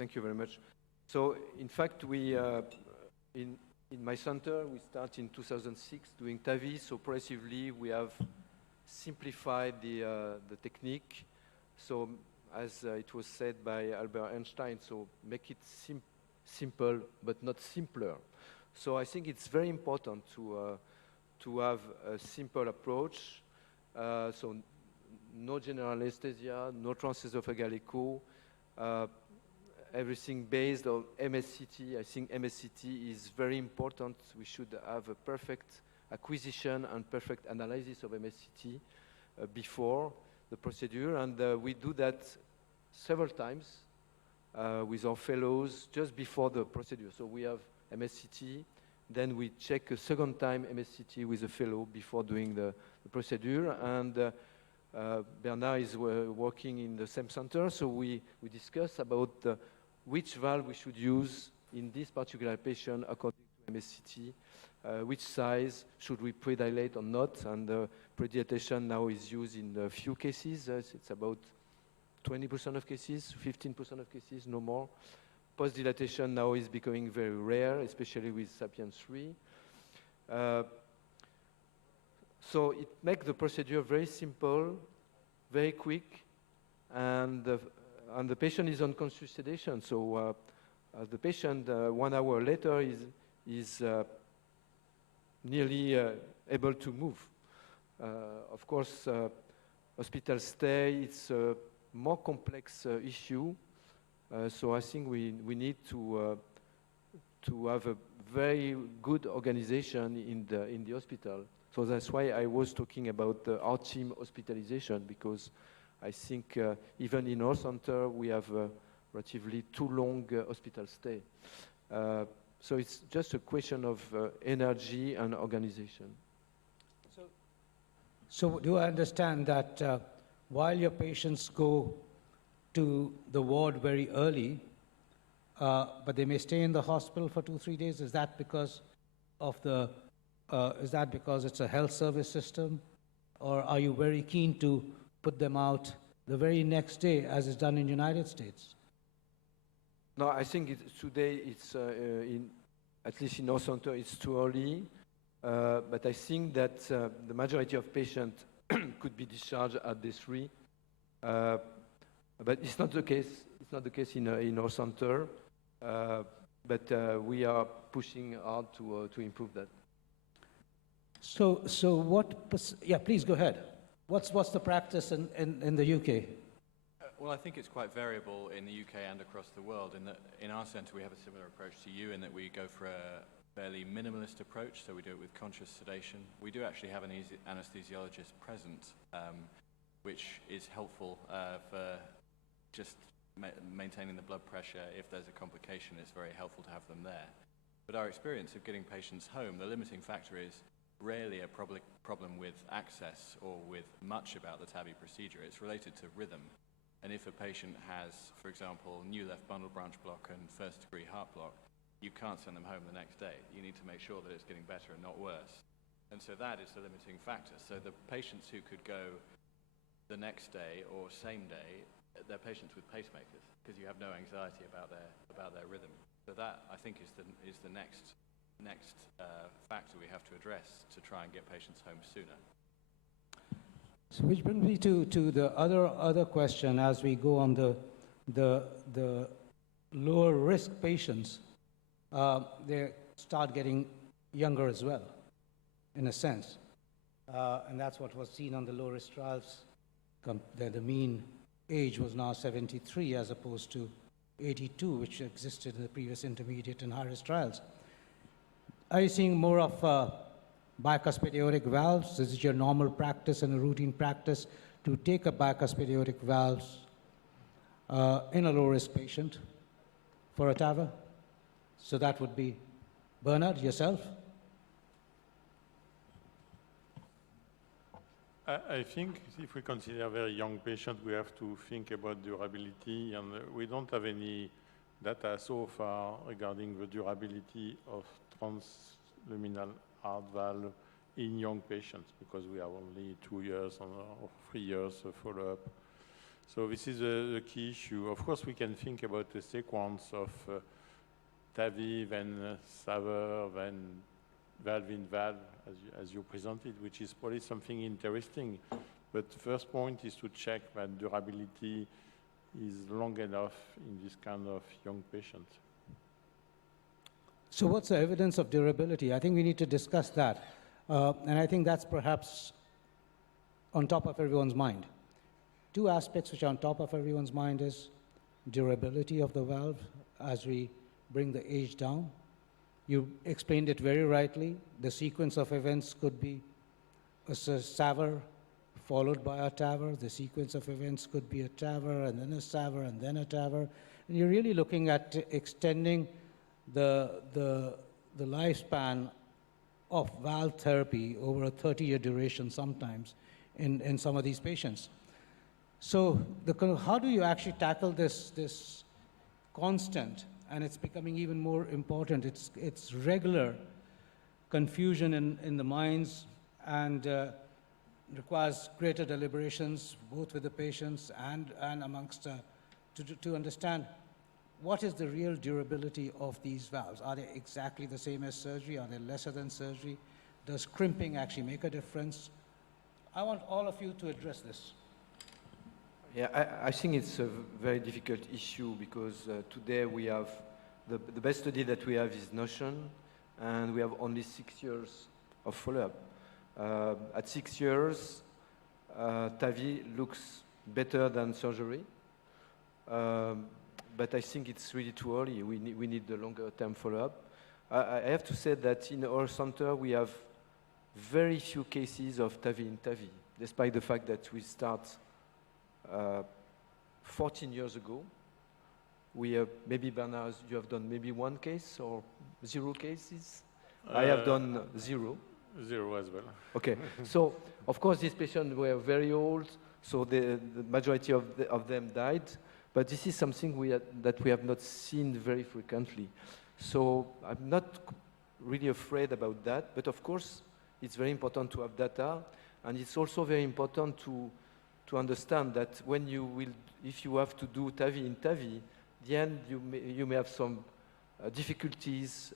Thank you very much. So, in fact, in my center, we start in 2006 doing TAVI. So progressively, we have simplified the technique. So, as it was said by Albert Einstein, so make it simple, but not simpler. So I think it's very important to have a simple approach. So no general anesthesia, no transesophageal echo, everything based on MSCT. I think MSCT is very important. We should have a perfect acquisition and perfect analysis of MSCT before the procedure, and we do that several times with our fellows just before the procedure. So we have MSCT, then we check a second time MSCT with a fellow before doing the procedure, and Bernard is working in the same center, so we discuss about which valve we should use in this particular patient according to MSCT, which size should we predilate or not, and predilatation now is used in a few cases. It's about 20% of cases, 15% of cases, no more. Post-dilatation now is becoming very rare, especially with SAPIEN 3. So it makes the procedure very simple, very quick, and the patient is on conscious sedation. So the patient, 1 hour later, is nearly able to move. Of course, hospital stay, it's a more complex issue. So I think we need to have a very good organization in the hospital. So that's why I was talking about our team hospitalization, because I think even in our center we have a relatively too long hospital stay. So it's just a question of energy and organization. So do I understand that while your patients go to the ward very early, but they may stay in the hospital for 2-3 days? Is that because of is that because it's a health service system, or are you very keen to put them out the very next day, as is done in the United States? No, I think today it's at least in our center it's too early, but I think that the majority of patients could be discharged at day 3. But it's not the case. It's not the case in our center. But we are pushing hard to improve that. So what? Yeah, please go ahead. What's the practice in the UK? Well, I think it's quite variable in the UK and across the world. In our centre, we have a similar approach to you in that we go for a fairly minimalist approach. So we do it with conscious sedation. We do actually have an anesthesiologist present, which is helpful for just maintaining the blood pressure. If there's a complication, it's very helpful to have them there. But our experience of getting patients home, the limiting factor is rarely a problem with access or with much about the TAVI procedure. It's related to rhythm. And if a patient has, for example, new left bundle branch block and first-degree heart block, you can't send them home the next day. You need to make sure that it's getting better and not worse. And so that is the limiting factor. So the patients who could go the next day or same day, they're patients with pacemakers, because you have no anxiety about their rhythm. So that, I think, is the next factor we have to address to try and get patients home sooner. So which brings me to the other question as we go on the lower risk patients. They start getting younger as well, in a sense, and that's what was seen on the low risk trials. The mean age was now 73 as opposed to 82, which existed in the previous intermediate and high risk trials. Are you seeing more of bicuspid aortic valves? Is it your normal practice and a routine practice to take a bicuspid aortic valve in a low-risk patient for a TAVR? So that would be Bernard, yourself? I think if we consider a very young patient, we have to think about durability, and we don't have any data so far regarding the durability of transluminal heart valve in young patients, because we have only 2 years or 3 years of follow-up. So this is the key issue. Of course, we can think about the sequence of TAVI, then SAVR, then valve-in-valve, as you presented, which is probably something interesting. But the first point is to check that durability is long enough in this kind of young patient. So what's the evidence of durability? I think we need to discuss that. And I think that's perhaps on top of everyone's mind. Two aspects which are on top of everyone's mind is durability of the valve as we bring the age down. You explained it very rightly. The sequence of events could be a SAVR followed by a TAVR. The sequence of events could be a TAVR and then a SAVR and then a TAVR. And you're really looking at extending the lifespan of valve therapy over a 30-year duration sometimes in some of these patients. So how do you actually tackle this constant, and it's becoming even more important, it's regular confusion in the minds, and requires greater deliberations both with the patients and amongst to understand what is the real durability of these valves. Are they exactly the same as surgery? Are they lesser than surgery? Does crimping actually make a difference? I want all of you to address this. Yeah, I think it's a very difficult issue because today we have, the best study that we have is Notion, and we have only 6 years of follow-up. At 6 years, TAVI looks better than surgery, but I think it's really too early. We need the longer-term follow-up. I have to say that in our center, we have very few cases of TAVI in TAVI, despite the fact that we start 14 years ago. We have, maybe Bernard, you have done maybe 1 case or 0 cases? I have done 0. 0 as well. Okay, so of course these patients were very old, so the majority of them died, but this is something that we have not seen very frequently. So I'm not really afraid about that, but of course it's very important to have data, and it's also very important to understand that when if you have to do TAVI in TAVI, the end you may have some difficulties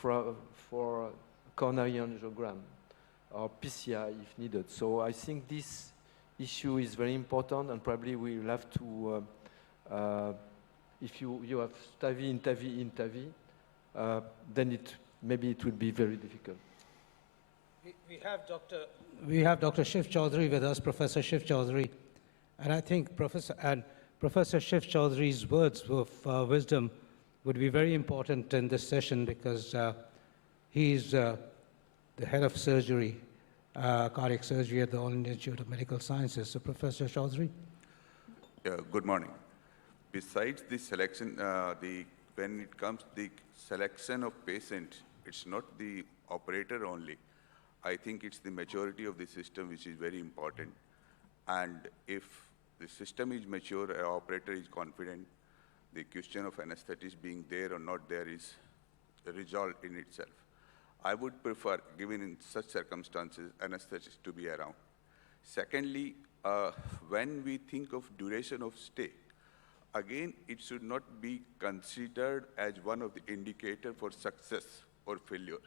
for coronary angiogram or PCI if needed. So I think this issue is very important, and probably we'll have to, if you have TAVI in TAVI in TAVI, then maybe it will be very difficult. We have Dr. Shiv Chaudhary with us, Professor Shiv Chaudhary, and I think Professor Shiv Chaudhary's words of wisdom would be very important in this session because he's the head of surgery, cardiac surgery at the All India Institute of Medical Sciences. So, Professor Chaudhary. Good morning. Besides the selection, when it comes to the selection of patients, it's not the operator only. I think it's the maturity of the system which is very important. And if the system is mature, an operator is confident, the question of anesthetist being there or not there is resolved in itself. I would prefer, given in such circumstances, anesthetist to be around. Secondly, when we think of duration of stay, again, it should not be considered as one of the indicators for success or failure,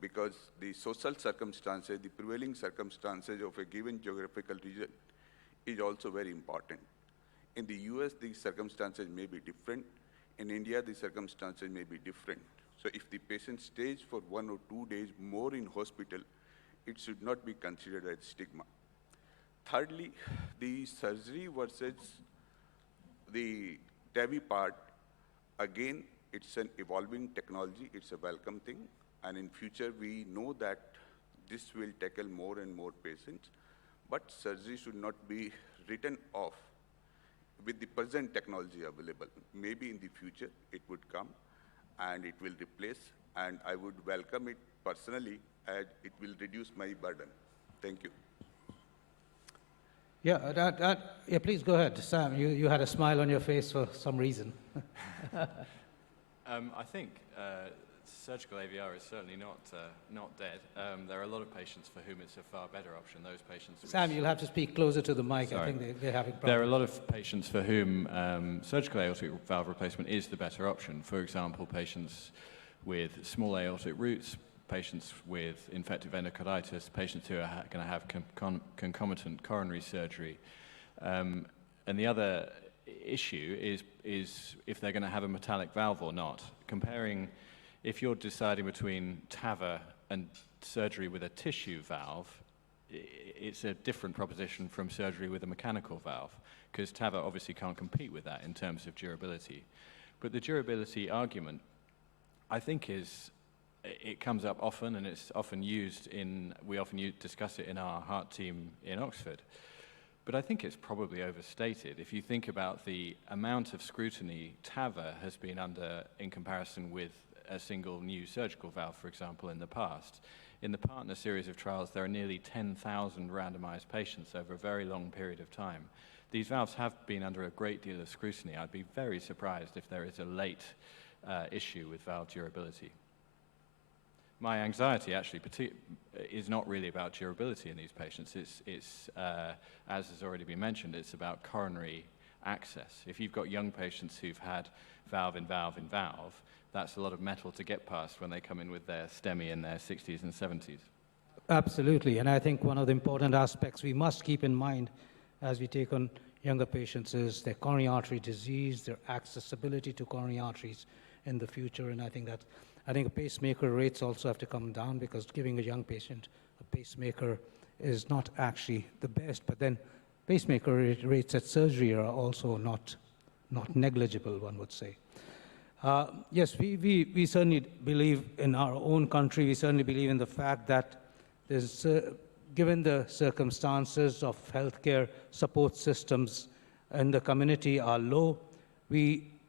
because the social circumstances, the prevailing circumstances of a given geographical region is also very important. In the US, the circumstances may be different. In India, the circumstances may be different. So if the patient stays for 1 or 2 days more in hospital, it should not be considered as stigma. Thirdly, the surgery versus the TAVI part, again, it's an evolving technology, it's a welcome thing, and in future we know that this will tackle more and more patients, but surgery should not be written off with the present technology available. Maybe in the future it would come and it will replace, and I would welcome it personally as it will reduce my burden. Thank you. Yeah, yeah, please go ahead. Sam, you had a smile on your face for some reason. I think surgical AVR is certainly not dead. There are a lot of patients for whom it's a far better option. Those patients. Sam, you'll have to speak closer to the mic. Sorry. I think they're having problems. There are a lot of patients for whom surgical aortic valve replacement is the better option. For example, patients with small aortic roots, patients with infective endocarditis, patients who are going to have concomitant coronary surgery. And the other issue is if they're going to have a metallic valve or not. Comparing, if you're deciding between TAVR and surgery with a tissue valve, it's a different proposition from surgery with a mechanical valve, because TAVR obviously can't compete with that in terms of durability. But the durability argument, I think, it comes up often, and it's often used we often discuss it in our heart team in Oxford. But I think it's probably overstated. If you think about the amount of scrutiny TAVR has been under in comparison with a single new surgical valve, for example, in the past. In the PARTNER series of trials, there are nearly 10,000 randomized patients over a very long period of time. These valves have been under a great deal of scrutiny. I'd be very surprised if there is a late issue with valve durability. My anxiety actually is not really about durability in these patients. It's as has already been mentioned, it's about coronary access. If you've got young patients who've had valve in valve in valve, that's a lot of metal to get past when they come in with their STEMI in their 60s and 70s. Absolutely, and I think one of the important aspects we must keep in mind as we take on younger patients is their coronary artery disease, their accessibility to coronary arteries in the future, and I think a pacemaker rates also have to come down, because giving a young patient a pacemaker is not actually the best, but then pacemaker rates at surgery are also not negligible, one would say. Yes, we certainly believe in our own country, we certainly believe in the fact that there's, given the circumstances of healthcare support systems in the community are low,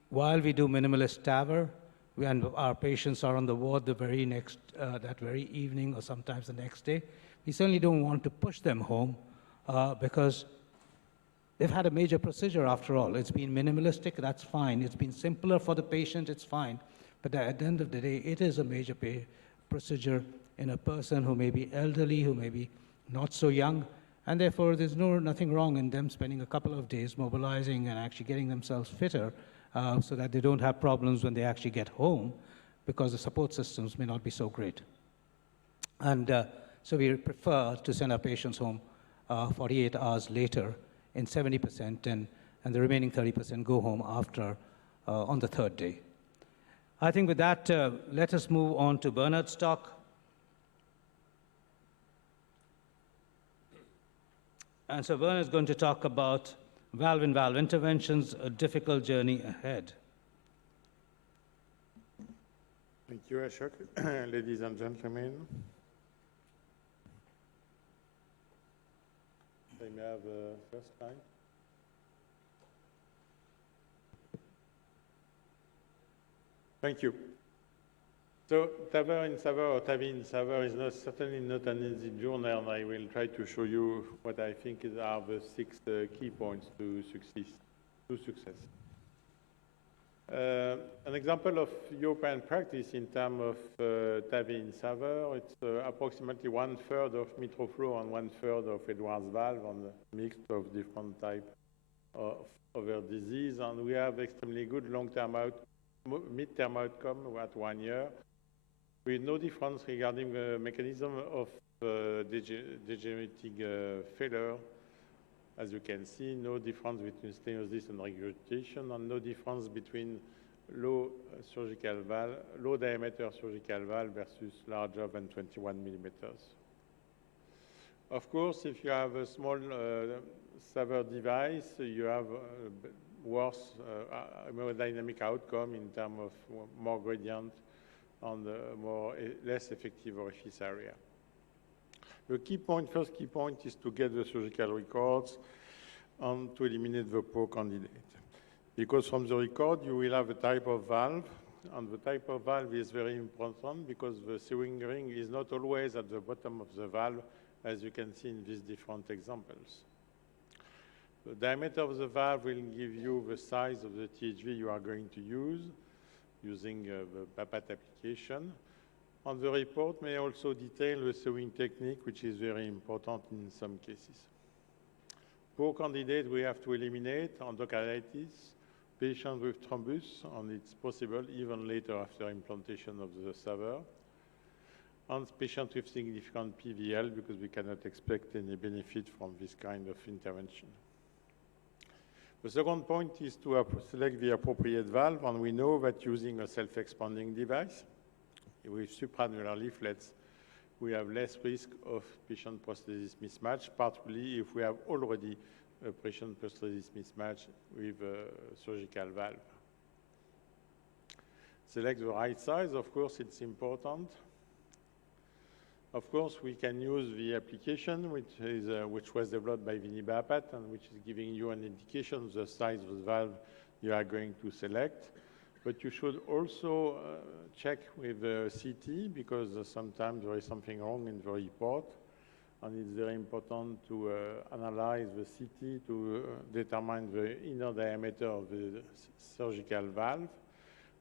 while we do minimalist TAVR, and our patients are on the ward the very next, that very evening or sometimes the next day, we certainly don't want to push them home because they've had a major procedure after all. It's been minimalistic, that's fine. It's been simpler for the patient, it's fine. But at the end of the day, it is a major procedure in a person who may be elderly, who may be not so young, and therefore there's nothing wrong in them spending a couple of days mobilizing and actually getting themselves fitter so that they don't have problems when they actually get home, because the support systems may not be so great. And so we prefer to send our patients home 48 hours later in 70%, and the remaining 30% go home after on the third day. I think with that, let us move on to Bernard's talk. And so Bernard's going to talk about valve-in-valve interventions, a difficult journey ahead. Thank you, Ashok. Ladies and gentlemen. They may have first slide. Thank you. So TAVR in SAVR or TAVI in SAVR is certainly not an easy journey, and I will try to show you what I think are the 6 key points to success. An example of European practice in terms of TAVI in SAVR, it's approximately 1/3 of mitral flow and 1/3 of Edwards valve, on a mix of different types of other disease, and we have extremely good long-term mid-term outcome at 1 year, with no difference regarding the mechanism of degenerating failure. As you can see, no difference between stenosis and regurgitation, and no difference between low diameter surgical valve versus larger than 21 millimeters. Of course, if you have a small SAVR device, you have worse hemodynamic outcome in terms of more gradient and less effective orifice area. The first key point is to get the surgical records and to eliminate the poor candidate. Because from the record, you will have a type of valve, and the type of valve is very important because the sewing ring is not always at the bottom of the valve, as you can see in these different examples. The diameter of the valve will give you the size of the THV you are going to use, using the PAPAT application. And the report may also detail the sewing technique, which is very important in some cases. Poor candidate we have to eliminate: endocarditis, patient with thrombus, and it's possible even later after implantation of the SAVR, and patient with significant PVL, because we cannot expect any benefit from this kind of intervention. The second point is to select the appropriate valve, and we know that using a self-expanding device with supraannular leaflets, we have less risk of patient prosthesis mismatch, particularly if we have already a patient prosthesis mismatch with a surgical valve. Select the right size, of course, it's important. Of course, we can use the application, which was developed by Vinny Bapat, and which is giving you an indication of the size of the valve you are going to select. But you should also check with the CT, because sometimes there is something wrong in the report, and it's very important to analyze the CT to determine the inner diameter of the surgical valve.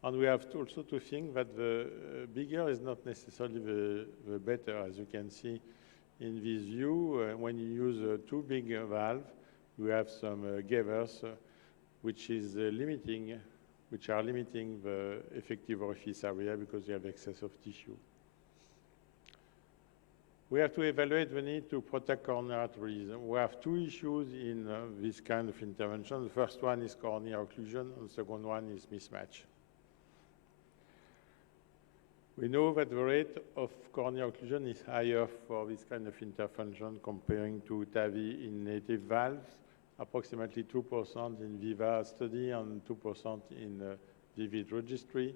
And we have also to think that the bigger is not necessarily the better. As you can see in this view, when you use a too big valve, you have some gavers which are limiting the effective orifice area because you have excess of tissue. We have to evaluate the need to protect coronary arteries. We have two issues in this kind of intervention. The first one is coronary occlusion, and the second one is mismatch. We know that the rate of coronary occlusion is higher for this kind of intervention comparing to TAVI in native valves, approximately 2% in VIVA study and 2% in VIVID registry.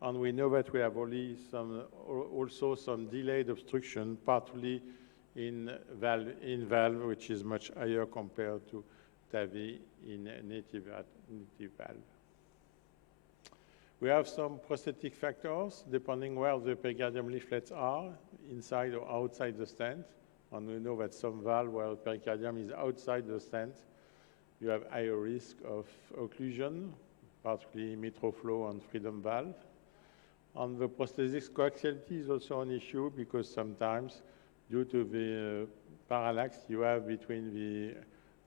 And we know that we have also some delayed obstruction, partly in valve, which is much higher compared to TAVI in native valve. We have some prosthetic factors, depending where the pericardium leaflets are, inside or outside the stent. And we know that some valve where the pericardium is outside the stent, you have higher risk of occlusion, particularly mitral flow and freedom valve. And the prosthesis coaxiality is also an issue, because sometimes, due to the parallax you have between the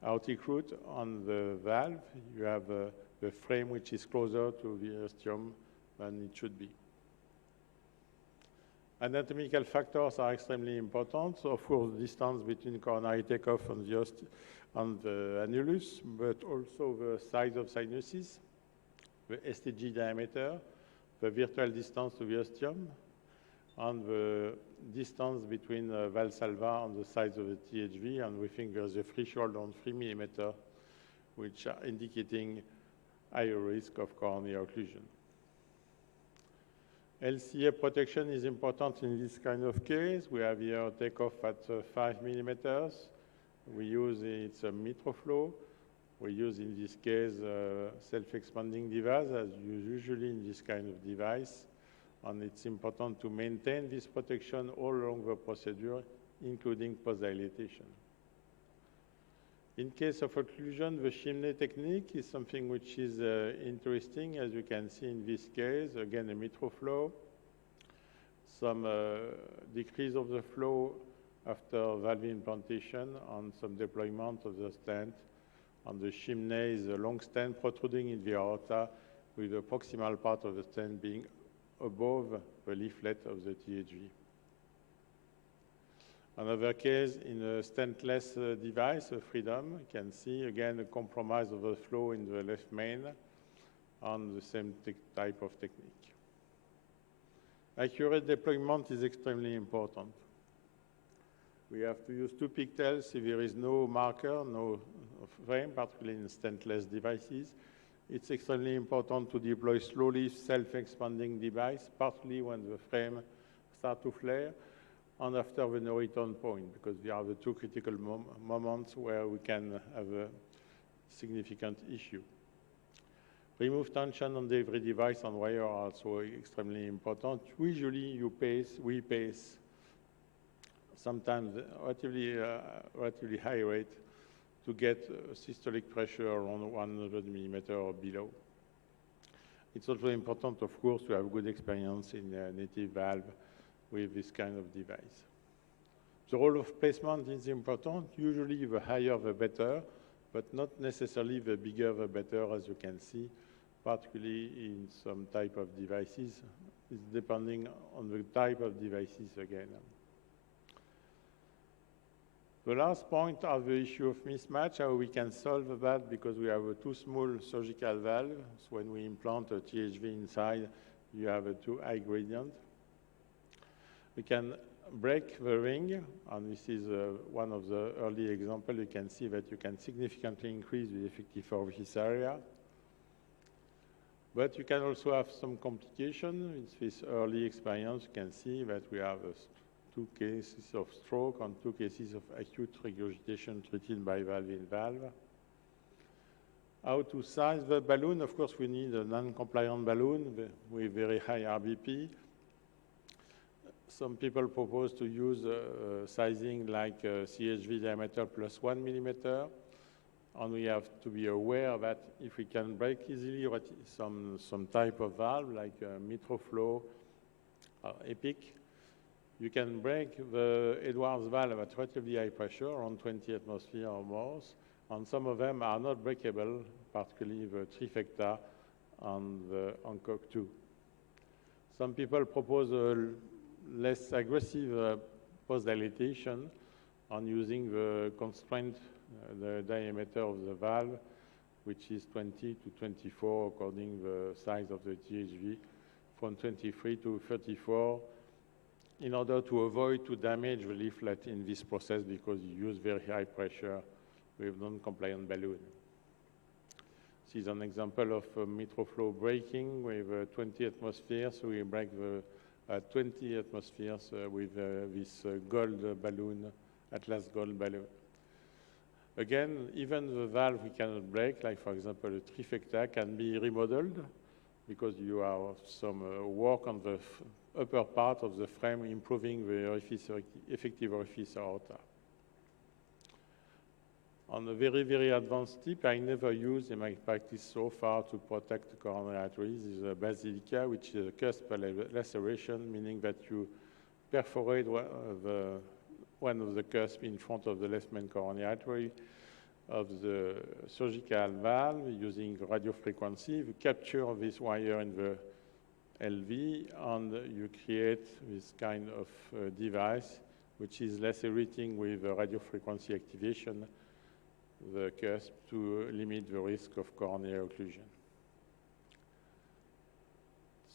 aortic root and the valve, you have the frame which is closer to the ostium than it should be. Anatomical factors are extremely important. So, of course, distance between coronary takeoff and the annulus, but also the size of sinuses, the STG diameter, the virtual distance to the ostium, and the distance between Valsalva and the size of the THV. And we think there's a threshold on 3 millimeter, which are indicating higher risk of coronary occlusion. LCA protection is important in this kind of case. We have here takeoff at 5 millimeters. We use it's a mitral flow. We use in this case self-expanding device, as usually in this kind of device. And it's important to maintain this protection all along the procedure, including post-dilatation. In case of occlusion, the Chimney technique is something which is interesting, as you can see in this case. Again, a mitral flow, some decrease of the flow after valve implantation, and some deployment of the stent. And the Chimney is a long stent protruding in the aorta, with the proximal part of the stent being above the leaflet of the THV. Another case in a stentless device, a Freedom, you can see again a compromise of the flow in the left main and the same type of technique. Accurate deployment is extremely important. We have to use 2 pigtails if there is no marker, no frame, particularly in stentless devices. It's extremely important to deploy slowly self-expanding device, partly when the frame starts to flare, and after the no-return point, because they are the 2 critical moments where we can have a significant issue. Remove tension on every device and wire are also extremely important. Usually we pace sometimes relatively high rate to get systolic pressure around 100 millimeter or below. It's also important, of course, to have good experience in native valve with this kind of device. The role of placement is important. Usually the higher the better, but not necessarily the bigger the better, as you can see, particularly in some type of devices. It's depending on the type of devices again. The last point of the issue of mismatch, how we can solve that, because we have a too small surgical valve. So when we implant a THV inside, you have a too high gradient. We can break the ring, and this is one of the early examples. You can see that you can significantly increase the effective orifice area. But you can also have some complication. With this early experience, you can see that we have 2 cases of stroke and 2 cases of acute regurgitation treated by valve-in-valve. How to size the balloon? Of course, we need a non-compliant balloon with very high RBP. Some people propose to use sizing like CHV diameter plus 1 millimeter. And we have to be aware that if we can break easily some type of valve, like MitraFlow or EPIC, you can break the Edwards valve at relatively high pressure, around 20 atmosphere or more, and some of them are not breakable, particularly the Trifecta and the Hancock 2. Some people propose a less aggressive post-dilatation on using the constraint, the diameter of the valve, which is 20 to 24 according to the size of the THV, from 23 to 34, in order to avoid to damage the leaflet in this process because you use very high pressure with non-compliant balloon. This is an example of MitraFlow breaking with 20 atmospheres. So we break the 20 atmospheres with this gold balloon, Atlas gold balloon. Again, even the valve we cannot break, like for example the Trifecta, can be remodeled because you have some work on the upper part of the frame, improving the effective orifice aorta. On a very, very advanced tip, I never use in my practice so far to protect the coronary arteries is a basilica, which is a cusp laceration, meaning that you perforate one of the cusps in front of the left main coronary artery of the surgical valve using radiofrequency. You capture this wire in the LV, and you create this kind of device, which is lacerating with radiofrequency activation the cusp to limit the risk of coronary occlusion.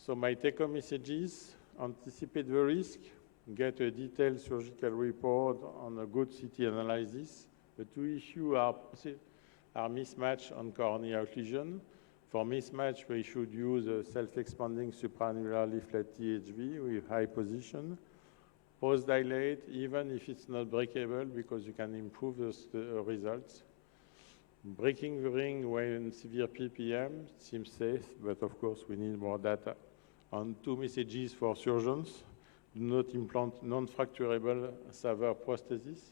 So my take-home message is anticipate the risk, get a detailed surgical report on a good CT analysis. The 2 issues are mismatch and coronary occlusion. For mismatch, we should use a self-expanding supraannular leaflet THV with high position. Post-dilate, even if it's not breakable, because you can improve the results. Breaking the ring when severe PPM seems safe, but of course we need more data. And 2 messages for surgeons: do not implant non-fracturable SAVR prosthesis,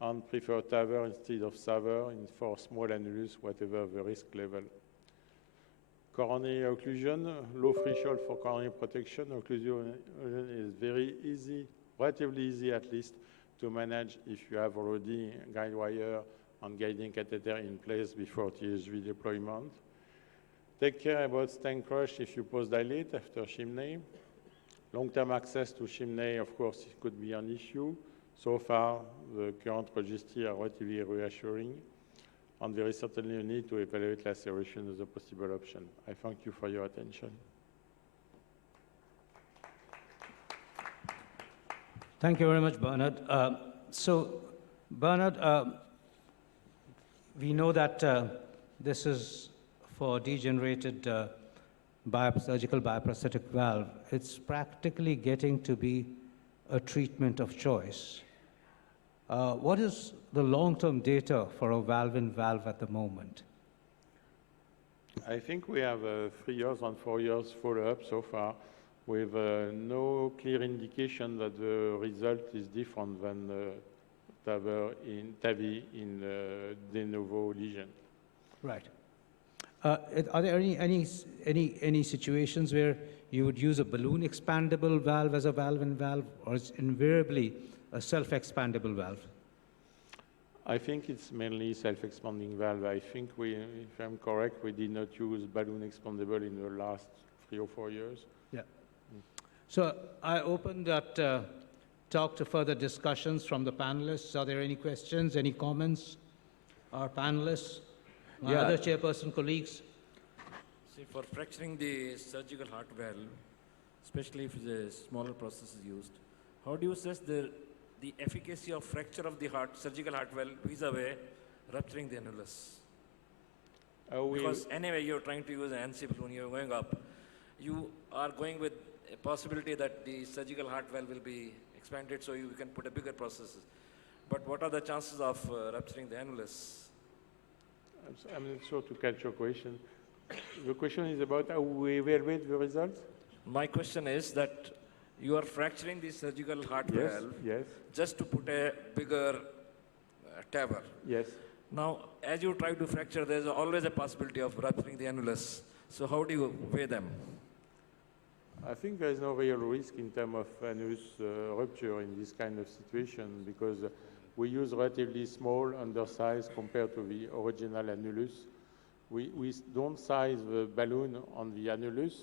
and prefer TAVR instead of SAVR for small annulus, whatever the risk level. Coronary occlusion, low threshold for coronary protection. Occlusion is very easy, relatively easy at least, to manage if you have already guide wire and guiding catheter in place before THV deployment. Take care about stent crush if you post-dilate after Chimney. Long-term access to Chimney, of course, it could be an issue. So far, the current registry are relatively reassuring, and there is certainly a need to evaluate laceration as a possible option. I thank you for your attention. Thank you very much, Bernard. Bernard, we know that this is for degenerated surgical bioprosthetic valve. It's practically getting to be a treatment of choice. What is the long-term data for a valve-in-valve at the moment? I think we have 3 years and 4 years follow-up so far, with no clear indication that the result is different than TAVI in de novo lesion. Right. Are there any situations where you would use a balloon expandable valve as a valve-in-valve, or it's invariably a self-expandable valve? I think it's mainly self-expanding valve. I think we, if I'm correct, we did not use balloon expandable in the last 3 or 4 years. Yeah. So I open that talk to further discussions from the panelists. Are there any questions, any comments? Our panelists, my other chairperson colleagues? See, for fracturing the surgical heart valve, especially if the smaller process is used, how do you assess the efficacy of fracture of the heart, surgical heart valve, vis-a-vis rupturing the annulus? Because anyway, you're trying to use an NC balloon, you're going up. You are going with a possibility that the surgical heart valve will be expanded so you can put a bigger process. But what are the chances of rupturing the annulus? I'm not sure to catch your question. The question is about how we evaluate the results? My question is that you are fracturing the surgical heart valve Yes. just to put a bigger TAVR. Yes. Now, as you try to fracture, there's always a possibility of rupturing the annulus. So how do you weigh them? I think there is no real risk in terms of annulus rupture in this kind of situation because we use relatively small undersize compared to the original annulus. We don't size the balloon on the annulus,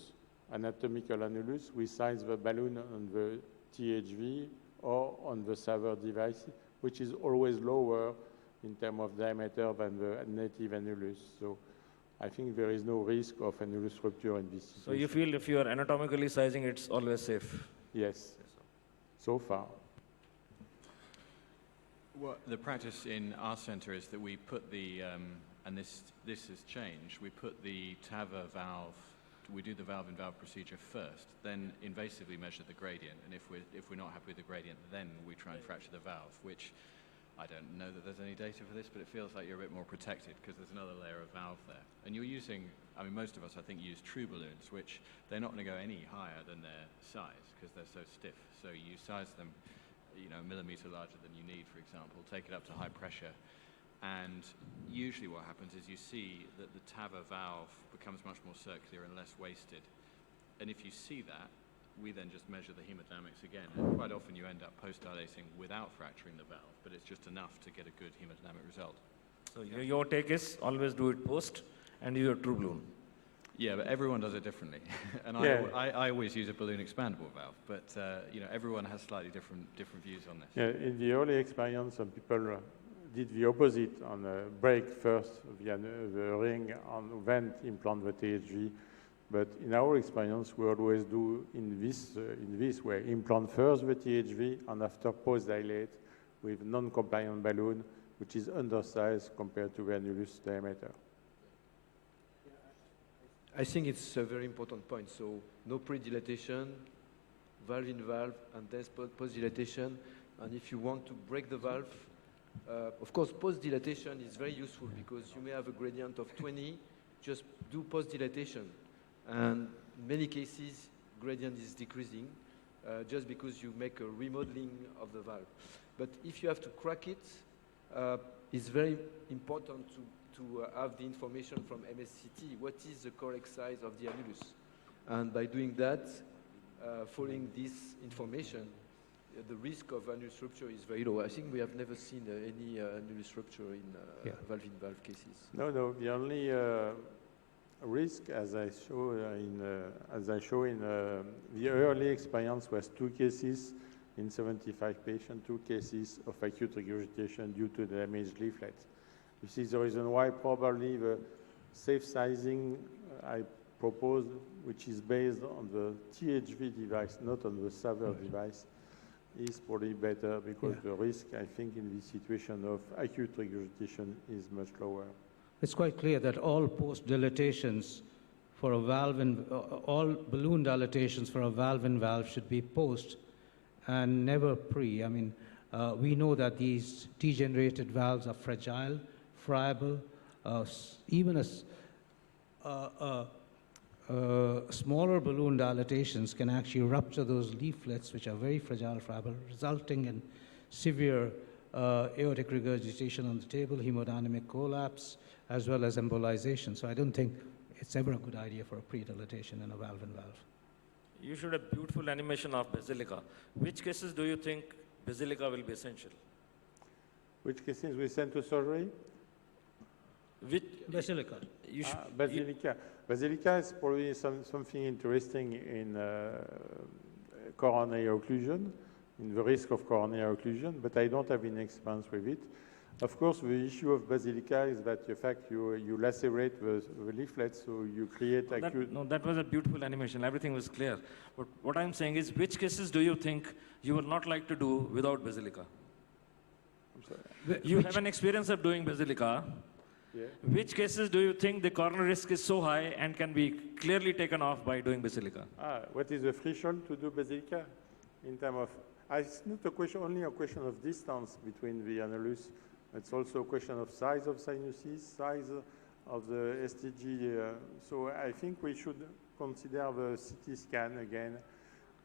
anatomical annulus. We size the balloon on the THV or on the SAVR device, which is always lower in terms of diameter than the native annulus. So I think there is no risk of annulus rupture in this situation. So you feel if you are anatomically sizing, it's always safe? Yes, so far. Well, the practice in our center is that we put the, and this has changed, we put the TAVR valve, we do the valve-in-valve procedure first, then invasively measure the gradient, and if we're not happy with the gradient, then we try and fracture the valve, which I don't know that there's any data for this, but it feels like you're a bit more protected because there's another layer of valve there. And you're using, I mean, most of us, I think, use true balloons, which they're not going to go any higher than their size because they're so stiff. So you size them, you know, a millimeter larger than you need, for example, take it up to high pressure. And usually what happens is you see that the TAVR valve becomes much more circular and less wasted. And if you see that, we then just measure the hemodynamics again. And quite often you end up post-dilating without fracturing the valve, but it's just enough to get a good hemodynamic result. So your take is always do it post and use a true balloon. Yeah, but everyone does it differently. And Yeah. I always use a balloon expandable valve, but you know, everyone has slightly different views on this. Yeah, in the early experience, some people did the opposite on break first the ring and then implant the THV. But in our experience, we always do in this way: implant first the THV and after post-dilate with non-compliant balloon, which is undersized compared to the annulus diameter. I think it's a very important point. So no pre-dilatation, valve-in-valve, and then post-dilatation. And if you want to break the valve, of course, post-dilatation is very useful because you may have a gradient of 20, just do post-dilatation. And in many cases, gradient is decreasing just because you make a remodeling of the valve. But if you have to crack it, it's very important to have the information from MSCT, what is the correct size of the annulus. And by doing that, following this information, the risk of annulus rupture is very low. I think we have never seen any annulus rupture in valve-in-valve cases. No, the only risk, as I show in the early experience, was 2 cases in 75 patients, 2 cases of acute regurgitation due to the damaged leaflets. This is the reason why probably the safe sizing I proposed, which is based on the THV device, not on the SAVR device, is probably better because the risk, I think, in this situation of acute regurgitation is much lower. It's quite clear that all post-dilatations for a valve and all balloon dilatations for a valve-in-valve should be post and never pre. I mean, we know that these degenerated valves are fragile, friable. Even smaller balloon dilatations can actually rupture those leaflets, which are very fragile, friable, resulting in severe aortic regurgitation on the table, hemodynamic collapse, as well as embolization. So I don't think it's ever a good idea for a pre-dilatation in a valve-in-valve. You showed a beautiful animation of basilica. Which cases do you think basilica will be essential? Which cases we send to surgery? Which, Basilica. you should, Basilica. Basilica is probably something interesting in coronary occlusion, in the risk of coronary occlusion, but I don't have any experience with it. Of course, the issue of basilica is that the fact you lacerate the leaflets, so you create acute... that was a beautiful animation. Everything was clear. But what I'm saying is, which cases do you think you will not like to do without basilica? I'm sorry. You have an experience of doing basilica. Yeah. Which cases do you think the coronary risk is so high and can be clearly taken off by doing basilica? What is the threshold to do basilica? In terms of... it's not a question, only a question of distance between the annulus. It's also a question of size of sinuses, size of the STG. So I think we should consider the CT scan again.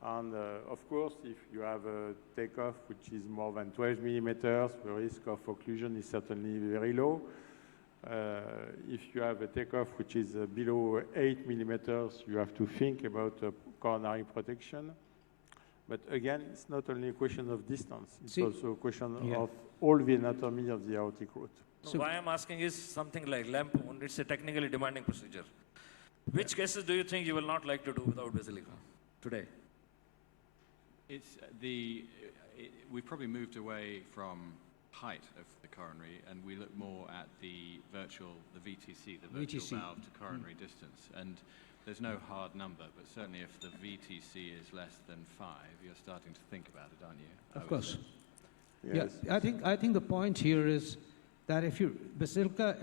And of course, if you have a takeoff which is more than 12 millimeters, the risk of occlusion is certainly very low. If you have a takeoff which is below 8 millimeters, you have to think about coronary protection. But again, it's not only a question of distance, it's also a question of all the anatomy of the aortic root. So why I'm asking is something like lamp wound. It's a technically demanding procedure. Which cases do you think you will not like to do without basilica today? It's we've probably moved away from height of the coronary, and we look more at the VTC, the virtual valve to coronary distance. And there's no hard number, but certainly if the VTC is less than 5, you're starting to think about it, aren't you? Of course. Yes. Yeah, I think the point here is that if basilica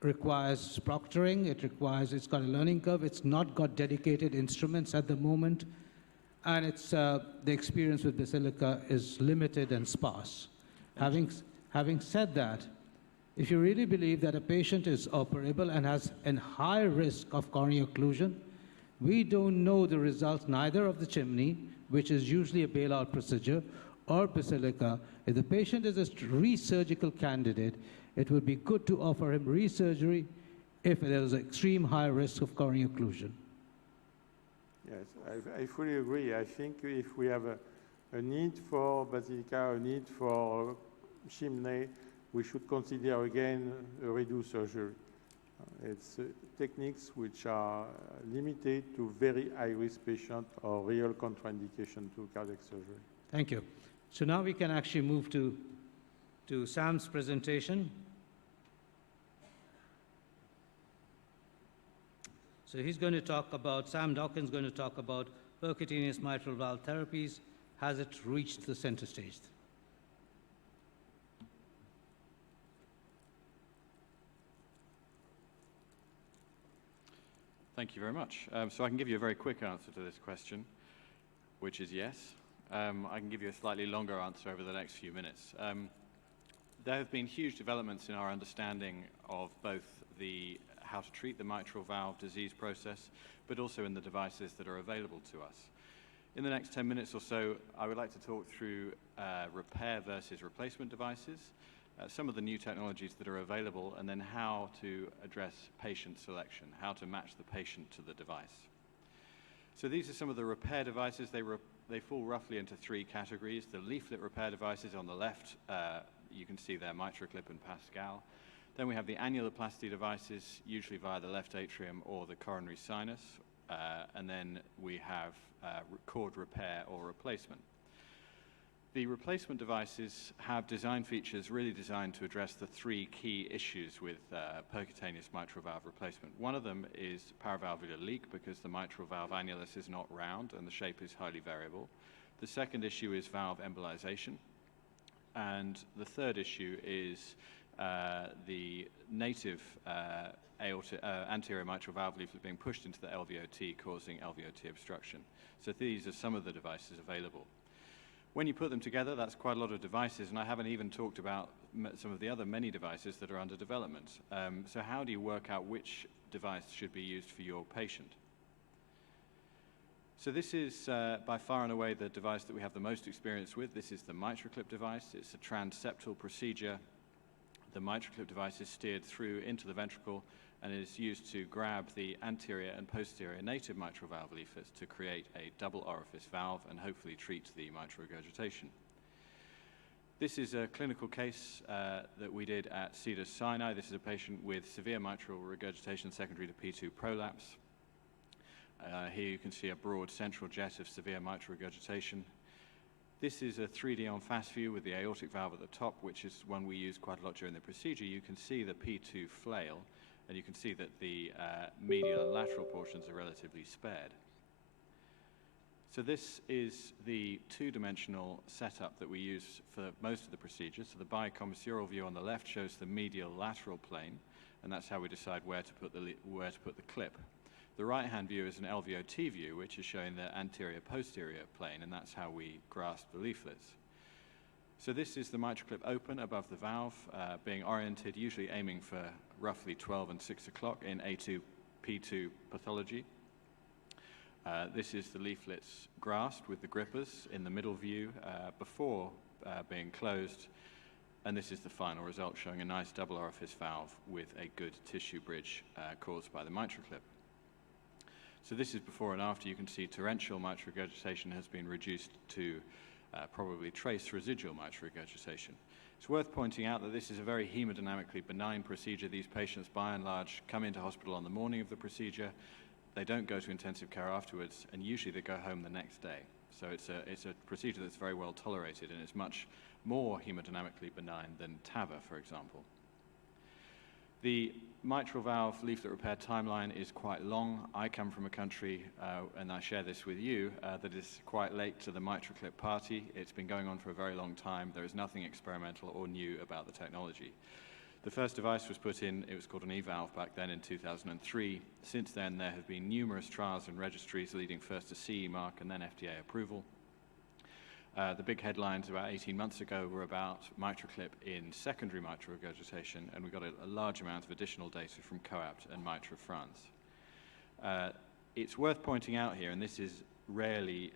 requires proctoring, it's got a learning curve, it's not got dedicated instruments at the moment, and it's the experience with basilica is limited and sparse. Having said that, if you really believe that a patient is operable and has a high risk of coronary occlusion, we don't know the results neither of the chimney, which is usually a bailout procedure, or basilica. If the patient is a re-surgical candidate, it would be good to offer him resurgery if there is extreme high risk of coronary occlusion. Yes, I fully agree. I think if we have a need for basilica, a need for chimney, we should consider again a reduced surgery. It's techniques which are limited to very high-risk patients or real contraindication to cardiac surgery. Thank you. So now we can actually move to Sam's presentation. So he's going to talk about, Sam Dawkins is going to talk about percutaneous mitral valve therapies. Has it reached the center stage? Thank you very much. So I can give you a very quick answer to this question, which is yes. I can give you a slightly longer answer over the next few minutes. There have been huge developments in our understanding of both how to treat the mitral valve disease process, but also in the devices that are available to us. In the next 10 minutes or so, I would like to talk through repair versus replacement devices, some of the new technologies that are available, and then how to address patient selection, how to match the patient to the device. So these are some of the repair devices. They fall roughly into 3 categories. The leaflet repair devices on the left, you can see there, MitraClip and Pascal. Then we have the annuloplasty devices, usually via the left atrium or the coronary sinus. And then we have cord repair or replacement. The replacement devices have design features really designed to address the 3 key issues with percutaneous mitral valve replacement. One of them is paravalvular leak, because the mitral valve annulus is not round and the shape is highly variable. The second issue is valve embolization. And the third issue is the native anterior mitral valve leaflet being pushed into the LVOT, causing LVOT obstruction. So these are some of the devices available. When you put them together, that's quite a lot of devices, and I haven't even talked about some of the other many devices that are under development. So how do you work out which device should be used for your patient? So this is by far and away the device that we have the most experience with. This is the MitraClip device. It's a transseptal procedure. The MitraClip device is steered through into the ventricle and it is used to grab the anterior and posterior native mitral valve leaflets to create a double orifice valve and hopefully treat the mitral regurgitation. This is a clinical case that we did at Cedars-Sinai. This is a patient with severe mitral regurgitation secondary to P2 prolapse. Here you can see a broad central jet of severe mitral regurgitation. This is a 3D on fast view with the aortic valve at the top, which is one we use quite a lot during the procedure. You can see the P2 flail, and you can see that the medial and lateral portions are relatively spared. So this is the two-dimensional setup that we use for most of the procedures. So the bicommissural view on the left shows the medial lateral plane, and that's how we decide where to put the clip. The right-hand view is an LVOT view, which is showing the anterior-posterior plane, and that's how we grasp the leaflets. So this is the mitral clip open above the valve, being oriented, usually aiming for roughly 12 and 6 o'clock in A2, P2 pathology. This is the leaflets grasped with the grippers in the middle view before being closed, and this is the final result, showing a nice double orifice valve with a good tissue bridge caused by the mitral clip. So this is before and after. You can see torrential mitral regurgitation has been reduced to probably trace residual mitral regurgitation. It's worth pointing out that this is a very hemodynamically benign procedure. These patients, by and large, come into hospital on the morning of the procedure. They don't go to intensive care afterwards, and usually they go home the next day. So it's a procedure that's very well tolerated, and it's much more hemodynamically benign than TAVR, for example. The mitral valve leaflet repair timeline is quite long. I come from a country, and I share this with you, that is quite late to the mitral clip party. It's been going on for a very long time. There is nothing experimental or new about the technology. The first device was put in, it was called an eValve back then in 2003. Since then, there have been numerous trials and registries leading first to CE mark and then FDA approval. The big headlines about 18 months ago were about MitraClip in secondary mitral regurgitation, and we got a large amount of additional data from COAPT and Mitra France. It's worth pointing out here, and this is rarely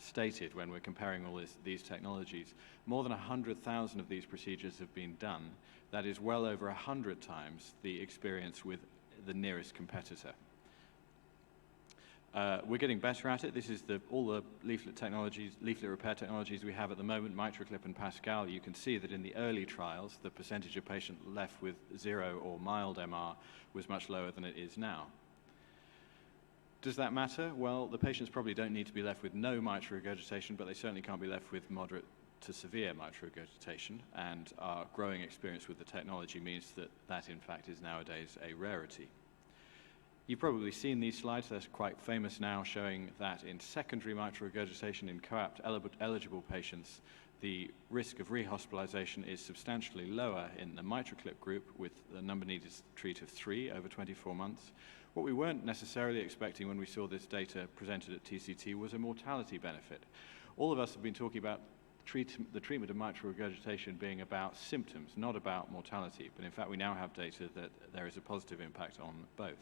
stated when we're comparing all these technologies, more than 100,000 of these procedures have been done. That is well over 100 times the experience with the nearest competitor. We're getting better at it. This is all the leaflet repair technologies we have at the moment, MitraClip and Pascal. You can see that in the early trials, the percentage of patients left with 0 or mild MR was much lower than it is now. Does that matter? Well, the patients probably don't need to be left with no mitral regurgitation, but they certainly can't be left with moderate to severe mitral regurgitation, and our growing experience with the technology means that in fact is nowadays a rarity. You've probably seen these slides. They're quite famous now, showing that in secondary mitral regurgitation in COAPT eligible patients, the risk of rehospitalization is substantially lower in the MitraClip group, with the number needed to treat of 3 over 24 months. What we weren't necessarily expecting when we saw this data presented at TCT was a mortality benefit. All of us have been talking about the treatment of mitral regurgitation being about symptoms, not about mortality, but in fact we now have data that there is a positive impact on both.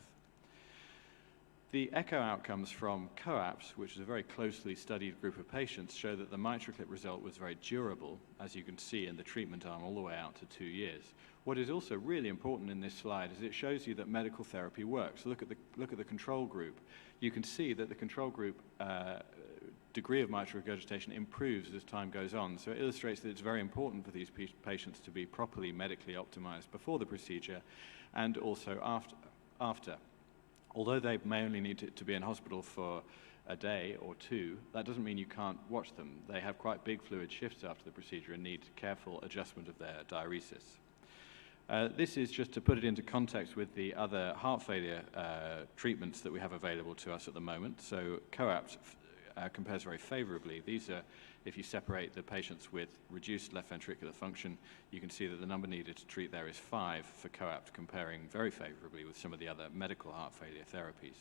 The echo outcomes from COAPT, which is a very closely studied group of patients, show that the MitraClip result was very durable, as you can see in the treatment arm all the way out to 2 years. What is also really important in this slide is it shows you that medical therapy works. Look at the control group. You can see that the control group degree of mitral regurgitation improves as time goes on. So it illustrates that it's very important for these patients to be properly medically optimized before the procedure and also after. Although they may only need to be in hospital for a day or 2, that doesn't mean you can't watch them. They have quite big fluid shifts after the procedure and need careful adjustment of their diuresis. This is just to put it into context with the other heart failure treatments that we have available to us at the moment. So COAPT compares very favorably. These are, if you separate the patients with reduced left ventricular function, you can see that the number needed to treat there is 5 for COAPT, comparing very favorably with some of the other medical heart failure therapies.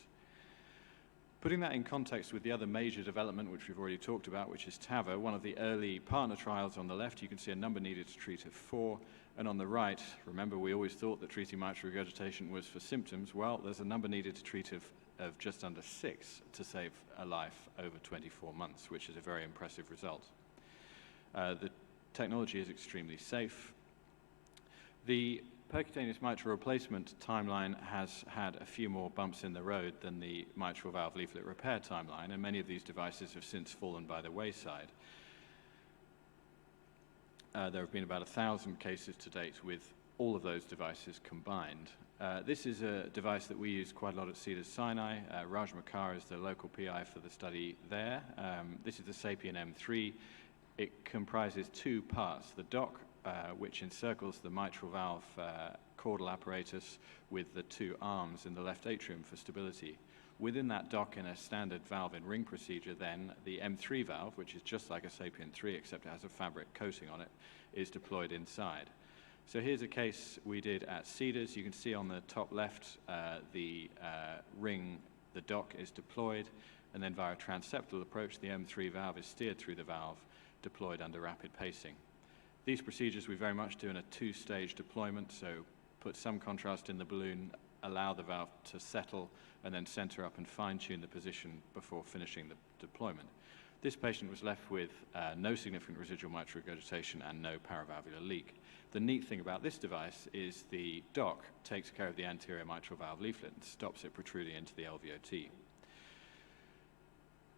Putting that in context with the other major development, which we've already talked about, which is TAVR, one of the early partner trials on the left, you can see a number needed to treat of 4. And on the right, remember we always thought that treating mitral regurgitation was for symptoms. Well, there's a number needed to treat of just under 6 to save a life over 24 months, which is a very impressive result. The technology is extremely safe. The Percutaneous mitral replacement timeline has had a few more bumps in the road than the mitral valve leaflet repair timeline, and many of these devices have since fallen by the wayside. There have been about 1,000 cases to date with all of those devices combined. This is a device that we use quite a lot at Cedars-Sinai. Raj Makkar is the local PI for the study there. This is the SAPIEN M3. It comprises two parts: the dock, which encircles the mitral valve caudal apparatus with the two arms in the left atrium for stability. Within that dock, in a standard valve in ring procedure, then the M3 valve, which is just like a SAPIEN 3 except it has a fabric coating on it, is deployed inside. So here's a case we did at Cedars. You can see on the top left the ring, the dock is deployed, and then via a transeptal approach, the M3 valve is steered through the valve, deployed under rapid pacing. These procedures we very much do in a two-stage deployment, so put some contrast in the balloon, allow the valve to settle, and then center up and fine-tune the position before finishing the deployment. This patient was left with no significant residual mitral regurgitation and no paravalvular leak. The neat thing about this device is the dock takes care of the anterior mitral valve leaflet and stops it protruding into the LVOT.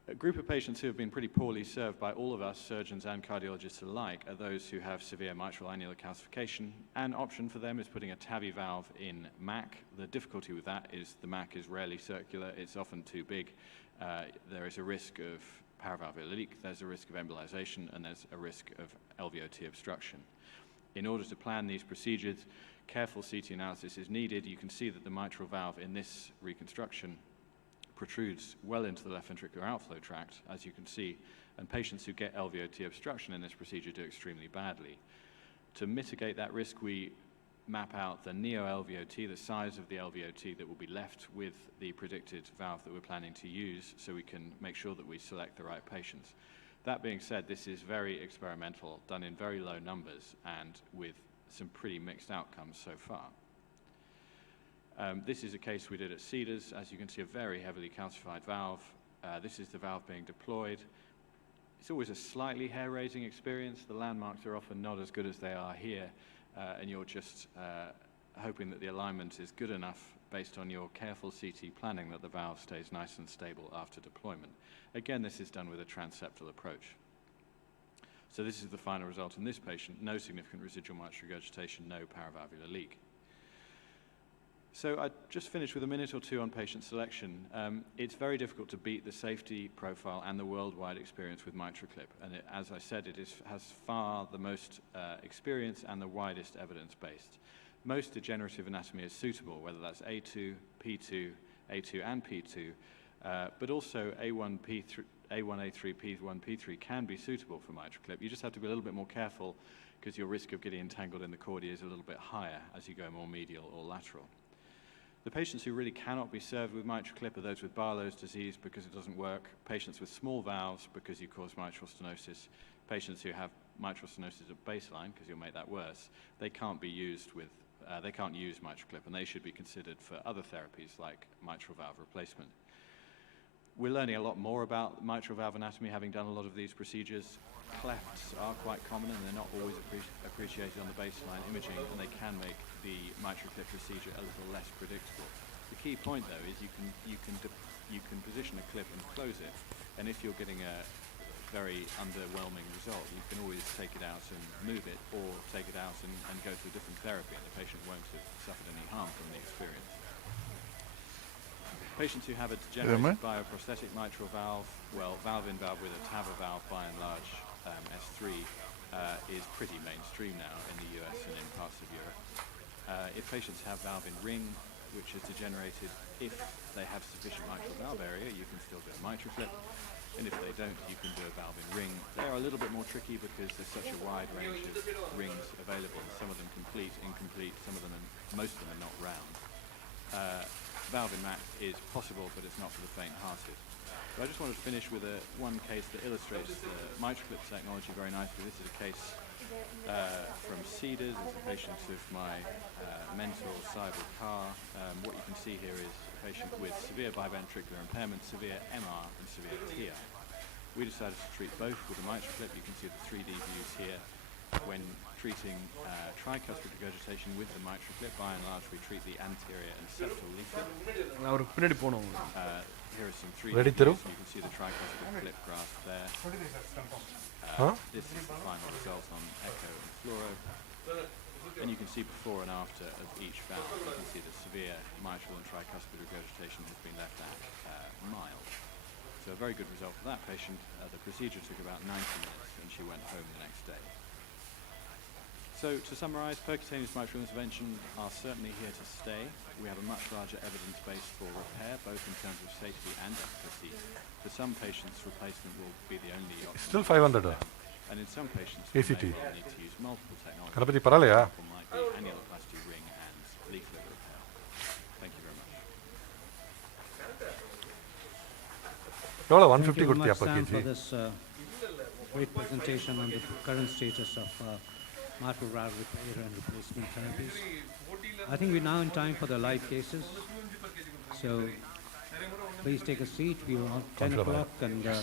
A group of patients who have been pretty poorly served by all of us, surgeons and cardiologists alike, are those who have severe mitral annular calcification. An option for them is putting a TAVI valve in MAC. The difficulty with that is the MAC is rarely circular, it's often too big. There is a risk of paravalvular leak, there's a risk of embolization, and there's a risk of LVOT obstruction. In order to plan these procedures, careful CT analysis is needed. You can see that the mitral valve in this reconstruction protrudes well into the left ventricular outflow tract, as you can see, and patients who get LVOT obstruction in this procedure do extremely badly. To mitigate that risk, we map out the neo-LVOT, the size of the LVOT that will be left with the predicted valve that we're planning to use, so we can make sure that we select the right patients. That being said, this is very experimental, done in very low numbers, and with some pretty mixed outcomes so far. This is a case we did at Cedars. As you can see, a very heavily calcified valve. This is the valve being deployed. It's always a slightly hair-raising experience. The landmarks are often not as good as they are here, and you're just hoping that the alignment is good enough based on your careful CT planning that the valve stays nice and stable after deployment. Again, this is done with a transeptal approach. So this is the final result in this patient: no significant residual mitral regurgitation, no paravalvular leak. So I just finished with a minute or two on patient selection. It's very difficult to beat the safety profile and the worldwide experience with MitraClip. And as I said, it has far the most experience and the widest evidence-based. Most degenerative anatomy is suitable, whether that's A2, P2, A2 and P2, but also A1, P3, A1A3, P1, P3 can be suitable for MitraClip. You just have to be a little bit more careful because your risk of getting entangled in the cordia is a little bit higher as you go more medial or lateral. The patients who really cannot be served with MitraClip are those with Barlow's disease because it doesn't work, patients with small valves because you cause mitral stenosis, patients who have mitral stenosis at baseline because you'll make that worse. They can't be used with, they can't use MitraClip, and they should be considered for other therapies like mitral valve replacement. We're learning a lot more about mitral valve anatomy, having done a lot of these procedures. Clefts are quite common and they're not always appreciated on the baseline imaging, and they can make the MitraClip procedure a little less predictable. The key point, though, is you can position a clip and close it, and if you're getting a very underwhelming result, you can always take it out and move it, or take it out and go to a different therapy, and the patient won't have suffered any harm from the experience. Patients who have a degenerated bioprosthetic mitral valve, well, valve-in-valve with a TAVR valve, by and large, S3, is pretty mainstream now in the US and in parts of Europe. If patients have valve-in-ring, which is degenerated, if they have sufficient mitral valve area, you can still do a MitraClip, and if they don't, you can do a valve-in-ring. They are a little bit more tricky because there's such a wide range of rings available. Some of them complete, incomplete, some of them, most of them are not round. Valve-in-MAC is possible, but it's not for the faint-hearted. So I just wanted to finish with one case that illustrates the MitraClip technology very nicely. This is a case from Cedars. It's a patient of my mentor, Saibal Carr. What you can see here is a patient with severe biventricular impairment, severe MR, and severe TR. We decided to treat both with a MitraClip. You can see the 3D views here. when treating tricuspid regurgitation with the mitral clip, by and large, we treat the anterior and septal leaflet. அவருக்கு பின்னாடி போனோம் Here are some 3D Ready, views, Thiru? and you can see the tricuspid clip graph there. Huh? This is the final result on echo and fluoro. And you can see before and after of each valve. You can see that severe mitral and tricuspid regurgitation has been left at mild. So a very good result for that patient. The procedure took about 90 minutes and she went home the next day. So to summarize, percutaneous mitral intervention are certainly here to stay. We have a much larger evidence base for repair, both in terms of safety and efficacy. For some patients, replacement will be the only option. Still 500. And in some patients, ACT. we may well need to use multiple technologies. Ganapati, paralaya? Example might be annuloplasty ring and leaflet repair. Thank you very much. எவ்வளோ Thank 150 you very கொடுத்தியா much, per Sam, for kg? this great presentation on the current status of mitral valve repair and replacement therapies. I think we're now in time for the live cases. So please take a seat. We're on 10 Controller. o'clock and we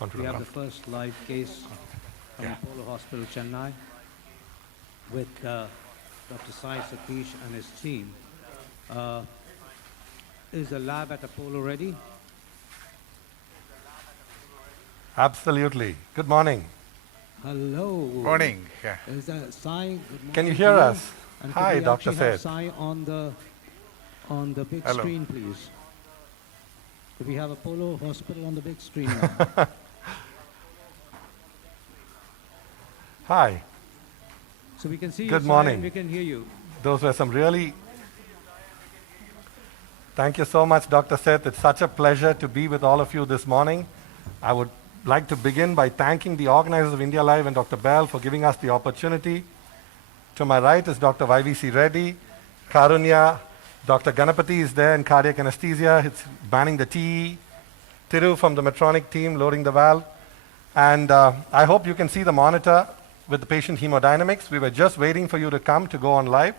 Controller. have the first live case from Apollo Hospital, Chennai, with Dr. Sai Satish and his team. Is the lab at Apollo ready? Absolutely. Good morning. Hello. Morning. Yeah. Is that Sai? Good morning. Can you to hear us? And Hi, could we Dr. actually have Seth. Sai on the big Hello. screen, please? Could we have Apollo Hospital on the big screen now? Hi. So we can see Good you, Sai, morning. and we can hear you. Those were some really... Thank you so much, Dr. Seth. It's such a pleasure to be with all of you this morning. I would like to begin by thanking the organizers of India Live and Dr. Bell for giving us the opportunity. To my right is Dr. YVC Reddy, Karunya, Dr. Ganapati is there in cardiac anesthesia. It's manning the TE. Thiru from the Medtronic team loading the valve. And I hope you can see the monitor with the patient hemodynamics. We were just waiting for you to come to go on live.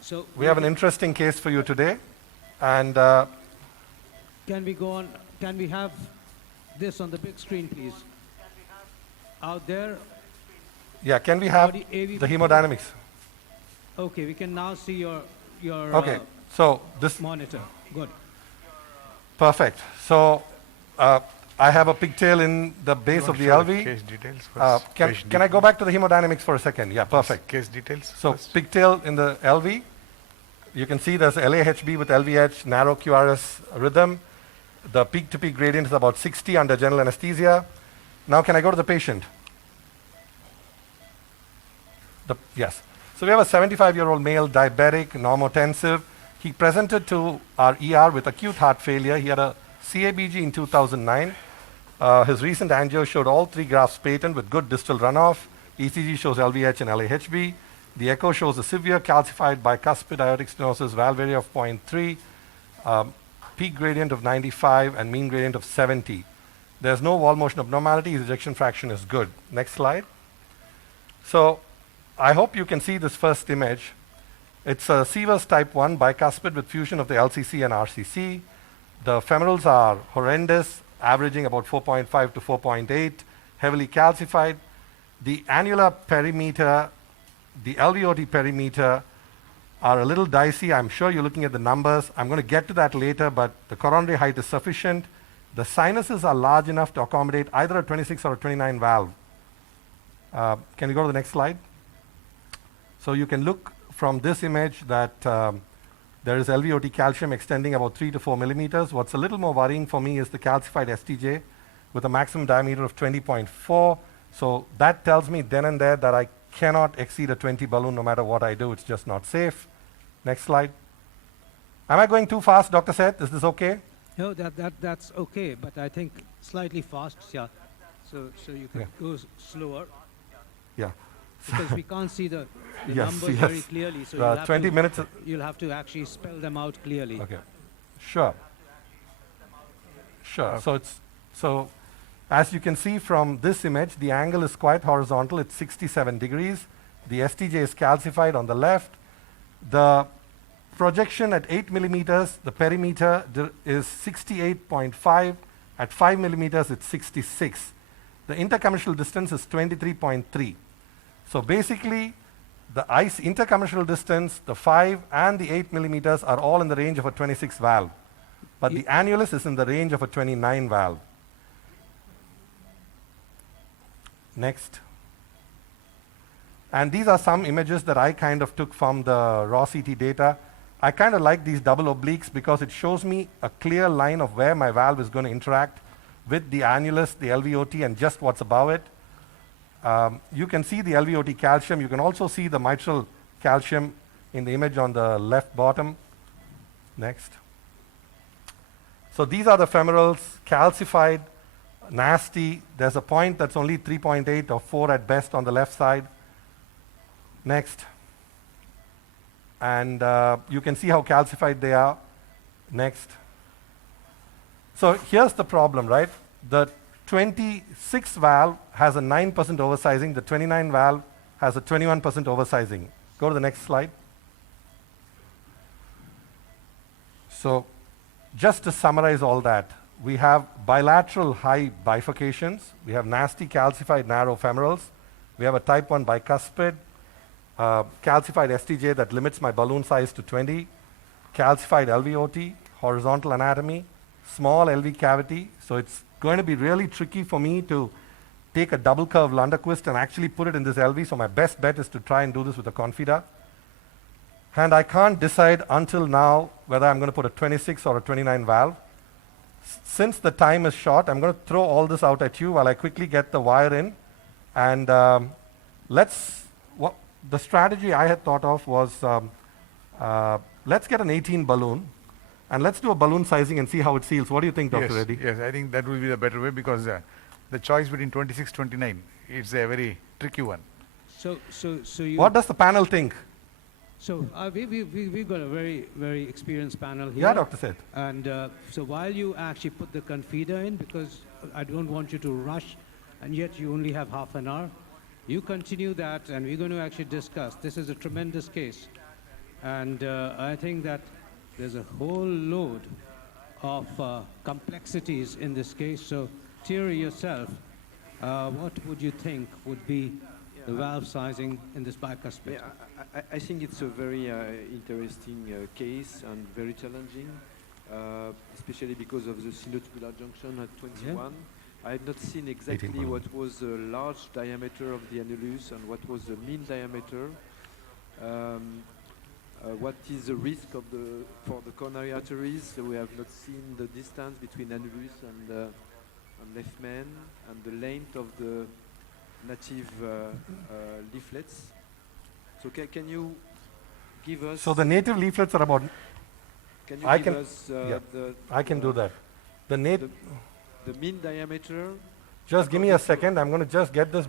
So We have an interesting case for you today. And can we go on? Can we have this on the big screen, please? Out there. yeah, can we have Body AV the hemodynamics? Okay, we can now see your Okay, so this, monitor. Good. perfect. So I have a pigtail in the base of the LV. Case details Uh, first. can I go back to the hemodynamics for a second? Yeah, perfect. Case details So first. pigtail in the LV. You can see there's LAHB with LVH, narrow QRS rhythm. The peak-to-peak gradient is about 60 under general anesthesia. Now can I go to the patient? Yes. So we have a 75-year-old male, diabetic, normotensive. He presented to our ER with acute heart failure. He had a CABG in 2009. His recent angio showed all three graphs patent with good distal runoff. ECG shows LVH and LAHB. The echo shows a severe calcified bicuspid aortic stenosis, valve area of 0.3, peak gradient of 95, and mean gradient of 70. There's no wall motion abnormality. His ejection fraction is good. Next slide. So I hope you can see this first image. It's a Sievers type 1 bicuspid with fusion of the LCC and RCC. The femorals are horrendous, averaging about 4.5 to 4.8, heavily calcified. The annular perimeter, the LVOT perimeter are a little dicey. I'm sure you're looking at the numbers. I'm going to get to that later, but the coronary height is sufficient. The sinuses are large enough to accommodate either a 26 or a 29 valve. Can we go to the next slide? So you can look from this image that there is LVOT calcium extending about 3 to 4 millimeters. What's a little more worrying for me is the calcified STJ with a maximum diameter of 20.4. So that tells me then and there that I cannot exceed a 20 balloon no matter what I do. It's just not safe. Next slide. Am I going too fast, Dr. Seth? Is this okay? No, that's okay, but I think slightly fast, yeah. So you can Yeah. go slower Yeah. because we can't see the Yes, numbers very yes. clearly. So 20 minutes. you'll have to actually spell them out clearly. Okay. Sure. Sure. So as you can see from this image, the angle is quite horizontal. It's 67 degrees. The STJ is calcified on the left. The projection at 8 millimeters, the perimeter is 68.5. At 5 millimeters, it's 66. The intercommercial distance is 23.3. So basically, the ICE intercommercial distance, the 5 and the 8 millimeters are all in the range of a 26 valve. But the annulus is in the range of a 29 valve. Next. And these are some images that I kind of took from the raw CT data. I kind of like these double obliques because it shows me a clear line of where my valve is going to interact with the annulus, the LVOT, and just what's above it. You can see the LVOT calcium. You can also see the mitral calcium in the image on the left bottom. Next. So these are the femorals, calcified, nasty. There's a point that's only 3.8 or 4 at best on the left side. Next. And you can see how calcified they are. Next. So here's the problem, right? The 26 valve has a 9% oversizing. The 29 valve has a 21% oversizing. Go to the next slide. So just to summarize all that, we have bilateral high bifurcations. We have nasty calcified narrow femorals. We have a type 1 bicuspid, calcified STJ that limits my balloon size to 20, calcified LVOT, horizontal anatomy, small LV cavity. So it's going to be really tricky for me to take a double curve Lundaquist and actually put it in this LV. So my best bet is to try and do this with a Confida. And I can't decide until now whether I'm going to put a 26 or a 29 valve. Since the time is short, I'm going to throw all this out at you while I quickly get the wire in. And the strategy I had thought of was let's get an 18 balloon and let's do a balloon sizing and see how it seals. What do you think, Dr. Reddy? Yes, I think that will be the better way because the choice between 26, 29 is a very tricky one. So you. What does the panel think? So we've got a very, very experienced panel here. Yeah, Dr. Seth. And so while you actually put the Confida in, because I don't want you to rush, and yet you only have half an hour, you continue that, and we're going to actually discuss. This is a tremendous case. And I think that there's a whole load of complexities in this case. So Thierry, yourself, what would you think would be the valve sizing in this bicuspid? Yeah, I think it's a very interesting case and very challenging, especially because of the sinotubular junction at 21. Yeah. I have not seen exactly what was the large diameter of the annulus and what was the mean diameter. What is the risk of for the coronary arteries? So we have not seen the distance between annulus and left main and the length of the native leaflets. So can you give us... So the native leaflets are about... Can you give us I can do that. The mean diameter... Just give me a second. I'm going to just get this...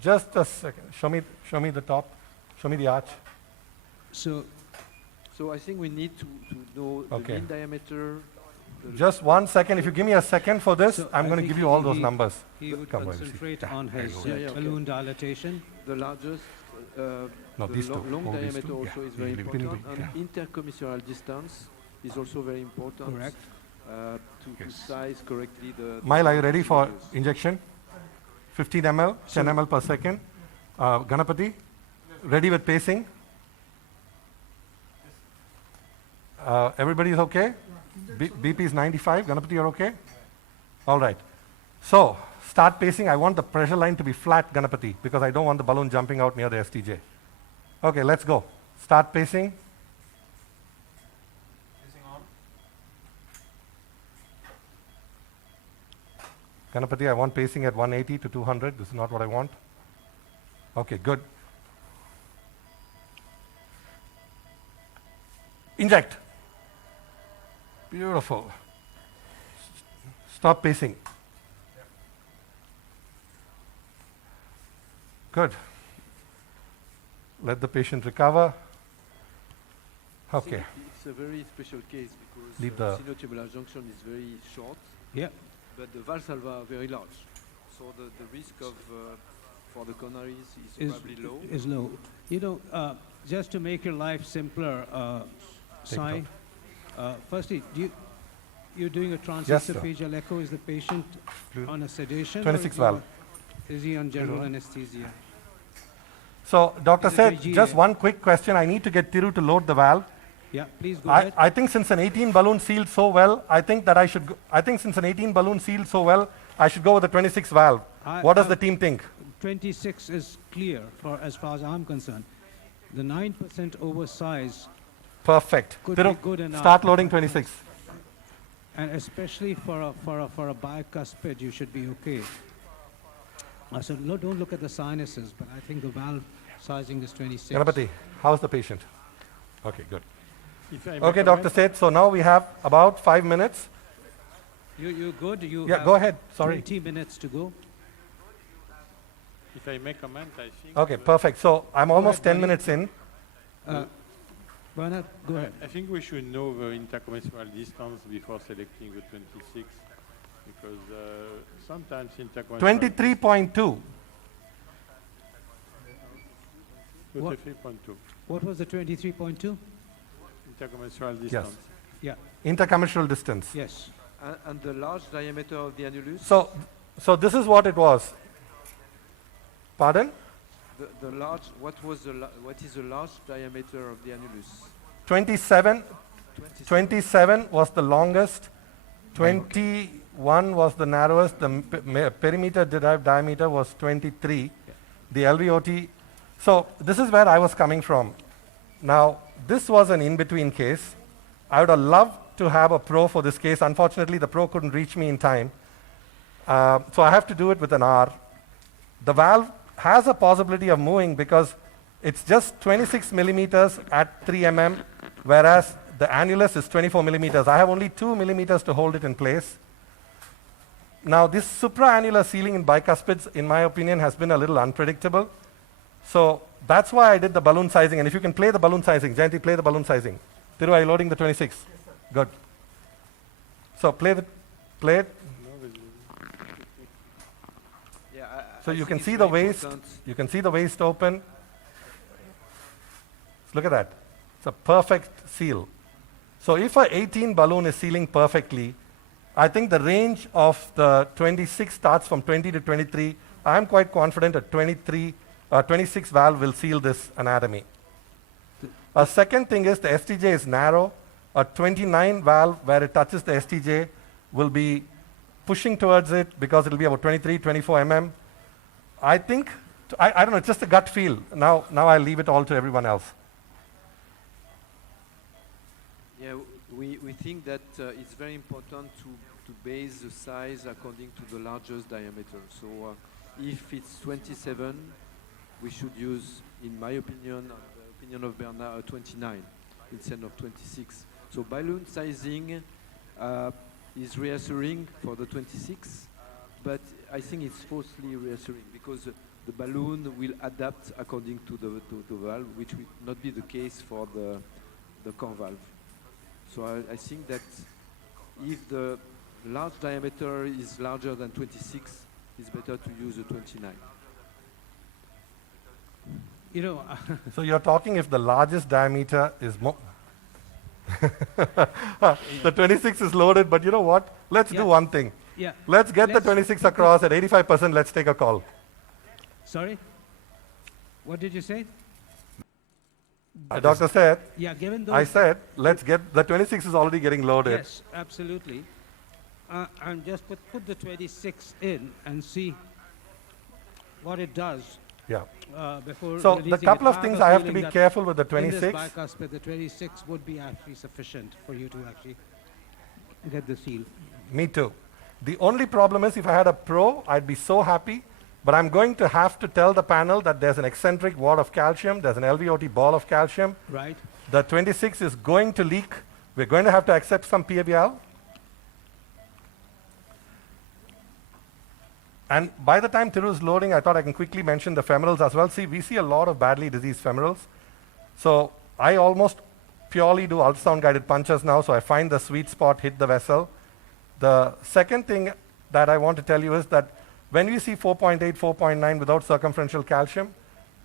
Just a second. Show me the top. Show me the arch. So I think we need to know the mean diameter... Just 1 second. If you give me a second for this, so I'm going to give you all those numbers. He would concentrate on his balloon dilatation. The largest, no, the long diameter also is very important. And intercommissural distance is also very important. Correct. To size correctly the... Mile, are you ready for injection? 15 ml, 10 ml per second. Ganapati, ready with pacing? Everybody is okay? BP is 95. Ganapati, you're okay? All right. So, start pacing. I want the pressure line to be flat, Ganapati, because I don't want the balloon jumping out near the STJ. Okay, let's go. Start pacing. Ganapati, I want pacing at 180 to 200. This is not what I want. Okay, good. Inject. Beautiful. Stop pacing. Good. Let the patient recover. Okay. It's a very special case because Leave the sinotubular junction is very short. Yeah. But the valves are very large. So the risk of for the coronaries is probably low. Is low. You know, just to make your life simpler, Sai, firstly, you're doing a transesophageal echo. Is the patient on a sedation? 26 valve. Is he on general anesthesia? So, Dr. Is it said, VGA? just one quick question. I need to get Thiru to load the valve. Yeah, please go ahead. I think since an 18 balloon sealed so well, I think since an 18 balloon sealed so well, I should go with the 26 valve. What does the team think? 26 is clear for as far as I'm concerned. The 9% oversize, Perfect. Could Thiru, be good enough. start loading 26. and especially for a bicuspid, you should be okay. So don't look at the sinuses, but I think the valve sizing is 26. Ganapati, how's the patient? Okay, good. If I may Okay, comment- Dr. Seth, so now we have about 5 minutes. You good? You Yeah, have go ahead. Sorry. 20 minutes to go. If I may comment, I think. Okay, perfect. So I'm almost 10 Bali. minutes in. Bernard, go ahead. I think we should know the intercommissural distance before selecting the 26, because sometimes intercommissural. 23.2. 23.2, What was the 23.2? intercommissural distance. Yeah, Intercommissural distance. yes. And the large diameter of the annulus? So this is what it was. Pardon? The large, what is the large diameter of the annulus? 27, 27. 27 was the longest, 21 was the narrowest, the perimeter derived diameter was 23, the LVOT. So this is where I was coming from. Now, this was an in-between case. I would have loved to have a pro for this case. Unfortunately, the pro couldn't reach me in time. So I have to do it with an R. The valve has a possibility of moving because it's just 26 millimeters at 3 mm, whereas the annulus is 24 millimeters. I have only 2 millimeters to hold it in place. Now, this supraannular sealing in bicuspids, in my opinion, has been a little unpredictable. So that's why I did the balloon sizing. And if you can play the balloon sizing, Jayanti, play the balloon sizing. Thiru, are you loading the 26? Yes, sir. Good. So play it. Yeah, So I you think can it's see the very waist. important. You can see the waist open. Look at that. It's a perfect seal. So if a 18 balloon is sealing perfectly, I think the range of the 26 starts from 20 to 23. I'm quite confident a 26 valve will seal this anatomy. A second thing is the STJ is narrow. A 29 valve where it touches the STJ will be pushing towards it because it'll be about 23, 24 mm. I think, I don't know, it's just a gut feel. Now I'll leave it all to everyone else. Yeah, we think that it's very important to base the size according to the largest diameter. So if it's 27, we should use, in my opinion, and the opinion of Bernard, 29 instead of 26. So balloon sizing is reassuring for the 26, but I think it's falsely reassuring because the balloon will adapt according to the valve, which will not be the case for the core valve. So I think that if the large diameter is larger than 26, it's better to use a 29. You know, So you're talking if the largest diameter is more. The 26 is loaded, but you know what? Let's Yeah. do one thing. yeah. Let's get the Let's 26 keep it- across at 85%. Let's take a call. Sorry? What did you say? The doctor said, Yeah, given those... I said, let's get, the 26 is already getting loaded. Yes, absolutely. And just put the 26 in and see what it does Yeah. before So releasing the it. couple of I things a I have to feeling be that careful with the in this 26. bicuspid, the 26 would be actually sufficient for you to actually get the seal. Me too. The only problem is if I had a pro, I'd be so happy, but I'm going to have to tell the panel that there's an eccentric wad of calcium, there's an LVOT ball of calcium. Right? The 26 is going to leak. We're going to have to accept some PABL. And by the time Thiru is loading, I thought I can quickly mention the femorals as well. See, we see a lot of badly diseased femorals. So I almost purely do ultrasound guided punches now, so I find the sweet spot, hit the vessel. The second thing that I want to tell you is that when we see 4.8, 4.9 without circumferential calcium,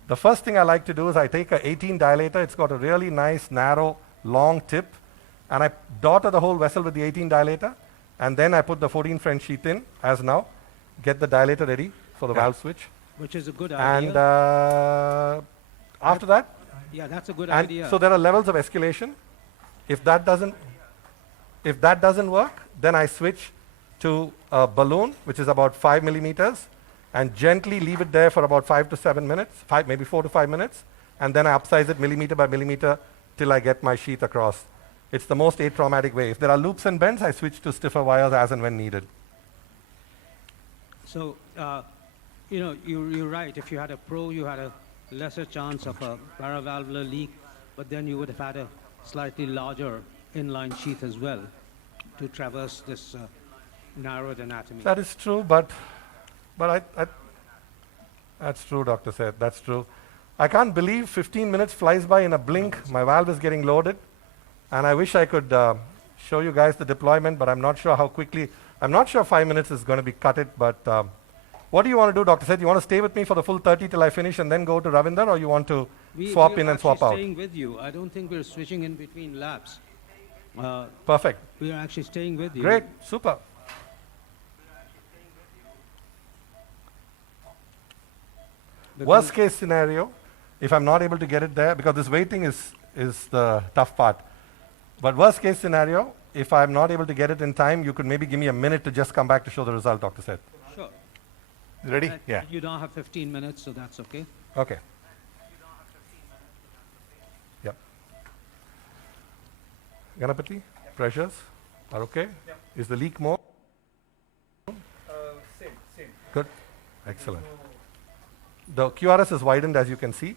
the first thing I like to do is I take a 18 dilator. It's got a really nice, narrow, long tip, and I daughter the whole vessel with the 18 dilator, and then I put the 14 French sheath in, as now, get the dilator ready for the valve switch. Which is a good And idea. after that, Yeah, that's a good and idea. so there are levels of escalation. If that doesn't work, then I switch to a balloon, which is about 5 millimeters, and gently leave it there for about 5 to 7 minutes, maybe 4 to 5 minutes, and then I upsize it millimeter by millimeter till I get my sheath across. It's the most atraumatic way. If there are loops and bends, I switch to stiffer wires as and when needed. So, you're right. If you had a Pro, you had a lesser chance of a paravalvular leak, but then you would have had a slightly larger inline sheath as well to traverse this narrowed anatomy. That is true, but that's true, Dr. Seth, that's true. I can't believe 15 minutes flies by in a blink. My valve is getting loaded, and I wish I could show you guys the deployment, but I'm not sure how quickly. I'm not sure 5 minutes is going to be cut it, but what do you want to do, Dr. Seth? You want to stay with me for the full 30 till I finish and then go to Ravinder, or you want to swap in and swap out? We're staying with you. I don't think we're switching in between labs. Perfect. We are actually staying with you. Great, super. Because- Worst case scenario, if I'm not able to get it there, because this waiting is the tough part. But worst case scenario, if I'm not able to get it in time, you could maybe give me a minute to just come back to show the result, Dr. Seth. Sure. Ready? Yeah. You don't have 15 minutes, so that's okay. Okay. Yep. Ganapati, pressures are okay? Is the leak more? Same. Good. Excellent. The QRS is widened, as you can see,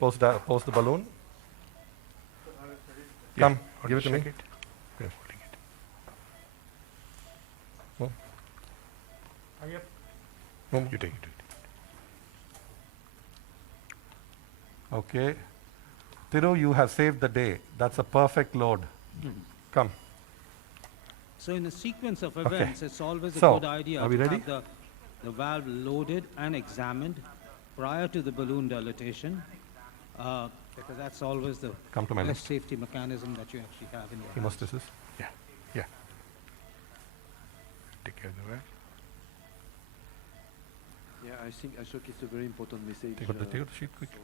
post the balloon. Yeah. Come, Want give it to me. check it? Yeah, holding it. Move. You take it. Okay. Thiru, you have saved the day. That's a perfect load. Come. So in a sequence of events, it's always a So, good idea are we to ready? have the valve loaded and examined prior to the balloon dilatation, because that's always the Come to my best left. safety mechanism that you actually have in your hands. Hemostasis. Yeah. Yeah. Take care of the valve. Yeah, I think Ashok, it's a very important message. Take out the sheet quick. So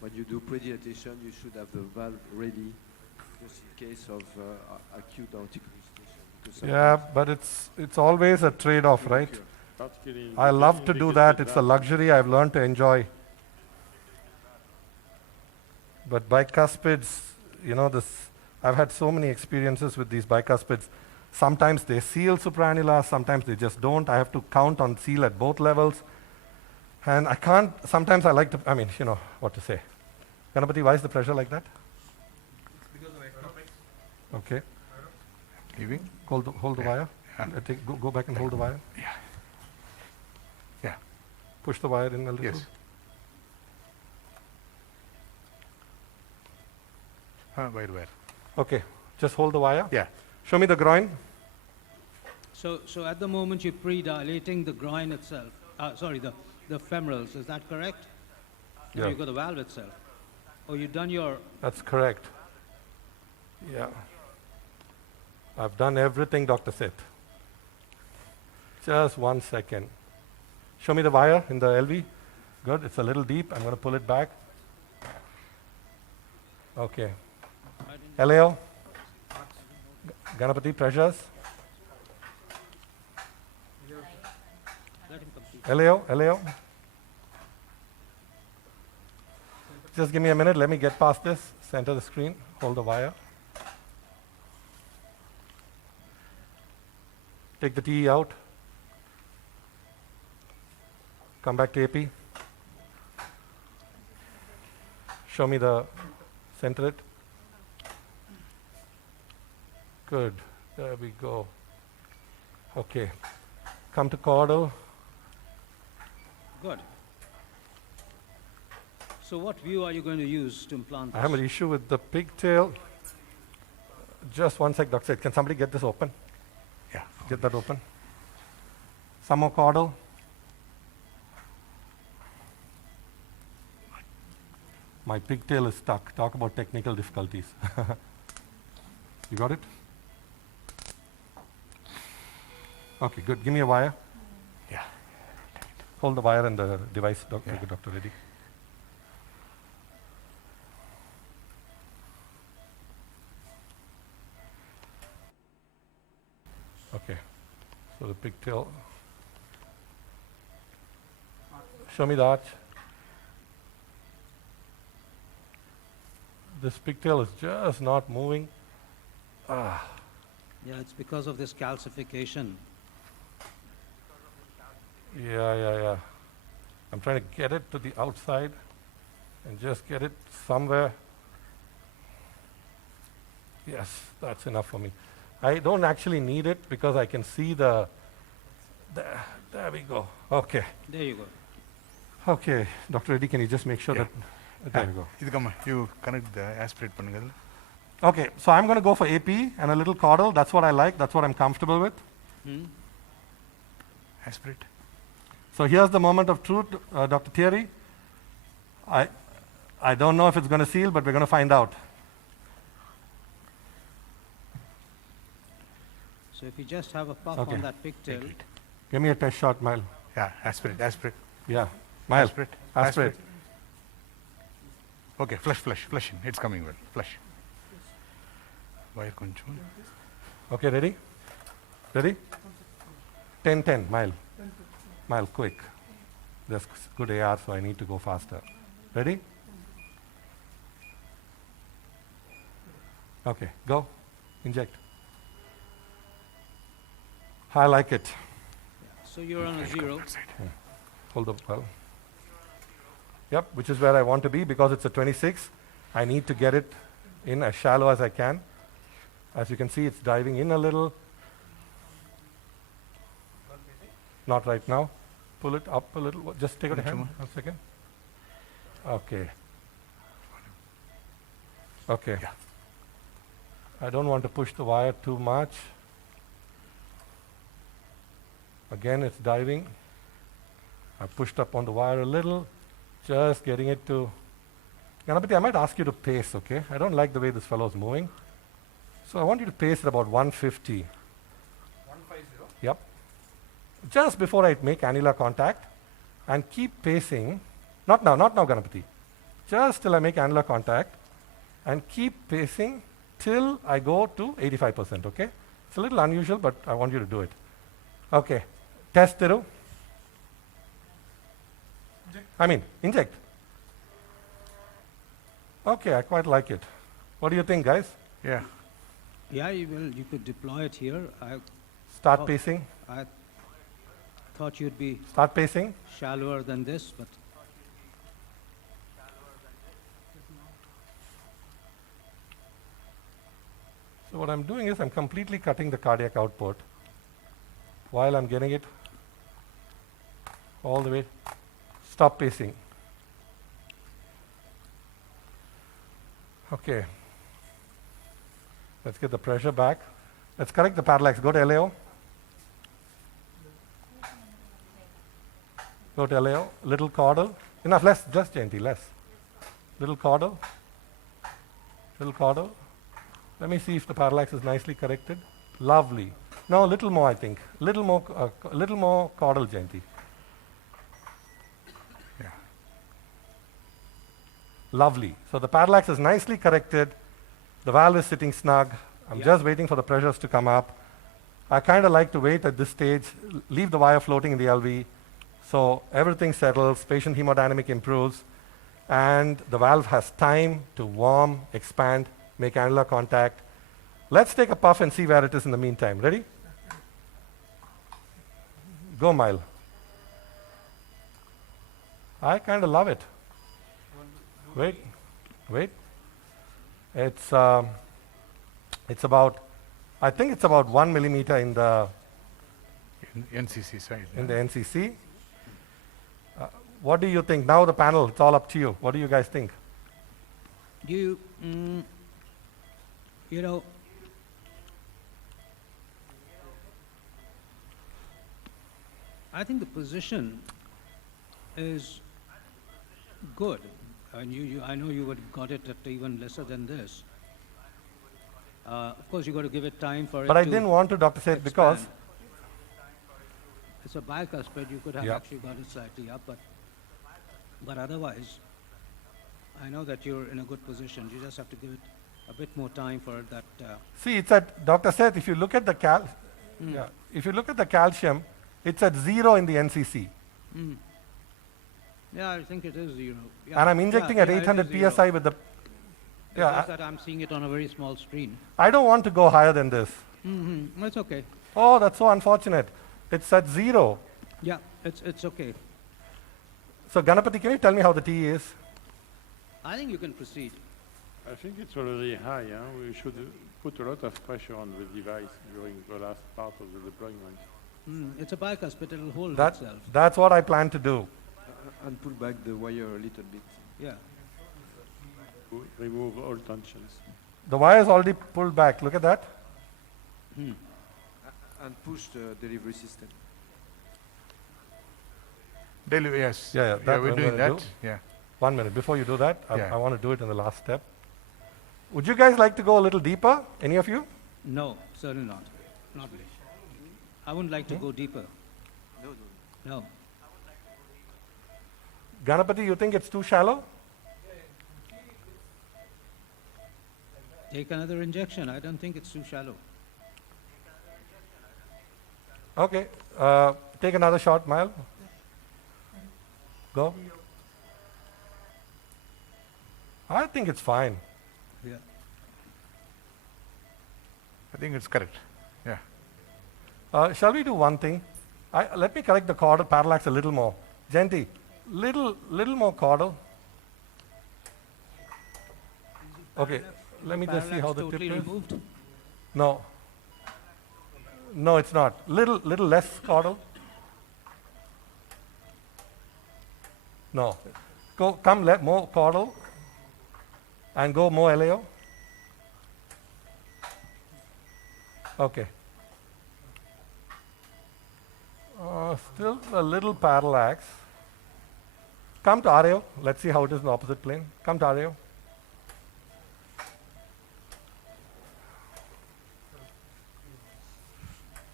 when you do pre-dilatation, you should have the valve ready just in case of acute aortic regurgitation. Because Yeah, sometimes but it's always a trade-off, it will right? occur. Particularly I love to do that. It's a luxury I've learned to enjoy. But bicuspids, I've had so many experiences with these bicuspids. Sometimes they seal supraannular, sometimes they just don't. I have to count on seal at both levels. And I can't, sometimes I like to, you know what to say. Ganapati, why is the pressure like that? Because of economics. Okay. Leaving? Hold the wire. Yeah. Go back and hold the wire. Yeah. Yeah. Push the wire in a little. Yes. Where? Okay. Just hold the wire. Yeah. Show me the groin. So at the moment you're pre-dilating the groin itself. The femorals. Is that correct? Yeah. You've got the valve itself. Oh, you've done your. That's correct. Yeah. I've done everything Dr. said. Just 1 second. Show me the wire in the LV. Good. It's a little deep. I'm going to pull it back. Okay. LAO. Ganapati, pressures. Let him complete. LAO. Just give me a minute. Let me get past this. Center the screen. Hold the wire. Take the TE out. Come back to AP. Show me the center it. Good. There we go. Okay. Come to caudal. Good. So what view are you going to use to implant I this? have an issue with the pigtail. Just 1 sec, Dr. Can somebody get this open? Yeah. Get that open. Some more caudal. My pigtail is stuck. Talk about technical difficulties. You got it? Okay, good. Give me a wire. Yeah. hold the wire and the device, Yeah. Dr. Reddy. Okay, so the pigtail. Show me the arch. This pigtail is just not moving. Ah, Yeah, it's because of this calcification. yeah. I'm trying to get it to the outside and just get it somewhere. Yes, that's enough for me. I don't actually need it because I can see the, there we go. Okay, There you go. okay. Dr. Reddy, can you just make sure Yeah. that, there we go. இதுக்கம்மா you connect the aspirate பண்ணுங்க இதுல. Okay, so I'm going to go for AP and a little caudal. That's what I like. That's what I'm comfortable with. Hmm? Aspirate. So here's the moment of truth, Dr. Thierry. I don't know if it's going to seal, but we're going to find out. So if you just have a puff Okay. on that pigtail, Give me a test shot, Mile. Yeah, aspirate. Yeah, Mile. Aspirate. Aspirate. Okay, flush in. It's coming well. Flush. Wire కొంచెం. Okay, ready? Ready? 10, Mile. Mile, quick. There's good AR, so I need to go faster. Ready? Okay, go. Inject. I like it. so you're on a 0. Hold the well. Yep, which is where I want to be because it's a 26. I need to get it in as shallow as I can. As you can see, it's diving in a little. Not right now. Pull it up a little. Just take out a hand. One second. Okay. Okay. Yeah. I don't want to push the wire too much. Again, it's diving. I pushed up on the wire a little, just getting it to. Ganapati, I might ask you to pace, okay? I don't like the way this fellow is moving. So I want you to pace at about 150. 150? Yep. Just before I make annular contact, and keep pacing. Not now, Ganapati. Just till I make annular contact, and keep pacing till I go to 85%, okay? It's a little unusual, but I want you to do it. Okay. Test Thiru. Inject. Okay, I quite like it. What do you think, guys? Yeah. Yeah, you could deploy it here. Start Oh. pacing. I thought you'd be Start pacing. shallower than this, but So what I'm doing is I'm completely cutting the cardiac output while I'm getting it all the way. Stop pacing. Okay. Let's get the pressure back. Let's correct the parallax. Go to LAO. Go to LAO. Little caudal. Enough, less, just Jayanti, less. Little caudal. Little caudal. Let me see if the parallax is nicely corrected. Lovely. No, a little more, I think. Little more caudal, Jayanti. Yeah. Lovely. So the parallax is nicely corrected. The valve is sitting snug. I'm Yeah. just waiting for the pressures to come up. I kind of like to wait at this stage, leave the wire floating in the LV, so everything settles, patient hemodynamic improves, and the valve has time to warm, expand, make annular contact. Let's take a puff and see where it is in the meantime. Ready? Go, Mile. I kind of love it. Wait. It's about, I think it's about 1 millimeter in the NCC side. in the NCC. What do you think? Now the panel, it's all up to you. What do you guys think? you know, I think the position is good. And I know you would have got it at even lesser than this. Of course, you got to give it time for it But I to didn't want to, Dr. Seth, because expand. it's a bicuspid, you could have Yeah. actually got it slightly up, but otherwise, I know that you're in a good position. You just have to give it a bit more time for that. See, it's at, Dr. Seth, if you look at the if you look at the calcium, it's at 0 in the NCC. Yeah, I think it is 0. Yeah, And I'm injecting yeah, at yeah, it 800 is 0. psi with the, It's yeah, just that I'm seeing it on a very small screen. I don't want to go higher than this. It's okay. Oh, that's so unfortunate. It's at 0. Yeah, it's okay. So Ganapati, can you tell me how the TE is? I think you can proceed. I think it's already high. We should put a lot of pressure on the device during the last part of the deployment. It's a bicuspid, it'll hold That, itself. that's what I plan to do. And pull back the wire a little bit. Yeah. To remove all tensions. The wire is already pulled back. Look at that. And push the delivery system. Yes. Yeah, yeah, that we're I'm doing gonna that. do. Yeah. 1 minute. Before you do that, Yeah. I want to do it in the last step. Would you guys like to go a little deeper? Any of you? No, certainly not. Not really. I wouldn't like to go deeper. No. Ganapati, you think it's too shallow? Take another injection. I don't think it's too shallow. Okay. Take another shot, Mile. Go. I think it's fine. Yeah. I think it's correct. Yeah. Shall we do one thing? Let me correct the caudal parallax a little more. Jayanti, little more caudal. Okay, let me just see how the tip totally is. removed? No. No, it's not. Little less caudal. No. Come more caudal. And go more LAO. Okay. Still a little parallax. Come to RAO. Let's see how it is in the opposite plane. Come to RAO.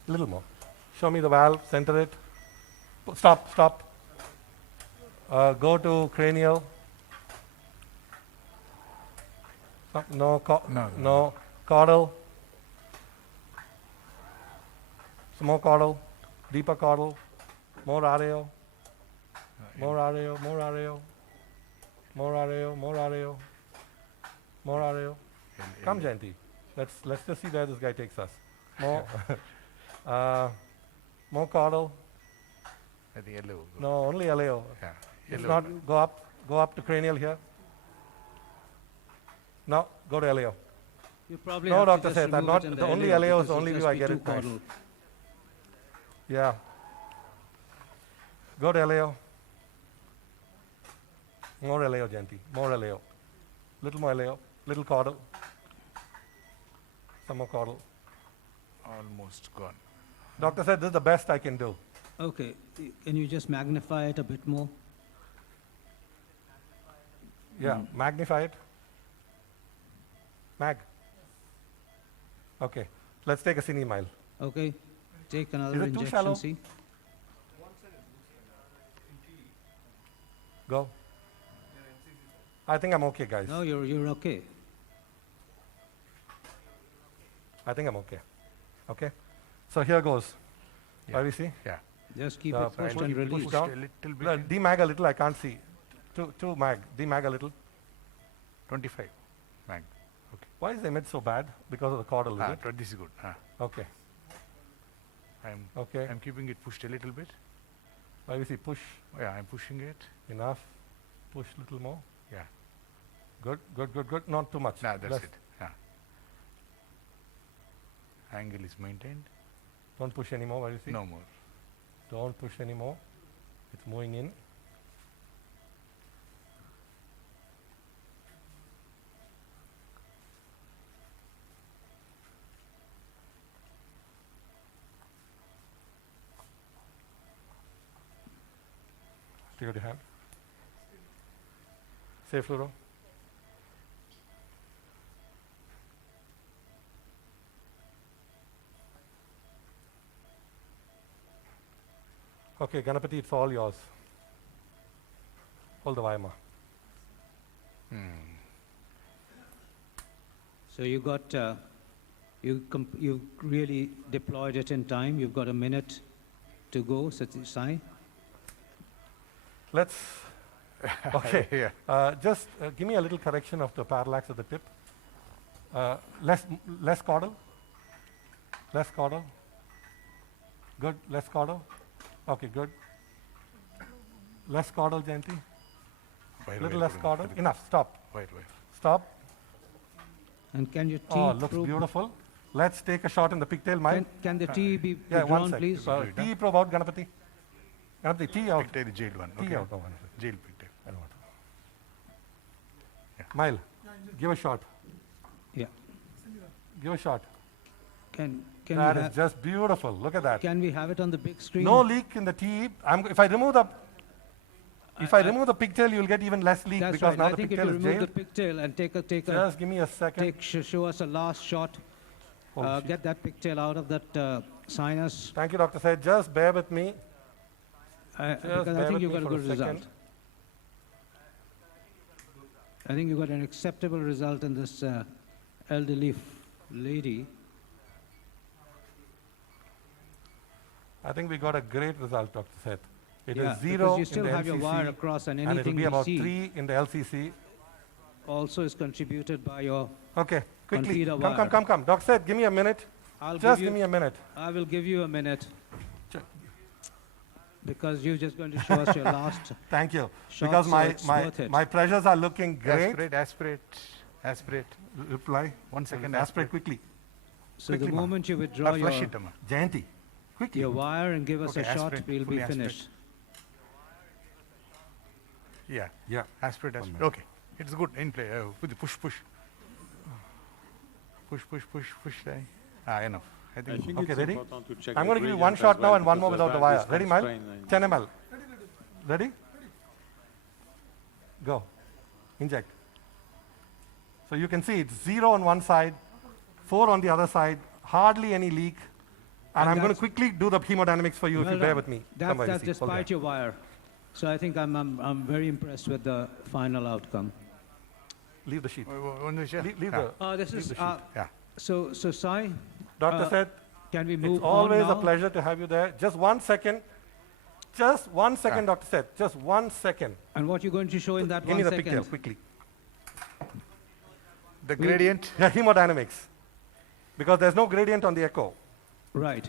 Little more. Show me the valve, center it. Stop. Go to cranial. No, no. Caudal. Some more caudal. Deeper caudal. More RAO. More RAO. More RAO. More RAO. More RAO. More RAO. Come, Jayanti. Let's just see where this guy takes us. More. More caudal. I think LAO. No, only LAO. Yeah. If LAO. not, go up to cranial here. No, go to LAO. You probably No, have Dr. to just Seth, I'm remove not, it in the only LAO LAO is because the only it'll view I just get be it too nice. caudal. Yeah. Go to LAO. More LAO, Jayanti. More LAO. Little more LAO. Little caudal. Some more caudal. Almost gone. Doctor said this is the best I can do. Okay, can you just magnify it a bit more? Yeah, magnify it. Mag. Okay, let's take a cine mile. Okay, take another Is it too injection, shallow? see? Go. I think I'm okay, guys. No, you're okay. I think I'm okay. Okay? So here goes. Yeah. We see? Yeah. Just keep The it pushed push and push released. down. A little bit. No, demag a little, I can't see. Two mag. Demag a little. 25. Mag. Why is the image so bad? Because of the caudal, is it? 20 is good. Okay. Okay. I'm keeping it pushed a little bit. We see push Yeah, I'm pushing it. enough. Push little more. Yeah. Good. Not too much. Nah, that's Less. it. Yeah. Angle is maintained. Don't push anymore. Why you see? No more. Don't push anymore. It's moving in. Take out your hand. Say fluoro. Okay, Ganapati, it's all yours. Hold the wire, ma. So you got, you really deployed it in time. You've got a minute to go, Sai. Let's, okay. Yeah. Just give me a little correction of the parallax at the tip. Less caudal. Less caudal. Good, less caudal. Okay, good. Less caudal, Jayanti. Little less caudal. Enough, stop. Wait. Stop. And can your T Oh, looks probe, beautiful. Let's take a shot in the pigtail, Mike. can the T be Yeah, one withdrawn, sec. please? T probe out, Ganapati. Ganapati, T out. Pigtail, jailed one. T Okay. out. Oh, Jail pigtail. I don't want to. Mile, give a shot. Yeah. Give a shot. Can That we is just beautiful. Look at that. can we have it on the big screen? No leak in the T. If I remove the pigtail, you'll get even less leak That's because right. now I the think if pigtail you is remove the jailed. pigtail and Just give me a second. show us a last shot. Oh, shit. Get that pigtail out of that sinus. Thank you, Dr. Said. Just bear with me. Because I bear think with you me got a for a good result. second. I think you got an acceptable result in this elderly lady. I think we got a great result, Dr. Seth. It Yeah, is 0 because you still in the have your LCC, wire across, and and it will anything be we about see 3 in the LCC. also is contributed by your. Okay, quickly. feeder Come. wire. Dr. Seth, give me a minute. I'll Just give give me you. a minute. I will give you a minute. Sure. Because you're just going to show us your last Thank you. shot, Because so my, it's my, worth it. my pressures are looking great. Aspirate. Reply. 1 second. Aspirate quickly. So the quickly, ma. moment you withdraw your, Flush it, Amma. Jayanti, quickly. your wire and give us Okay, a shot, aspirate, we'll be fully aspirate. finished. Yeah. Yeah. Aspirate. minute. Okay. It's good. In play. Push. Push. Enough. I I think. think Okay, it's ready? important to check I'm the going to give you gradient one as shot now well, and one more because without the that wire. is Ready, Mile? constrained. 10 ml. Ready? Go. Inject. So you can see it's 0 on one side, 4 on the other side, hardly any leak. And And I'm going to that's- quickly do the hemodynamics for you if Well you bear done. with me. That's Somebody that's see. Hold despite your wire. So I think I'm very impressed with the final outcome. there. Leave the sheet. Leave Yeah. the. This Leave is the sheet. Yeah. so Sai, Dr. said, can we move it's always on a now? pleasure to have you there. Just 1 second. Just 1 second, Dr. Seth. Just 1 second. And what you're going to show in that Give me 1 the pigtail, second? quickly. The gradient. Yeah, hemodynamics. Because there's no gradient on the echo. Right.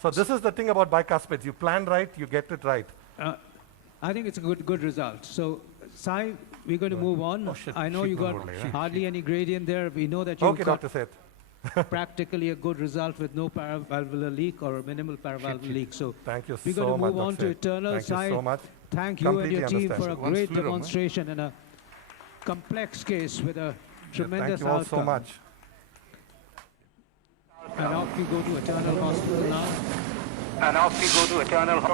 So this is the thing about bicuspids. You plan right, you get it right. I think it's a good result. So Sai, we're going to move on. Oh, shit. I know Sheet you got overlay, yeah. hardly any gradient there. We know that you Okay, got Dr. Seth. practically a good result with no paravalvular leak or a minimal paravalvular leak. So Thank you we're so going to much, move on Dr. to Seth. eternal. Thank Sai, you so much. thank you and Completely your team understand. for a Once great fluoro, huh? demonstration and a complex case with a Yeah, tremendous thank you all outcome. so much. And off we go to Eternal Hospital now. And off we go to Eternal. And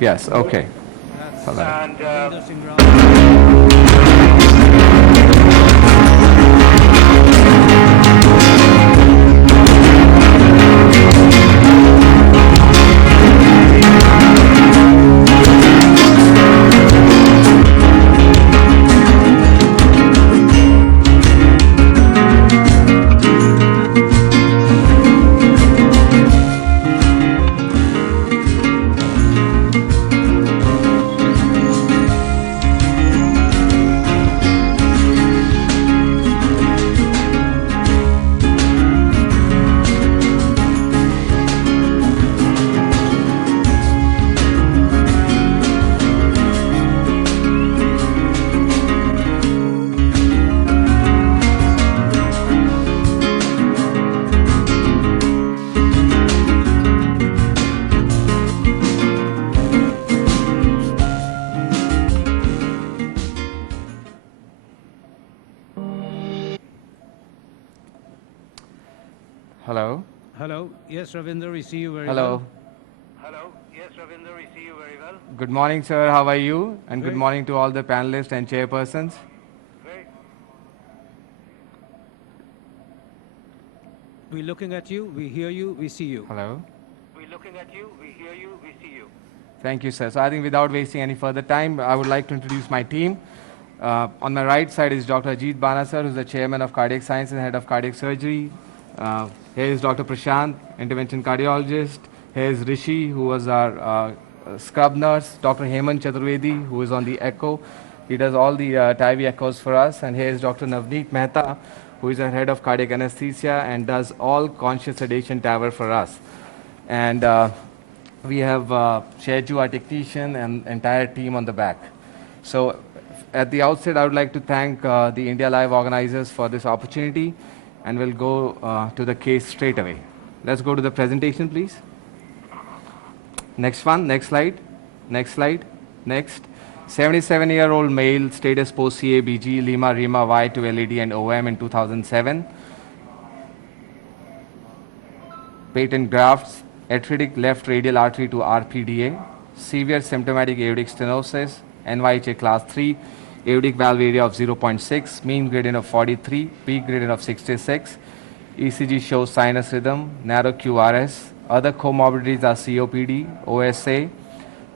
Yes, okay. that's And Ravinder Singh Rao. Hello. Hello. Yes, Ravinder, we see you very Hello. well. hello. Yes, Ravinder, we see you very well. Good morning, sir. How are you? And good Very- morning to all the panelists and chairpersons. Very, We're looking at you, we hear you, we see you. Hello. We're looking at you, we hear you, we see you. Thank you, sir. So I think without wasting any further time, I would like to introduce my team. On my right side is Dr. Ajit Bana, sir, who's the chairman of cardiac science and head of cardiac surgery. Here is Dr. Prashant, intervention cardiologist. Here is Rishi, who was our scrub nurse. Dr. Hemant Chaturvedi, who is on the echo. He does all the TIV echoes for us. And here is Dr. Navneet Mehta, who is our head of cardiac anesthesia and does all conscious sedation TAVR for us. And we have Sheju, our technician, and entire team on the back. So at the outset, I would like to thank the India Live organizers for this opportunity, and we'll go to the case straight away. Let's go to the presentation, please. Next one, next slide, next slide, next. 77-year-old male, status post CABG, Lima, Rima, Y to LED and OM in 2007. Patent grafts, arthritic left radial artery to RPDA, severe symptomatic aortic stenosis, NYHA class 3, aortic valve area of 0.6, mean gradient of 43, peak gradient of 66. ECG shows sinus rhythm, narrow QRS. Other comorbidities are COPD, OSA,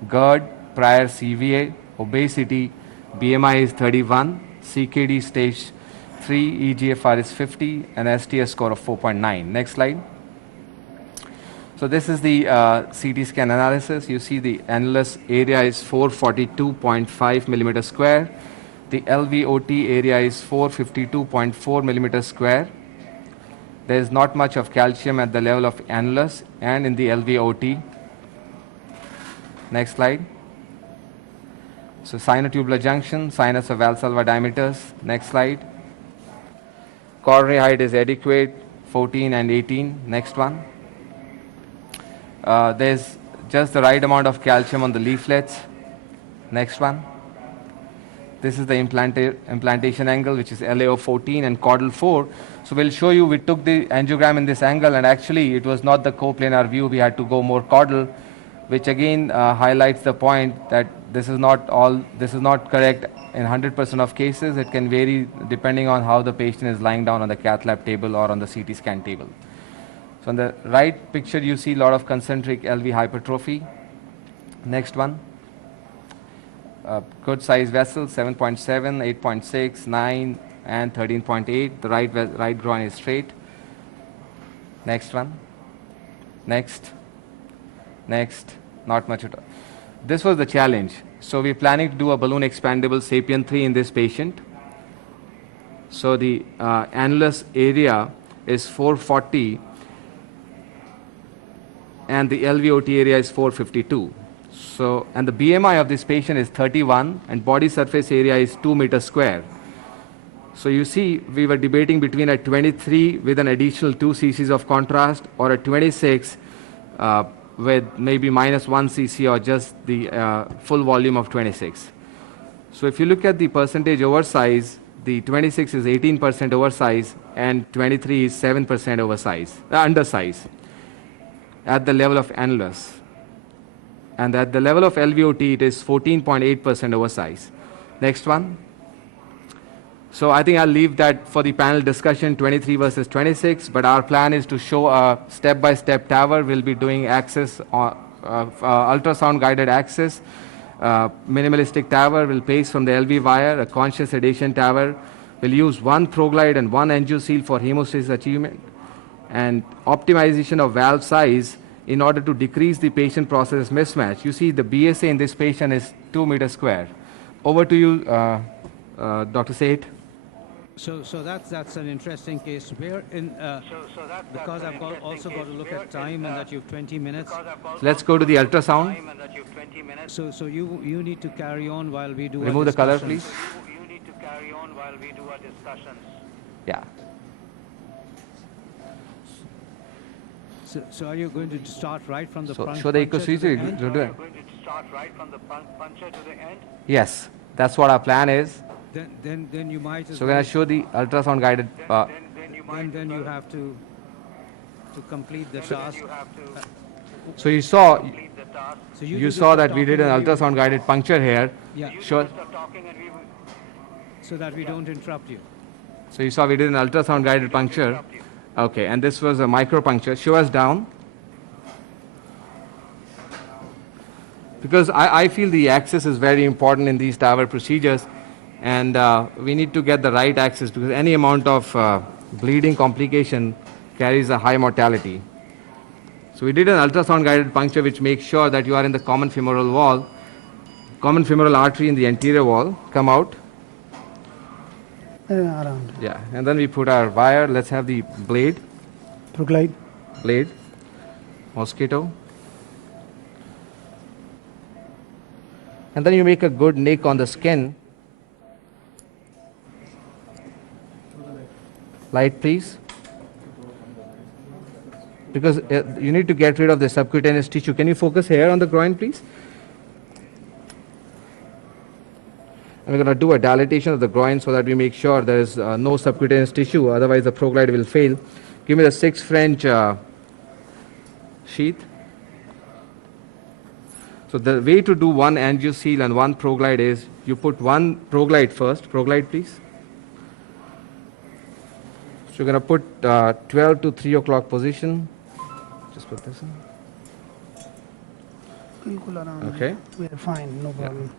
GERD, prior CVA, obesity, BMI is 31, CKD stage 3, EGFR is 50, and STS score of 4.9. Next slide. So this is the CT scan analysis. You see the annulus area is 442.5 millimeter square. The LVOT area is 452.4 millimeter square. There is not much of calcium at the level of annulus and in the LVOT. Next slide. So sinotubular junction, sinus of Valsalva diameters. Next slide. Coronary height is adequate, 14 and 18. Next one. There's just the right amount of calcium on the leaflets. Next one. This is the implantation angle, which is LAO 14 and caudal 4. So we'll show you, we took the angiogram in this angle, and actually it was not the coplanar view. We had to go more caudal, which again highlights the point that this is not correct in 100% of cases. It can vary depending on how the patient is lying down on the cath lab table or on the CT scan table. So on the right picture, you see a lot of concentric LV hypertrophy. Next one. Good size vessels, 7.7, 8.6, 9, and 13.8. The right groin is straight. Next one. Next. Next. Not much at all. This was the challenge. So we're planning to do a balloon expandable SAPIEN 3 in this patient. So the annulus area is 440 and the LVOT area is 452. So, and the BMI of this patient is 31 and body surface area is 2 meters square. So you see, we were debating between a 23 with an additional 2 cc's of contrast or a 26 with maybe minus 1 cc or just the full volume of 26. So if you look at the percentage oversize, the 26 is 18% oversize and 23 is 7% undersize at the level of annulus. And at the level of LVOT, it is 14.8% oversize. Next one. So I think I'll leave that for the panel discussion, 23 versus 26, but our plan is to show a step-by-step TAVR. We'll be doing access, ultrasound-guided access, minimalistic TAVR. We'll pace from the LV wire, a conscious sedation TAVR. We'll use one ProGlide and one angioseal for hemostasis achievement, and optimization of valve size in order to decrease the patient-process mismatch. You see the BSA in this patient is 2 meters square. Over to you, Dr. Seth. So that's an interesting case. Where in because I've also got to look at time and that you have 20 minutes. Let's go to the ultrasound. So you need to carry on while we do. Remove the color, please. You need to carry on while we do our discussions. Yeah. So are you going to start right from the So show the puncture to the ecosystem. end? Are you going to start right from the puncture to the end? Yes, that's what our plan is. Then you might. So when I show the ultrasound guided, Then you have to complete the task. so you saw Complete the task. So you just saw stop that we talking did an and we- ultrasound guided puncture here. Yeah, Sure. Stop talking and we will so that we don't interrupt you. So you saw we did an ultrasound guided puncture. Okay, and this was a micropuncture. Show us down. Because I feel the axis is very important in these TAVR procedures, and we need to get the right axis because any amount of bleeding complication carries a high mortality. So we did an ultrasound guided puncture which makes sure that you are in the common femoral wall, common femoral artery in the anterior wall. Come out. Around. Yeah, and then we put our wire. Let's have the blade. Proglide. Blade. Mosquito. And then you make a good nick on the skin. Light, please. Because you need to get rid of the subcutaneous tissue. Can you focus here on the groin, please? And we're going to do a dilatation of the groin so that we make sure there is no subcutaneous tissue, otherwise the ProGlide will fail. Give me the 6 French sheath. So the way to do one angioseal and one ProGlide is you put one ProGlide first. ProGlide, please. So you're going to put 12 to 3 o'clock position. Just put this in. Okay. We are fine, no problem.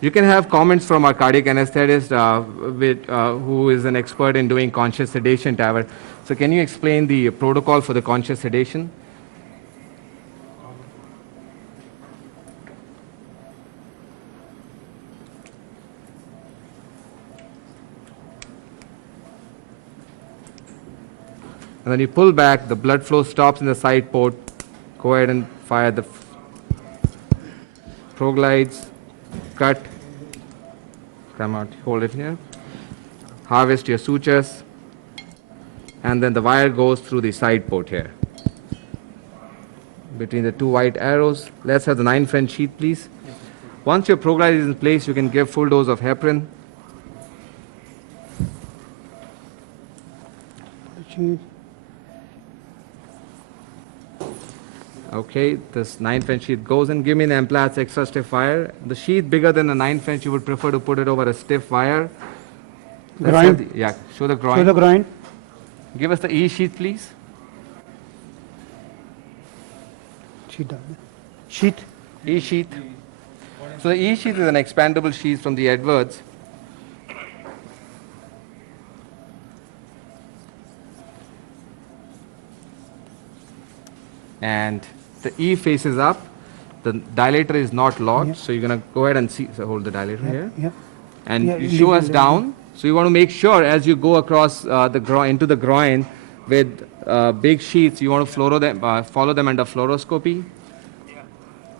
You can have comments from our cardiac anesthetist who is an expert in doing conscious sedation TAVR. So can you explain the protocol for the conscious sedation? And then you pull back, the blood flow stops in the side port. Go ahead and fire the ProGlides, cut, come out, hold it here, harvest your sutures, and then the wire goes through the side port here. Between the 2 white arrows, let's have the 9 French sheath, please. Once your ProGlide is in place, you can give full dose of heparin. Okay, this 9 French sheath goes in. Give me an Amplatz extra stiff wire. The sheath bigger than the 9 French, you would prefer to put it over a stiff wire. Groin. Yeah, show the groin. Show the groin. Give us the E sheath, please. Sheath. E sheath. So the E sheath is an expandable sheath from the Edwards. And the E faces up. The dilator is not locked, Yeah. so you're going to go ahead and see. So hold the dilator here. Yeah. And Yeah, you leave show it us there. down. So you want to make sure as you go across the groin into the groin with big sheets, you want to follow them under fluoroscopy.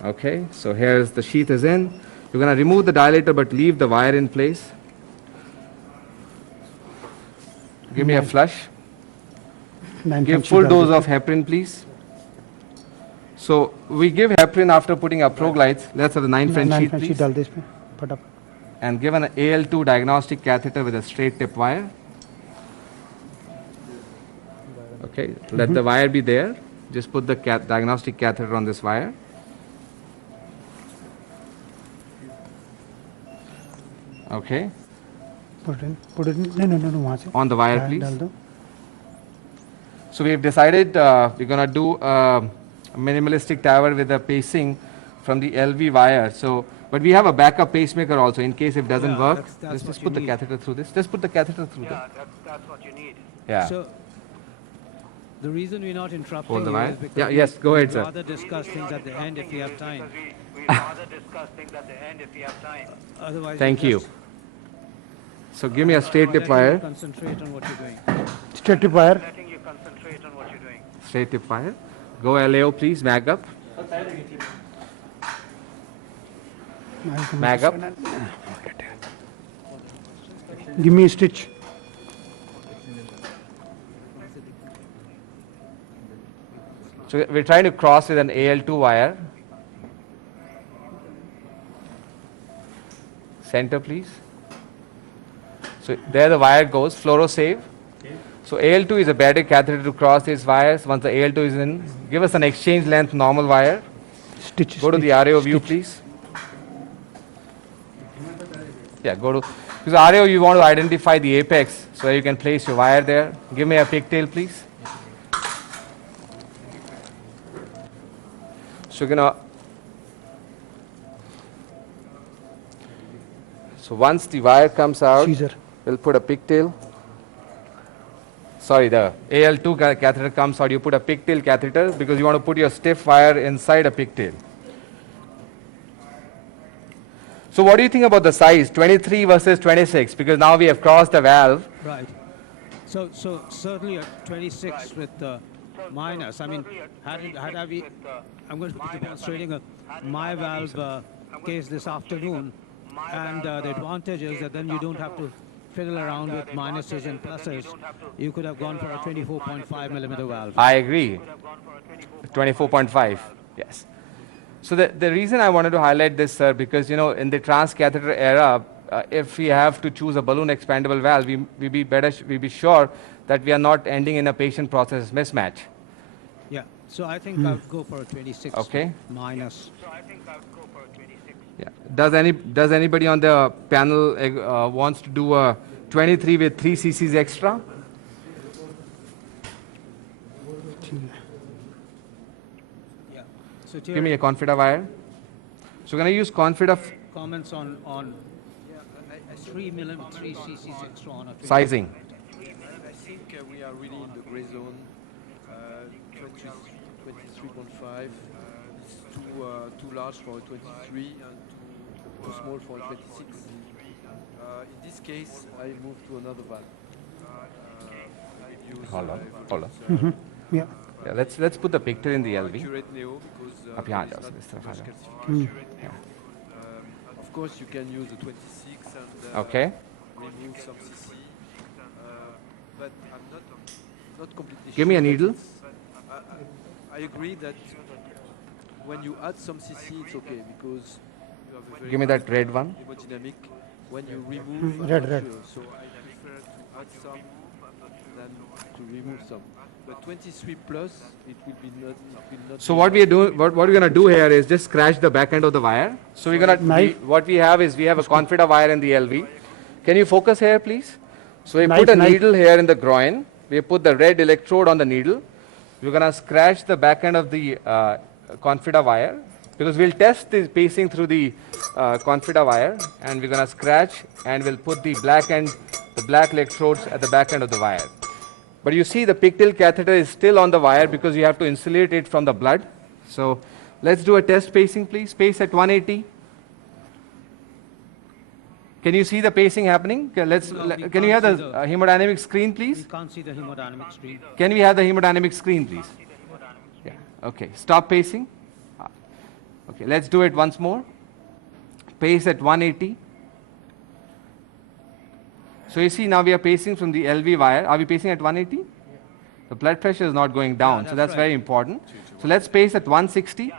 Okay, so here's the sheath is in. You're going to remove the dilator but leave the wire in place. Give me a flush. 9 Give French full sheath dose also. of heparin, please. So we give heparin after putting our ProGlides. Let's have the 9 French 9 sheath, French sheath please. डाल दे इसमें फटाफट. And give an AL2 diagnostic catheter with a straight tip wire. Okay, let the wire be there. Just put the diagnostic catheter on this wire. Okay, Put it in. No, वहाँ से. on the wire, डाल please. दो. So we've decided we're going to do a minimalistic TAVR with a pacing from the LV wire. So, but we have a backup pacemaker also in case if it doesn't Yeah, work. that's Let's what just you put the need. catheter through this. Just put the catheter through Yeah, that's what you need. there. Yeah. So, the reason we're not interrupting Hold the you wire. is because Yeah, yes, go ahead, we'd sir. rather discuss things at the end if we have time. We'd rather discuss things at the end if we have time. Otherwise, Thank we'll you. just So give me a straight tip letting you wire. Concentrate on what you're doing. Straight tip wire. Letting you concentrate on what you're doing. Straight tip wire. Go LAO, please. Mag up. Mag up. Give me a stitch. So we're trying to cross with an AL2 wire. Center, please. So there the wire goes, fluorosave. So AL2 is a better catheter to cross these wires. Once the AL2 is in, give us an exchange length normal wire. Stitch. Go to the stitch, RAO view, stitch. please. Yeah, go to Because Aryo, you want to identify the apex, so you can place your wire there. Give me a pigtail, please. So you're gonna. So once the wire comes out, Caesar. we'll put a pigtail. Sorry, the AL2 catheter comes out, you put a pigtail catheter because you want to put your stiff wire inside a pigtail. So what do you think about the size, 23 versus 26? Because now we have crossed the valve. Right. So certainly a 26 with minus. I mean, had I be, I'm going to be demonstrating my valve case this afternoon, and the advantage is that then you don't have to fiddle around with minuses and pluses. You could have gone for a 24.5 millimeter valve. I agree. 24.5, yes. So the reason I wanted to highlight this, sir, because, you know, in the transcatheter era, if we have to choose a balloon expandable valve, we be sure that we are not ending in a patient process mismatch. Yeah. So I think I would go for a 26 Okay. minus. Yeah. Does anybody on the panel wants to do a 23 with 3 cc's extra? Yeah. So Give me a Confida wire. So we're going to use Confida comments on 3 cc's extra on a 20. sizing. I think we are really in the gray zone. 23.5 is too large for a 23 and too small for a 26. In this case, I move to another valve. I use, Hold on. Yeah. Yeah, let's put the picture in the LV. Accurate Neo because Up behind there us, is Mr. not Father. much calcification. Of course, you can use a 26 and Okay. remove some CC, but I'm not completely Give me sure a that needle. I agree that when you add some CC, it's okay because you have a very Give me that fast red one. hemodynamic. When you remove, I'm Red, not red. sure, so I prefer to add some than to remove some. But 23 plus, it will not. So be what we are doing, what we're going to do here is just scratch the back end of the wire. So we're going to, Knife. what we have is we have a Confida wire in the LV. Can you focus here, please? So we Knife, put a knife. needle here in the groin. We put the red electrode on the needle. We're going to scratch the back end of the Confida wire because we'll test the pacing through the Confida wire, and we're going to scratch and we'll put the black electrodes at the back end of the wire. But you see the pigtail catheter is still on the wire because you have to insulate it from the blood. So let's do a test pacing, please. Pace at 180. Can you see the pacing happening? Can you have the hemodynamic screen, We please? can't see the hemodynamic screen. Can we have the hemodynamic screen, please? Yeah. Okay. Stop pacing. Okay. Let's do it once more. Pace at 180. So you see now we are pacing from the LV wire. Are we pacing at 180? The blood pressure is not going down, so that's very important. So let's pace at 160.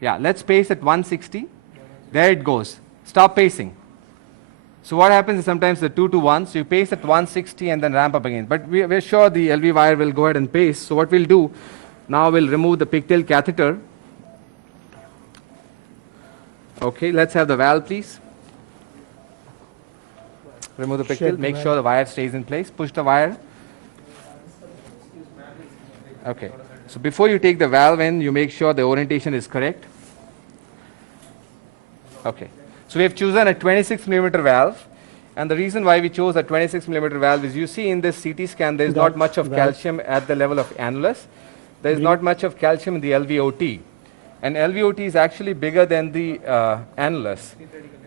Yeah, let's pace at 160. There it goes. Stop pacing. So what happens is sometimes the 2 to 1, so you pace at 160 and then ramp up again. But we're sure the LV wire will go ahead and pace. So what we'll do, now we'll remove the pigtail catheter. Okay, let's have the valve, please. Remove the pigtail, Shake the make wire. sure the wire stays in place. Push the wire. Okay, so before you take the valve in, you make sure the orientation is correct. Okay, so we have chosen a 26 millimeter valve. And the reason why we chose a 26 millimeter valve is you see in this CT scan, there is not much of calcium at the level of annulus. There is not much of calcium in the LVOT. And LVOT is actually bigger than the annulus.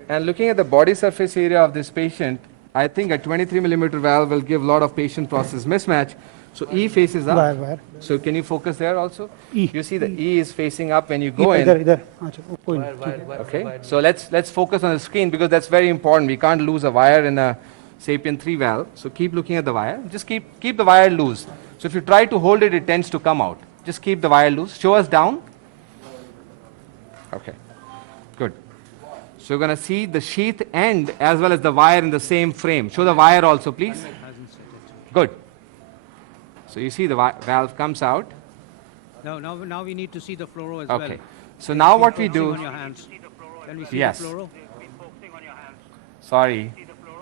And looking at the body surface area of this patient, I think a 23 millimeter valve will give a lot of patient process mismatch. So E faces up. Wire. So can you focus there also? E. You see the E is facing up when you go in. इधर अच्छा कोई नहीं Okay, so let's focus on the screen because that's very important. We can't lose a wire in a Sapien 3 valve. So keep looking at the wire. Just keep the wire loose. So if you try to hold it, it tends to come out. Just keep the wire loose. Show us down. Okay, good. So you're going to see the sheath end as well as the wire in the same frame. Show the wire also, please. Good. So you see the valve comes out. Now we need to see the fluoro as Okay. well. So now what we Focusing do. on your hands. Can we see Yes. the fluoro? Sorry.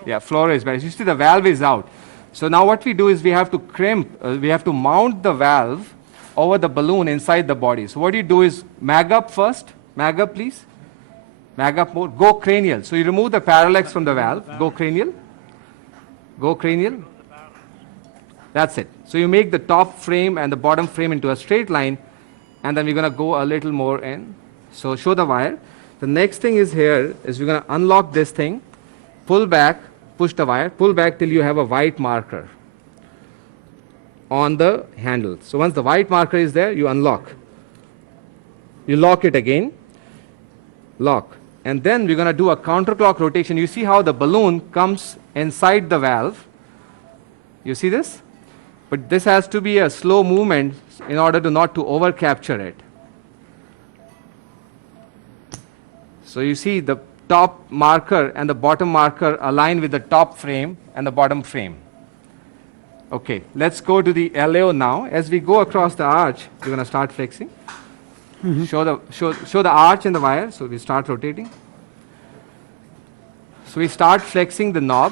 Yeah, fluoro is better. You see the valve is out. So now what we do is we have to crimp, we have to mount the valve over the balloon inside the body. So what you do is mag up first. Mag up, please. Mag up more. Go cranial. So you remove the parallax from the valve. Go cranial. Go cranial. That's it. So you make the top frame and the bottom frame into a straight line, and then we're going to go a little more in. So show the wire. The next thing is here is we're going to unlock this thing, pull back, push the wire, pull back till you have a white marker on the handle. So once the white marker is there, you unlock. You lock it again, lock. And then we're going to do a counterclock rotation. You see how the balloon comes inside the valve. You see this? But this has to be a slow movement in order to not to over capture it. So you see the top marker and the bottom marker align with the top frame and the bottom frame. Okay, let's go to the LAO now. As we go across the arch, we're going to start flexing. Show the arch and the wire, so we start rotating. So we start flexing the knob,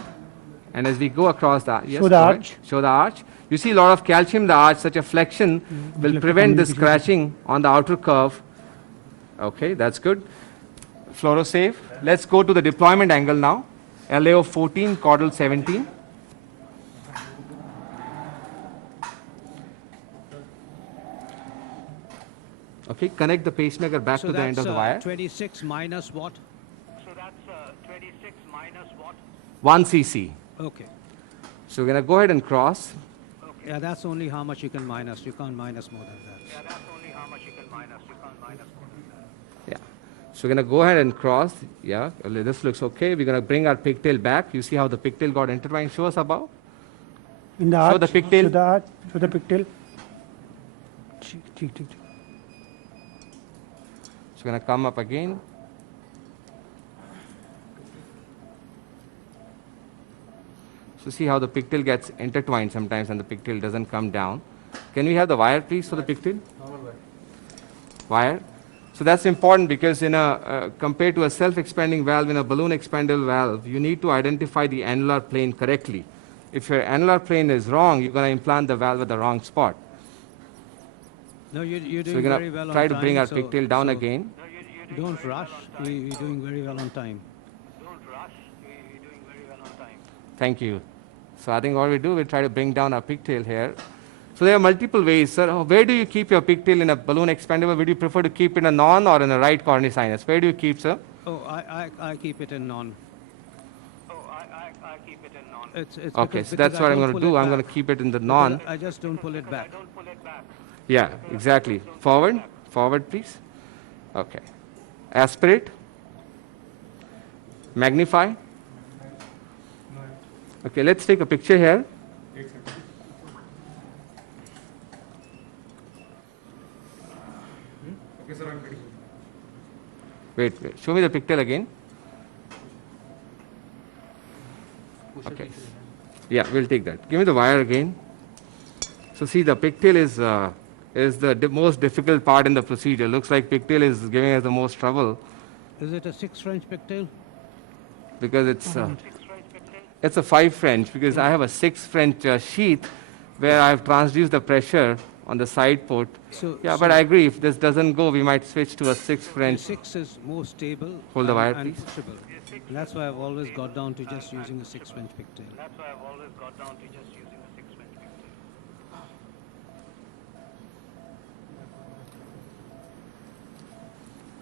and as we go across the yes, Show the arch. Show the arch. You see a lot of calcium in the arch, such a flexion will prevent the scratching on the outer curve. Okay, that's good. Fluoro safe. Let's go to the deployment angle now. LAO 14, caudal 17. Okay, connect the pacemaker back to the end of the wire. 26 minus what? So that's 26 minus what? 1 cc. Okay. So we're going to go ahead and cross. Yeah, that's only how much you can minus. You can't minus more than that. Yeah, that's only how much you can minus. You can't minus more than that. Yeah. So we're going to go ahead and cross. Yeah, this looks okay. We're going to bring our pigtail back. You see how the pigtail got intertwined? Show us above. In the Show arch. the pigtail. Show the arch. Show the pigtail. So we're going to come up again. So see how the pigtail gets intertwined sometimes and the pigtail doesn't come down. Can we have the wire, please, for the pigtail? Wire. So that's important because in a compared to a self-expanding valve, in a balloon expandable valve, you need to identify the annular plane correctly. If your annular plane is wrong, you're going to implant the valve at the wrong spot. No, you're So doing we're going very to well on try time. to bring our so- pigtail down so again. Don't rush. You're doing very well on time. Don't rush. You're doing very well on time. Thank you. So I think what we do, we try to bring down our pigtail here. So there are multiple ways, sir. Where do you keep your pigtail in a balloon expandable? Would you prefer to keep it in a non or in a right coronary sinus? Where do you keep, sir? Oh, I keep it in non. Oh, I keep it in non. It's Okay, because- so that's because what I I'm don't going to pull do. it I'm going to back. keep it in the Because non. I just don't pull it back. Don't pull it back. Yeah, exactly. Forward, forward, please. Okay. Aspirate. Magnify. Okay, let's take a picture here. Wait, show me the pigtail again. Okay. Yeah, we'll take that. Give me the wire again. So see, the pigtail is the most difficult part in the procedure. Looks like pigtail is giving us the most trouble Is it a 6 French pigtail? because it's a 5 French because I have a 6 French sheath where I've transduced the pressure on the side port. So, Yeah, so but I agree. If this doesn't go, we might switch to a 6 the French. 6 is more stable Hold the wire, and please. pushable. And that's why I've always got down to just using a 6 French pigtail. That's why I've always got down to just using a 6 French pigtail.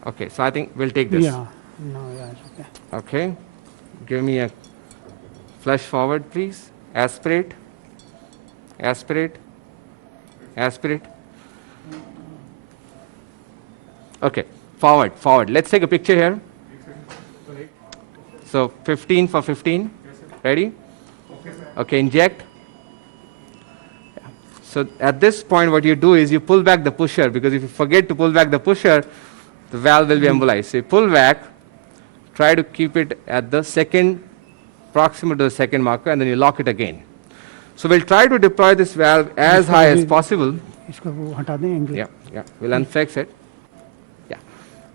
Okay, so I think we'll take this. Yeah. No, yeah, it's okay. Okay. Give me a flush forward, please. Aspirate. Aspirate. Aspirate. Okay. Forward, forward. Let's take a picture here. So 15 for 15. Ready? Okay, inject. So at this point, what you do is you pull back the pusher because if you forget to pull back the pusher, the valve will be embolized. So you pull back, try to keep it at the second, proximal to the second marker, and then you lock it again. So we'll try to deploy this valve as high as possible. इसको वो हटा दें angle. Yeah, yeah. We'll unflex it. Yeah.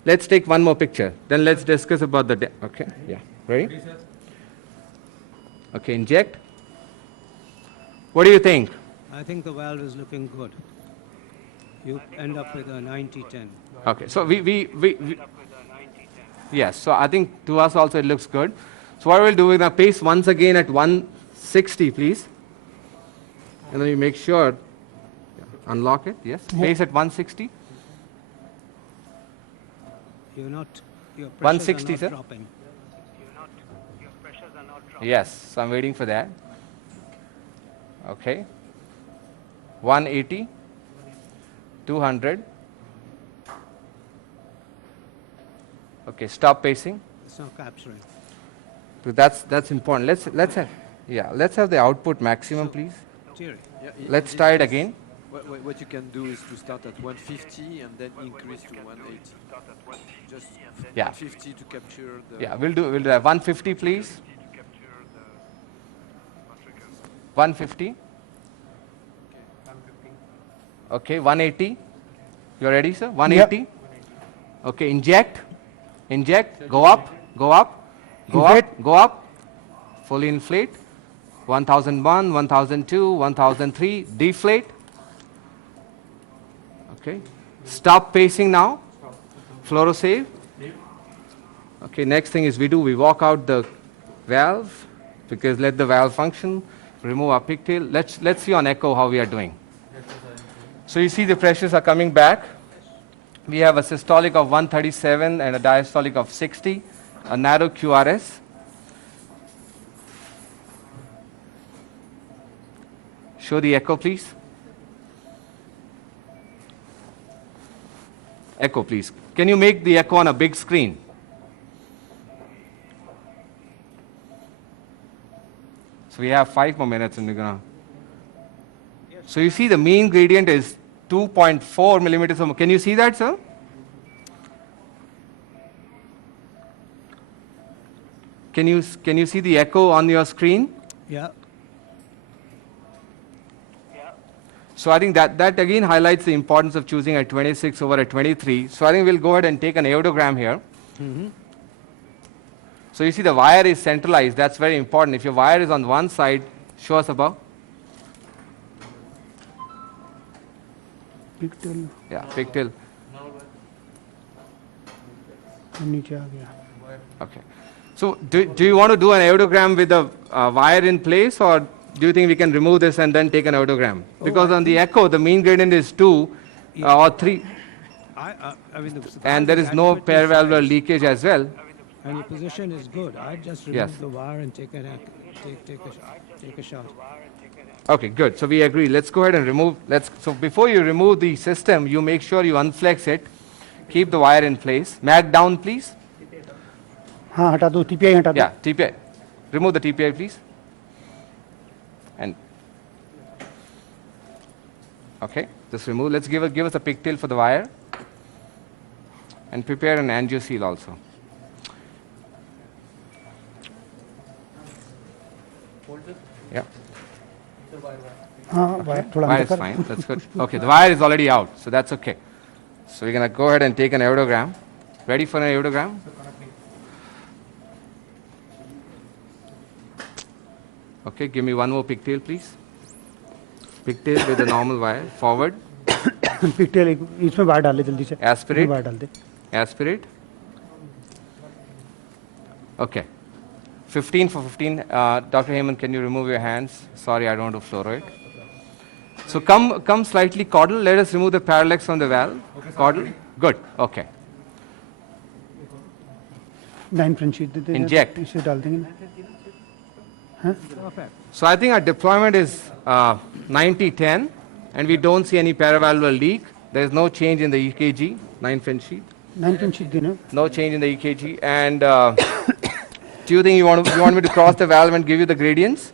Let's take one more picture. Then let's discuss about the. Okay. Yeah. Ready? Okay, inject. What do you think? I think the valve is looking good. You end up with a 90-10. Okay, so yes, so I think to us also it looks good. So what we'll do, we're going to pace once again at 160, please. And then you make sure, unlock it, yes. Pace at 160. You're not, your 160, pressures are sir. not dropping. Your pressures are not dropping. Yes, so I'm waiting for that. Okay. 180, 200. Okay, stop pacing. It's not capturing. So that's important. Let's have the output maximum, please. Thierry. Yeah, Let's in try it this again. case, what you can do is to start at 150 and then increase to 180. Just Yeah. 150 to capture the. Yeah, we'll do that. 150, please. 150. Okay, 180. You ready, sir? 180. Okay, inject. Inject. Go up. Go up. Go up. Go up. Fully inflate. 1001, 1002, 1003. Deflate. Okay. Stop pacing now. Fluoro save. Okay, next thing is we walk out the valve, because let the valve function. Remove our pigtail. Let's see on echo how we are doing. So you see the pressures are coming back. We have a systolic of 137 and a diastolic of 60, a narrow QRS. Show the echo, please. Echo, please. Can you make the echo on a big screen? So we have 5 more minutes and we're gonna. So you see the mean gradient is 2.4 millimeters. Can you see that, sir? Can you see the echo on your screen? Yeah. So I think that again highlights the importance of choosing a 26 over a 23. So I think we'll go ahead and take an aerogram here. So you see the wire is centralized. That's very important. If your wire is on one side, show us above. Pigtail Yeah, pigtail. नीचे आ गया. Okay. So do you want to do an aerogram with the wire in place, or do you think we can remove this and then take an aerogram? Because on the echo, the mean gradient is 2 or 3, I mean, the and valve there is no adequately paravalvular sized, leakage as well. and your position is good. I'd just remove Yes. the wire and take a shot. Okay, good. So we agree. Let's go ahead and remove. So before you remove the system, you make sure you unflex it. Keep the wire in place. Mag down, please. हाँ हटा दो TPI हटा दो. Yeah, TPI. Remove the TPI, please. And okay, just remove. Let's give us a pigtail for the wire, and prepare an angioseal also. Yeah. हाँ wire थोड़ा Wire अंदर is कर. fine. That's good. Okay, the wire is already out, so that's okay. So we're gonna go ahead and take an aerogram. Ready for an aerogram? Okay, give me one more pigtail, please. Pigtail with a normal wire. Forward. Pigtail इसमें wire डाल ले जल्दी से. Aspirate. Wire डाल दे. Aspirate. Okay. 15 for 15. Dr. Heyman, can you remove your hands? Sorry, I don't want to fluoro it. So come slightly caudal. Let us remove the parallax from the valve. Caudal. Good. Okay. 9 French sheet they they. Inject. इसे डाल देंगे ना. हाँ? So I think our deployment is 90-10, and we don't see any paravalvular leak. There is no change in the EKG. 9 French sheet. 9 French sheet देना. No change in the EKG. And do you think you want me to cross the valve and give you the gradients?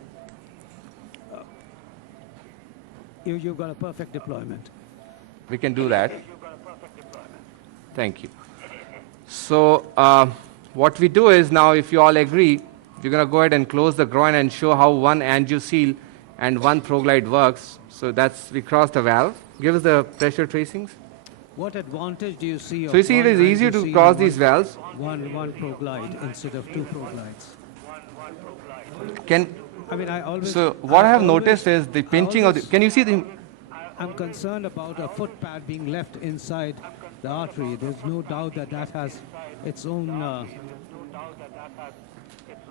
You've got a perfect deployment. We can do that. Thank you. So what we do is now, if you all agree, we're going to go ahead and close the groin and show how one angioseal and one ProGlide works. So we cross the valve. Give us the pressure tracings. What advantage do you see? So you see, it is easier to cross these valves. One ProGlide instead of 2 ProGlides. I mean, I always. So what I have always- noticed is the pinching of the, always- can you see the, I'm concerned about a foot pad being left inside the artery. There's no doubt that that has its own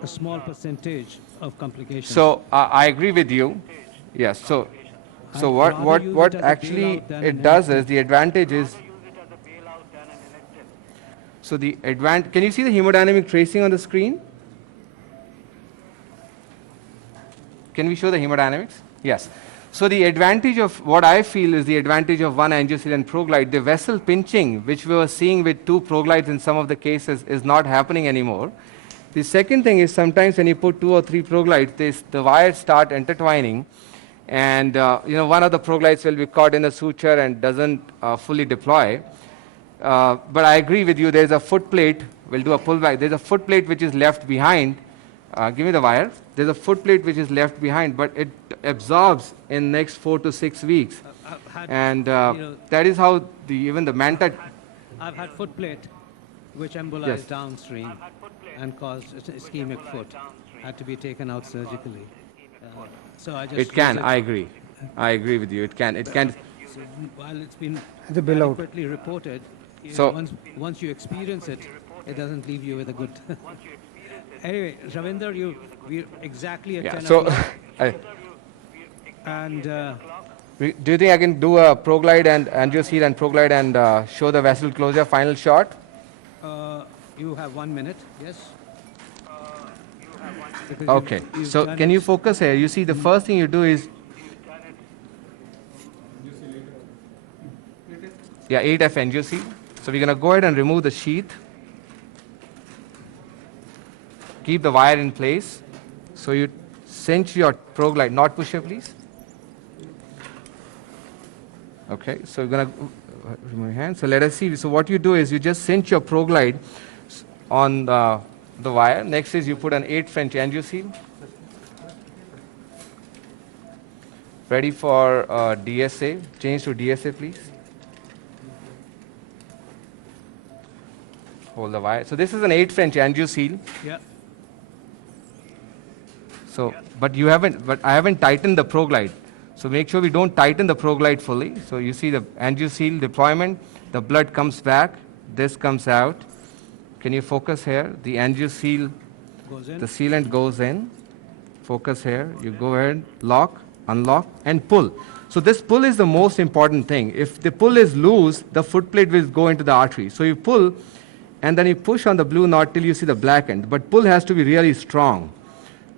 a small percentage of complications. so I agree with you. Yes, so I'd rather use it what as a actually bailout than it an does elective. is the advantage is, so the can you see the hemodynamic tracing on the screen? Can we show the hemodynamics? Yes. So the advantage of what I feel is the advantage of one angiosyl and ProGlide. The vessel pinching, which we were seeing with two ProGlides in some of the cases, is not happening anymore. The second thing is sometimes when you put 2 or 3 ProGlides, the wires start intertwining, and one of the ProGlides will be caught in a suture and doesn't fully deploy. But I agree with you. There's a foot plate. We'll do a pullback. There's a foot plate which is left behind. Give me the wire. There's a foot plate which is left behind, but it absorbs in next 4 to 6 weeks. I've had, And know- that is how even the Manta. I've had foot plate which embolized Yes. downstream and caused ischemic foot. Had to be taken out surgically. So I just. It can. use I agree. I agree with you. It can. It can. So while it's been As a bailout. adequately reported, So- once you experience it, it doesn't leave you with a good. Anyway, Ravinder, we're exactly at Yeah. 10 So, o'clock, and do you think I can do a ProGlide and angioseal and ProGlide and show the vessel closure final shot? you have 1 minute. Yes. Because Okay. you've So done can it. you focus here? You see, the first thing you do is. Yeah, 8F angioseal. So we're going to go ahead and remove the sheath. Keep the wire in place. So you cinch your ProGlide. Not push it, please. Okay, so we're going to remove your hand. So let us see. So what you do is you just cinch your ProGlide on the wire. Next is you put an 8 French angioseal. Ready for DSA. Change to DSA, please. Hold the wire. So this is an 8 French angioseal. Yeah. So, but I haven't tightened the ProGlide. So make sure we don't tighten the ProGlide fully. So you see the angioseal deployment, the blood comes back, this comes out. Can you focus here? The angioseal, Goes in. the sealant goes in. Focus here. You go ahead, lock, unlock, and pull. So this pull is the most important thing. If the pull is loose, the foot plate will go into the artery. So you pull, and then you push on the blue knot till you see the black end. But pull has to be really strong.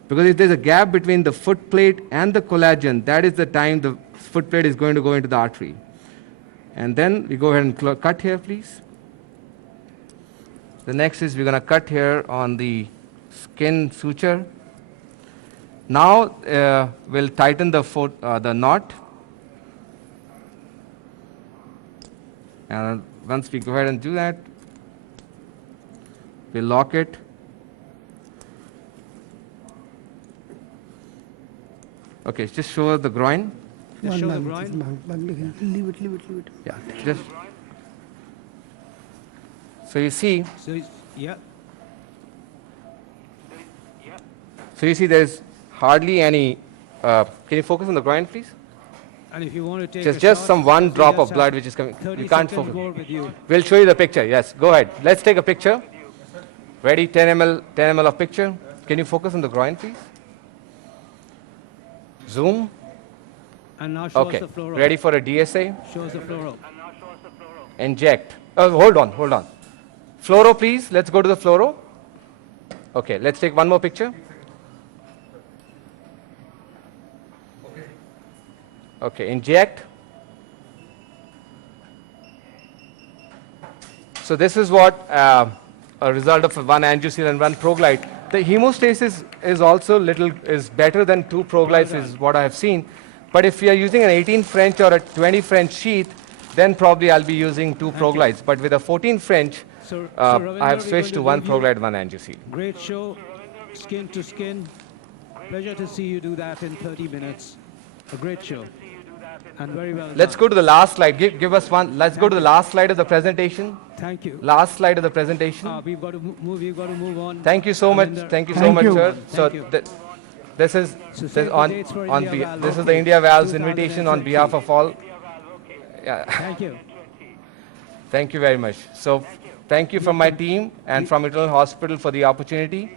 Because if there's a gap between the foot plate and the collagen, that is the time the foot plate is going to go into the artery. And then we go ahead and cut here, please. The next is we're going to cut here on the skin suture. Now we'll tighten the knot. And once we go ahead and do that, we'll lock it. Okay, just show us the groin. Just show the Leave it. Yeah, just. So you see, Yeah. there's hardly any. Can you focus on the groin, please? And if you want to take Just a shot, some one you drop just of blood have which is coming. 30 You can't seconds focus. more with you. We'll show you the picture. Yes, go ahead. Let's take a picture. Ready? 10 ml of picture. Can you focus on the groin, please? Zoom. And now show Okay. us the fluoro. Ready for a DSA? Show us the fluoro. Inject. Hold on. Fluoro, please. Let's go to the fluoro. Okay, let's take one more picture. Okay, inject. So this is what a result of one angioseal and one ProGlide. The hemostasis is also is better than 2 ProGlides is what I have seen. But if you are using an 18 French or a 20 French sheath, then probably I'll be using 2 ProGlides. But with a 14 French, So, I Ravinder, have we're switched to going one review- ProGlide, one angioseal. Great show, skin to skin. Pleasure to see you do that in 30 minutes. A great show. And very well Let's done. go to the last slide. Give us one. Let's go to the last slide of the presentation. Thank you. Last slide of the presentation. We've got to move on. Thank you so much. Ravinder. Thank you so Thank much, you. sir. Thank So you. This is So this save the on dates for on India be- Valve, this is okay. the India Valve's invitation on 2020. behalf of all. Yeah. Thank you. Thank you very much. So thank you from my team and from Eternal Hospital for the opportunity.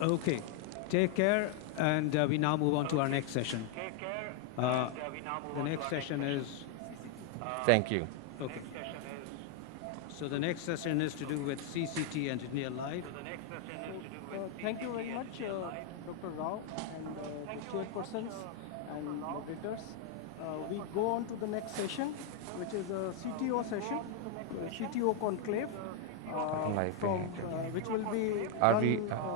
Okay. Take care, and we now move on to our next session. The next session is Thank you. okay. So the next session is to do with CCT and India Live. Thank you very much, Dr. Rao and the chairpersons and moderators. We go on to the next session, which is a CTO session, CTO conclave, Live from, which will be Are done, we?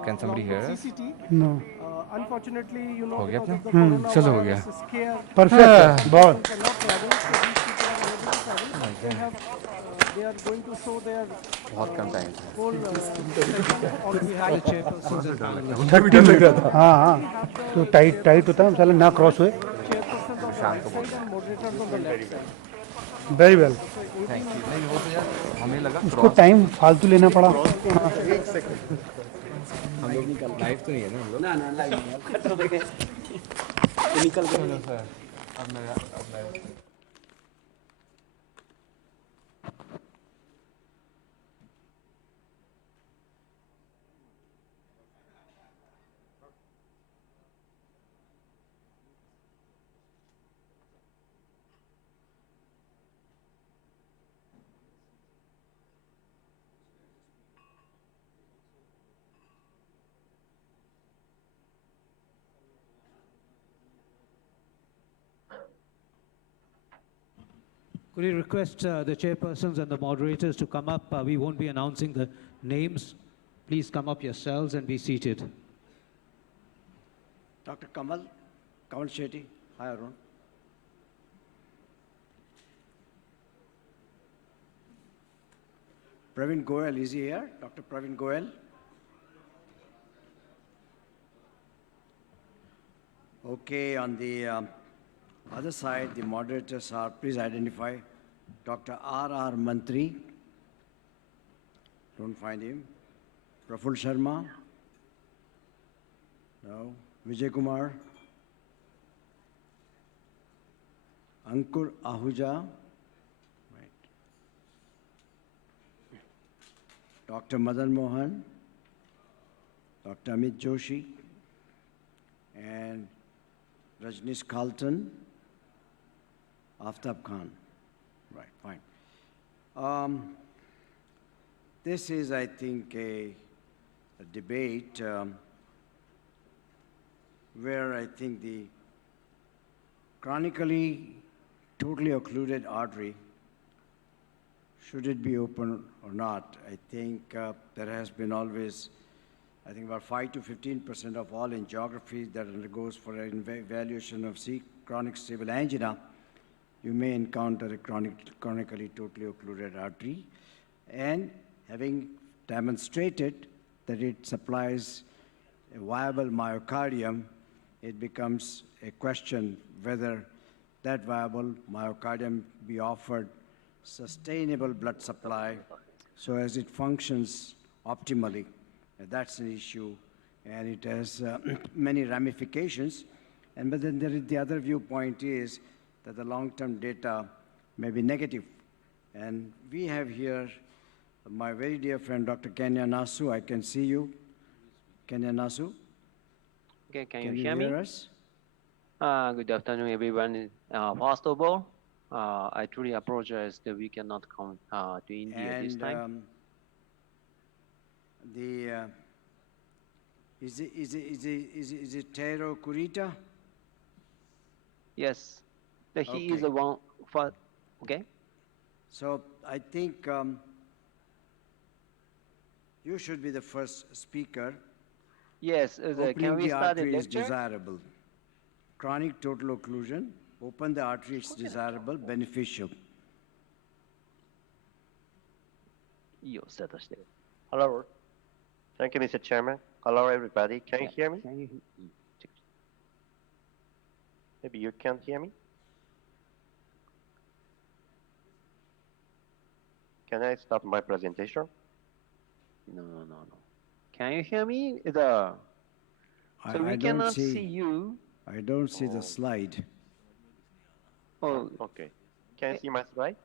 Can somebody along hear with us? CCT. No. Unfortunately, you know, हो गया because of the अपना? चलो हो गया। coronavirus scare, Perfect. बहुत people cannot travel, so these people are unable to travel, but they have, they are going to show their बहुत कम time था। whole session on We have the chairpersons and panelists. 30 लग रहा था हाँ हाँ तो tight tight होता है साला ना क्रॉस हुए chairpersons on the right side and moderators on the left side. Very well thank you. नहीं वो तो यार हमें लगा उसको टाइम फालतू लेना पड़ा हम लोग लाइव तो नहीं है ना हम लोग। ना लाइव निकल गए सर। अब मैं Could we request the chairpersons and the moderators to come up? We won't be announcing the names. Please come up yourselves and be seated. Dr. Kamal Shetty. Hi, Arun. Praveen Goel, is he here? Dr. Praveen Goel? Okay, on the other side, the moderators are, please identify Dr. R.R. Mantri. Don't find him. Praful Sharma. No. Vijay Kumar. Ankur Ahuja. Right. Dr. Madan Mohan. Dr. Amit Joshi. And Rajnish Carlton. Aftab Khan. Right, fine. This is, I think, a debate where I think the chronically totally occluded artery, should it be open or not? I think there has been always, I think about 5 to 15% of all angiography that undergoes for an evaluation of chronic stable angina, you may encounter a chronically totally occluded artery. And having demonstrated that it supplies a viable myocardium, it becomes a question whether that viable myocardium be offered sustainable blood supply so as it functions optimally. And that's an issue, and it has many ramifications. And but then there is the other viewpoint is that the long-term data may be negative. And we have here my very dear friend, Dr. Kenya Nasu. I can see you. Kenya Nasu. Okay, can you hear me? Us? Good afternoon, everyone. First of all, I truly apologize that we cannot come to India this time. Is it Tero Kurita? Yes, he is the one for, okay? So I think you should be the first speaker. Yes, can we start the artery is lecture? desirable. Chronic total occlusion, open the artery is desirable, beneficial. Hello. Thank you, Mr. Chairman. Hello, everybody. Can you hear me? Maybe you can't hear me? Can I stop my presentation? No. Can you hear me? So we I don't cannot see see, you. I don't see the slide. Oh, Okay. Can you see my slide?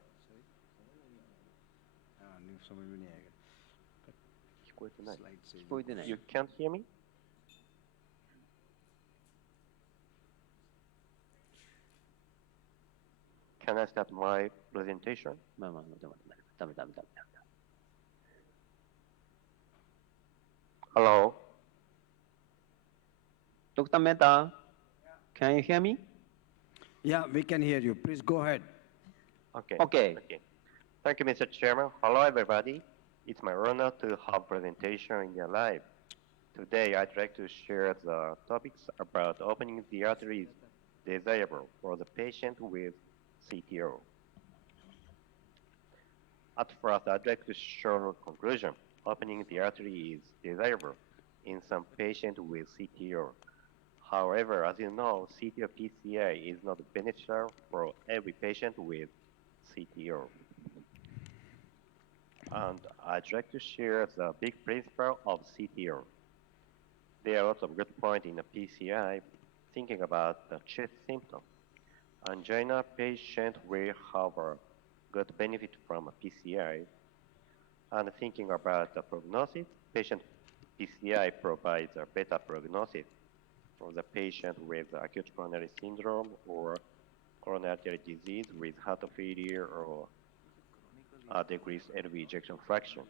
You can't hear me? Can I start my presentation? Hello? Dr. Mehta, can you hear me? Yeah, we can hear you. Please go ahead. Okay. Okay. Thank you, Mr. Chairman. Hello, everybody. It's my honor to have presentation in your live. Today, I'd like to share the topics about opening the arteries desirable for the patient with CTO. At first, I'd like to show a conclusion. Opening the artery is desirable in some patients with CTO. However, as you know, CTO PCI is not beneficial for every patient with CTO. And I'd like to share the big principle of CTO. There are lots of good points in the PCI thinking about the chest symptom. Angina patient will have a good benefit from a PCI. And thinking about the prognosis, patient PCI provides a better prognosis for the patient with acute coronary syndrome or coronary artery disease with heart failure or decreased LV ejection fraction.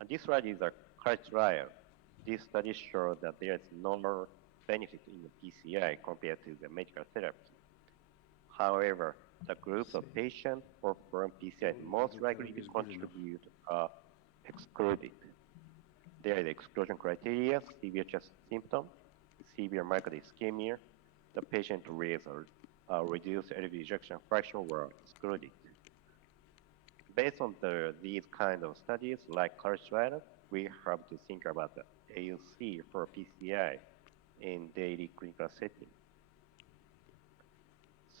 And this slide is a CARE trial. This study showed that there is no more benefit in the PCI compared to the medical therapy. However, the groups of patients perform PCI most likely to contribute are excluded. There is exclusion criteria: severe chest symptom, severe myocardial ischemia. The patient with reduced LV ejection fraction were excluded. Based on these kind of studies, like CARE trial, we have to think about the AUC for PCI in daily clinical setting.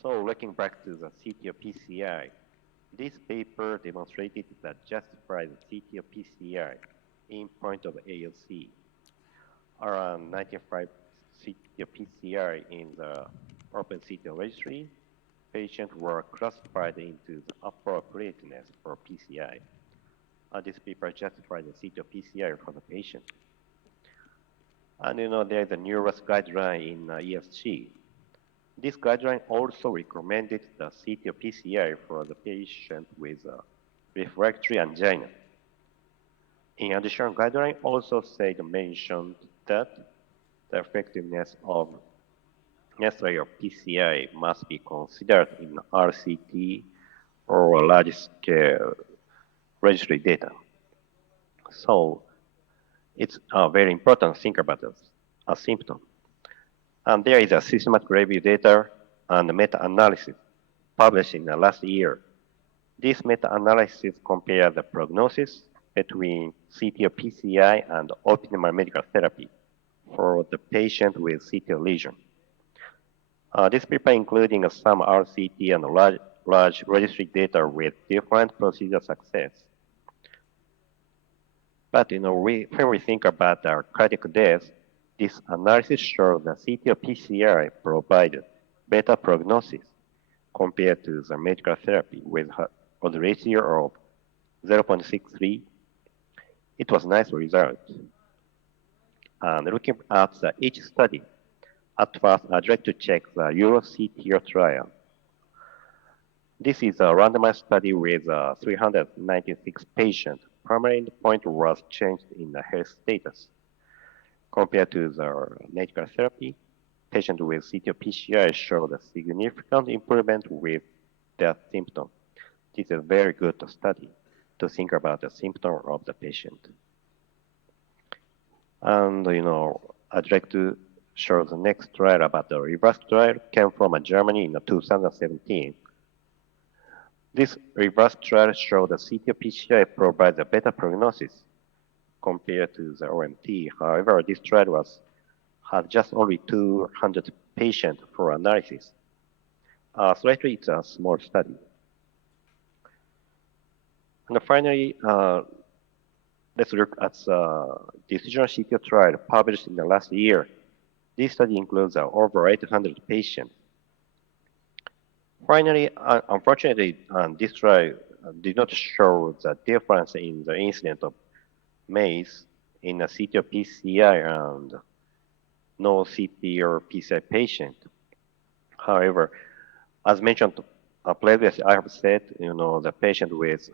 So looking back to the CTO PCI, this paper demonstrated that justifies CTO PCI in point of AUC. Around 95 CTO PCI in the Open CTO registry, patients were classified into the appropriateness for PCI. This paper justifies the CTO PCI for the patient. And you know, there is a neuros guideline in ESG. This guideline also recommended the CTO PCI for the patient with refractory angina. In addition, guideline also mentioned that the effectiveness of necessary of PCI must be considered in RCT or large-scale registry data. So it's very important to think about a symptom. And there is a systematic review data and meta-analysis published in the last year. This meta-analysis compared the prognosis between CTO PCI and optimal medical therapy for the patient with CTO lesion. This paper including some RCT and large registry data with different procedure success. But you know, when we think about our cardiac death, this analysis shows that CTO PCI provided better prognosis compared to the medical therapy with a ratio of 0.63. It was a nice result. And looking at each study, at first I'd like to check the EuroCTO trial. This is a randomized study with 396 patients. Primary endpoint was changed in the health status. Compared to the medical therapy, patients with CTO PCI showed a significant improvement with their symptom. This is a very good study to think about the symptom of the patient. And you know, I'd like to show the next trial about the reverse trial, came from Germany in 2017. This reverse trial showed the CTO PCI provides a better prognosis compared to the OMT. However, this trial had just only 200 patients for analysis. Slightly, it's a small study. And finally, let's look at the decision CTO trial published in the last year. This study includes over 800 patients. Finally, unfortunately, this trial did not show the difference in the incidence of MACE in a CTO PCI and no CTO PCI patient. However, as mentioned previously, I have said, the patient with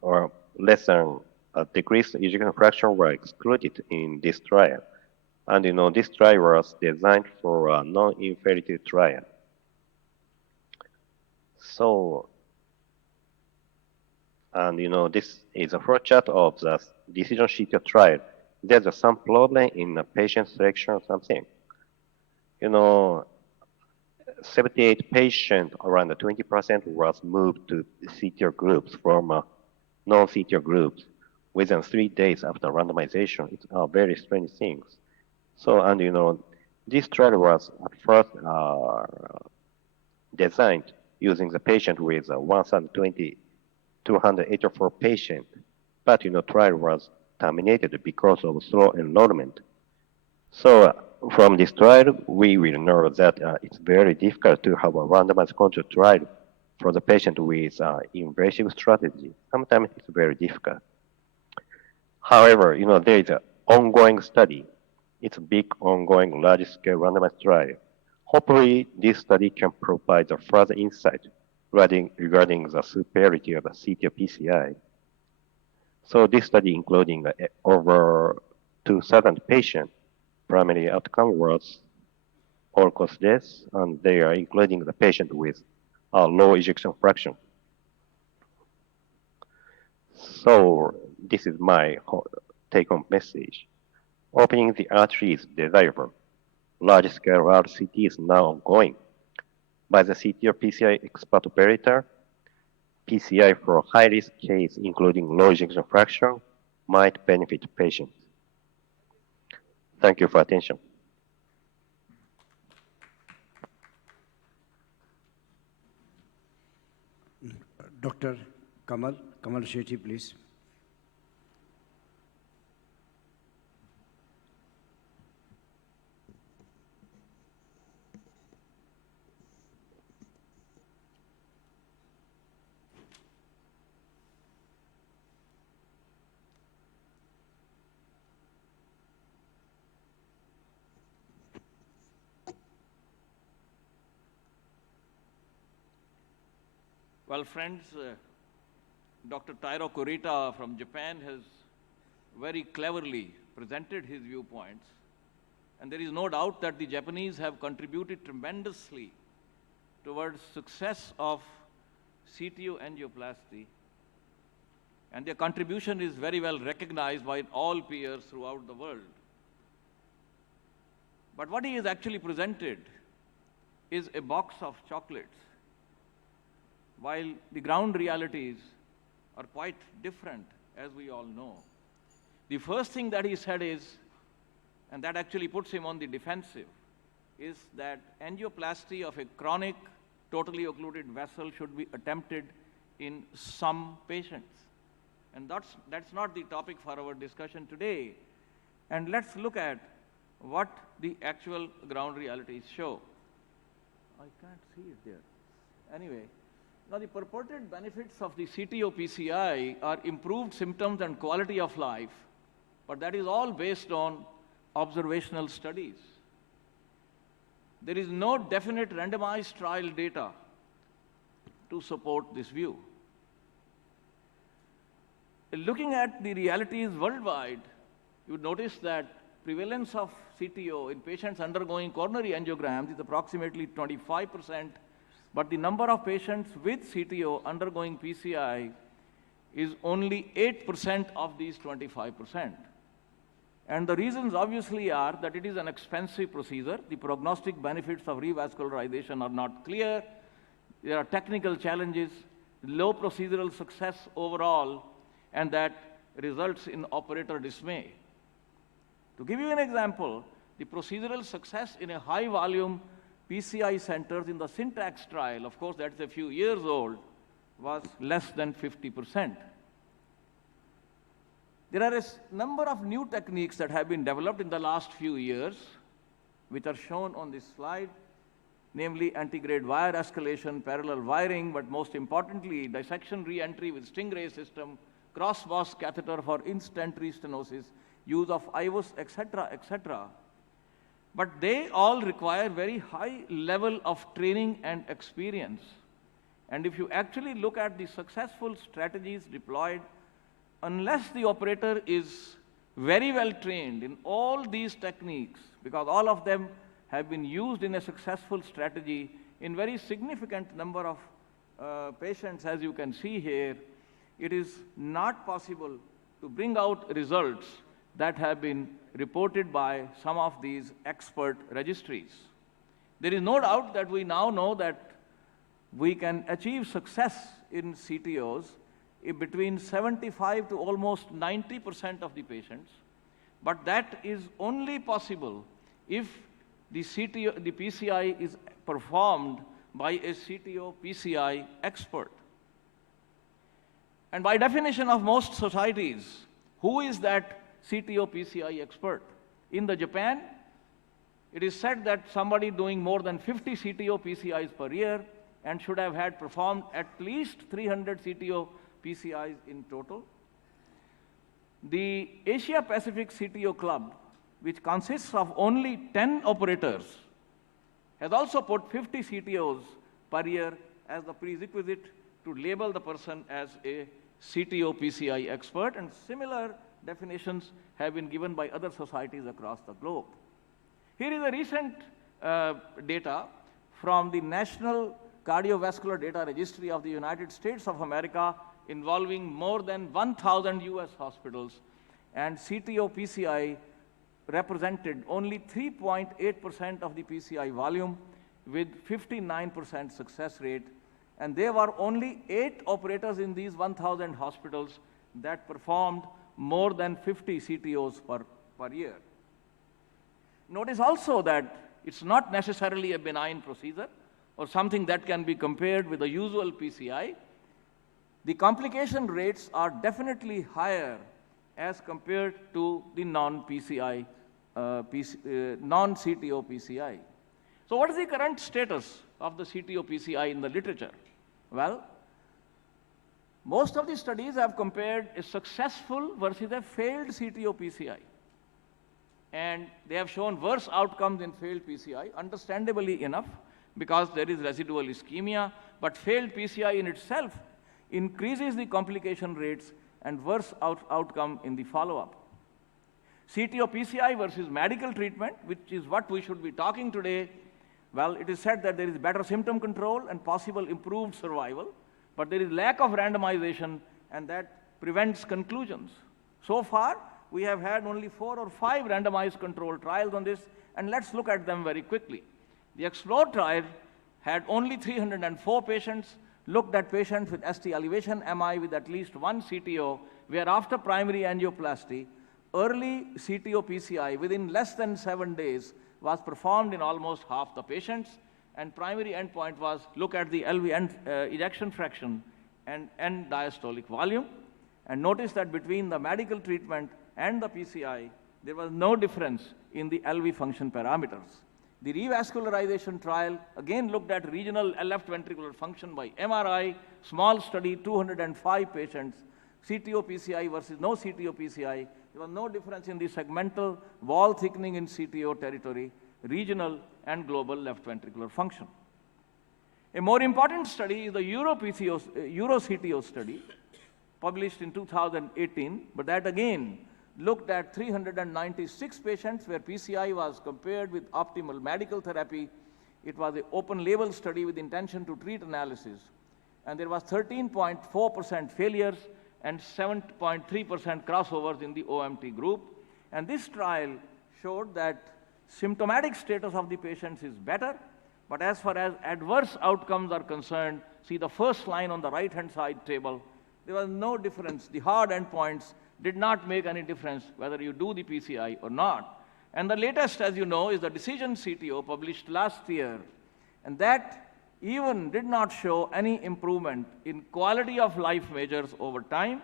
or less than a decreased ejection fraction were excluded in this trial. And this trial was designed for a non-inferiority trial. So, and this is a flowchart of the decision CTO trial. There's some problem in the patient selection or something. 78 patients, around 20% was moved to CTO groups from non-CTO groups within 3 days after randomization. It's very strange things. So, and this trial was at first designed using the patient with 1,284 patients, but trial was terminated because of slow enrollment. So from this trial, we will know that it's very difficult to have a randomized control trial for the patient with invasive strategy. Sometimes it's very difficult. However, there is an ongoing study. It's a big, ongoing, large-scale randomized trial. Hopefully, this study can provide a further insight regarding the superiority of the CTO PCI. So this study, including over 2,000 patients, primary outcome was all-cause death, and they are including the patient with a low ejection fraction. So this is my take-home message. Opening the artery is desirable. Large-scale RCT is now ongoing. By the CTO PCI expert operator, PCI for high-risk case, including low ejection fraction, might benefit patients. Thank you for attention. Dr. Kamal Shetty, please. Well, friends, Dr. Tairo Kurita from Japan has very cleverly presented his viewpoints. And there is no doubt that the Japanese have contributed tremendously towards success of CTO angioplasty. And their contribution is very well recognized by all peers throughout the world. But what he has actually presented is a box of chocolates, while the ground realities are quite different, as we all know. The first thing that he said is, and that actually puts him on the defensive, is that angioplasty of a chronic, totally occluded vessel should be attempted in some patients. And that's not the topic for our discussion today. And let's look at what the actual ground realities show. I can't see it there. Anyway, now the purported benefits of the CTO PCI are improved symptoms and quality of life, but that is all based on observational studies. There is no definite randomized trial data to support this view. Looking at the realities worldwide, you would notice that prevalence of CTO in patients undergoing coronary angiograms is approximately 25%, but the number of patients with CTO undergoing PCI is only 8% of these 25%. And the reasons obviously are that it is an expensive procedure. The prognostic benefits of revascularization are not clear. There are technical challenges, low procedural success overall, and that results in operator dismay. To give you an example, the procedural success in a high volume PCI centers in the Syntax trial, of course that's a few years old, was less than 50%. There are a number of new techniques that have been developed in the last few years, which are shown on this slide, namely antigrade wire escalation, parallel wiring, but most importantly, dissection re-entry with Stingray system, cross-box catheter for in-stent stenosis, use of IVUS, etc., etc. But they all require very high level of training and experience. And if you actually look at the successful strategies deployed, unless the operator is very well trained in all these techniques, because all of them have been used in a successful strategy in very significant number of patients, as you can see here, it is not possible to bring out results that have been reported by some of these expert registries. There is no doubt that we now know that we can achieve success in CTOs between 75 to almost 90% of the patients, but that is only possible if the PCI is performed by a CTO PCI expert. And by definition of most societies, who is that CTO PCI expert? In Japan, it is said that somebody doing more than 50 CTO PCIs per year and should have had performed at least 300 CTO PCIs in total. The Asia Pacific CTO Club, which consists of only 10 operators, has also put 50 CTOs per year as the prerequisite to label the person as a CTO PCI expert, and similar definitions have been given by other societies across the globe. Here is a recent data from the National Cardiovascular Data Registry of the United States of America, involving more than 1,000 US hospitals, and CTO PCI represented only 3.8% of the PCI volume with 59% success rate, and there were only 8 operators in these 1,000 hospitals that performed more than 50 CTOs per year. Notice also that it's not necessarily a benign procedure or something that can be compared with the usual PCI. The complication rates are definitely higher as compared to the non-PCI, non-CTO PCI. So what is the current status of the CTO PCI in the literature? Well, most of the studies have compared a successful versus a failed CTO PCI. And they have shown worse outcomes in failed PCI, understandably enough, because there is residual ischemia, but failed PCI in itself increases the complication rates and worse outcome in the follow-up. CTO PCI versus medical treatment, which is what we should be talking today, well, it is said that there is better symptom control and possible improved survival, but there is lack of randomization, and that prevents conclusions. So far, we have had only 4 or 5 randomized controlled trials on this, and let's look at them very quickly. The EXPLORE trial had only 304 patients, looked at patients with ST elevation MI with at least one CTO, where after primary angioplasty, early CTO PCI within less than 7 days was performed in almost half the patients, and primary endpoint was look at the LV ejection fraction and end diastolic volume. And notice that between the medical treatment and the PCI, there was no difference in the LV function parameters. The revascularization trial again looked at regional left ventricular function by MRI, small study, 205 patients, CTO PCI versus no CTO PCI. There was no difference in the segmental wall thickening in CTO territory, regional and global left ventricular function. A more important study is the EuroCTO study, published in 2018, but that again looked at 396 patients where PCI was compared with optimal medical therapy. It was an open label study with intention to treat analysis. And there was 13.4% failures and 7.3% crossovers in the OMT group. And this trial showed that symptomatic status of the patients is better, but as far as adverse outcomes are concerned, see the first line on the right-hand side table, there was no difference. The hard endpoints did not make any difference whether you do the PCI or not. And the latest, as you know, is the Decision CTO published last year. And that even did not show any improvement in quality of life measures over time.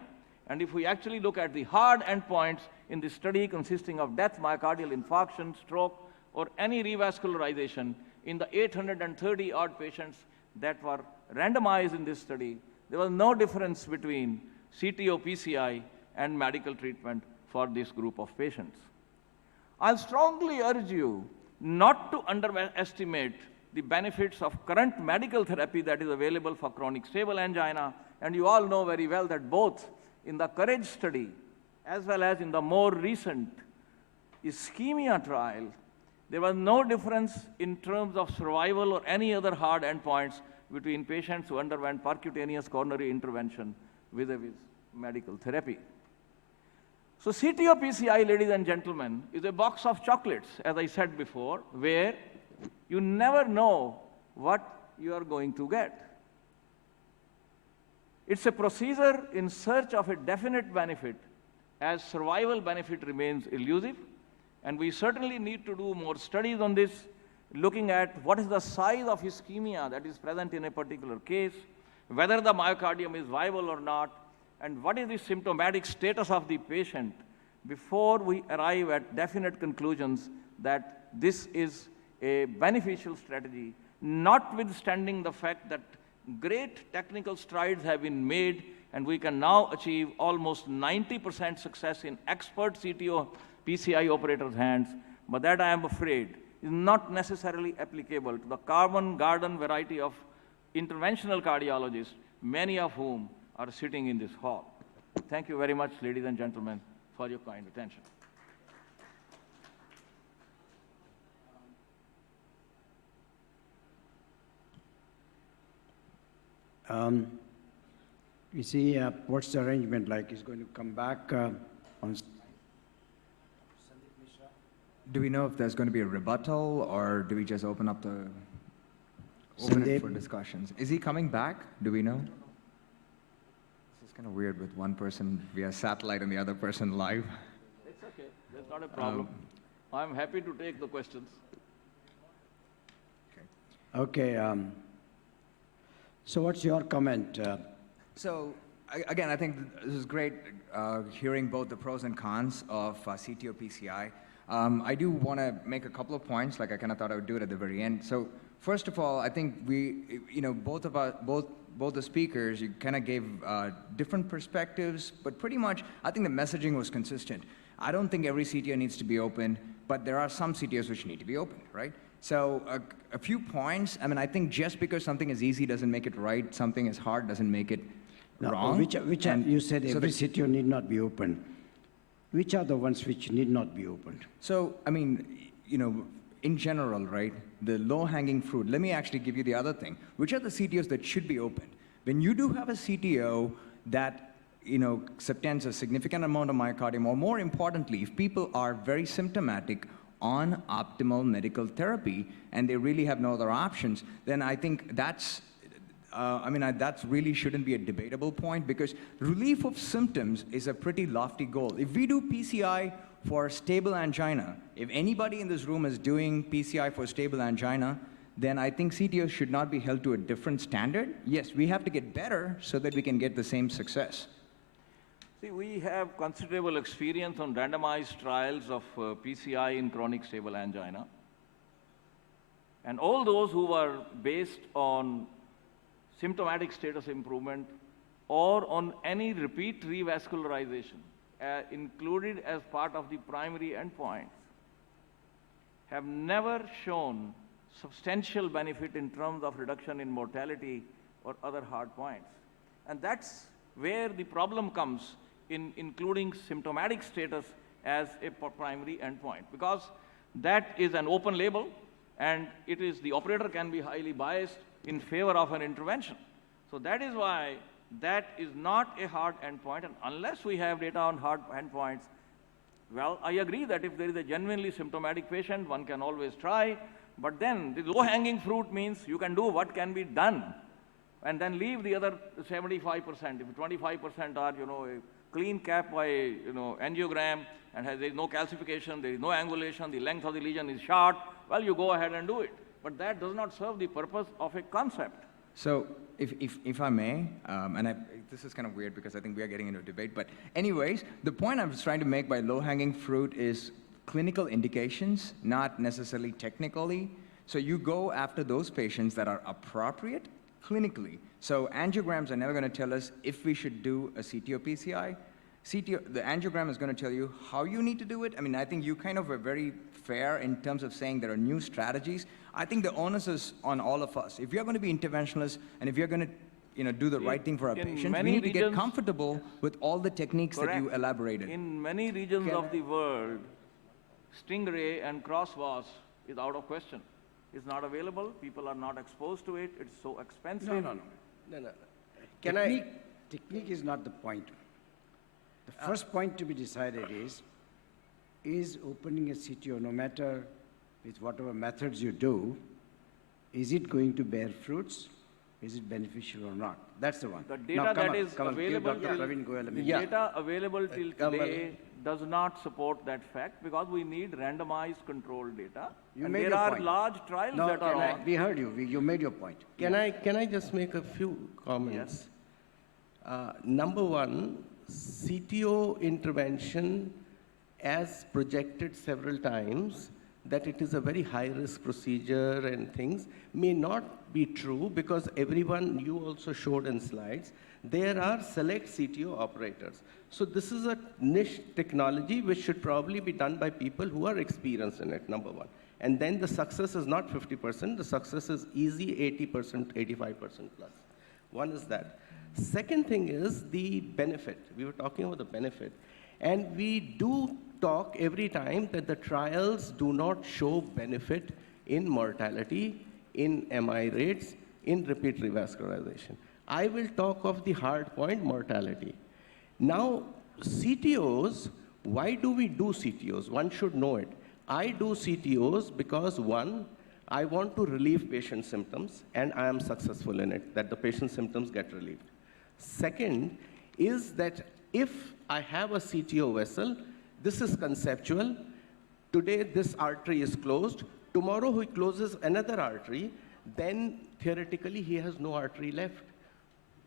And if we actually look at the hard endpoints in the study consisting of death, myocardial infarction, stroke, or any revascularization, in the 830 odd patients that were randomized in this study, there was no difference between CTO PCI and medical treatment for this group of patients. I'll strongly urge you not to underestimate the benefits of current medical therapy that is available for chronic stable angina, and you all know very well that both in the COURAGE study as well as in the more recent ischemia trial, there was no difference in terms of survival or any other hard endpoints between patients who underwent percutaneous coronary intervention with medical therapy. So CTO PCI, ladies and gentlemen, is a box of chocolates, as I said before, where you never know what you are going to get. It's a procedure in search of a definite benefit, as survival benefit remains elusive, and we certainly need to do more studies on this, looking at what is the size of ischemia that is present in a particular case, whether the myocardium is viable or not, and what is the symptomatic status of the patient before we arrive at definite conclusions that this is a beneficial strategy, notwithstanding the fact that great technical strides have been made and we can now achieve almost 90% success in expert CTO PCI operators' hands, but that, I am afraid, is not necessarily applicable to the carbon garden variety of interventional cardiologists, many of whom are sitting in this hall. Thank you very much, ladies and gentlemen, for your kind attention. You see, what's the arrangement like? Is going to come back on... Do we know if there's going to be a rebuttal, or do we just open up it for discussions? Is he coming back? Do we know? This is kind of weird with one person via satellite and the other person live. It's okay. That's not a problem. I'm happy to take the questions. Okay. So what's your comment? So, again, I think this is great hearing both the pros and cons of CTO PCI. I do want to make a couple of points, like I kind of thought I would do it at the very end. So first of all, I think both the speakers, you kind of gave different perspectives, but pretty much I think the messaging was consistent. I don't think every CTO needs to be open, but there are some CTOs which need to be open, right? So a few points. I mean, I think just because something is easy doesn't make it right. Something is hard doesn't make it wrong. You said every CTO need not be open. Which are the ones which need not be opened? So, I mean, in general, right, the low-hanging fruit, let me actually give you the other thing. Which are the CTOs that should be opened? When you do have a CTO that, subtends a significant amount of myocardium, or more importantly, if people are very symptomatic on optimal medical therapy and they really have no other options, then I think that's that really shouldn't be a debatable point, because relief of symptoms is a pretty lofty goal. If we do PCI for stable angina, if anybody in this room is doing PCI for stable angina, then I think CTOs should not be held to a different standard. Yes, we have to get better so that we can get the same success. See, we have considerable experience on randomized trials of PCI in chronic stable angina. And all those who were based on symptomatic status improvement or on any repeat revascularization included as part of the primary endpoint have never shown substantial benefit in terms of reduction in mortality or other hard points. And that's where the problem comes in including symptomatic status as a primary endpoint, because that is an open label and the operator can be highly biased in favor of an intervention. So that is why that is not a hard endpoint, and unless we have data on hard endpoints, well, I agree that if there is a genuinely symptomatic patient, one can always try, but then the low-hanging fruit means you can do what can be done, and then leave the other 75%. If 25% are, a clean cap by, angiogram, and there is no calcification, there is no angulation, the length of the lesion is short, well, you go ahead and do it. but that does not serve the purpose of a concept. So, if I may, this is kind of weird because I think we are getting into a debate, but anyways, the point I was trying to make by low-hanging fruit is clinical indications, not necessarily technically. So you go after those patients that are appropriate clinically. So angiograms are never going to tell us if we should do a CT or PCI. The angiogram is going to tell you how you need to do it. I mean, I think you kind of were very fair in terms of saying there are new strategies. I think the onus is on all of us. If you're going to be interventionalists and if you're going to do the right thing for our patients, we need to get comfortable with all the techniques that you elaborated. In many regions of the world, Stingray and crosswas is out of question. It's not available. People are not exposed to it. It's so expensive. No. Technique is not the point. The first point to be decided is opening a CTO, no matter with whatever methods you do, is it going to bear fruits? Is it beneficial or not? That's the one. The data that is available till today does not support that fact because we need randomized controlled data. And there are large trials that are on. We heard you. You made your point. Can I just make a few comments? Yes. Number one, CTO intervention, as projected several times, that it is a very high-risk procedure and things, may not be true because everyone, you also showed in slides, there are select CTO operators. So this is a niche technology which should probably be done by people who are experienced in it, number one. And then the success is not 50%, the success is easy 80%, 85% plus. One is that. Second thing is the benefit. We were talking about the benefit. And we do talk every time that the trials do not show benefit in mortality, in MI rates, in repeat revascularization. I will talk of the hard point, mortality. Now, CTOs, why do we do CTOs? One should know it. I do CTOs because one, I want to relieve patient symptoms, and I am successful in it, that the patient symptoms get relieved. Second is that if I have a CTO vessel, this is conceptual. Today, this artery is closed. Tomorrow, he closes another artery. Then, theoretically, he has no artery left.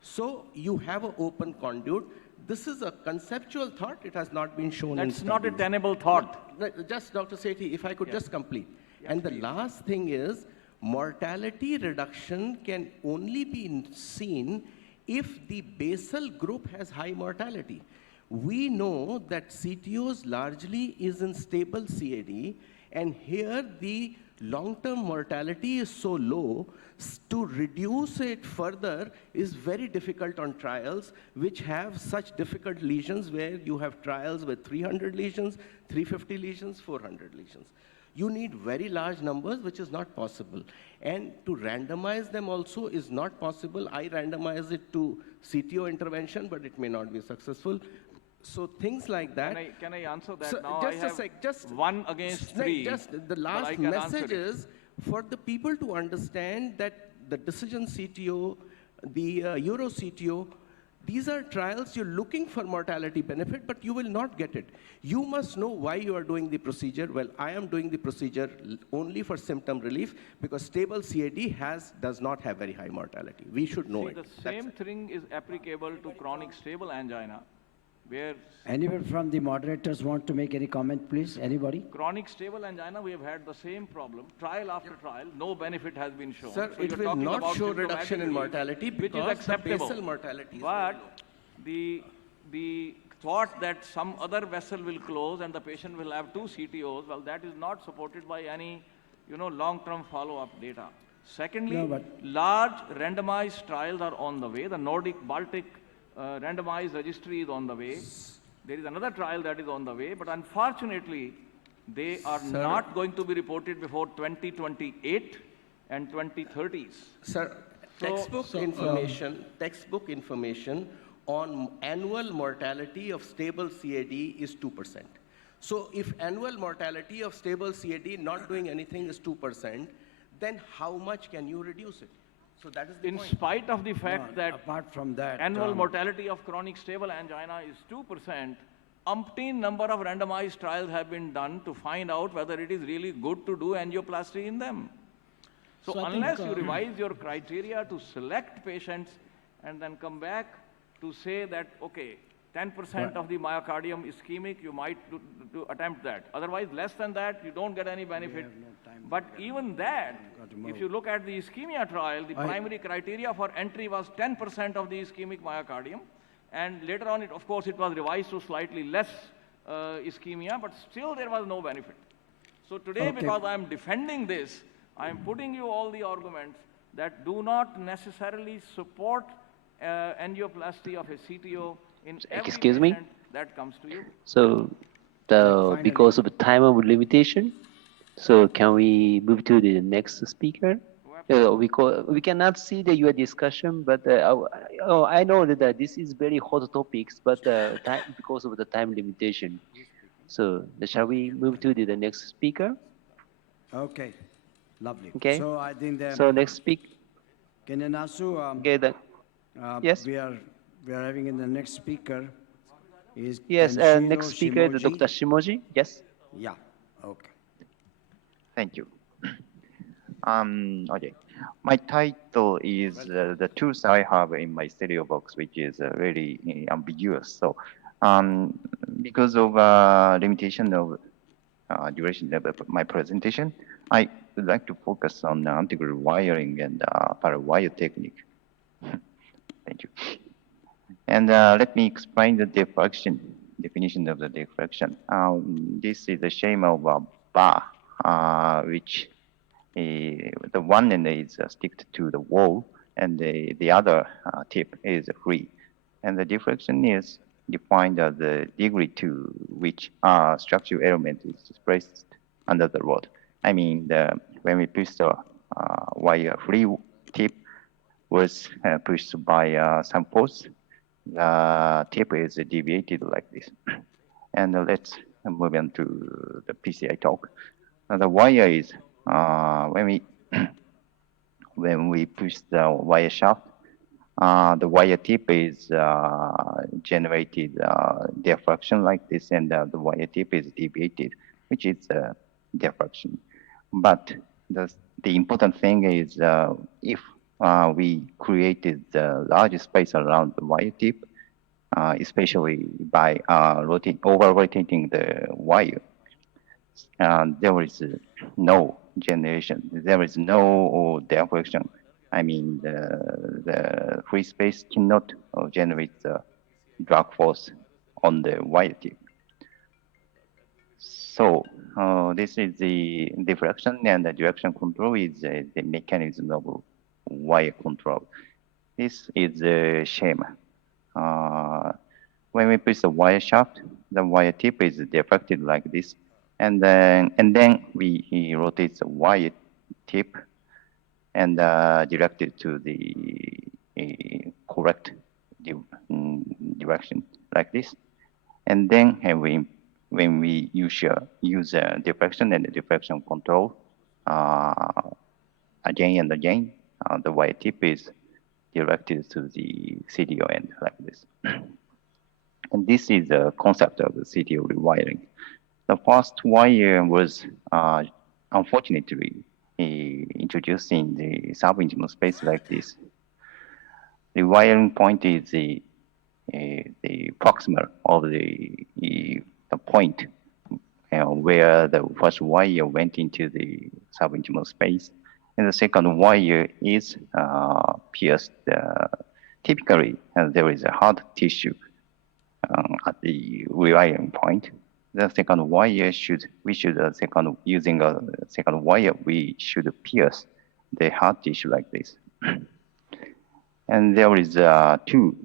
So, you have an open conduit. This is a conceptual thought. It has not been shown in studies. That's not a tenable thought. Just, Dr. Sethi, if I could just complete. And the last thing is, mortality reduction can only be seen if the basal group has high mortality. We know that CTOs largely is in stable CAD, and here the long-term mortality is so low, to reduce it further is very difficult on trials which have such difficult lesions where you have trials with 300 lesions, 350 lesions, 400 lesions. You need very large numbers, which is not possible. And to randomize them also is not possible. I randomize it to CTO intervention, but it may not be successful. So things like that. Can I answer that so now? Just 1 against 3. Just the last message is for the people to understand that the decision CTO, the Euro CTO, these are trials you're looking for mortality benefit, but you will not get it. You must know why you are doing the procedure. Well, I am doing the procedure only for symptom relief because stable CAD does not have very high mortality. We should know it. The same thing is applicable to chronic stable angina, where Anyone from the moderators want to make any comment, please? Anybody? chronic stable angina, we have had the same problem. Trial after trial, no benefit has been shown. Sir, So it you're will talking not about show symptomatic reduction in relief, mortality which is because the acceptable. basal mortality is But the thought that some other vessel will close and the patient will have 2 CTOs, well, that is not supported by any, long-term follow-up data. Secondly, large randomized trials are on the way. The Nordic-Baltic randomized registry is on the way. There is another trial that is on the way, but unfortunately, they are not going to be reported before 2028 and 2030s. Sir, textbook information on annual mortality of stable CAD is 2%. So if annual mortality of stable CAD not doing anything is 2%, then how much can you reduce it? So that is the In point. spite of the fact that apart from that, annual mortality of chronic stable angina is 2%, umpteen number of randomized trials have been done to find out whether it is really good to do angioplasty in them. So I unless think, you revise your criteria to select patients and then come back to say that, okay, 10% of the myocardium ischemic, you might attempt that. Otherwise, less than that, you don't get any benefit. But even that, if you look at the ischemia trial, the primary criteria for entry was 10% of the ischemic myocardium. And later on, of course, it was revised to slightly less ischemia, but still there was no benefit. So today, because I am defending this, I am putting you all the arguments that do not necessarily support angioplasty of a CTO in every Excuse me? patient that comes to you. So, because of the time of limitation, so can we move to the next speaker? We cannot see your discussion, but I know that this is very hot topics, but because of the time limitation. So shall we move to the next speaker? Okay, lovely. Okay. So I think that. So next speak. Kenenasu, Okay, then. Yes. We are having in the next speaker is. Yes, Kenshiro next speaker, Shimoji. Dr. Shimoji. Yes. Yeah. Okay. Thank you. Okay. My title is the tools I have in my stereo box, which is very ambiguous. So, because of limitation of duration of my presentation, I would like to focus on anti-groove wiring and para-wire technique. Thank you. And let me explain the definition of the diffraction. This is the shape of a bar, which the one end is sticked to the wall, and the other tip is free. And the diffraction is defined as the degree to which a structural element is placed under the rod. I mean, when we push the wire free tip was pushed by some force, the tip is deviated like this. And let's move on to the PCI talk. The wire is when we push the wire shaft, the wire tip is generated diffraction like this, and the wire tip is deviated, which is diffraction. But the important thing is if we created the large space around the wire tip, especially by over-rotating the wire, there is no generation. There is no diffraction. I mean, the free space cannot generate the drag force on the wire tip. So this is the diffraction, and the direction control is the mechanism of wire control. This is the schema. When we push the wire shaft, the wire tip is diffracted like this, and then we rotate the wire tip and direct it to the correct direction like this. And then when we use diffraction and the diffraction control again and again, the wire tip is directed to the CTO end like this. And this is the concept of the CTO rewiring. The first wire was unfortunately introduced in the subintimal space like this. The wiring point is the proximal of the point where the first wire went into the subintimal space, and the second wire is pierced. Typically, there is a hard tissue at the rewiring point. The second wire using a second wire, we should pierce the hard tissue like this. And there is two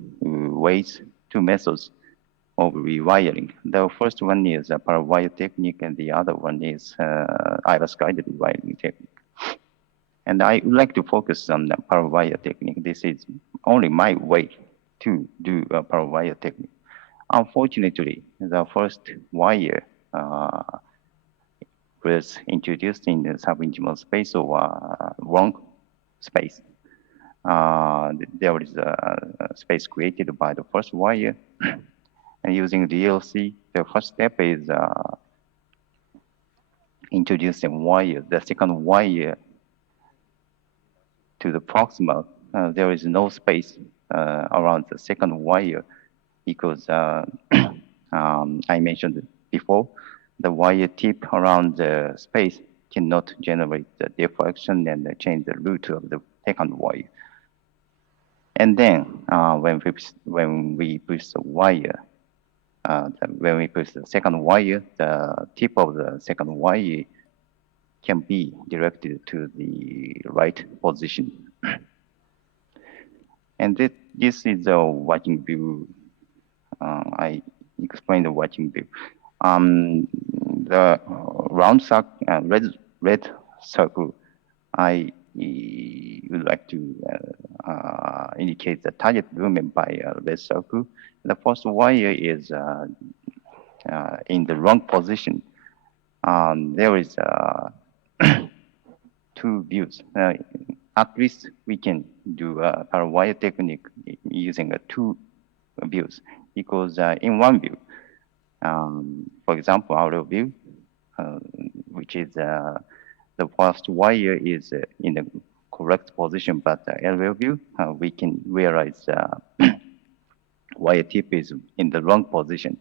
methods of rewiring. The first one is a para-wire technique, and the other one is iris-guided rewiring technique. And I would like to focus on the para-wire technique. This is only my way to do a para-wire technique. Unfortunately, the first wire was introduced in the subintimal space or wrong space. There is a space created by the first wire. And using DLC, the first step is introducing wire. The second wire to the proximal, there is no space around the second wire because I mentioned before, the wire tip around the space cannot generate the deflection and change the route of the second wire. And then when we push the wire, when we push the second wire, the tip of the second wire can be directed to the right position. And this is the working view. I explained the working view. The round circle, red circle, I would like to indicate the target movement by a red circle. The first wire is in the wrong position. There is two views. At least we can do a wire technique using two views, because in one view, for example, outer view, which is the first wire is in the correct position, but the aerial view, we can realize wire tip is in the wrong position.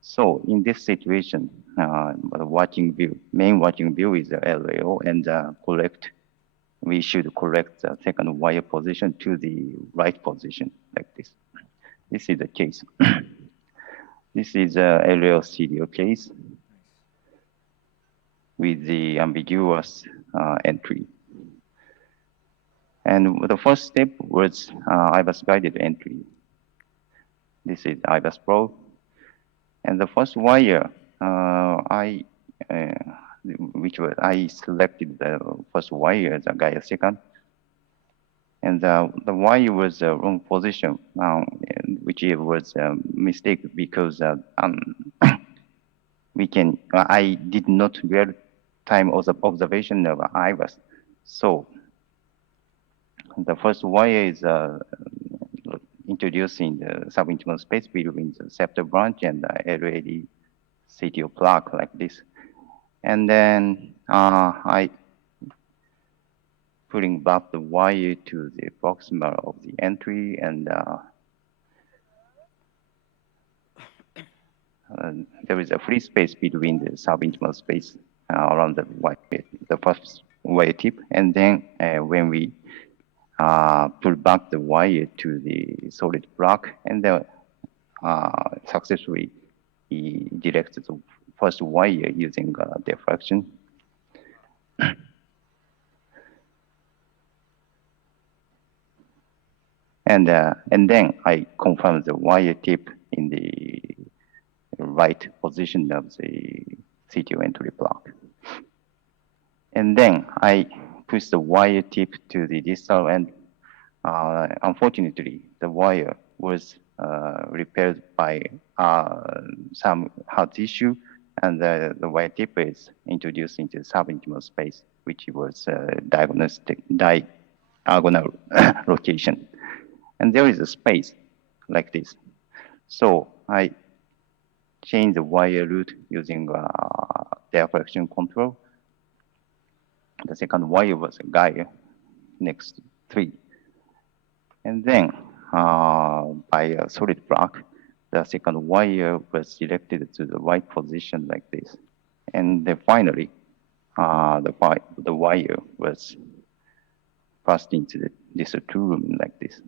So in this situation, the watching view, main watching view is the LAO, and we should correct the second wire position to the right position, like this. This is the case. This is a LAO CDO case with the ambiguous entry. And the first step was IBUS guided entry. This is IBUS Pro. And the first wire, I selected the first wire as a Gaia second. And the wire was the wrong position, which was a mistake because I did not real time observation of IBUS. So the first wire is introducing the subintimal space between the septal branch and the LAD CTO plaque like this. And then I putting back the wire to the proximal of the entry, and there is a free space between the subintimal space around the wire, the first wire tip. And then when we pull back the wire to the solid block, and then successfully direct the first wire using diffraction. And then I confirm the wire tip in the right position of the CTO entry block. And then I push the wire tip to the distal end. Unfortunately, the wire was repaired by some hard tissue, and the wire tip is introduced into the subintimal space, which was diagonal location. And there is a space like this. So I change the wire route using diffraction control. The second wire was a Gaia next 3. And then by a solid block, the second wire was directed to the right position like this. And then finally, the wire was passed into this room like this.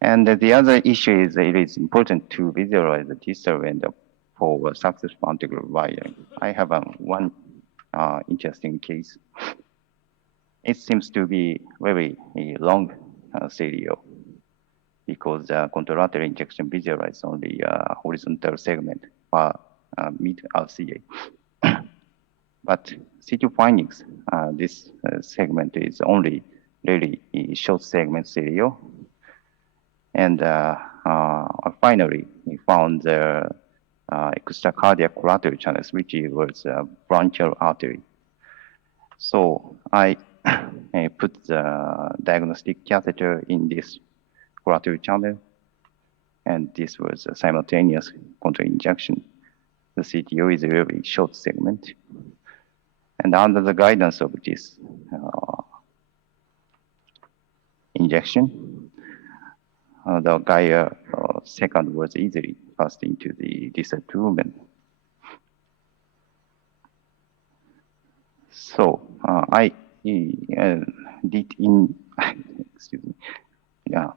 And the other issue is that it is important to visualize the distal end for a successful integral wire. I have one interesting case. It seems to be very long serial because contralateral injection visualizes only horizontal segment per mid RCA. But CT findings, this segment is only really a short segment serial. And finally, we found the extracardiac collateral channels, which was branchial artery. So I put the diagnostic catheter in this collateral channel, and this was a simultaneous contra injection. The CTO is a really short segment. And under the guidance of this injection. The Gaia second was easily passed into the distal lumen. So I did in, excuse me, yeah.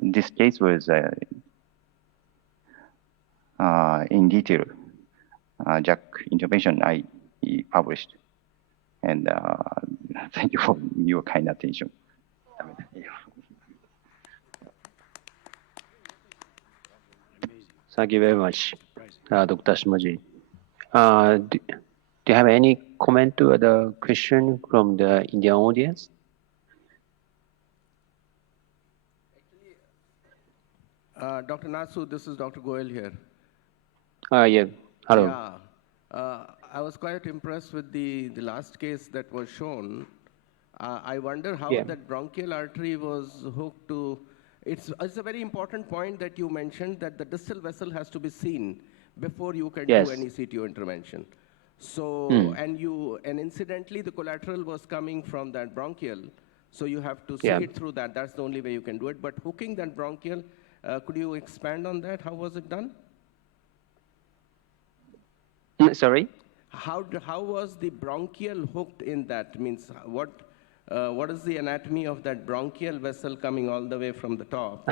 This case was in detail JAK intervention I published, and thank you for your kind attention. Thank you very much, Dr. Shimaji. Do you have any comment to the question from the Indian audience? Dr. Nasu, this is Dr. Goel here. Yeah, hello. Yeah, I was quite impressed with the last case that was shown. I wonder how that bronchial artery was hooked to. It's a very important point that you mentioned, that the distal vessel has to be seen before you can do any CTO intervention. So, and incidentally, the collateral was coming from that bronchial, so you have to see it through that. That's the only way you can do it. But hooking that bronchial, could you expand on that? How was it done? Sorry? How was the bronchial hooked in that? Means what is the anatomy of that bronchial vessel coming all the way from the top?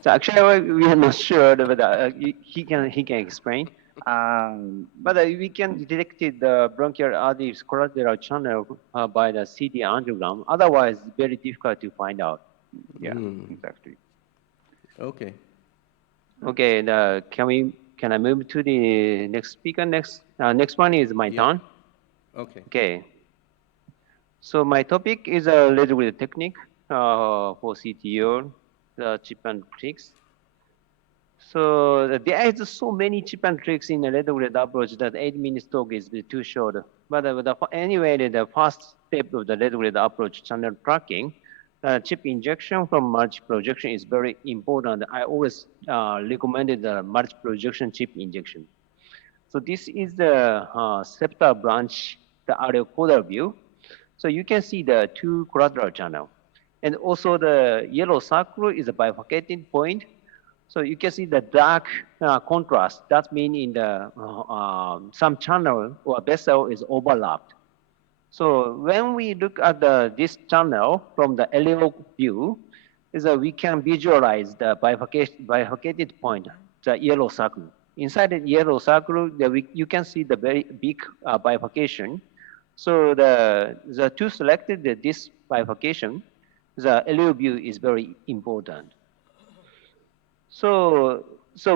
So actually, we are not sure whether he can explain. But we can detect the bronchial artery's collateral channel by the CT angiogram. Otherwise, it's very difficult to find out. Yeah, exactly. Okay. Okay. Can I move to the next speaker? Next one is my turn. Okay. Okay. So my topic is a little bit technique for CTO, the chip and tricks. So there is so many chip and tricks in the lead approach that 8 minutes talk is too short. But anyway, the first step of the lead approach, channel tracking, chip injection from multi-projection is very important. I always recommended the multi-projection chip injection. So this is the septal branch, the areocaudal view. So you can see the two collateral channel. And also the yellow circle is a bifurcated point. So you can see the dark contrast. That means in the some channel or vessel is overlapped. So when we look at this channel from the aerial view, we can visualize the bifurcated point, the yellow circle. Inside the yellow circle, you can see the very big bifurcation. So to select this bifurcation, the aerial view is very important. So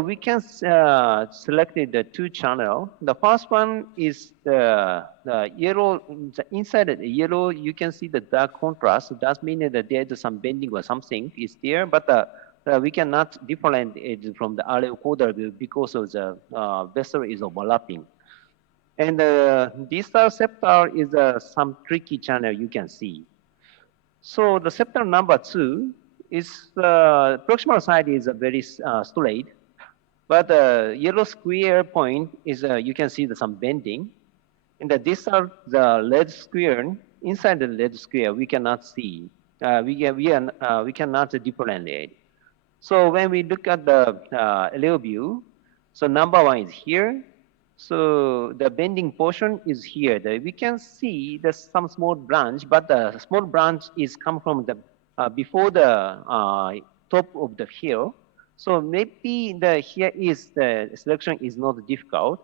we can select the two channel. The first one is the yellow. Inside the yellow, you can see the dark contrast. So that means that there is some bending or something is there, but we cannot differentiate it from the areocaudal view because of the vessel is overlapping. And the distal septal is some tricky channel you can see. So the septal number 2 is proximal side is very straight, but the yellow square point is you can see some bending. And the distal, the red square, inside the red square we cannot see. We cannot differentiate. So when we look at the aerial view, so number 1 is here. So the bending portion is here. We can see there's some small branch, but the small branch is come from the before the top of the hill. So maybe here is the selection is not difficult,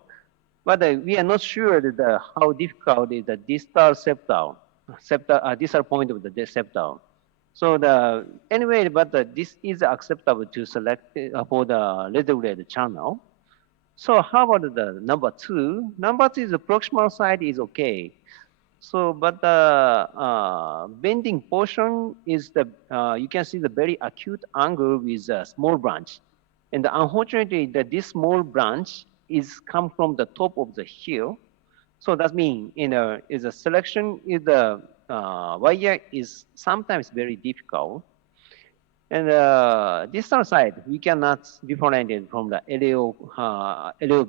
but we are not sure that how difficult is the distal septal, distal point of the septal. So anyway, but this is acceptable to select for the lead channel. So how about the number 2? Number 2 is the proximal side is okay. So, but the bending portion is you can see the very acute angle with a small branch. And unfortunately, this small branch is come from the top of the hill. So that means is a selection is the wire is sometimes very difficult. And distal side, we cannot differentiate from the aerial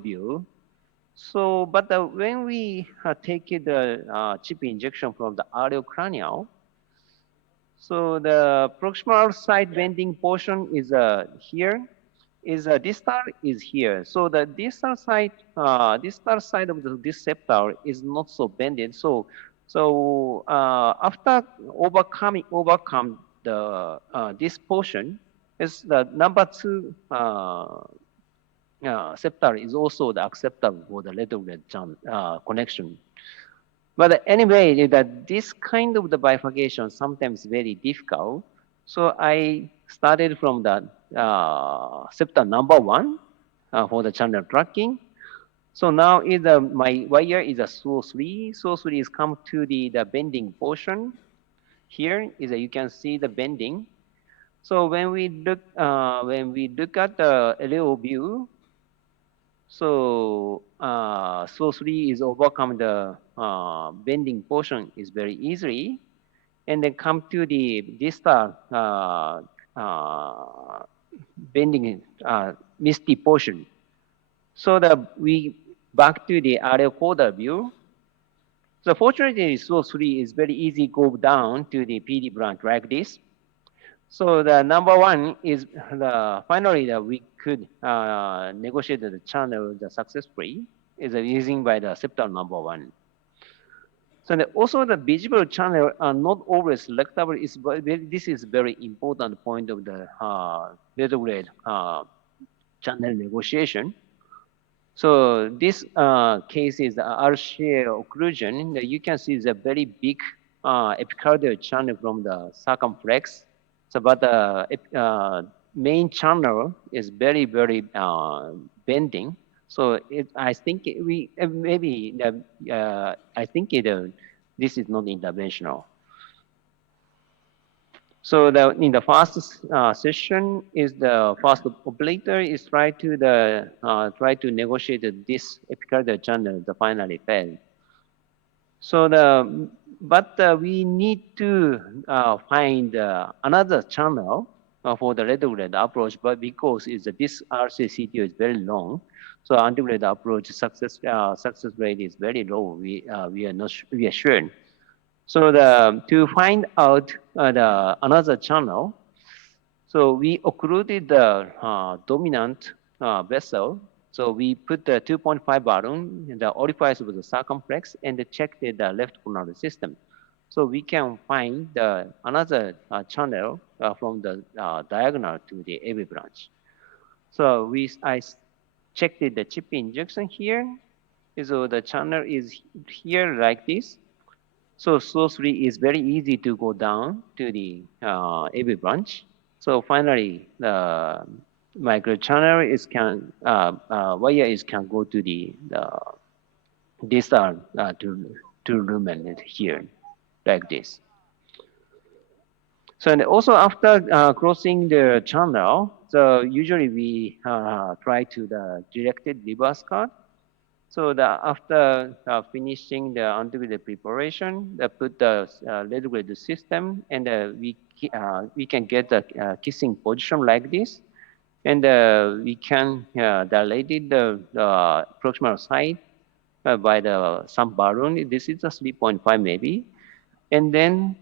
view. So, but when we take the chip injection from the areocranial, so the proximal side bending portion is here, distal is here. So the distal side of this septal is not so bended. So after overcome the this portion, is the number 2 septal is also the acceptable for the retrograde connection. But anyway, that this kind of the bifurcation sometimes very difficult. So I started from the septal number 1 for the channel tracking. So now is my wire is a SO3. SO3 is come to the bending portion. Here is you can see the bending. So when we look at the LEO view, so SO3 is overcome the bending portion is very easily, and then come to the distal bending misty portion. So that we back to the areocaudal view. So fortunately, SO3 is very easy go down to the PD branch like this. So the number 1 is finally that we could negotiate the channel successfully is using by the septal number 1. So also the visible channel are not always selectable. This is very important point of the retrograde channel negotiation. So this case is the R-share occlusion. You can see the very big epicardial channel from the circumflex. So, but the main channel is very, very bending. So I think this is not interventional. So in the first session is the first operator is try to negotiate this epicardial channel. The finally failed. So but we need to find another channel for the retrograde approach, but because this RCCTO is very long, so antegrade approach success rate is very low. We are sure. So to find out another channel, so we occluded the dominant vessel. So we put the 2.5 balloon in the orifice of the circumflex and checked the left coronary system. So we can find another channel from the diagonal to the AV branch. So I checked the chip injection here. So the channel is here like this. So SO3 is very easy to go down to the AV branch. So finally, the microchannel wire can go to the distal to lumen here, like this. So and also after crossing the channel, so usually we try to the directed reverse cut. So after finishing the antegrade preparation, put the retrograde system, and we can get the kissing position like this. And we can dilate the proximal side by some balloon. This is a 3.5 maybe. And then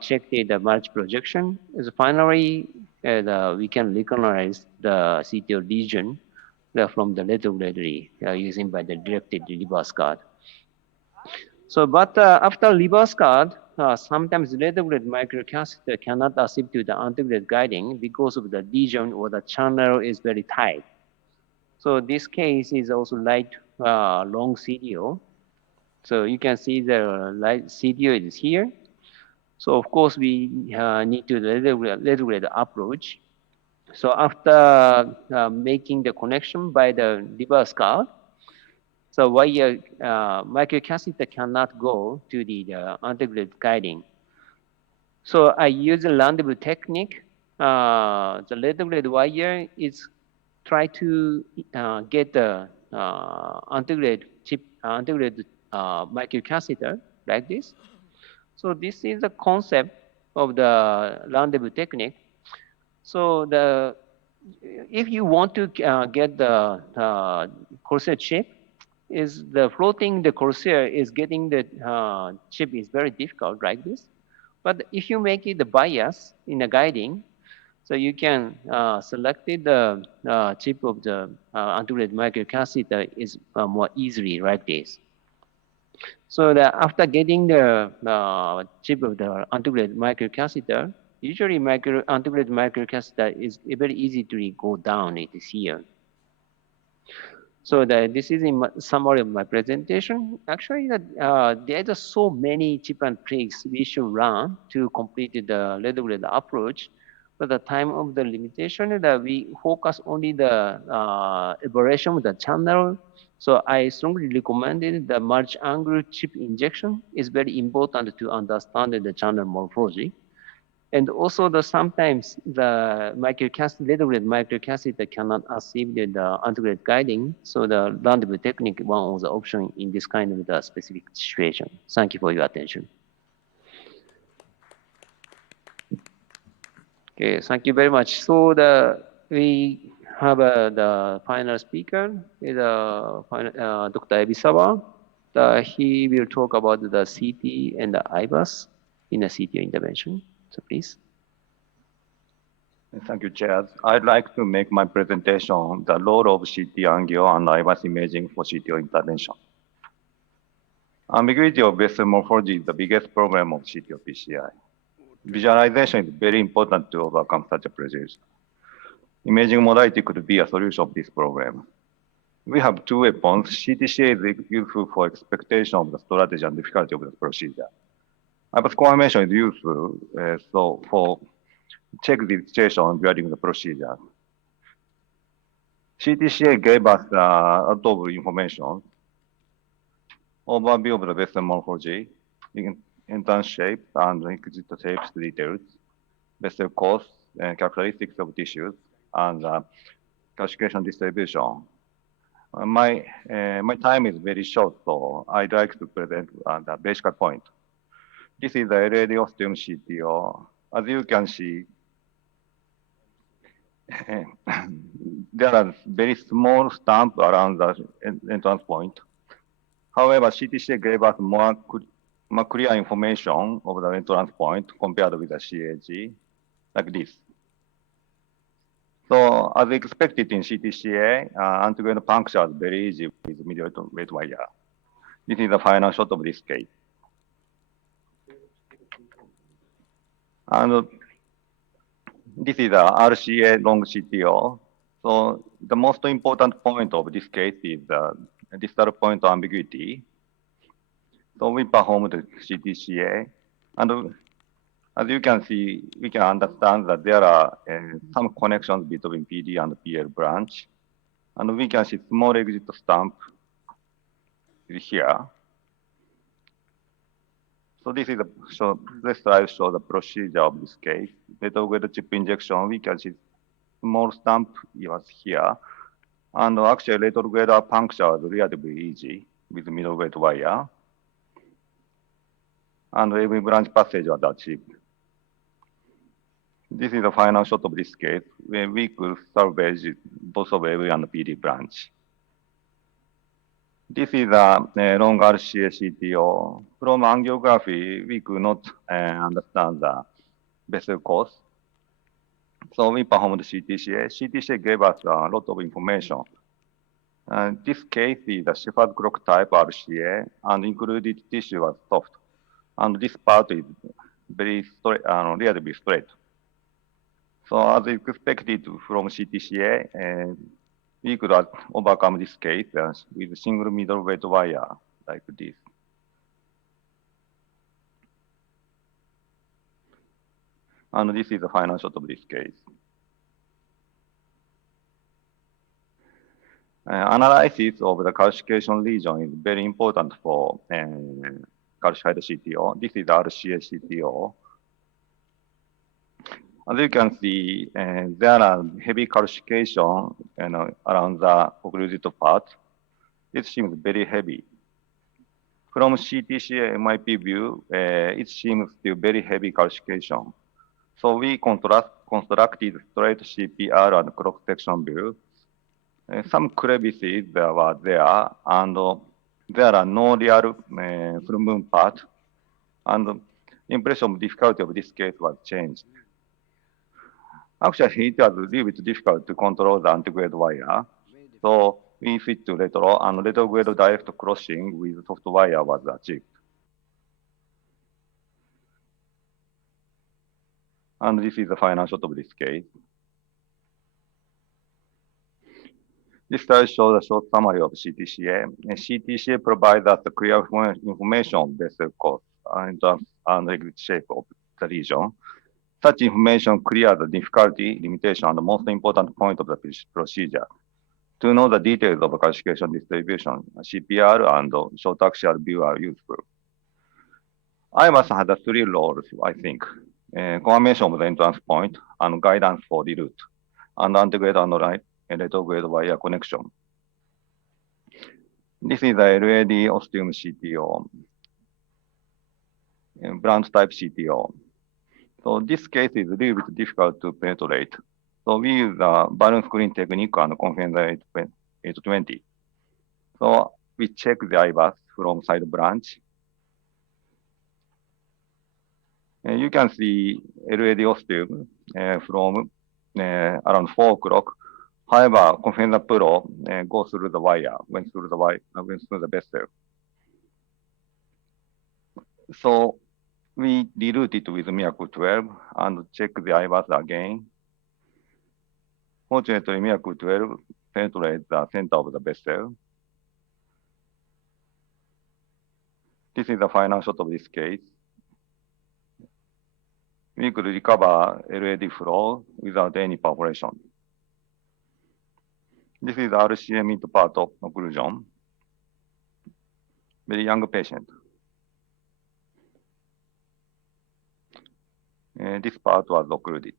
check the march projection. So finally, we can recognize the CTO lesion from the retrograde using by the directed reverse card. So, but after reverse card, sometimes retrograde microcatheter cannot accept to the antegrade guiding because of the lesion or the channel is very tight. So this case is also light long CDO. So you can see the light CDO is here. So of course we need to retrograde approach. So after making the connection by the reverse card, so wire microcatheter cannot go to the antegrade guiding. So I use a rendezvous technique. The retrograde wire is try to get the antegrade microcatheter like this. So this is the concept of the rendezvous technique. So if you want to get the corset shape, is the floating the Corsair is getting the chip is very difficult like this. But if you make it the bias in the guiding, so you can select the chip of the integrated microcapacitor is more easily like this. So that after getting the chip of the integrated microcapacitor, usually integrated microcapacitor is very easy to go down. It is here. So this is in summary of my presentation. Actually, there are so many chip and tricks we should run to complete the ladder approach. But the time of the limitation, that we focus only the evaluation of the channel. So I strongly recommended the multi-angle chip injection is very important to understand the channel morphology. And also sometimes the ladder microcapacitor cannot achieve the integrated guiding. So the rendezvous technique one of the option in this kind of the specific situation. Thank you for your attention. Okay, thank you very much. So we have the final speaker is Dr. Ebisawa. He will talk about the CT and the IVAS in the CTO intervention. So please. Thank you, Chair. I'd like to make my presentation on the role of CT angio and IVAS imaging for CTO intervention. Ambiguity of vessel morphology is the biggest problem of CTO PCI. Visualization is very important to overcome such a prejudice. Imaging modality could be a solution of this problem. We have two weapons. CTCA is useful for expectation of the strategy and difficulty of the procedure. IVAS confirmation is useful so for check the situation during the procedure. CTCA gave us a lot of information, overview of the vessel morphology, entrance shape and exit shapes details, vessel course, characteristics of tissues, and calcification distribution. My time is very short, so I'd like to present the basic point. This is the LAD ostium CTO. As you can see, there are very small stamp around the entrance point. However, CTCA gave us more clear information of the entrance point compared with the CAG, like this. So, as expected in CTCA, antigen puncture is very easy with middleweight wire. This is the final shot of this case. And this is the RCA long CTO. So the most important point of this case is the distal point ambiguity. So we performed the CTCA, and as you can see, we can understand that there are some connections between PD and PL branch, and we can see small exit stamp here. So this is this slide shows the procedure of this case. Middle weight chip injection, we can see small stamp was here. And actually lateral guided puncture is relatively easy with middle weight wire. And every branch passage was achieved. This is the final shot of this case where we could salvage both of AV and PD branch. This is a long RCA CTO. From angiography, we could not understand the vessel course. So we performed CTCA. CTCA gave us a lot of information. This case is a Shepherd clock type RCA, and included tissue was soft. And this part is very straight, relatively straight. So as expected from CTCA, we could overcome this case with a single middleweight wire like this. And this is the final shot of this case. Analysis of the calcification region is very important for calcified CTO. This is RCA CTO. As you can see, there are heavy calcification around the occlusal part. It seems very heavy. From CTCA MIP view, it seems still very heavy calcification. So we constructed straight CPR and cross-section view. some crevices were there, and there are no real full moon part, and impression of difficulty of this case was changed. Actually, it was a little bit difficult to control the anti-grade wire, so we switched to retro, and retrograde direct crossing with soft wire was achieved. And this is the final shot of this case. This slide shows a short summary of CTCA. CTCA provides us the clear information on vessel course and exit shape of the region. Such information clears the difficulty, limitation, and the most important point of the procedure. To know the details of classification distribution, CPR and short axial view are useful. IMAS has three roles, I think. Confirmation of the entrance point and guidance for the route, and anti-grade and retrograde wire connection. This is a LAD ostium CTO, branch type CTO. So this case is a little bit difficult to penetrate. So we use the balloon screen technique and confirm 820. So we check the IBAS from side branch. And you can see LAD ostium from around 4 o'clock. However, Confianza Pro goes through the wire, went through the vessel. So we reroute it with Miracle 12 and check the IBAS again. Fortunately, Miracle 12 penetrates the center of the vessel. This is the final shot of this case. We could recover LAD flow without any perforation. This is RCA mid part of occlusion. Very young patient. This part was occluded.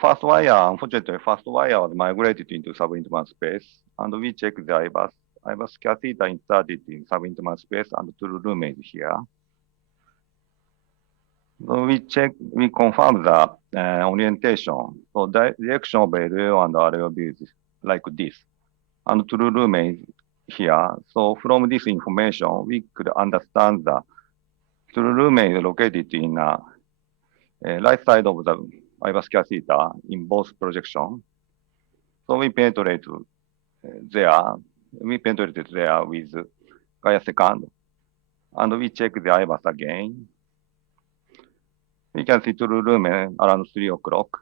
First wire, unfortunately, first wire was migrated into subintimal space, and we checked the IBAS. IBAS catheter inserted in subintimal space and true lumen is here. So we confirm the orientation. So the direction of LO and RO is like this, and true lumen is here. So from this information, we could understand the true lumen is located in right side of the IBAS catheter in both projections. So we penetrate there. We penetrated there with Gaia second, and we check the IBAS again. We can see true lumen around 3 o'clock.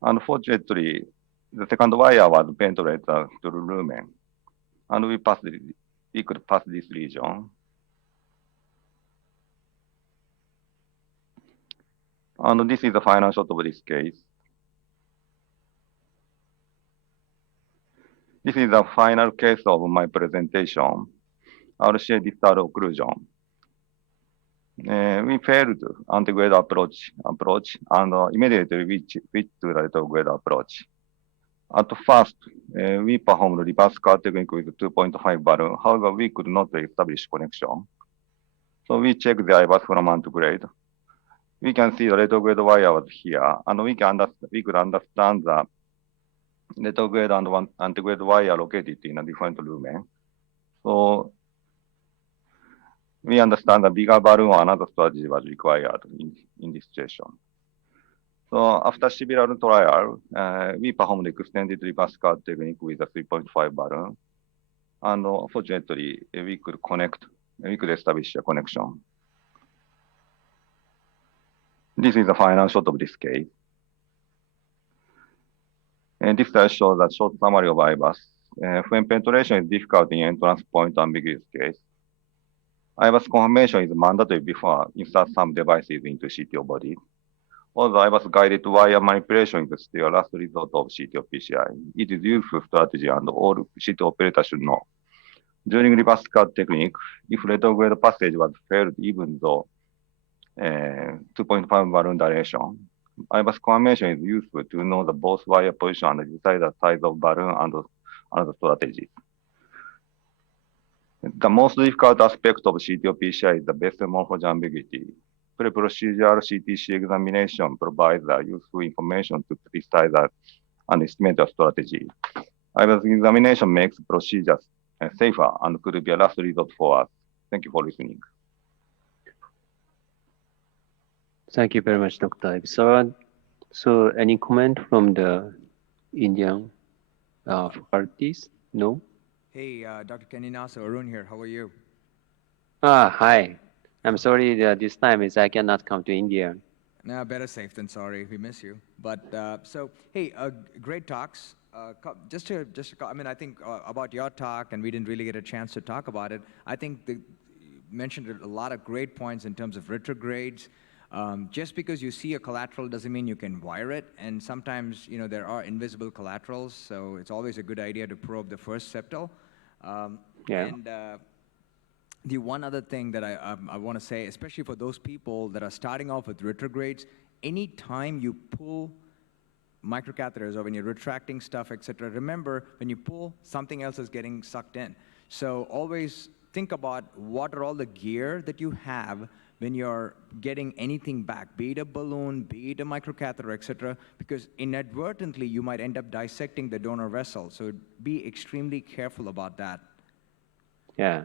Unfortunately, the second wire was penetrated through lumen, and we could pass this region. And this is the final shot of this case. This is the final case of my presentation, RCA distal occlusion. We failed anti-grade approach, and immediately we switched to the retrograde approach. At first, we performed reverse cut technique with 2.5 balloon. However, we could not establish connection. So we checked the IBAS from anti-grade. We can see the retrograde wire was here, and we could understand the retrograde and anti-grade wire located in a different lumen. So we understand the bigger balloon or another strategy was required in this situation. So after several trial, we performed extended reverse cut technique with a 3.5 balloon, and fortunately, we could establish a connection. This is the final shot of this case. And this slide shows a short summary of IBAS. When penetration is difficult in entrance point ambiguous case, IBAS confirmation is mandatory before insert some devices into CTO body. Although IBAS guided wire manipulation is still last resort of CTO PCI, it is useful strategy and all CTO operators should know. During reverse cut technique, if retrograde passage was failed even though 2.5 balloon direction, IBAS confirmation is useful to know the both wire position and decide the size of balloon and other strategies. The most difficult aspect of CTO PCI is the vessel morphology ambiguity. pre-procedural CTC examination provides useful information to decide and estimate the strategy. IBUS examination makes procedures safer and could be a last resort for us. Thank you for listening. Thank you very much, Dr. Ebisawa. So, any comment from the Indian faculties? No? Hey, Dr. Keninaso, Arun here. How are you? Hi. I'm sorry that this time I cannot come to India. No, better safe than sorry. We miss you. But so, hey, great talks. I mean, I think about your talk, and we didn't really get a chance to talk about it. I think you mentioned a lot of great points in terms of retrogrades. Just because you see a collateral doesn't mean you can wire it, and sometimes, you know, there are invisible collaterals, so it's always a good idea to probe the first septal. And the one other thing that I want to say, especially for those people that are starting off with retrogrades, any time you pull microcatheters or when you're retracting stuff, etc., remember, when you pull, something else is getting sucked in. So always think about what are all the gear that you have when you're getting anything back, be it a balloon, be it a microcatheter, etc., because inadvertently you might end up dissecting the donor vessel. So be extremely careful about that. Yeah.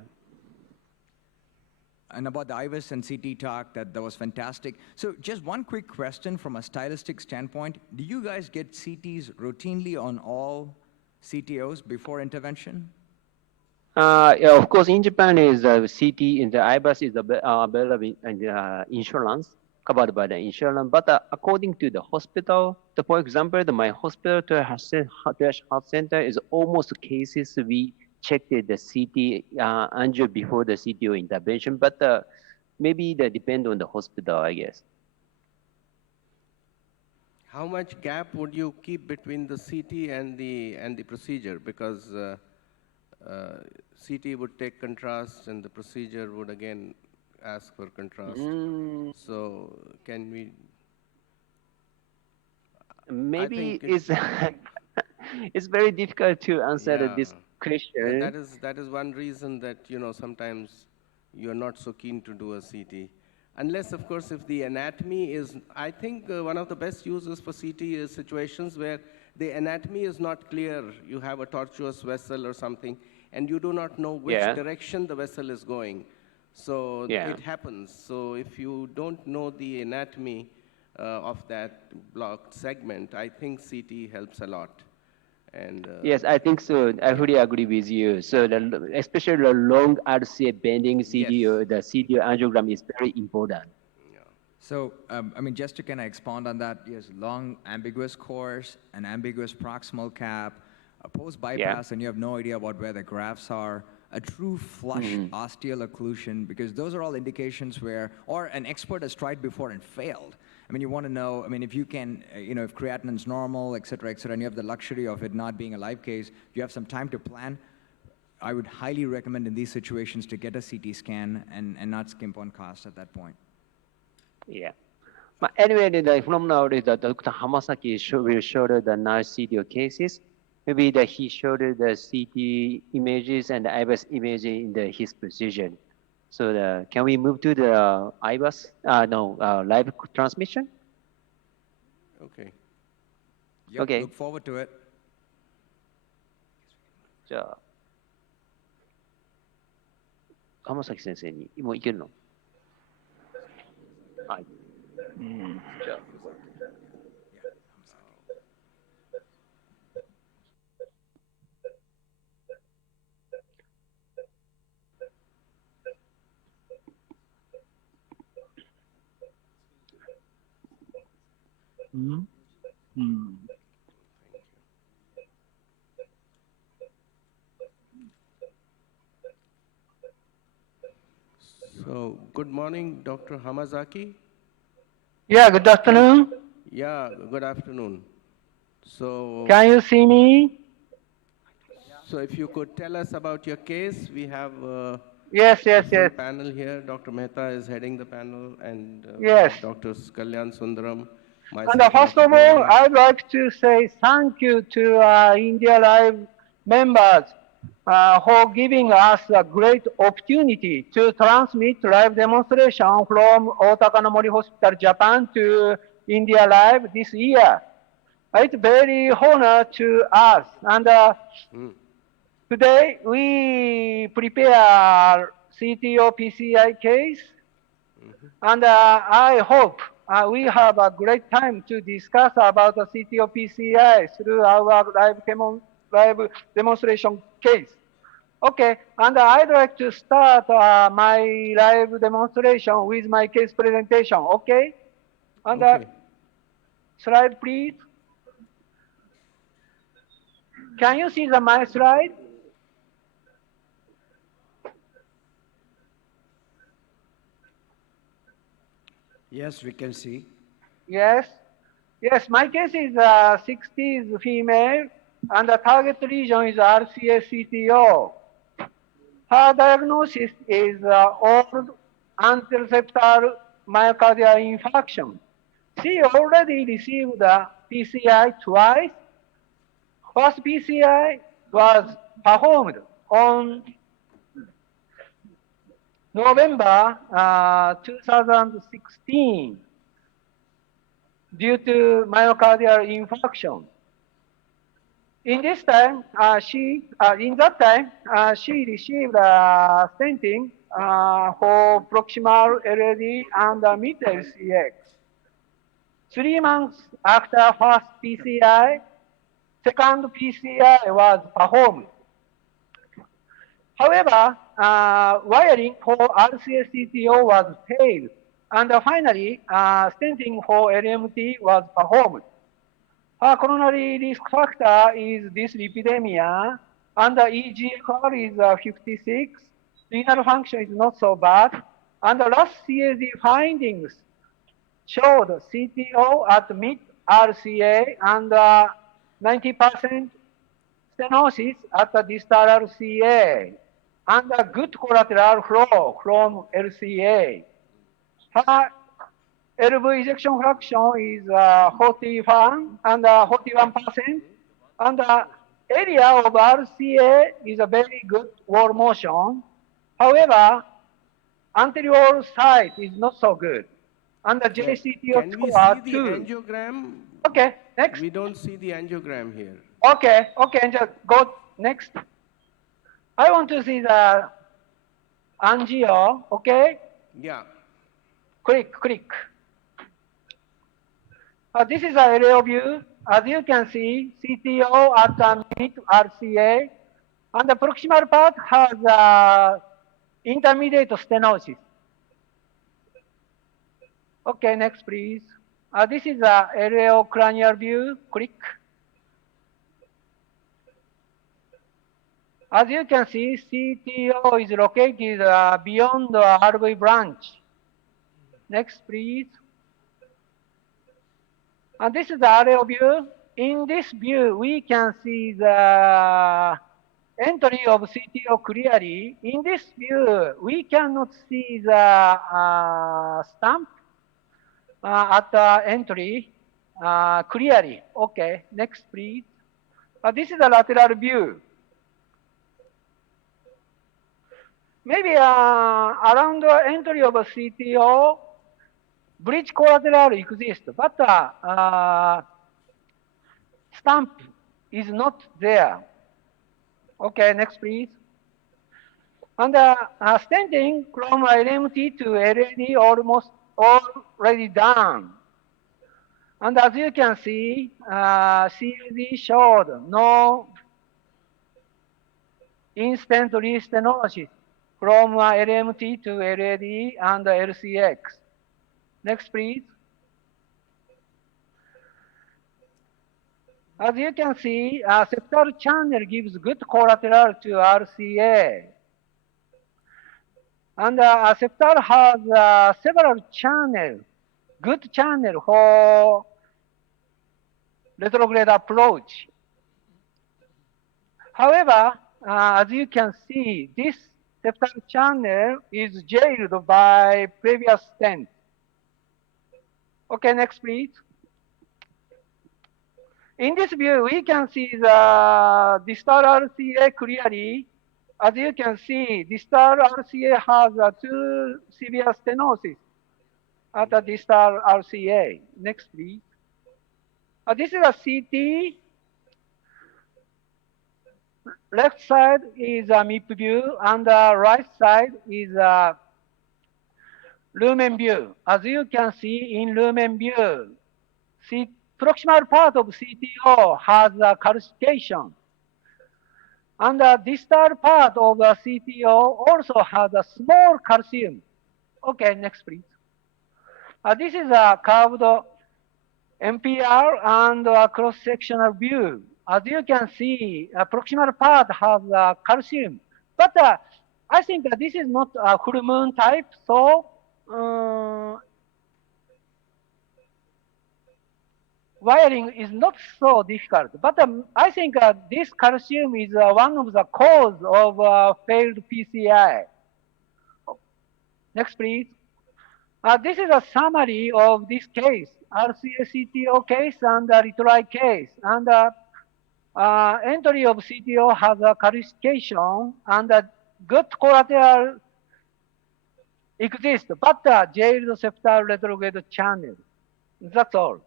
And about the IVUS and CT talk, that was fantastic. So just one quick question from a stylistic standpoint. Do you guys get CTs routinely on all CTOs before intervention? Yeah, of course, in Japan is CT in the IVUS is available in the insurance, covered by the insurance. But according to the hospital, for example, my hospital to health center is almost cases we checked the CT angio before the CTO intervention. But maybe that depend on the hospital, I guess. How much gap would you keep between the CT and the procedure? Because CT would take contrast and the procedure would again ask for contrast. So can we? Maybe it's it's very difficult to answer this question. That is one reason that, you know, sometimes you're not so keen to do a CT. Unless, of course, if the anatomy is, I think one of the best uses for CT is situations where the anatomy is not clear. You have a tortuous vessel or something, and you do not know which direction the vessel is going. So it happens. So if you don't know the anatomy of that blocked segment, I think CT helps a lot. And yes, I think so. I fully agree with you. So especially the long RCA bending CTO, the CTO angiogram is very important. So, I mean, just to kind of expand on that, yes, long ambiguous course, an ambiguous proximal cap, a post-bypass, and you have no idea about where the grafts are, a true flush osteal occlusion, because those are all indications where, or an expert has tried before and failed. I mean, you want to know, I mean, if you can, you know, if creatinine's normal, et cetera, and you have the luxury of it not being a live case, you have some time to plan, I would highly recommend in these situations to get a CT scan and not skimp on cost at that point. Yeah. But anyway, from now, Dr. Hamasaki will show the nice CTO cases. Maybe that he showed the CT images and the IVUS image in his precision. So can we move to the IVUS? Live transmission? Okay. Yep, okay. Look forward to it. じゃあ、浜崎先生にもういけるの？はい。じゃあ。So, good morning, Dr. Hamazaki. Yeah, good afternoon. Yeah, good afternoon. So, can you see me? So, if you could tell us about your case, we have yes. panel here. Dr. Mehta is heading the panel, and Dr. Kalyan Sundaram. And first of all, I'd like to say thank you to India Live members for giving us a great opportunity to transmit live demonstration from Otaka no Mori Hospital, Japan to India Live this year. It's very honor to us. And today we prepare CTO PCI case. And I hope we have a great time to discuss about the CTO PCI through our live demonstration case. Okay, and I'd like to start my live demonstration with my case presentation, okay? And slide, please. Can you see my slide? Yes, we can see. Yes. Yes, my case is 60s female, and the target region is RCA-CTO. Her diagnosis is old anteroseptal myocardial infarction. She already received a PCI twice. First PCI was performed on November 2016 due to myocardial infarction. In this time, she received stenting for proximal LAD and mid-LCX. 3 months after first PCI, second PCI was performed. However, wiring for RCA-CTO was failed, and finally, stenting for LMT was performed. Her coronary risk factor is dyslipidemia, and the eGFR is 56. Renal function is not so bad, and the last CAG findings showed CTO at mid-RCA and 90% stenosis at the distal RCA, and a good collateral flow from LCA. Her LV ejection fraction is 41 and 41%, and the area of RCA is a very good wall motion. However, anterior side is not so good, and the JCTO Can we score see the 2. angiogram? Okay, next. We don't see the angiogram here. Okay, and just go next. I want to see the angio, okay? Yeah. Click. This is a LAO view. As you can see, CTO at the mid-RCA, and the proximal part has intermediate stenosis. Okay, next please. This is a LAO cranial view. Click. As you can see, CTO is located beyond the RV branch. Next, please. And this is the aerial view. In this view, we can see the entry of CTO clearly. In this view, we cannot see the stamp at the entry clearly. Okay, next, please. This is the lateral view. Maybe around the entry of a CTO, bridge collateral exists, but stamp is not there. Okay, next please. And stenting from LMT to LAD almost already done. And as you can see, CAD showed no instant restenosis from LMT to LAD and LCX. Next, please. As you can see, septal channel gives good collateral to RCA. And septal has several channels, good channel for retrograde approach. However, as you can see, this septal channel is jailed by previous stent. Okay, next please. In this view, we can see the distal RCA clearly. As you can see, distal RCA has two severe stenosis at the distal RCA. Next, please. This is a CT. Left side is a MIP view, and the right side is a lumen view. As you can see in lumen view, proximal part of CTO has a calcification. And the distal part of the CTO also has a small calcium. Okay, next please. This is a curved MPR and a cross-sectional view. As you can see, a proximal part has calcium. But I think that this is not a full moon type, so wiring is not so difficult. But I think this calcium is one of the cause of failed PCI. Next, please. This is a summary of this case, RCA-CTO case and retry case. And entry of CTO has a calcification and a good collateral exists, but jailed septal retrograde channel. That's all.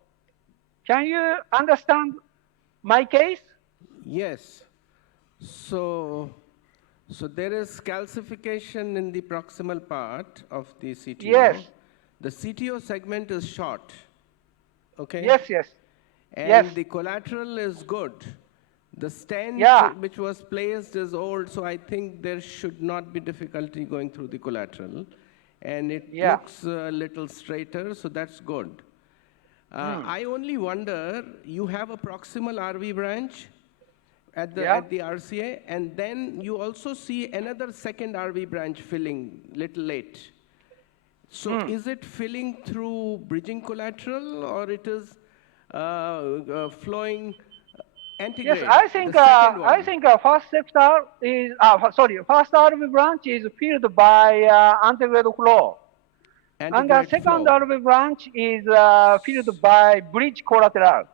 Can you understand my case? Yes. So there is calcification in the proximal part of the CTO. Yes. The CTO segment is short. Okay? Yes, yes. And yes. the collateral is good. The stent which was placed is old, so I think there should not be difficulty going through the collateral. And it looks a little straighter, so that's good. I only wonder, you have a proximal RV branch at the RCA, and then you also see another second RV branch filling little late. So is it filling through bridging collateral, or it is flowing antegrade? Yes, I think first septal is first RV branch is filled by antegrade flow. And the second RV branch is filled by bridge collateral.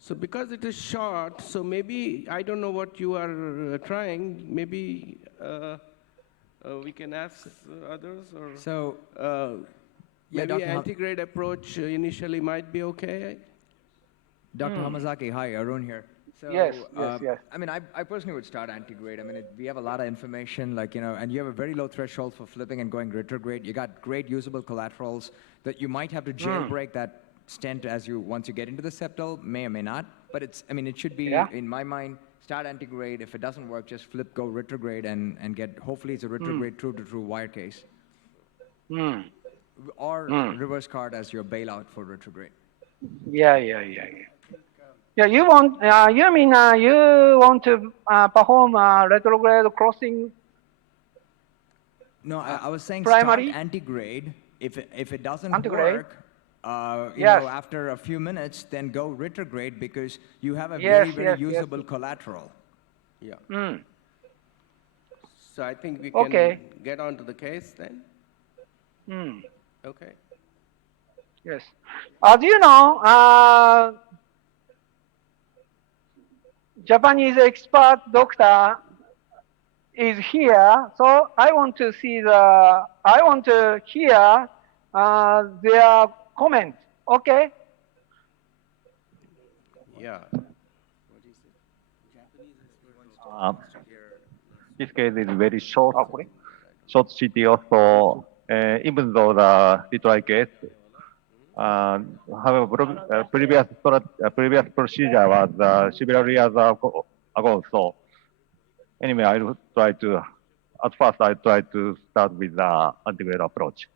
So because it is short, so maybe, I don't know what you are trying, maybe we can ask others, or so maybe antegrade approach initially might be okay. Dr. Hamazaki, hi, Arun here. So, yes. I mean, I personally would start antegrade. I mean, we have a lot of information, like, and you have a very low threshold for flipping and going retrograde. You got great usable collaterals that you might have to jailbreak that stent once you get into the septal, may or may not. But it should be, in my mind, start antegrade. If it doesn't work, just flip, go retrograde, and get, hopefully it's a retrograde true-to-true wire case. Or reverse card as your bailout for retrograde. Yeah, you mean you want to perform retrograde crossing? No, I was saying primary? start antegrade. If it doesn't antegrade? work, after a few minutes, then go retrograde, because you have a very usable collateral. Yeah. So I think we can get on to the case then. Okay. Yes. As you know, Japanese expert doctor is here, so I want to hear their comment. Okay? Yeah. This case is very short CTO, so even though the retry case, however, previous procedure was several years ago, so anyway, I would try to, at first I try to start with the antegrade approach.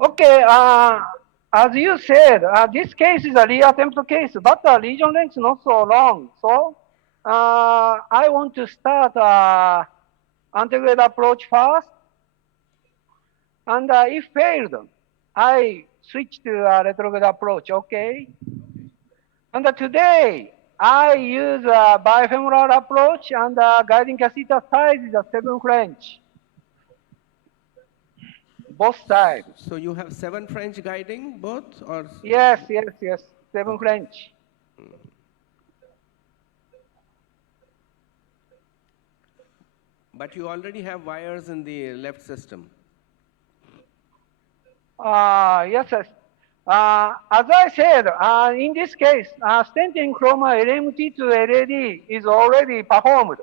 Okay, as you said, this case is a reattempt case, but the lesion length is not so long. So I want to start antegrade approach first. And if failed, I switch to retrograde approach, okay? And today, I use a bifemoral approach and the guiding catheter size is a 7 French. Both sides. So you have 7 French guiding both, or? Yes, 7 French. But you already have wires in the left system. Yes. As I said, in this case, stenting from LMT to LAD is already performed.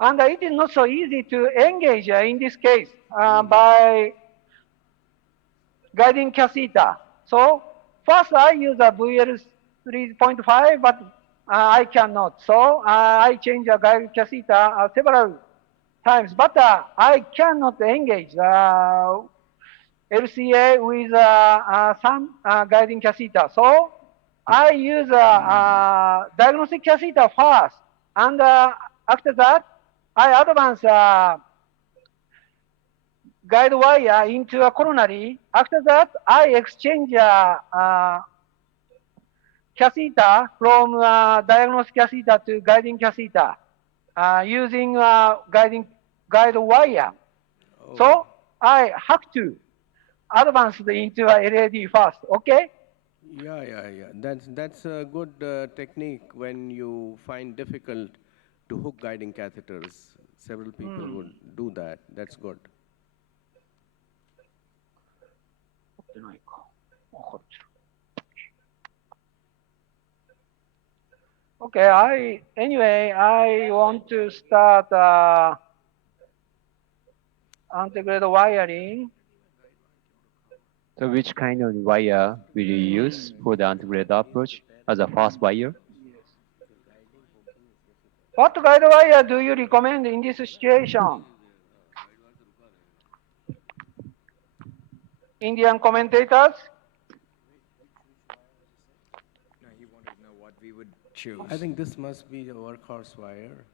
And it is not so easy to engage in this case by guiding catheter. So first I use a VL 3.5, but I cannot. So I change a guiding catheter several times, but I cannot engage LCA with some guiding catheter. So I use a diagnostic catheter first, and after that, I advance guide wire into a coronary. After that, I exchange catheter from diagnostic catheter to guiding catheter using guide wire. So I have to advance into a LAD first, okay? Yeah. That's a good technique when you find difficult to hook guiding catheters. Several people would do that. That's good. Okay, anyway, I want to start integrated wiring. So which kind of wire will you use for the integrated approach as a fast wire? What guide wire do you recommend in this situation? Indian commentators? No, he wanted to know what we would choose. I think this must be a workhorse wire.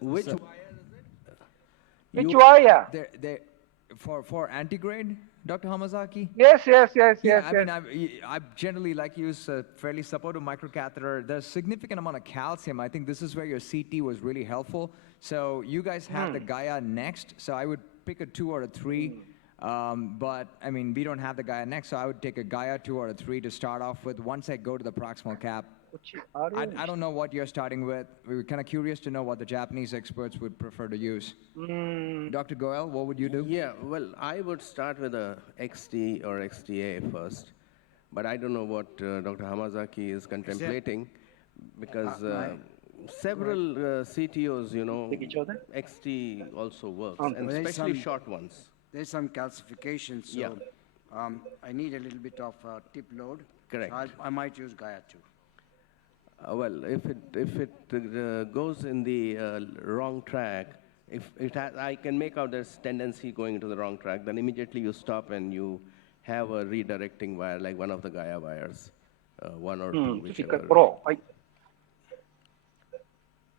Which So- wire is it? Which wire? For antigrade, Dr. Hamazaki? Yes. Yeah, I mean, I generally like to use a fairly supportive microcatheter. There's a significant amount of calcium. I think this is where your CT was really helpful. So you guys have the Gaia Next, so I would pick a 2 or a 3. But, I mean, we don't have the Gaia Next, so I would take a Gaia 2 or a 3 to start off with. Once I go to the proximal cap, I don't know what you're starting with. We were kind of curious to know what the Japanese experts would prefer to use. Dr. Goel, what would you do? Yeah, well, I would start with a XT or XTA first, but I don't know what Dr. Hamazaki is contemplating, because several CTOs, XT also works, and There's especially some- short ones. There's some calcification, so Yeah. I need a little bit of tip load. Correct. So I might use Gaia too. Well, if it goes in the wrong track, if it has, I can make out there's tendency going into the wrong track, then immediately you stop and you have a redirecting wire, like one of the Gaia wires, 1 or 2, whichever.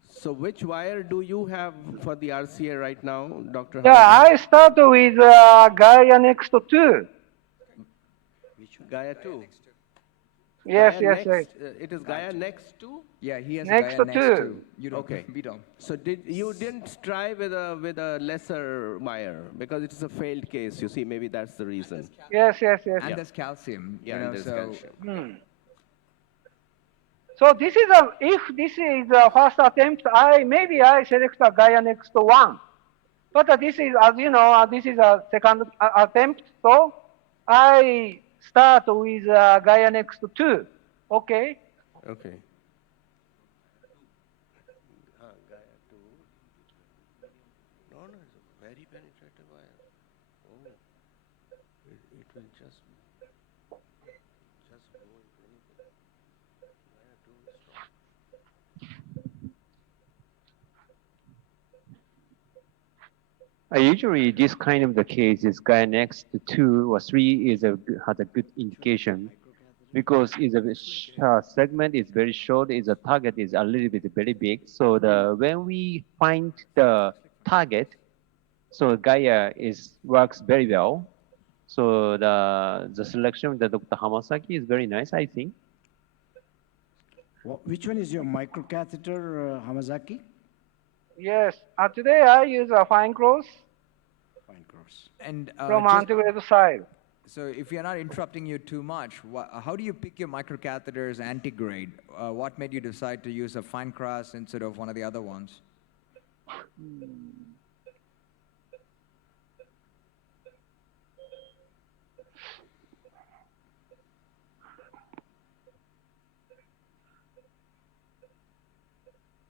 So which wire do you have for the RCA right now, Dr. Yeah, I start with Gaia Next 2. Gaia 2? Yes. It is Gaia Next 2? Yeah, he has Next a Gaia to Next two. 2. You don't. Okay. We don't. So you didn't try with a lesser wire, because it is a failed case, you see, maybe that's the reason. Yes. And there's calcium. Yeah, you know, and there's so calcium. So if this is a first attempt, maybe I select a Gaia Next 1. But this is, as you know, this is a second attempt, so I start with Gaia Next 2. Okay? Okay. No, it's a very penetrative wire. Oh, it will just go into anything. Gaia 2 is strong. Usually, this kind of the case is Gaia Next 2 or 3 has a good indication because segment is very short, the target is a little bit very big. So when we find the target, so Gaia works very well. So the selection of the Dr. Hamasaki is very nice, I think. Which one is your microcatheter, Hamazaki? Yes. Today I use a fine cross And from just- antegrade side. So if you're not interrupting you too much, how do you pick your microcatheters anti-grade? What made you decide to use a fine cross instead of one of the other ones?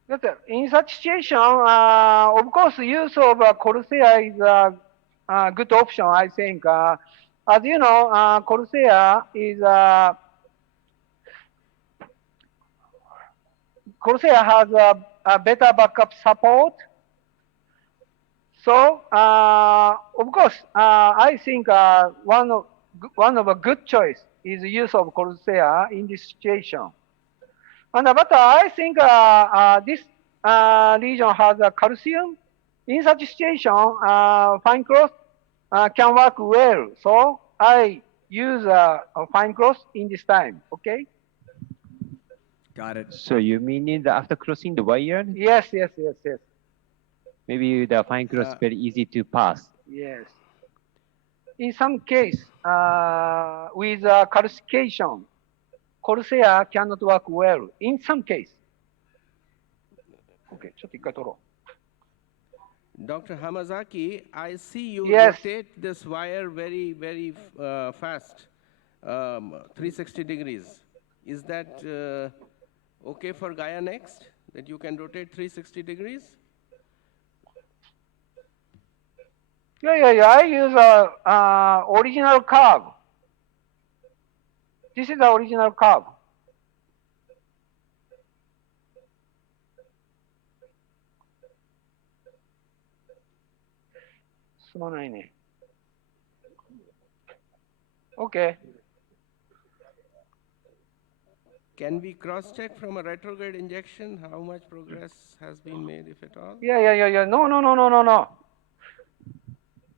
But in such situation, of course, use of Corsair is a good option, I think. As you know, Corsair has a better backup support. So, of course, I think one of a good choice is use of Corsair in this situation. But I think this region has a calcium. In such situation, fine cross can work well. So I use a fine cross in this time. Okay. Got it. So you mean that after crossing the wire, Yes. maybe the fine cross is very easy to pass? Yes. In some case, with calcification, Corsair cannot work well. In some case. Okay, ちょっと一回取ろう。 Dr. Hamazaki, I see you Yes. rotate this wire very fast, 360 degrees. Is that okay for Gaia Next, that you can rotate 360 degrees? Yeah. I use original curve. This is the original curve. Okay. Can we cross-check from a retrograde injection how much progress has been made, if at all? Yeah. No.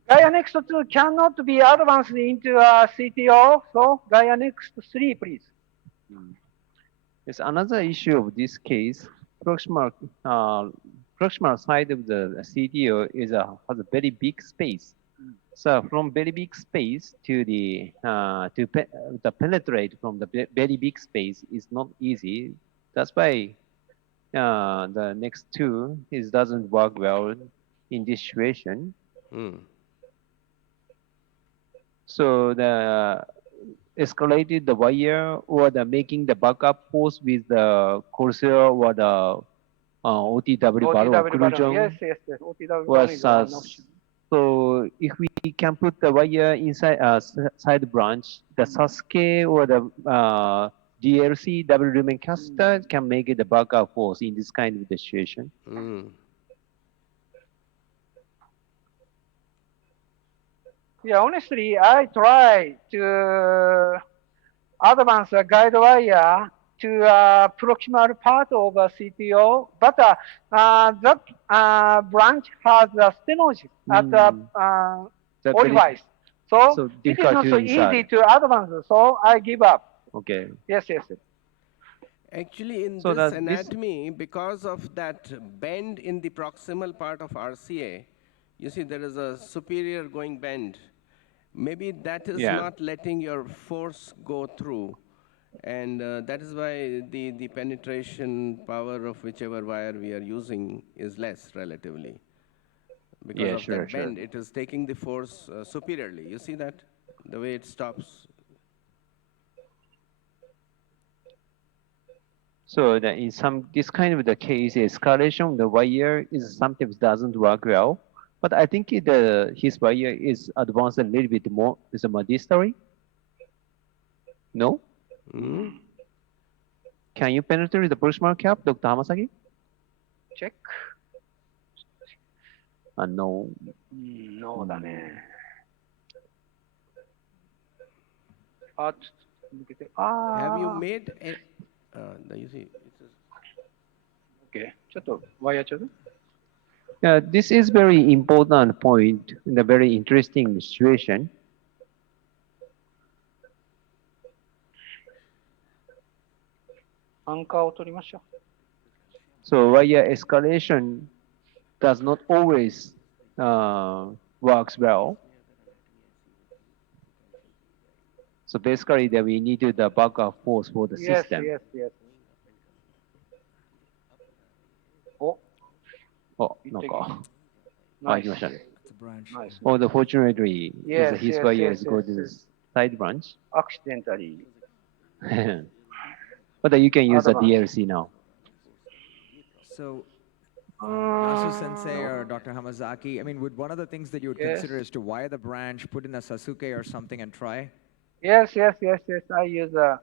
Gaia Next 2 cannot be advanced into CTO, so Gaia Next 3, please. There's another issue of this case. Proximal side of the CTO has a very big space. So from very big space to the penetrate from the very big space is not easy. That's why the next two doesn't work well in this situation. So the escalated the wire or the making the backup force with the Corsair or the OTW bar or Crujon Yes. OTW was is an option. so if we can put the wire inside side branch, the Sasuke or the DLC double lumen caster can make it the backup force in this kind of situation. Yeah, honestly, I try to advance a guide wire to proximal part of a CTO, but that branch has a stenosis at That all very- device. So it is difficult not to so insert. easy to advance, so I give up. Okay. Yes. Actually, in So this that this- anatomy, because of that bend in the proximal part of RCA, you see there is a superior going bend. Maybe that is Yeah. not letting your force go through. And that is why the penetration power of whichever wire we are using is less relatively. Because Yeah, of sure, that sure. bend, it is taking the force superiorly. You see that? The way it stops. So that in this kind of the case, escalation of the wire is sometimes doesn't work well. But I think his wire is advanced a little bit more. Is a more distally? No? Can you penetrate the proximal cap, Dr. Hamasaki? Check. No. No だね。あ、ちょっと抜けて。Have you made a... you see, it's OK。ちょっとワイヤーちょうだい。This is very important point in a very interesting situation. アンカーを取りましょう。So wire escalation does not always works well. So basically, that we need the backup force for the Yes, system. yes, yes. お、お、なんか、ナイス。行きましたね。ナイス。Although fortunately, Yes, his yes, wire yes, is go yes, to the yes. side branch. Accidentally. But you can use the Advance. DLC now. So, Nasu Sensei or Dr. Hamazaki, I mean, would one of the things that you would Yes. consider is to wire the branch, put in a Sasuke or something and try? Yes, yes, yes, yes. I use a.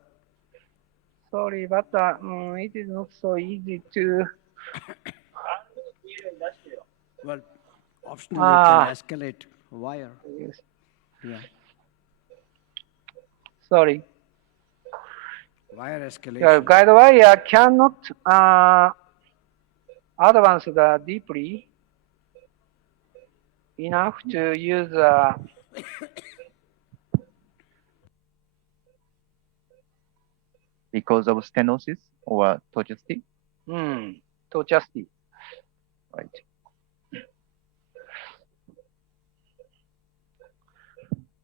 Sorry, but it is not so easy to. Well, optionally it can escalate wire. Yes. Yeah. Sorry. Wire Yeah, escalation. guide wire cannot advance the deeply enough to use Because of stenosis or toxicity? tochasty. Right.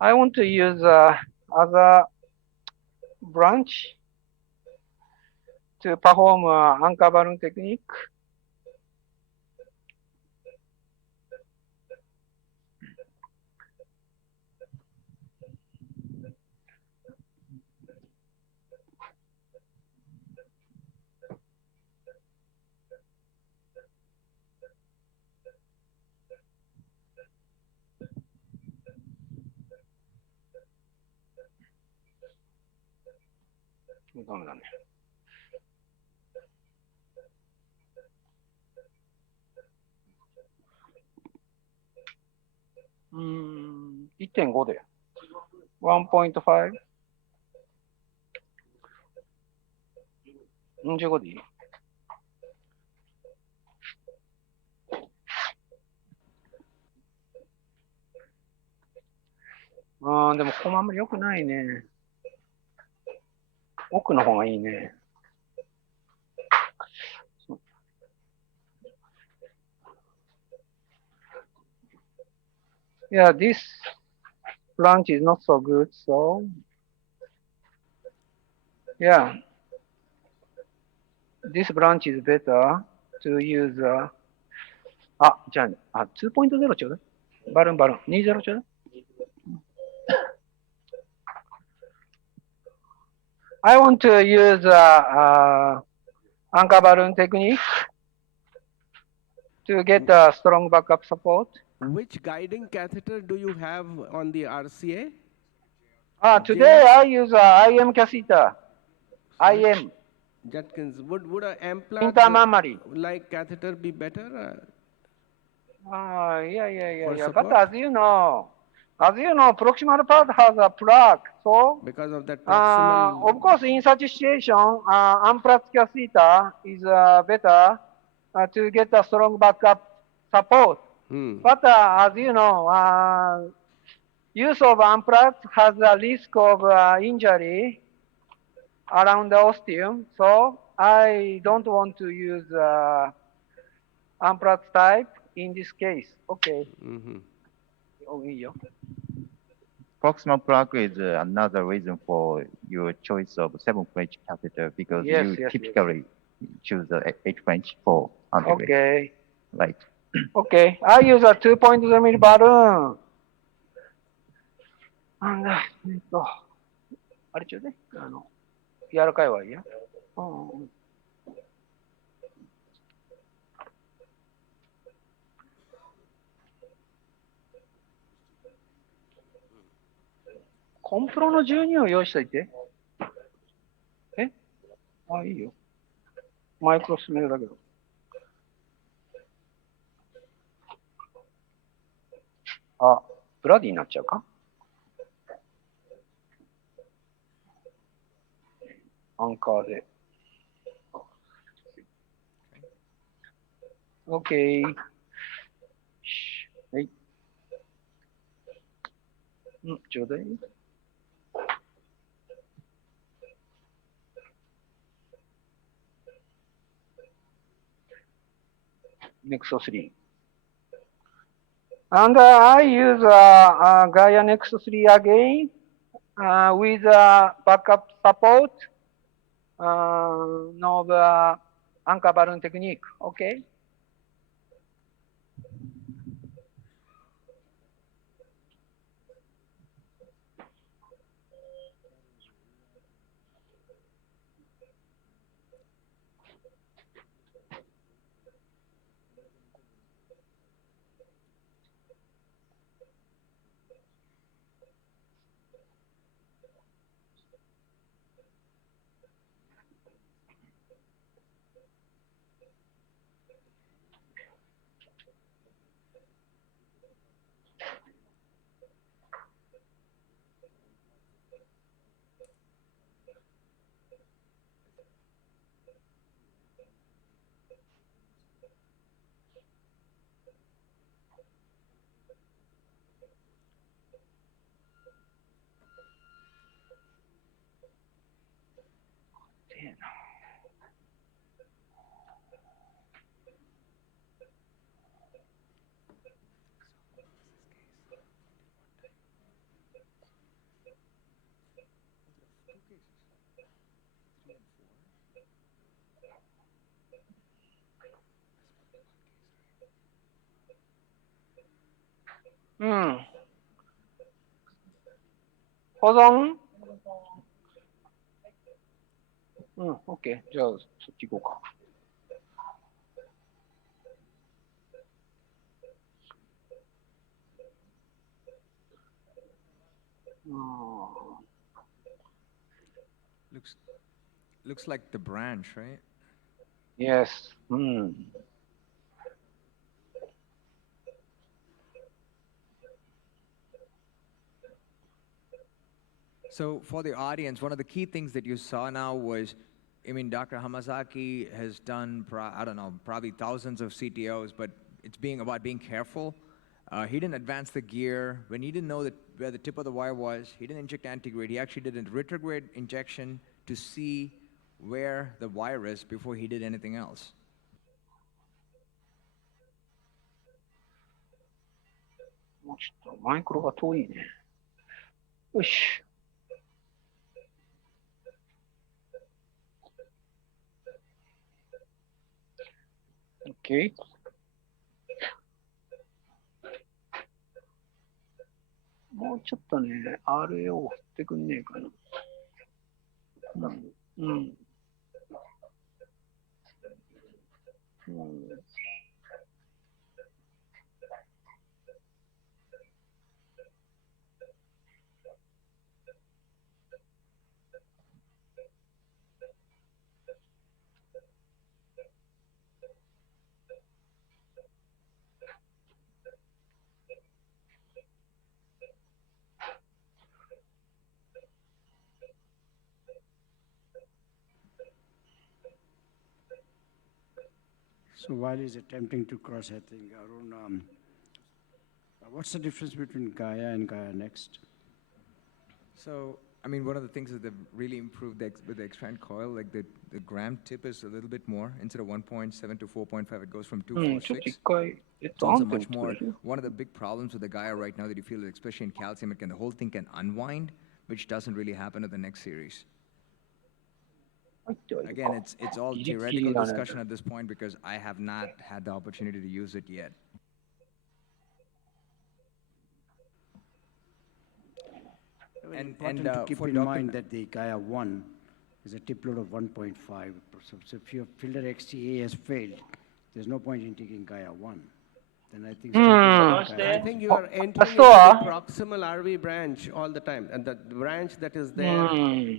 I want to use other branch to perform anchor balloon technique. Oh, ダメだね。1.5で。1.5? 15でいいでもここもあんまり良くないね。奥の方がいいね。Yeah, this branch is not so good, so yeah, this branch is better to use. じゃあ、2.0 ちょうだい。バルーン、20ちょうだい。I want to use anchor balloon technique to get a strong backup support. Which guiding catheter do you have on the RCA? Today I use IM catheter. IM. Judkins, would an Intermammary. like catheter be better? Yeah. But as you know, proximal part has a plug. So because of that proximal. Of course, in such situation, unplugged catheter is better to get a strong backup support. But as you know, use of unplugged has a risk of injury around the ostium. So I don't want to use unplugged type in this case. Okay. Proximal plug is another reason for your choice of 7 French catheter because you typically choose the 8 French for antegrade. Okay. Right. Okay. I use a 2.0 milli balloon. And あれちょうだい。柔らかいワイヤー。コンプロの12を用意しといて。いいよ。マイクロ進めるだけど。ブラディになっちゃうかアンカーで。OK。はい。ちょうだい。Nexus 3. And I use Gaia Nexus 3 again with backup support of the anchor balloon technique. Okay.保存。OK。じゃあ、そっち行こうか。Looks like the branch, right? Yes. So for the audience, one of the key things that you saw now was, I mean, Dr. Hamazaki has done, I don't know, probably thousands of CTOs, but it's about being careful. He didn't advance the gear. When he didn't know where the tip of the wire was, he didn't inject antigrade. He actually did a retrograde injection to see where the wire is before he did anything else. OK。もうちょっとね、RA を振ってくんねえかな。So while he's attempting to cross, I think, Arun, what's the difference between Gaia and Gaia Next? So, I mean, one of the things that they've really improved with the expand coil, like the gram tip is a little bit more. Instead of 1.7 to 4.5, it goes from 246. It's also much more. One of the big problems with the Gaia right now that you feel, especially in calcium, the whole thing can unwind, which doesn't really happen in the next series. Again, it's all theoretical discussion at this point because I have not had the opportunity to use it yet. And to keep in mind that the Gaia 1 is a tip load of 1.5. So if your filter XTA has failed, there's no point in taking Gaia 1. Then I think I think you are entering into the proximal RV branch all the time, and the branch that is there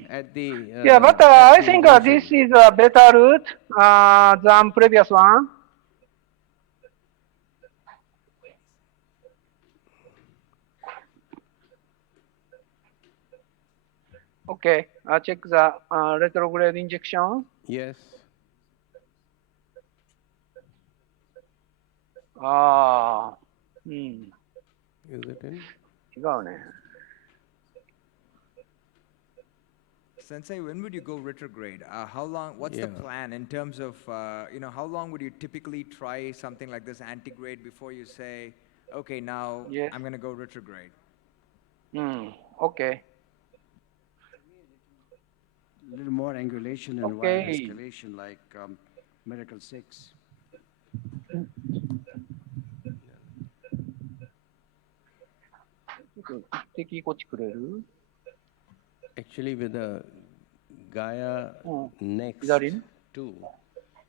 at the. Yeah, but I think this is a better route than previous one. Okay, check the retrograde injection. Yes. Is it in? Sensei, when would you go retrograde? How long? What's the plan in terms of how long would you typically try something like this antigrade before you say, okay, now I'm going to go retrograde? Okay. A little more angulation and wire escalation like Miracle 6. Actually, with the Gaia Next 2,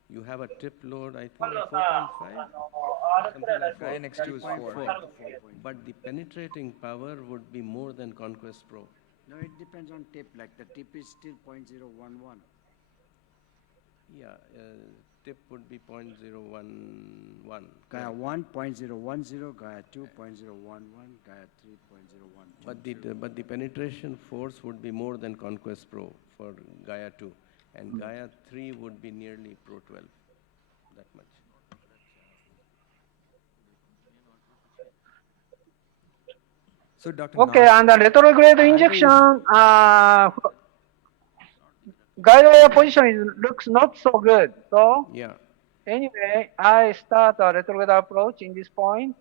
you have a tip load, I think, 4.5? Something like Gaia Next 2 is 4. But the penetrating power would be more than Conquest Pro. No, it depends on tip. Like the tip is still 0.011. Yeah, tip would be 0.011. Gaia 1, 0.010, Gaia 2, 0.011, Gaia 3, 0.012. But the penetration force would be more than Conquest Pro for Gaia 2. And Gaia 3 would be nearly Pro 12, that much. So, Dr. Okay, and the retrograde injection, guide position looks not so good. So, anyway, I start a retrograde approach in this point.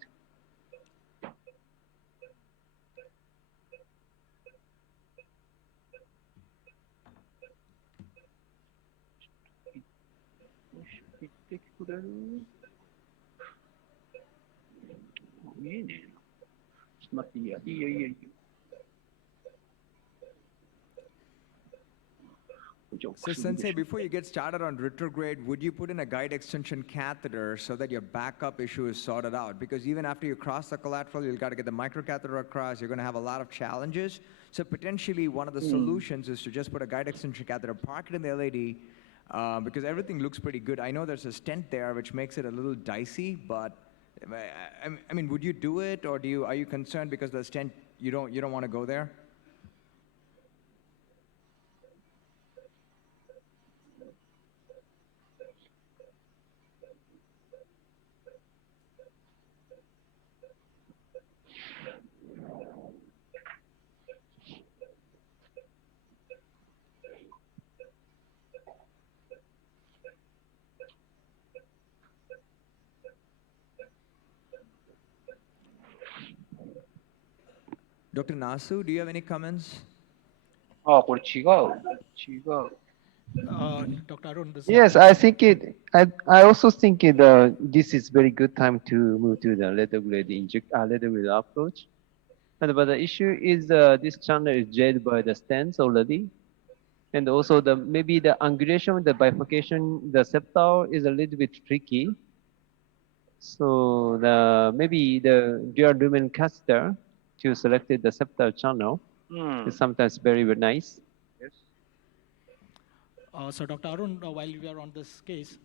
So, Sensei, before you get started on retrograde, would you put in a guide extension catheter so that your backup issue is sorted out? Because even after you cross the collateral, you've got to get the microcatheter across. You're going to have a lot of challenges. So potentially one of the solutions is to just put a guide extension catheter, park it in the LAD, because everything looks pretty good. I know there's a stent there, which makes it a little dicey, but I mean, would you do it, or are you concerned because the stent, you don't want to go there? Dr. Nasu, do you have any comments? Dr. Arun, Yes, I think I also think this is very good time to move to the retrograde approach. But the issue is this channel is jailed by the stents already, and also maybe the angulation, the bifurcation, the septal is a little bit tricky. So maybe the dual lumen catheter to select the septal channel is sometimes very, very nice. Yes. So Dr. Arun, while we are on this case,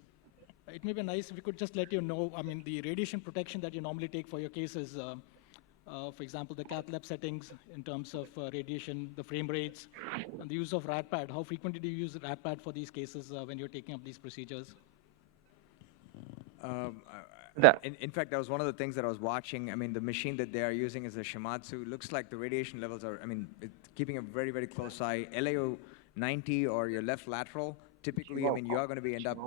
it may be nice if we could just let you know, I mean, the radiation protection that you normally take for your cases, for example, the cath lab settings in terms of radiation, the frame rates, and the use of RadPad. How frequently do you use RadPad for these cases when you're taking up these procedures? In fact, that was one of the things that I was watching. I mean, the machine that they are using is a Shimadzu. Looks like the radiation levels are, I mean, keeping a very, very close eye. LAO 90 or your left lateral, typically, I mean, you're going to end up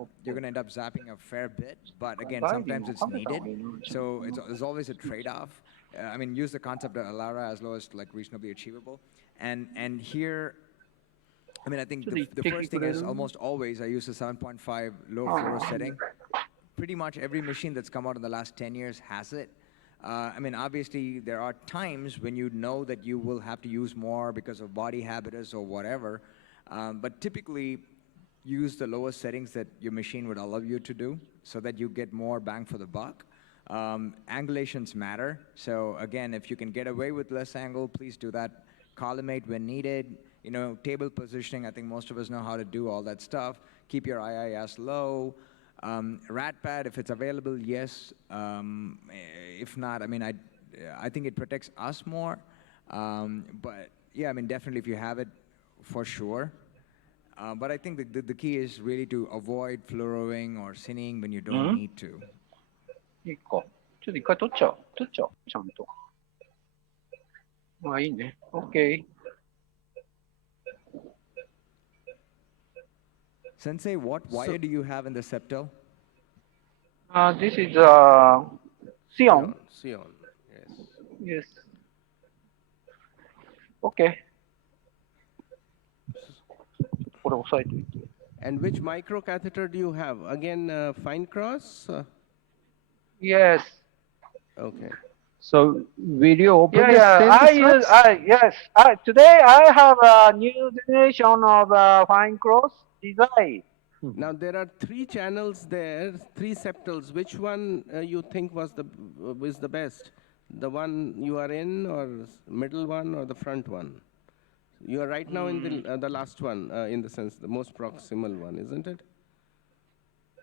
zapping a fair bit. But again, sometimes it's needed. So there's always a trade-off. I mean, use the concept of ALARA as low as like reasonably achievable. And here, I mean, I think the first thing is almost always I use a 7.5 low fluoro setting. Pretty much every machine that's come out in the last 10 years has it. I mean, obviously, there are times when you know that you will have to use more because of body habitus or whatever. But typically, use the lowest settings that your machine would allow you to do so that you get more bang for the buck. Angulations matter. So again, if you can get away with less angle, please do that. Collimate when needed. You know, table positioning, I think most of us know how to do all that stuff. Keep your IIS low. RadPad, if it's available, yes. If not, I mean, I think it protects us more. But yeah, I mean, definitely if you have it, for sure. But I think the key is really to avoid fluoroing or sinning when you don't need to. いいか。ちょっと一回取っちゃう。ちゃんと。まあいいね。OK。Sensei, what wire do you have in the septal? This is Sion. Sion, yes. Yes. Okay. And which microcatheter do you have? Again, fine cross? Yes. Okay. So will you open the Yeah, stent slots? yes. Today I have a new generation of fine cross design. Now there are 3 channels there, 3 septals. Which one you think was the best? The one you are in, or middle one, or the front one? You are right now in the last one, in the sense the most proximal one, isn't it?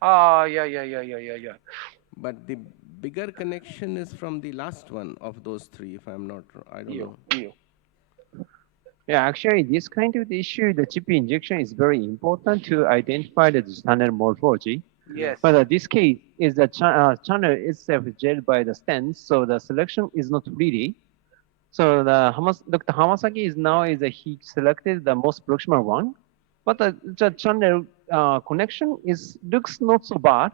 Yeah. But the bigger connection is from the last one of those 3, if I'm not wrong. I don't know. Yeah, actually, this kind of issue, the chip injection is very important to identify the channel morphology. Yes. But this case is the channel itself gelled by the stents, so the selection is not really. So Dr. Hamasaki he selected the most proximal one, but the channel connection looks not so bad.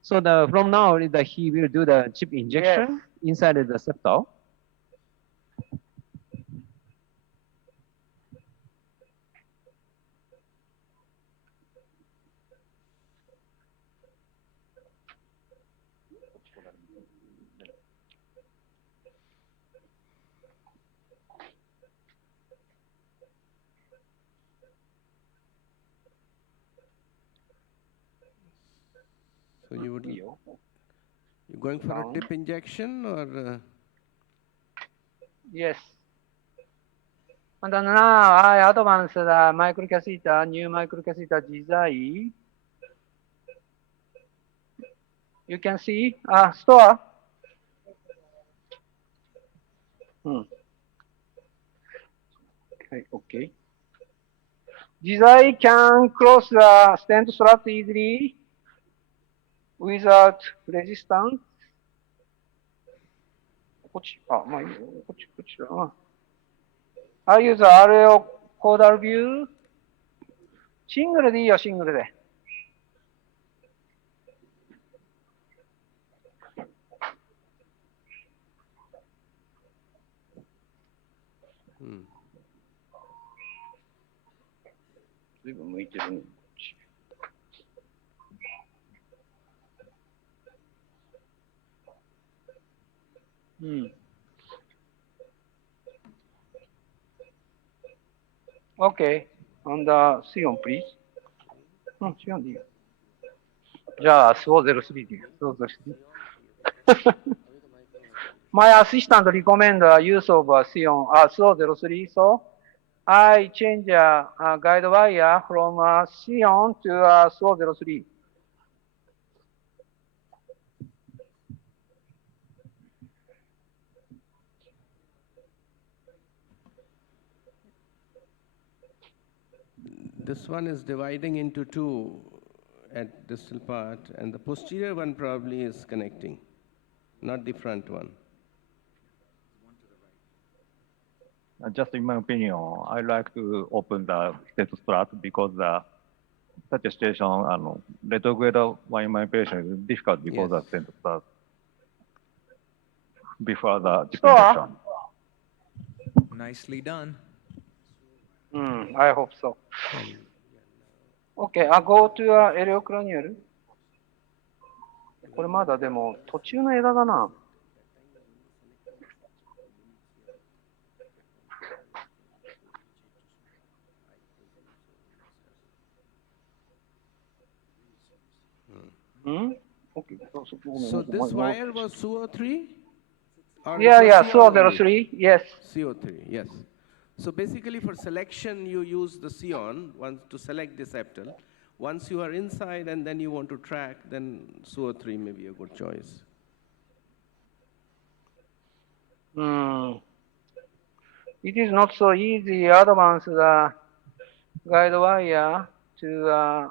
So from now he will do the chip injection inside the septal. So you're going for a dip injection, or? Yes. And then now I advanced the new microcatheter design. You can see store. Okay. Design can cross the stent slot easily without resistance. I use RO caudal view. シングルでいいよ、シングルで。ずいぶん向いてるね。Okay. And Sion, please. Sion でいいよ。じゃあ、SO03 でいいよ。SO03. My assistant recommend use of Sion, SO03, so I change guide wire from Sion to SO03. This one is dividing into 2 at distal part, and the posterior one probably is connecting, not the front one. Just in my opinion, I like to open the stent slot because such a situation, retrograde in my patient is difficult because of stent slot before the injection. Nicely done. I hope so. Okay, go to eleocranial. これまだでも途中の枝だな。Okay. So this wire was SO3? Yeah, SO03, yes. CO3, yes. So basically for selection, you use the Sion to select the septal. Once you are inside and then you want to track, then SO3 may be a good choice. It is not so easy to advance the guide wire to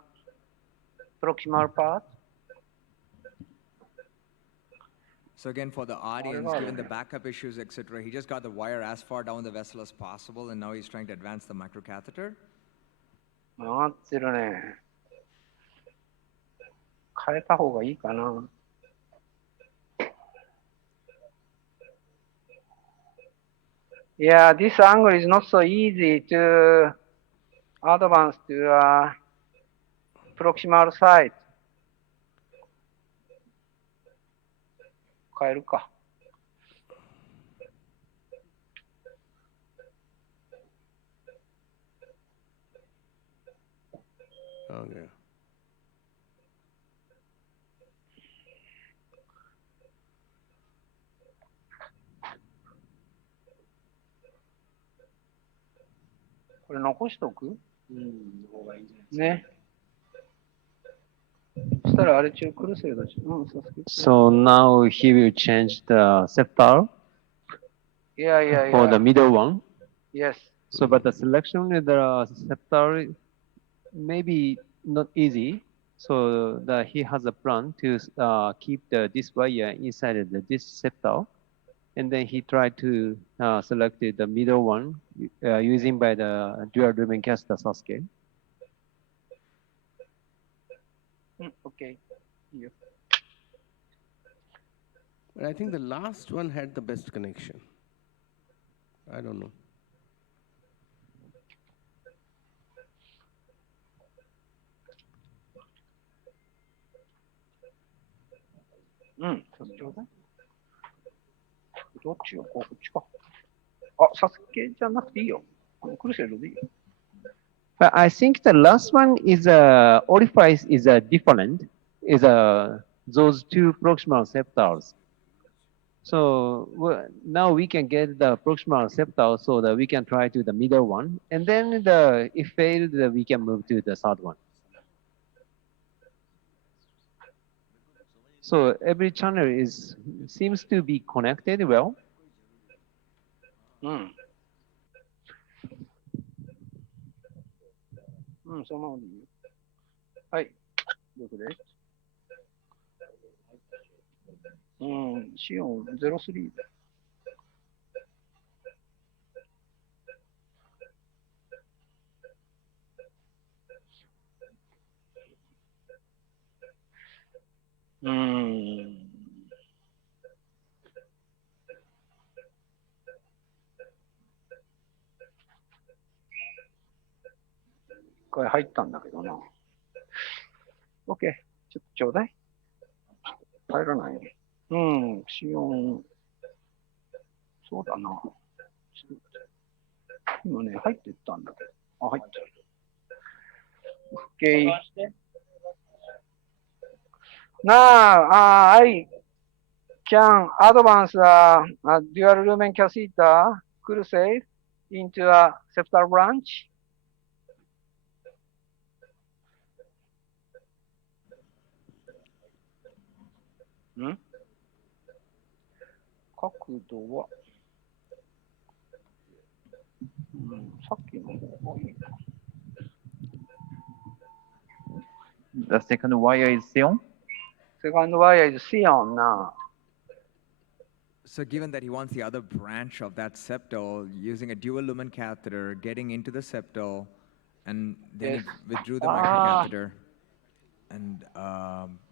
proximal part. So again, for the audience, given the backup issues, etc., he just got the wire as far down the vessel as possible, and now he's trying to advance the microcatheter. 変えた方がいいかな。Yeah, this angle is not so easy to advance to proximal side. 変えるか。Okay.これ残しとく？ね。そしたらあれ中クルセイド中。うん、そうそう。 So now he will change the septal Yeah, for the yeah. middle one. Yes. So, but the selection with the septal maybe not easy. So he has a plan to keep this wire inside this septal, and then he tried to select the middle one using by the dual lumen caster Sasuke. Okay. Yeah. But I think the last one had the best connection. I don't know. Mm. どっちよ、こっちか。あ、サスケじゃなくていいよ。クルセイドでいいよ。But I think the last one is orifice is different. Is those two proximal septals. So now we can get the proximal septal so that we can try to the middle one, and then if failed, we can move to the third one. So every channel seems to be connected well. うん。うん、そのままでいいよ。はい。どこで？うん、シオン03で。一回入ったんだけどな。OK。ちょっとちょうだい。入らないね。うん、シオン。そうだな。今ね、入ってったんだけど。あ、入ってる。OK。Now, I can advance a dual lumen catheter crusade into a septal branch. Hmm? 角度は、さっきの方がいいな。The second wire is Sion? Second wire is Sion now. So given that he wants the other branch of that septal, using a dual lumen catheter, getting into the septal, and then Yes. he withdrew the microcatheter, and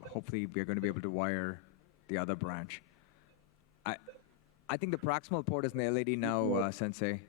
hopefully we're going to be able to wire the other branch. I think the proximal port is in the LED now, Sensei.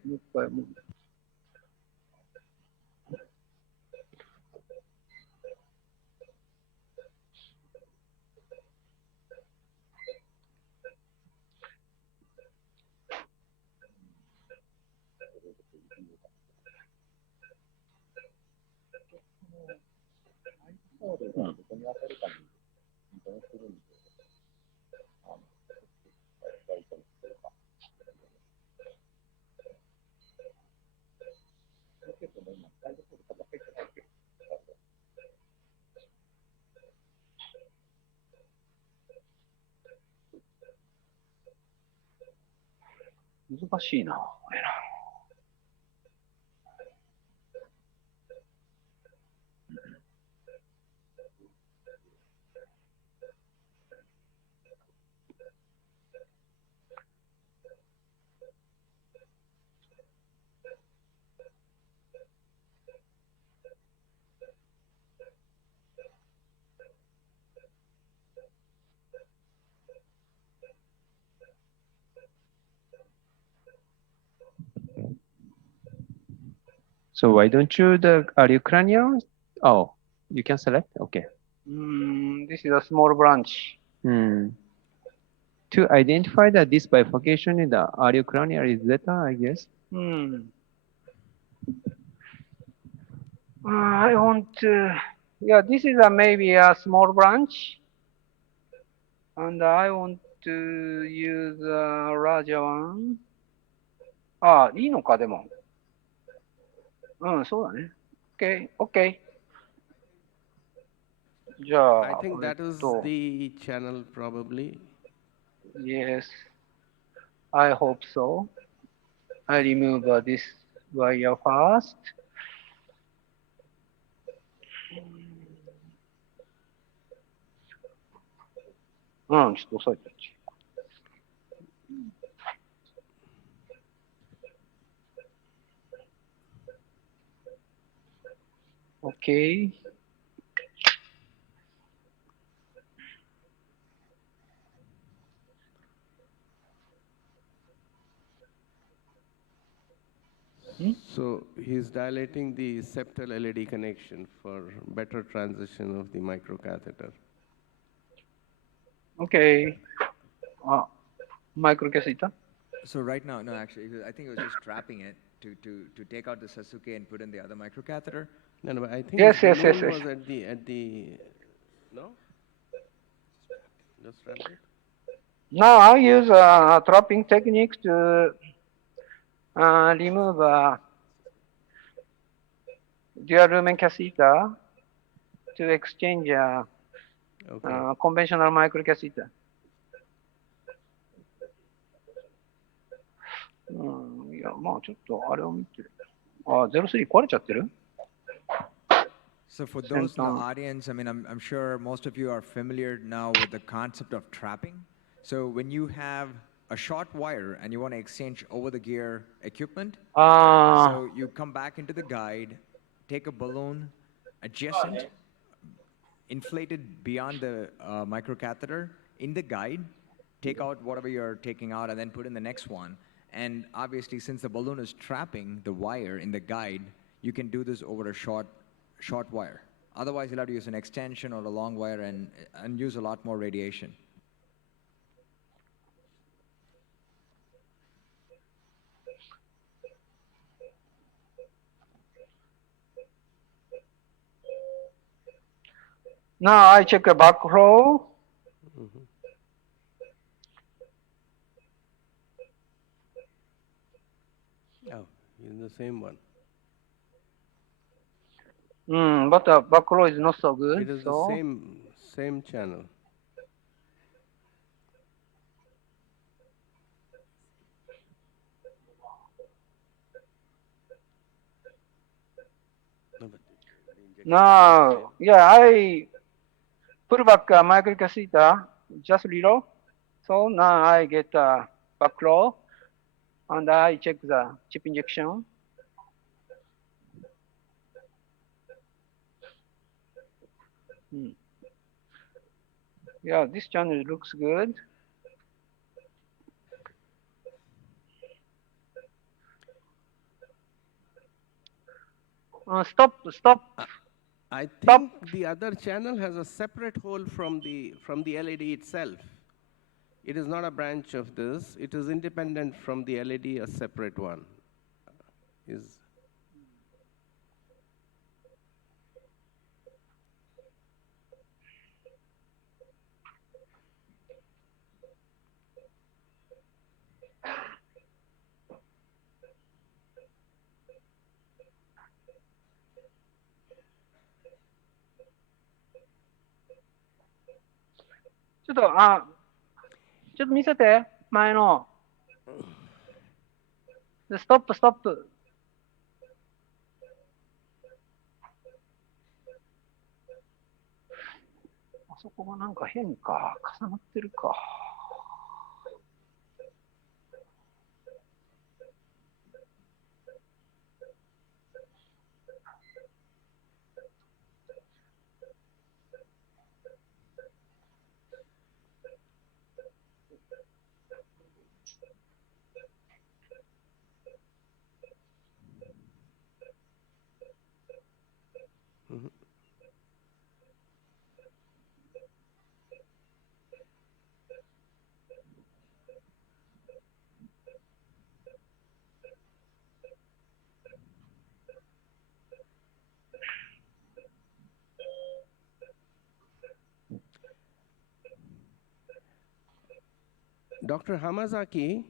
難しいな、これな。So why don't you are you cranial? Oh, you can select. Okay. This is a small branch. To identify that this bifurcation in the audiocranial is better, I guess. I want to, yeah, this is a maybe a small branch. And I want to use a larger one. ああ、いいのか、でも。うん、そうだね。OK、OK。じゃあ、 I think that is the channel probably. Yes, I hope so. I remove this wire first. Just 押さえて。Okay. So he's dilating the septal LED connection for better transition of the microcatheter. Okay. Microcatheter? So right now, no, actually, I think it was just trapping it to take out the Sasuke and put in the other microcatheter. No, but I think Yes, the yes, yes, balloon yes. was at the no? Just wrap it. Now I use a trapping technique to remove dual lumen catheter to exchange conventional microcatheter. いや、まあちょっとあれを見て。03壊れちゃってる So for those in the audience, I mean, I'm sure most of you are familiar now with the concept of trapping. So when you have a short wire and you want to exchange over the gear equipment, so you come back into the guide, take a balloon adjacent, inflated beyond the microcatheter in the guide, take out whatever you're taking out and then put in the next one. And obviously, since the balloon is trapping the wire in the guide, you can do this over a short wire. Otherwise, you'll have to use an extension or a long wire and use a lot more radiation. Now I check a backflow. Oh, in the same one. But the backflow is not so good. It is so the same channel. Now, yeah, I put back a microcatheter just little. So now I get a backflow and I check the chip injection. Yeah, this channel looks good. Stop. I think the other channel has a separate hole from the LED itself. It is not a branch of this. It is independent from the LED, a separate one.ちょっと見せて、前の。ストップ。あそこがなんか変か。重なってるか。Dr. Hamazaki,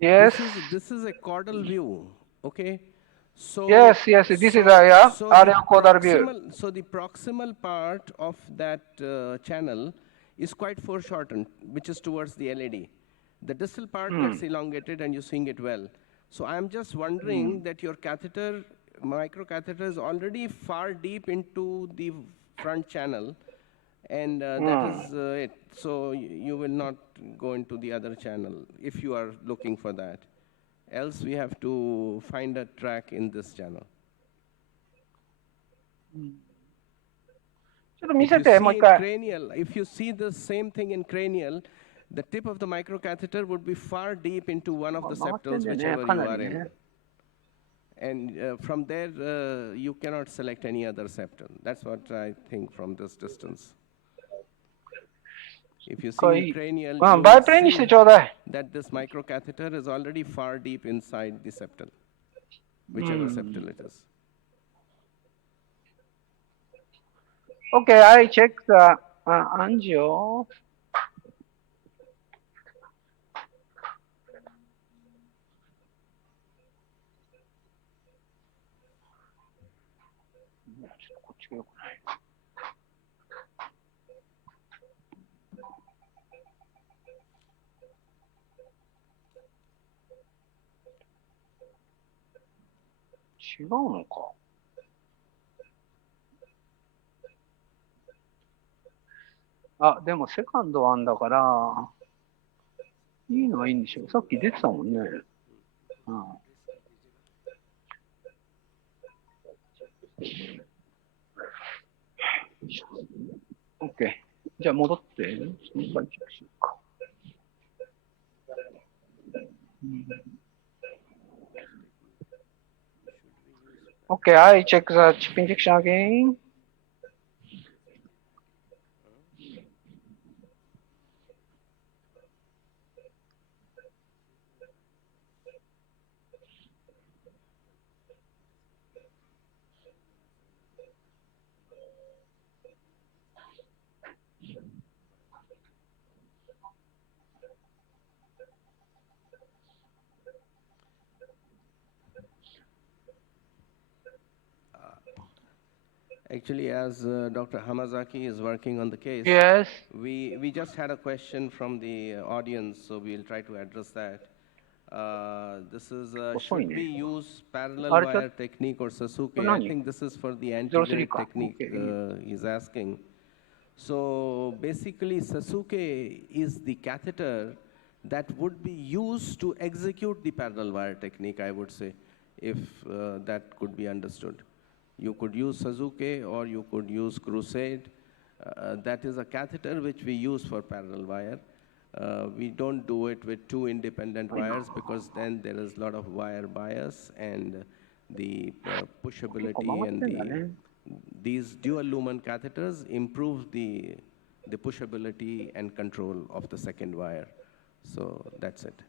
Yes. this is a caudal view, okay? So Yes, this is a aerial caudal view. So the proximal part of that channel is quite foreshortened, which is towards the LED. The distal part gets elongated and you're seeing it well. So I'm just wondering that your catheter, microcatheter, is already far deep into the front channel, and that is it. So you will not go into the other channel if you are looking for that. Else we have to find a track in this channel. If you see the same thing in cranial, the tip of the microcatheter would be far deep into one of the septals, whichever you are in. And from there, you cannot select any other septal. That's what I think from this distance. If you see in cranial, you will see that this microcatheter is already far deep inside the septal, whichever septal it is. Okay, I check the angio.あ、でもセカンドワンだから、いいのはいいんでしょう。さっき出てたもんね。うん。OK。じゃあ戻って。OK, I check the chip injection again. Actually, as Dr. Hamazaki is working on the case, yes, we just had a question from the audience, so we'll try to address that. This is, should we use parallel wire technique or Sasuke? I think this is for the anti-grade technique he's asking. So basically, Sasuke is the catheter that would be used to execute the parallel wire technique, I would say, if that could be understood. You could use Sasuke or you could use Crusade. That is a catheter which we use for parallel wire. We don't do it with two independent wires because then there is a lot of wire bias and the pushability and these dual lumen catheters improve the pushability and control of the second wire. So that's it.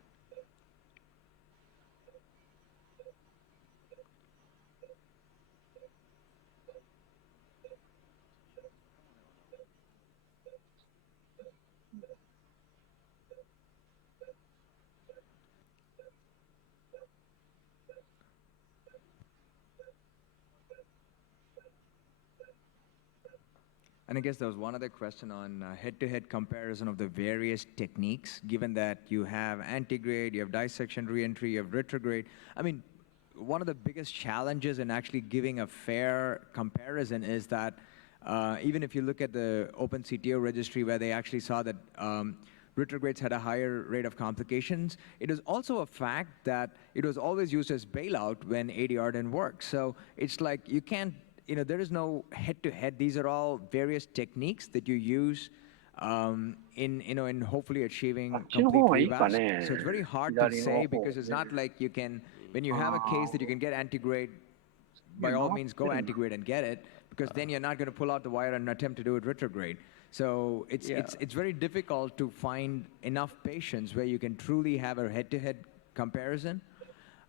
And I guess there was one other question on head-to-head comparison of the various techniques, given that you have antegrade, you have dissection reentry, you have retrograde. I mean, one of the biggest challenges in actually giving a fair comparison is that even if you look at the Open CTO registry where they actually saw that retrogrades had a higher rate of complications, it is also a fact that it was always used as bailout when ADR didn't work. So it's like you can't, there is no head-to-head. These are all various techniques that you use in hopefully achieving complete revasc. So it's very hard to say because it's not like you can, when you have a case that you can get antegrade, by all means go antegrade and get it, because then you're not going to pull out the wire and attempt to do it retrograde. So it's very difficult to find enough patients where you can truly have a head-to-head comparison.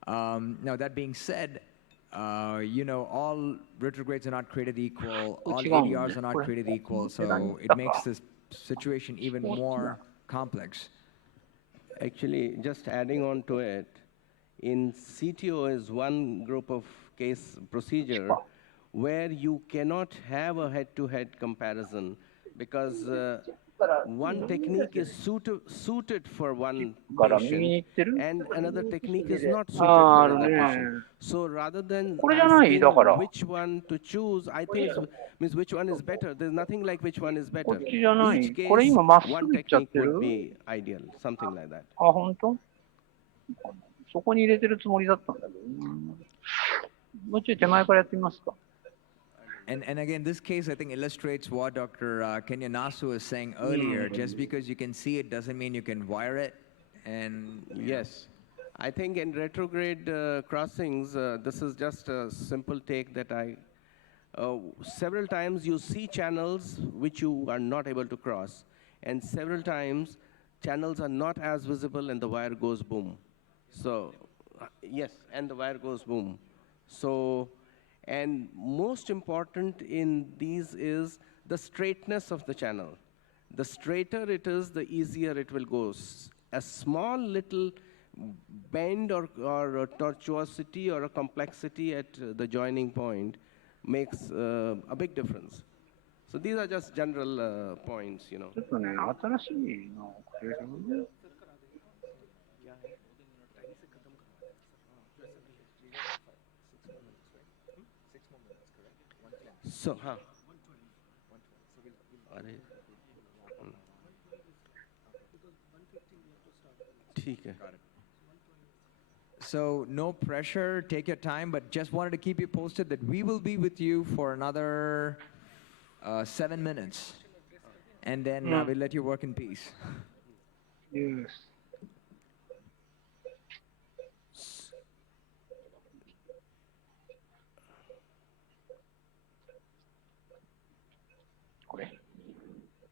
Now that being said, all retrogrades are not created equal, all ADRs are not created equal, so it makes this situation even more complex. Actually, just adding on to it, in CTO is one group of case procedure where you cannot have a head-to-head comparison because one technique is suited for one patient and another technique is not suited for another patient. So rather than asking which one to choose, I think means which one is better. There's nothing like which one is better. Each case, one technique would be ideal, something like that. あ、本当？そこに入れてるつもりだったんだけどな。もうちょい手前からやってみますか。And again, this case, I think, illustrates what Dr. Kenya Nasu was saying earlier. Just because you can see it doesn't mean you can wire it. And yes, I think in retrograde crossings, this is just a simple take that several times you see channels which you are not able to cross. And several times, channels are not as visible and the wire goes boom. So, yes, and the wire goes boom. So, and most important in these is the straightness of the channel. The straighter it is, the easier it will go. A small little bend or a tortuosity or a complexity at the joining point makes a big difference. So these are just general points, you know. ちょっとね、新しいのをくれるね。So, huh? So no pressure, take your time, but just wanted to keep you posted that we will be with you for another 7 minutes. And then we'll let you work in peace. Yes.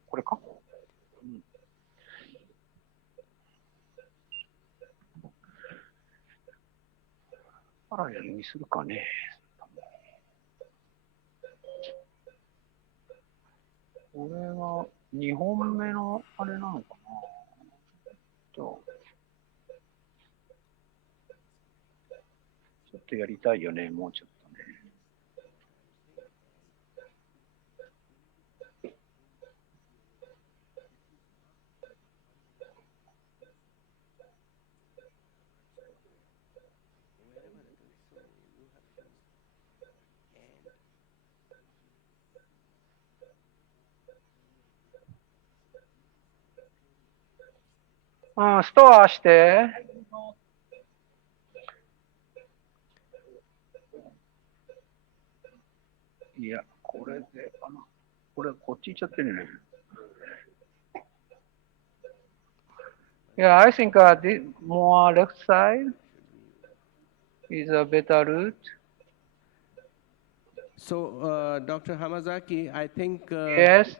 これか。うん。パラレルにするかね。これが2本目のあれなのかな。ちょっとやりたいよね、もうちょっとね。ストアして。いや、これでかな。これ、こっち行っちゃってるね。Yeah, I think the more left side is a better route. So, Dr. Hamazaki, I think yes.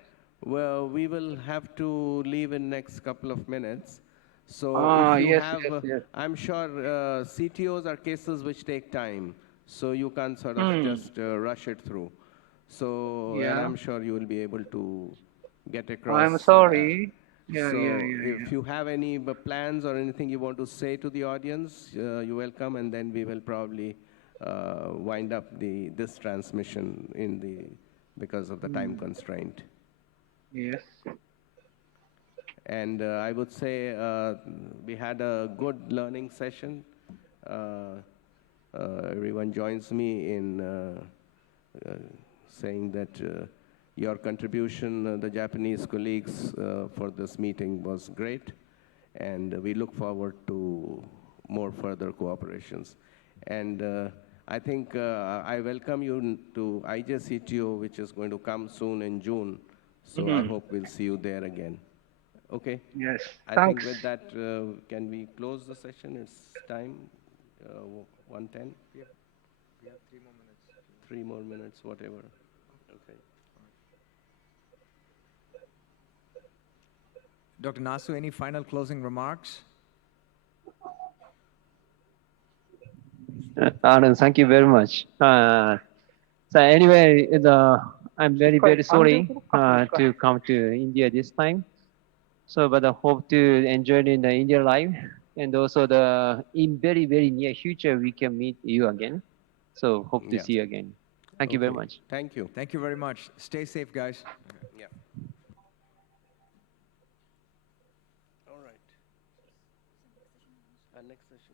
Well, we will have to leave in next couple of minutes. So if you yes, have, yes. I'm sure CTOs are cases which take time, so you can't sort of just rush it through. So and I'm sure you will be able to get across. I'm sorry. So if you have any plans or anything you want to say to the audience, you're welcome, and then we will probably wind up this transmission because of the time constraint. Yes. And I would say we had a good learning session. Everyone joins me in saying that your contribution, the Japanese colleagues, for this meeting was great. And we look forward to more further cooperations. And I think I welcome you to IJCTO, which is going to come soon in June. So I hope we'll see you there again. Okay. Yes. I Thanks. think with that, can we close the session? It's time 1:10. We have 3 more minutes. 3 more minutes, whatever. Okay. Dr. Nasu, any final closing remarks? Arun, thank you very much. So anyway, I'm very sorry to come to India this time. So, but I hope to enjoy in the India life, and also in very very near future we can meet you again. So hope to Yeah. see you again. Thank you very Okay. much. Thank you. Thank you very much. Stay safe, guys. Yeah. All right. Our next session.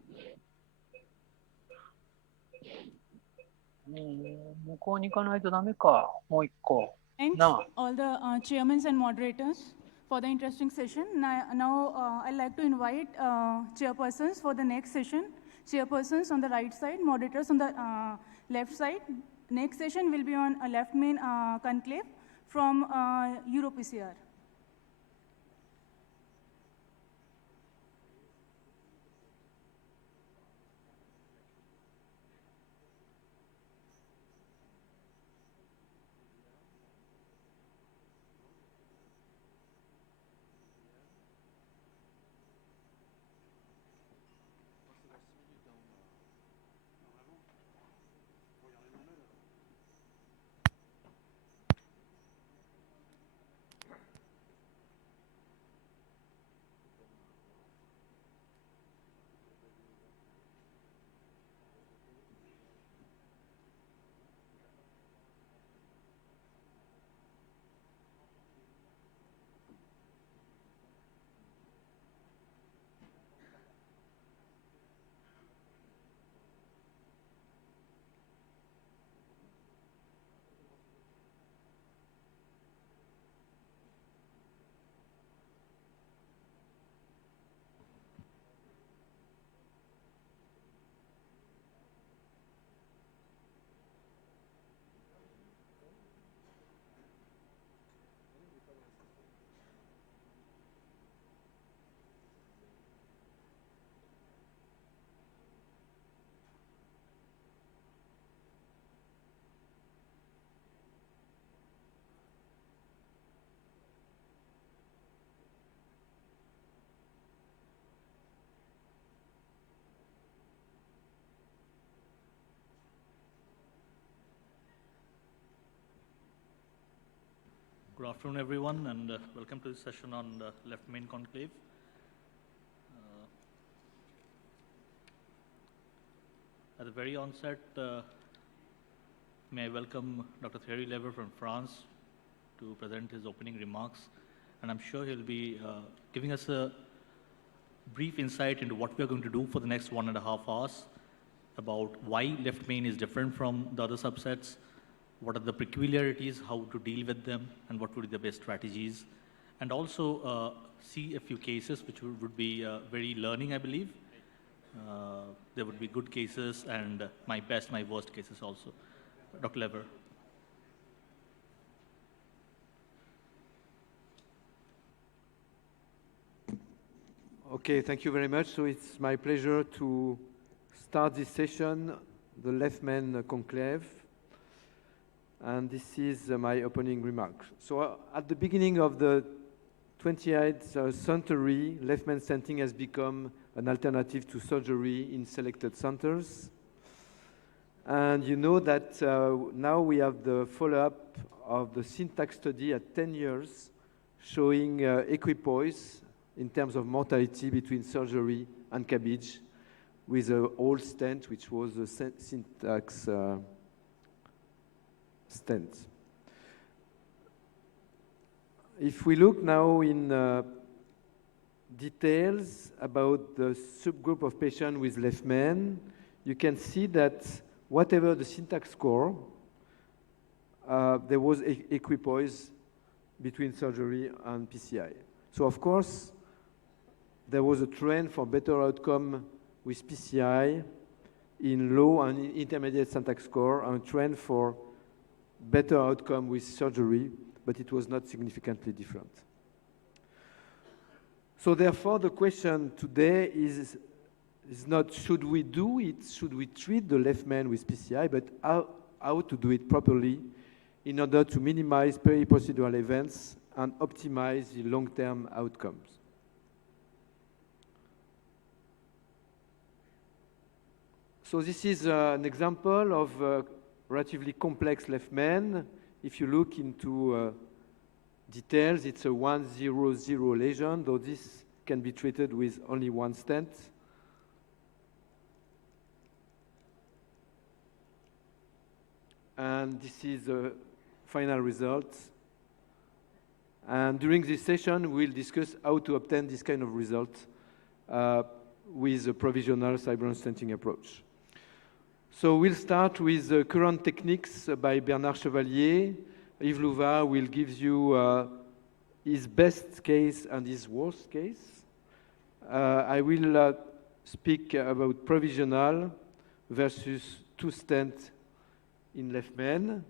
向こうに行かないとダメか。もう一個。 Thanks なあ。 all the chairmen and moderators for the interesting session. Now I'd like to invite chairpersons for the next session. Chairpersons on the right side, moderators on the left side. Next session will be on a left main conclave from EuroPCR. Good afternoon, everyone, and welcome to this session on the left main conclave. At the very onset, may I welcome Dr. Thierry Lever from France to present his opening remarks, and I'm sure he'll be giving us a brief insight into what we're going to do for the next 1.5 hours, about why left main is different from the other subsets, what are the peculiarities, how to deal with them, and what would be the best strategies. And also see a few cases which would be very learning, I believe. There would be good cases and my best, my worst cases also. Dr. Lever. Okay, thank you very much. So it's my pleasure to start this session, the left main conclave. And this is my opening remark. So at the beginning of the 20th century, left main stenting has become an alternative to surgery in selected centers. And you know that now we have the follow-up of the syntax study at 10 years, showing equipoise in terms of mortality between surgery and CABG, with an old stent, which was the syntax stent. If we look now in details about the subgroup of patients with left main, you can see that whatever the syntax score, there was equipoise between surgery and PCI. So of course, there was a trend for better outcome with PCI in low and intermediate syntax score, and a trend for better outcome with surgery, but it was not significantly different. So therefore, the question today is not should we do it, should we treat the left main with PCI, but how to do it properly in order to minimize peri-procedural events and optimize the long-term outcomes. So this is an example of relatively complex left main. If you look into details. It's a 100 lesion, though this can be treated with only one stent. And this is the final result. And during this session, we'll discuss how to obtain this kind of result with a provisional Cyberone stenting approach. So we'll start with the current techniques by Bernard Chevalier. Yves Louva will give you his best case and his worst case. I will speak about provisional versus two stents in left main,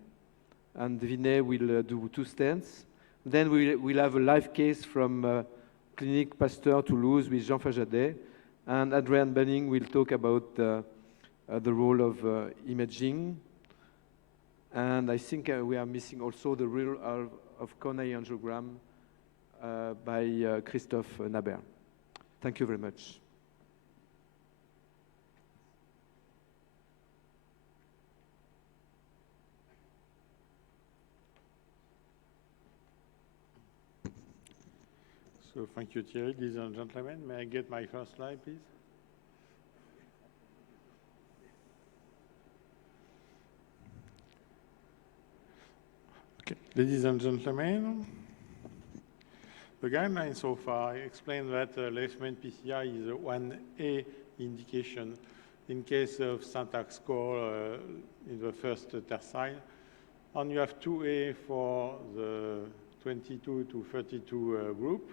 and Vinay will do two stents. Then we'll have a live case from Clinique Pasteur Toulouse with Jean Fajadet, and Adrian Banning will talk about the role of imaging. And I think we are missing also the role of coronary angiogram by Christophe Nabert. Thank you very much. So thank you, Thierry. Ladies and gentlemen, may I get my first slide, please? Okay, ladies and gentlemen, the guidelines so far explain that left main PCI is a 1A indication in case of syntax score in the first tercile, and you have 2A for the 22 to 32 group,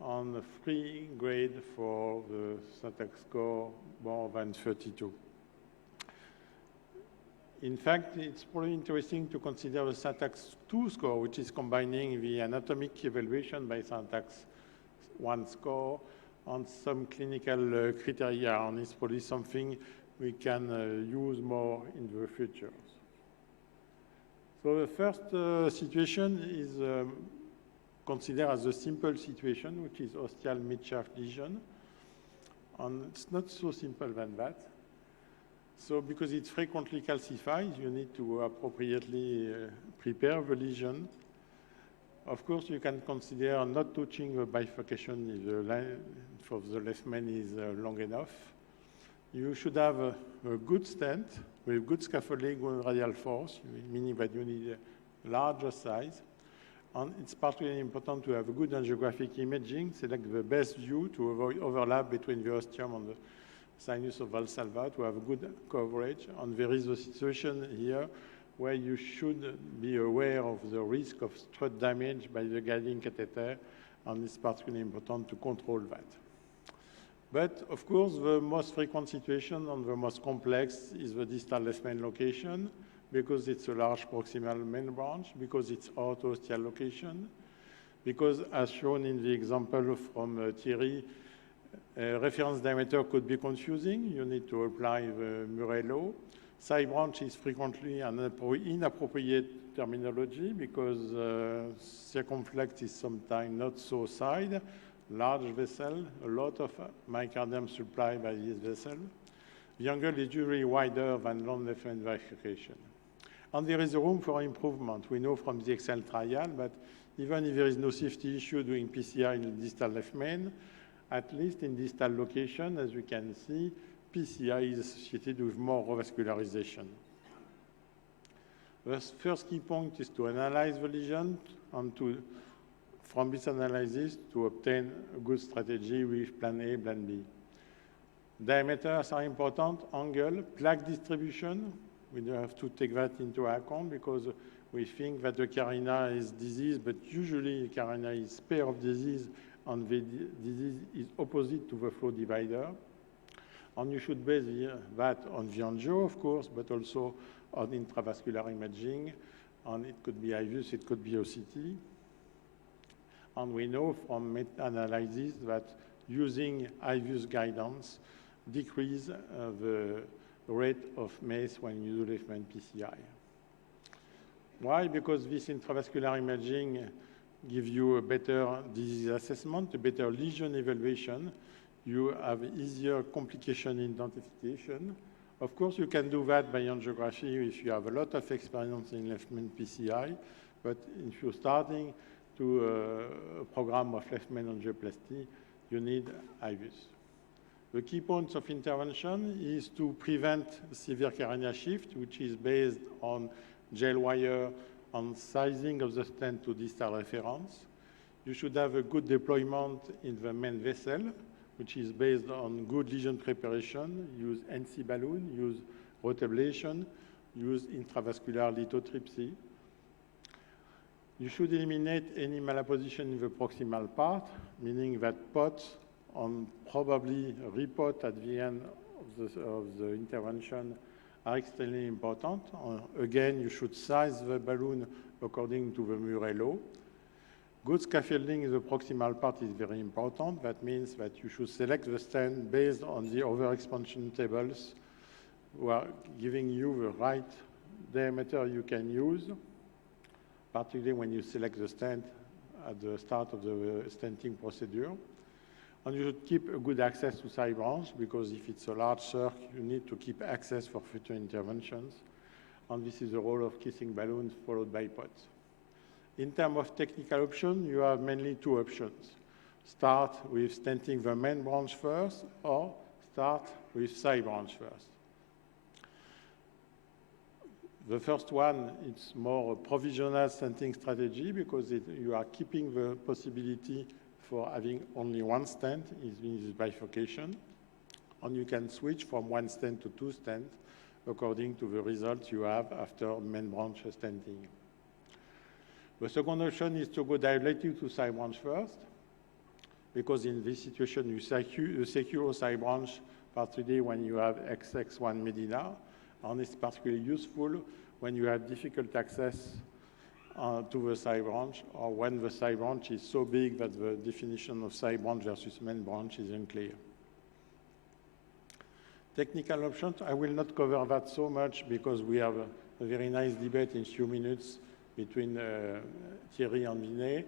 on the 3 grade for the syntax score more than 32. In fact, it's probably interesting to consider the syntax 2 score, which is combining the anatomic evaluation by syntax 1 score on some clinical criteria, and it's probably something we can use more in the future. So the first situation is considered as a simple situation, which is ostial mid-shaft lesion. And it's not so simple than that. So because it frequently calcifies, you need to appropriately prepare the lesion. Of course, you can consider not touching the bifurcation if the line for the left main is long enough. You should have a good stent with good scaffolding with radial force, meaning that you need a larger size. And it's particularly important to have a good angiographic imaging, select the best view to avoid overlap between the ostium and the sinus of Valsalva, to have a good coverage. And there is a situation here where you should be aware of the risk of strut damage by the guiding catheter, and it's particularly important to control that. But of course, the most frequent situation and the most complex is the distal left main location, because it's a large proximal main branch, because it's orthostial location, because as shown in the example from Thierry, reference diameter could be confusing. You need to apply the Murray law. Side branch is frequently an inappropriate terminology because circumflex is sometimes not so side. Large vessel, a lot of myocardium supply by this vessel. The angle is usually wider than long left main bifurcation. And there is room for improvement. We know from the Excel trial, but even if there is no safety issue doing PCI in the distal left main, at least in distal location, as we can see, PCI is associated with more revascularization. The first key point is to analyze the lesion and from this analysis to obtain a good strategy with plan A, plan B. Diameters are important, angle, plaque distribution. We do have to take that into account because we think that the carina is diseased, but usually the carina is spare of disease and the disease is opposite to the flow divider. And you should base that on the angio, of course, but also on intravascular imaging. And it could be IVUS, it could be OCT. And we know from meta-analysis that using IVUS guidance decrease the rate of MACE when you do left main PCI. Why? Because this intravascular imaging gives you a better disease assessment, a better lesion evaluation. You have easier complication identification. Of course, you can do that by angiography if you have a lot of experience in left main PCI, but if you're starting to a program of left main angioplasty, you need IVUS. The key points of intervention is to prevent severe carina shift, which is based on gel wire, on sizing of the stent to distal reference. You should have a good deployment in the main vessel, which is based on good lesion preparation, use NC balloon, use rotablation, use intravascular lithotripsy. You should eliminate any malapposition in the proximal part, meaning that POT and probably repot at the end of the intervention are extremely important. Again, you should size the balloon according to the Murray law. Good scaffolding in the proximal part is very important. That means that you should select the stent based on the overexpansion tables who are giving you the right diameter you can use, particularly when you select the stent at the start of the stenting procedure. And you should keep a good access to side branch, because if it's a large circ, you need to keep access for future interventions. And this is the role of kissing balloons followed by POTS. In terms of technical options, you have mainly two options. Start with stenting the main branch first, or start with side branch first. The first one, it's more a provisional stenting strategy, because you are keeping the possibility for having only one stent in this bifurcation. And you can switch from one stent to two stents according to the results you have after main branch stenting. The second option is to go directly to side branch first, because in this situation you secure side branch, particularly when you have XX1 medina, and it's particularly useful when you have difficult access to the side branch, or when the side branch is so big that the definition of side branch versus main branch is unclear. Technical options, I will not cover that so much, because we have a very nice debate in a few minutes between Thierry and Vinay.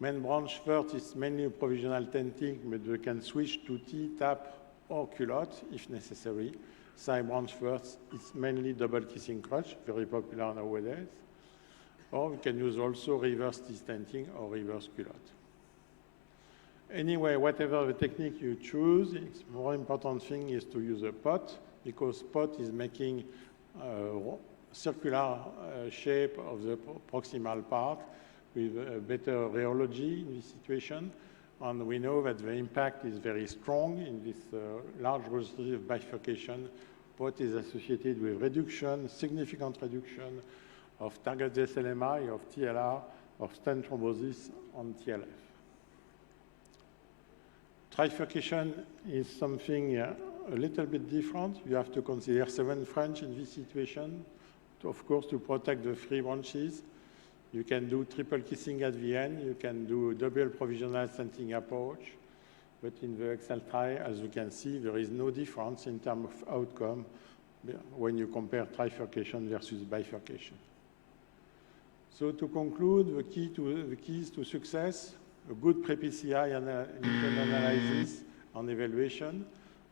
Main branch first is mainly a provisional tenting, but we can switch to T, tap, or culotte if necessary. Side branch first is mainly double kissing crutch, very popular nowadays. Or we can use also reverse T-stenting or reverse culotte. Anyway, whatever the technique you choose, it's more important thing is to use a POT, because POT is making circular shape of the proximal part with a better rheology in this situation. And we know that the impact is very strong in this large velocity of bifurcation. POT is associated with reduction, significant reduction of target SLMI, of TLR, of stent thrombosis on TLF. Trifurcation is something a little bit different. You have to consider 7 French in this situation, of course, to protect the 3 branches. You can do triple kissing at the end. You can do double provisional stenting approach. But in the Excel tri, as you can see, there is no difference in terms of outcome when you compare trifurcation versus bifurcation. So to conclude, the keys to success: a good pre-PCI analysis and evaluation,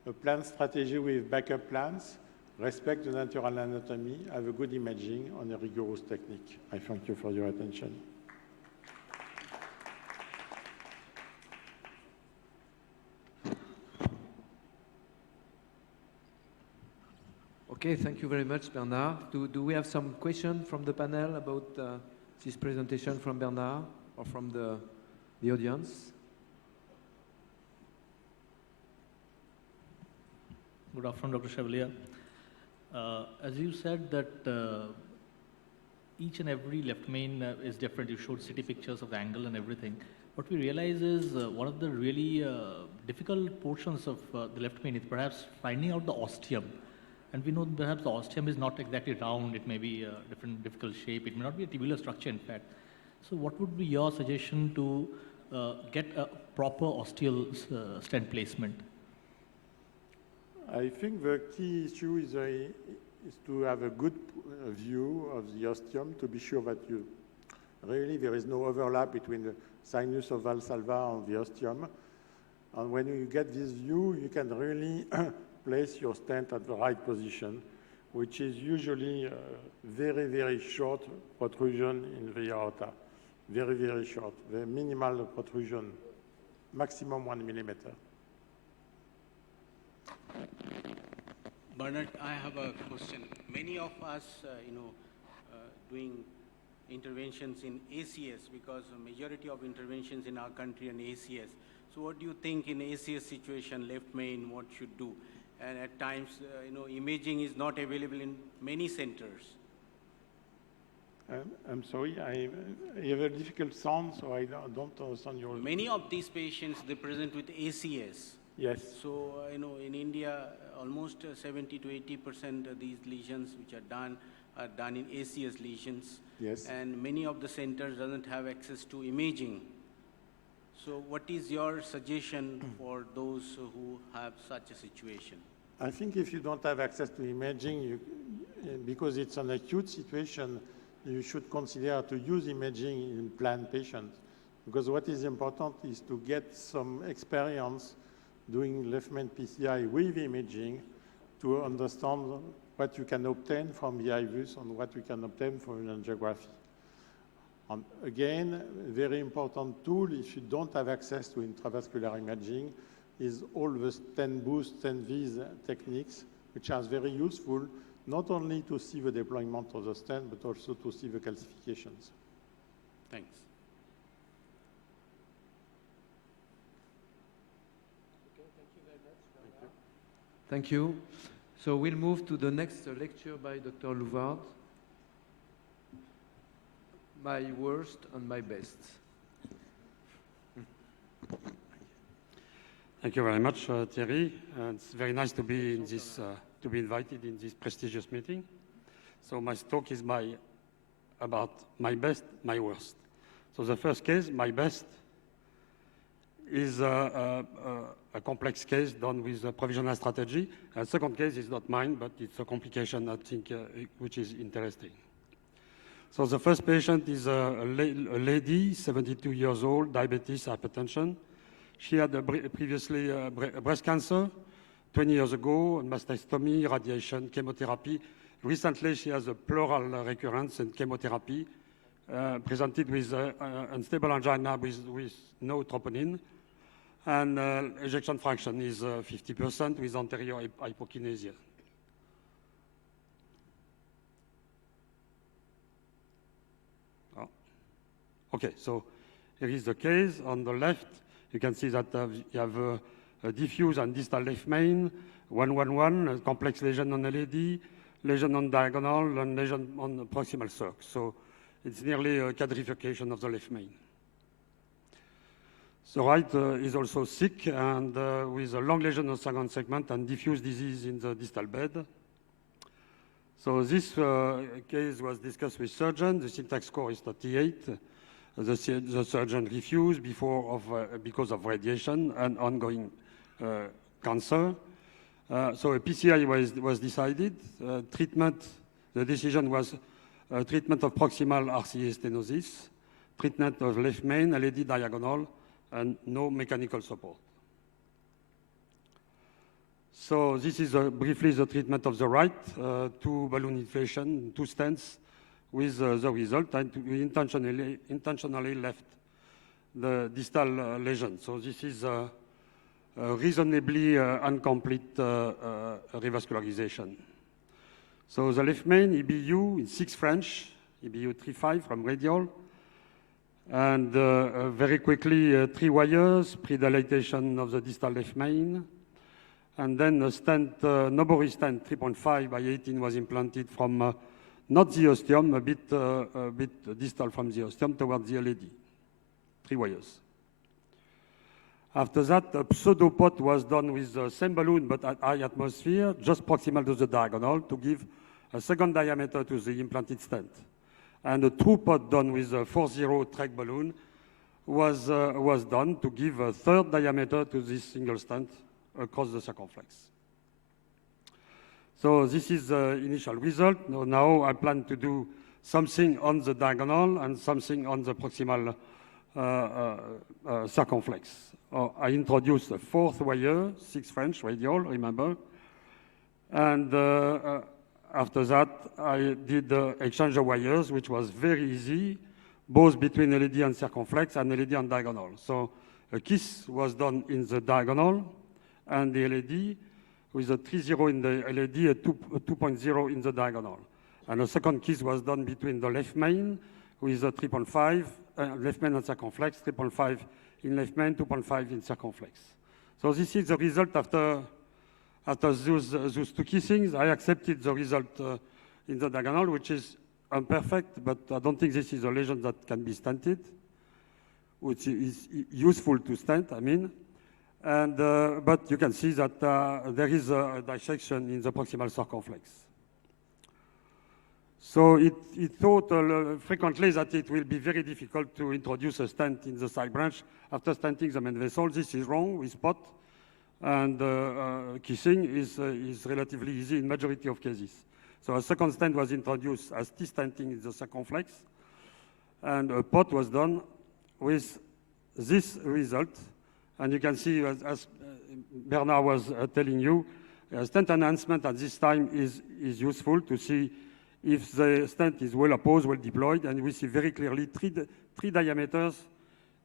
a planned strategy with backup plans, respect the natural anatomy, have a good imaging, and a rigorous technique. I thank you for your attention. Okay, thank you very much, Bernard. Do we have some questions from the panel about this presentation from Bernard or from the audience? Good afternoon, Dr. Chevalier. As you said that each and every left main is different. You showed city pictures of the angle and everything. What we realize is one of the really difficult portions of the left main is perhaps finding out the ostium. And we know perhaps the ostium is not exactly round. It may be a difficult shape. It may not be a tubular structure, in fact. So what would be your suggestion to get a proper ostial stent placement? I think the key issue is to have a good view of the ostium, to be sure that there is no overlap between the sinus of Valsalva and the ostium. And when you get this view, you can really place your stent at the right position, which is usually a very, very short protrusion in the aorta. very, very short, very minimal protrusion, maximum 1 millimeter. Bernard, I have a question. Many of us, doing interventions in ACS because the majority of interventions in our country are in ACS. So what do you think in ACS situation, left main, what should do? And at times, imaging is not available in many centers. I'm sorry, I have a difficult sound, so I don't understand your... Many of these patients, they present with ACS. Yes. So, in India, almost 70 to 80% of these lesions which are done in ACS lesions. Yes. And many of the centers doesn't have access to imaging. So what is your suggestion for those who have such a situation? I think if you don't have access to imaging, because it's an acute situation, you should consider to use imaging in planned patients. Because what is important is to get some experience doing left main PCI with imaging to understand what you can obtain from the IVUS and what you can obtain from an angiography. And again, a very important tool, if you don't have access to intravascular imaging, is all the stent boost, stent vis techniques, which are very useful, not only to see the deployment of the stent, but also to see the calcifications. Thanks. Thank you. So we'll move to the next lecture by Dr. Louvard. My worst and my best. Thank you very much, Thierry. It's very nice to be in this, to be invited in this prestigious meeting. So my talk is about my best, my worst. So the first case, my best, is a complex case done with a provisional strategy. And second case is not mine, but it's a complication, I think, which is interesting. So the first patient is a lady, 72 years old, diabetes, hypertension. She had previously breast cancer 20 years ago, mastectomy, radiation, chemotherapy. Recently, she has a pleural recurrence and chemotherapy, presented with unstable angina with no troponin. And ejection fraction is 50% with anterior hypokinesia. Oh. Okay, so here is the case. On the left, you can see that you have a diffuse and distal left main, 111, a complex lesion on LAD, lesion on diagonal, and lesion on the proximal circ. So it's nearly a quadrifurcation of the left main. The right is also sick and with a long lesion on the second segment and diffuse disease in the distal bed. So this case was discussed with surgeon. The syntax score is 38. The surgeon refused because of radiation and ongoing cancer. So a PCI was decided. Treatment, the decision was treatment of proximal RCA stenosis, treatment of left main, LAD diagonal, and no mechanical support. So this is briefly the treatment of the right, 2 balloon inflation, 2 stents with the result, and we intentionally left the distal lesion. So this is a reasonably incomplete revascularization. So the left main EBU is 6 French, EBU 3.5 from radial. And very quickly, 3 wires, pre-dilatation of the distal left main. And then a stent, Nobori stent 3.5 by 18 was implanted from not the ostium, a bit distal from the ostium towards the LAD. 3 wires. After that, a pseudopot was done with the same balloon but at high atmosphere, just proximal to the diagonal to give a second diameter to the implanted stent. And a true pot done with a 4.0 track balloon was done to give a third diameter to this single stent across the circumflex. So this is the initial result. Now I plan to do something on the diagonal and something on the proximal circumflex. I introduced a 4th wire, 6 French radial, remember. And after that, I did exchange of wires, which was very easy, both between LED and circumflex and LED and diagonal. So a kiss was done in the diagonal and the LED with a 3.0 in the LED, a 2.0 in the diagonal. And a second kiss was done between the left main with a 3.5, left main and circumflex, 3.5 in left main, 2.5 in circumflex. So this is the result after those two kissings. I accepted the result in the diagonal, which is imperfect, but I don't think this is a lesion that can be stented, which is useful to stent, I mean. And, but you can see that there is a dissection in the proximal circumflex. So it thought frequently that it will be very difficult to introduce a stent in the side branch after stenting the main vessel. This is wrong with POT, and kissing is relatively easy in majority of cases. So a second stent was introduced as T-stenting in the circumflex, and a POT was done with this result. And you can see, as Bernard was telling you, stent enhancement at this time is useful to see if the stent is well opposed, well deployed, and we see very clearly three diameters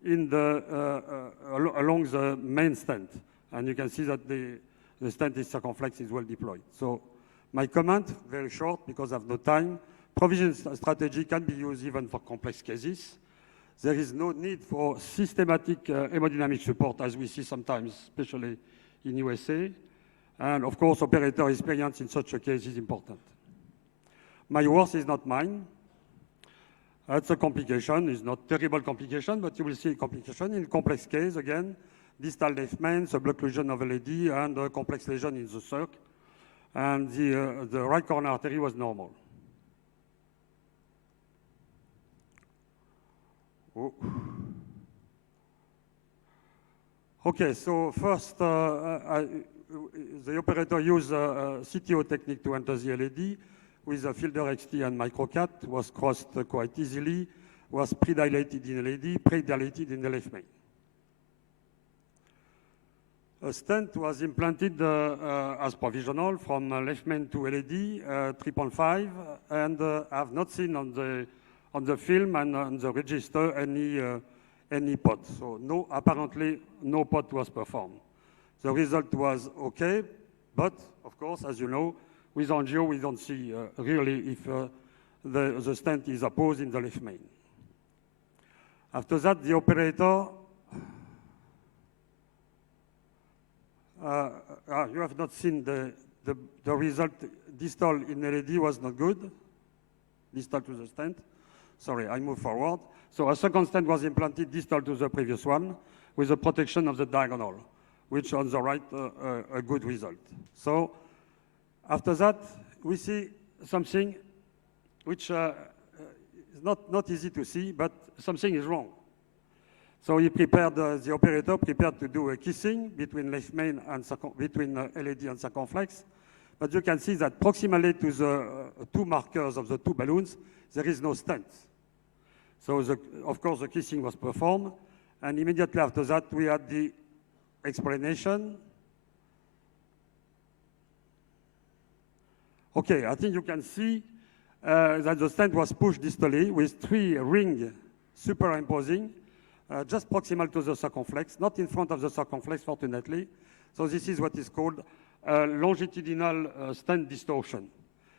in the, along the main stent. And you can see that the stent is circumflex is well deployed. So my comment, very short because I have no time, provision strategy can be used even for complex cases. There is no need for systematic hemodynamic support as we see sometimes, especially in USA. And of course, operator experience in such a case is important. My worst is not mine. That's a complication. It's not terrible complication, but you will see complication in complex case again. Distal left main, subocclusion of LED, and a complex lesion in the circ. And the right coronary artery was normal. Oh. Okay, so first, the operator used a CTO technique to enter the LED with a Fielder XT and MicroCat, was crossed quite easily, was pre-dilated in LED, pre-dilated in the left main. A stent was implanted as provisional from left main to LED, 3.5, and I have not seen on the film and on the register any POT. So no, apparently no POT was performed. The result was okay, but of course, as you know, with angio, we don't see really if the stent is opposed in the left main. After that, the operator, you have not seen the result. Distal in LED was not good, distal to the stent. Sorry, I move forward. So a second stent was implanted distal to the previous one with the protection of the diagonal, which on the right, a good result. So after that, we see something which is not easy to see, but something is wrong. So he prepared, the operator prepared to do a kissing between left main and between LED and circumflex. But you can see that proximally to the two markers of the two balloons, there is no stent. So of course the kissing was performed, and immediately after that we had the explanation. Okay, I think you can see that the stent was pushed distally with 3 rings superimposing just proximal to the circumflex, not in front of the circumflex, fortunately. So this is what is called longitudinal stent distortion.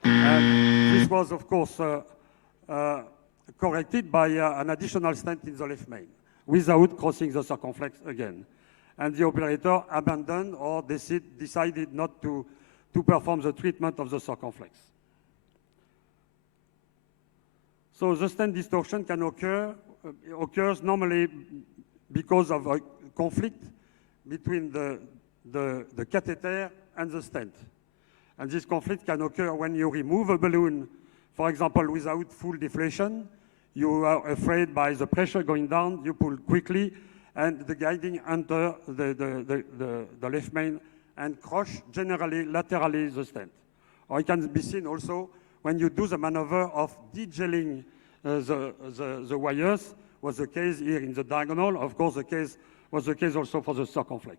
And this was, of course, corrected by an additional stent in the left main without crossing the circumflex again. And the operator abandoned or decided not to perform the treatment of the circumflex. So the stent distortion can occurs normally because of a conflict between the catheter and the stent. And this conflict can occur when you remove a balloon, for example, without full deflation. You are afraid by the pressure going down, you pull quickly, and the guiding enter the left main and crush generally laterally the stent. Or it can be seen also when you do the maneuver of degelling the wires, was the case here in the diagonal. Of course, was the case also for the circumflex.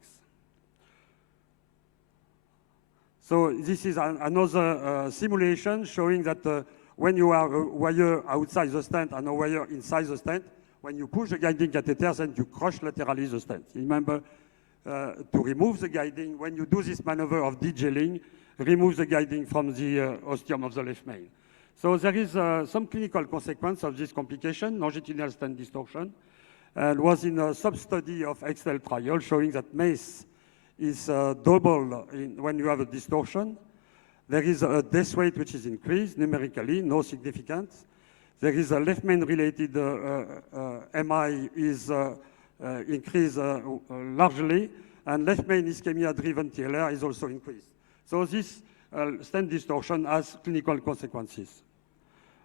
So this is another simulation showing that when you have a wire outside the stent and a wire inside the stent, when you push the guiding catheter, then you crush laterally the stent. Remember to remove the guiding. When you do this maneuver of degelling, remove the guiding from the ostium of the left main. So there is some clinical consequence of this complication, longitudinal stent distortion, and was in a sub-study of Excel trial showing that MACE is double when you have a distortion. There is a death rate which is increased numerically, no significance. There is a left main related MI is increased largely, and left main ischemia driven TLR is also increased. So this stent distortion has clinical consequences.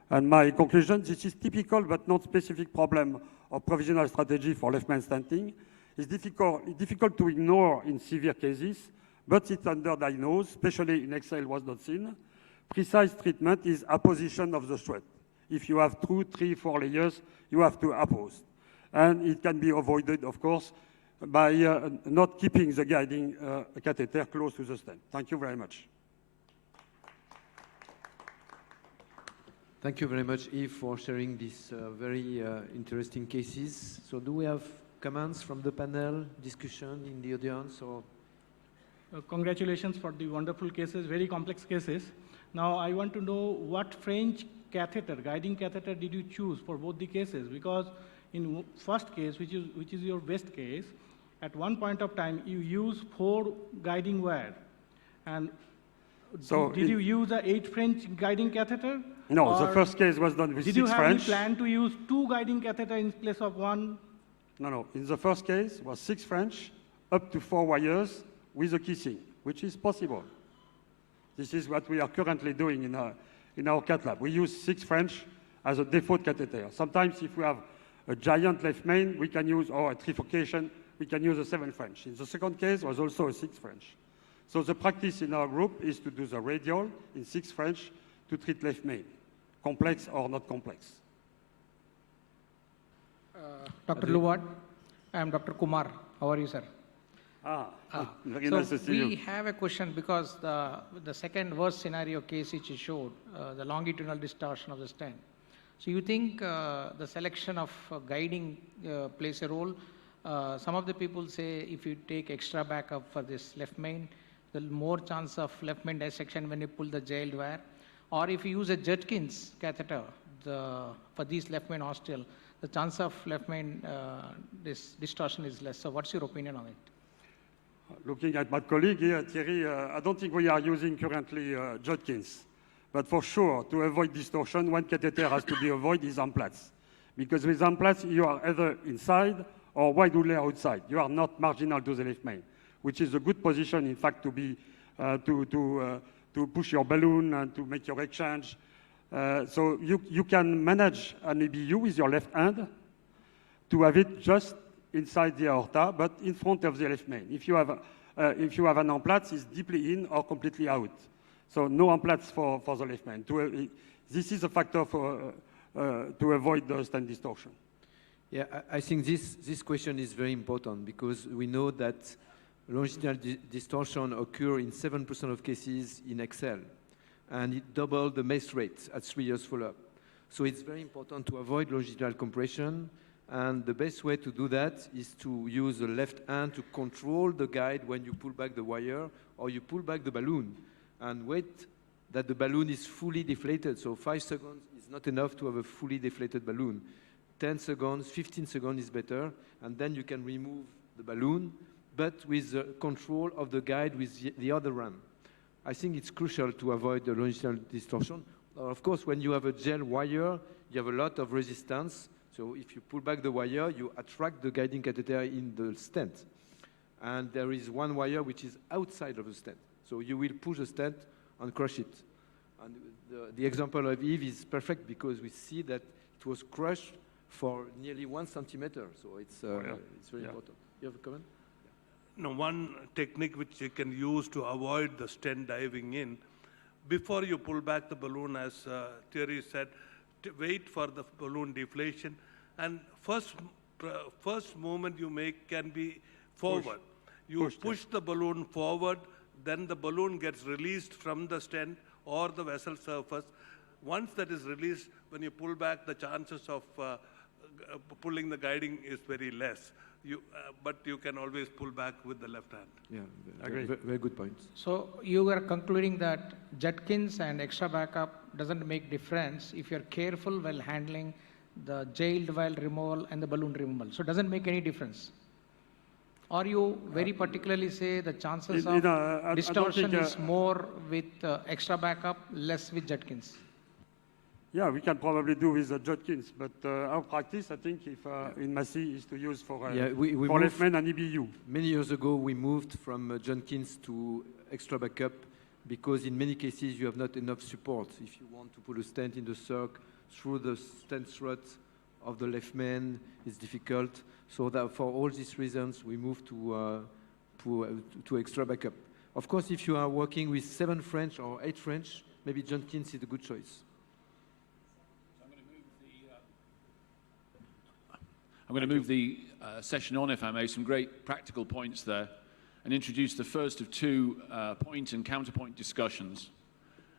And my conclusion, this is typical but not specific problem of provisional strategy for left main stenting. It's difficult to ignore in severe cases, but it's underdiagnosed, especially in Excel was not seen. Precise treatment is apposition of the thread. If you have 2, 3, 4 layers, you have to appose. And it can be avoided, of course, by not keeping the guiding catheter close to the stent. Thank you very much. Thank you very much, Yves, for sharing these very interesting cases. So do we have comments from the panel, discussion in the audience? Or? Congratulations for the wonderful cases, very complex cases. Now I want to know what French catheter, guiding catheter did you choose for both the cases? Because in first case, which is your best case, at one point of time you use 4 guiding wire. And so did you use a 8 French guiding catheter? No, the first case was done with 6 French. Did you have any plan to use 2 guiding catheter in place of 1? No. In the first case was 6 French, up to 4 wires with a kissing, which is possible. This is what we are currently doing in our cath lab. We use 6 French as a default catheter. Sometimes if we have a giant left main, we can use, or a trifurcation, we can use a 7 French. In the second case was also a 6 French. So the practice in our group is to do the radial in 6 French to treat left main, complex or not complex. Dr. Luwad, I am Dr. Kumar. How are you, sir? Very nice to see you. We have a question because the second worst scenario case which you showed, the longitudinal distortion of the stent. So you think the selection of guiding plays a role? Some of the people say if you take extra backup for this left main, there's more chance of left main dissection when you pull the jailed wire. Or if you use a Judkins catheter for these left main ostial, the chance of left main distortion is less. So what's your opinion on it? Looking at my colleague here, Thierry, I don't think we are using currently Judkins. But for sure, to avoid distortion, one catheter has to be avoided is Amplats. Because with Amplats, you are either inside or widely outside. You are not marginal to the left main, which is a good position, in fact, to be to push your balloon and to make your exchange. So you can manage an EBU with your left hand to have it just inside the aorta, but in front of the left main. If you have an Amplats, it's deeply in or completely out. So no Amplats for the left main. This is a factor to avoid the stent distortion. Yeah, I think this question is very important because we know that longitudinal distortion occur in 7% of cases in Excel, and it doubled the MACE rate at 3 years follow-up. So it's very important to avoid longitudinal compression, and the best way to do that is to use the left hand to control the guide when you pull back the wire or you pull back the balloon, and wait that the balloon is fully deflated. So 5 seconds is not enough to have a fully deflated balloon. 10 seconds, 15 seconds is better, and then you can remove the balloon, but with the control of the guide with the other run. I think it's crucial to avoid the longitudinal distortion. Of course, when you have a gel wire, you have a lot of resistance. So if you pull back the wire, you attract the guiding catheter in the stent. And there is one wire which is outside of the stent. So you will push the stent and crush it. And the example of Yves is perfect because we see that it was crushed for nearly 1 centimeter. So it's very important. You have a comment? No, one technique which you can use to avoid the stent diving in, before you pull back the balloon, as Thierry said, wait for the balloon deflation, and first movement you make can be forward. You push the balloon forward, then the balloon gets released from the stent or the vessel surface. Once that is released, when you pull back, the chances of pulling the guiding is very less. But you can always pull back with the left hand. Yeah, Agree. very good point. So you are concluding that Judkins and extra backup doesn't make difference if you're careful while handling the jailed vial removal and the balloon removal. So it doesn't make any difference. Or you very particularly say the chances of I don't distortion think, is more with extra backup, less with Judkins. Yeah, we can probably do with Judkins, but our practice, I think, if in Massey, is to use for we for moved- Leftman and EBU. Many years ago, we moved from Jenkins to extra backup because in many cases you have not enough support. If you want to put a stent in the circ through the stent strut of the left main, it's difficult. So that for all these reasons, we moved to extra backup. Of course, if you are working with 7 French or 8 French, maybe Jenkins is a good choice. I'm going to move the session on, if I may, some great practical points there, and introduce the first of 2 point and counterpoint discussions.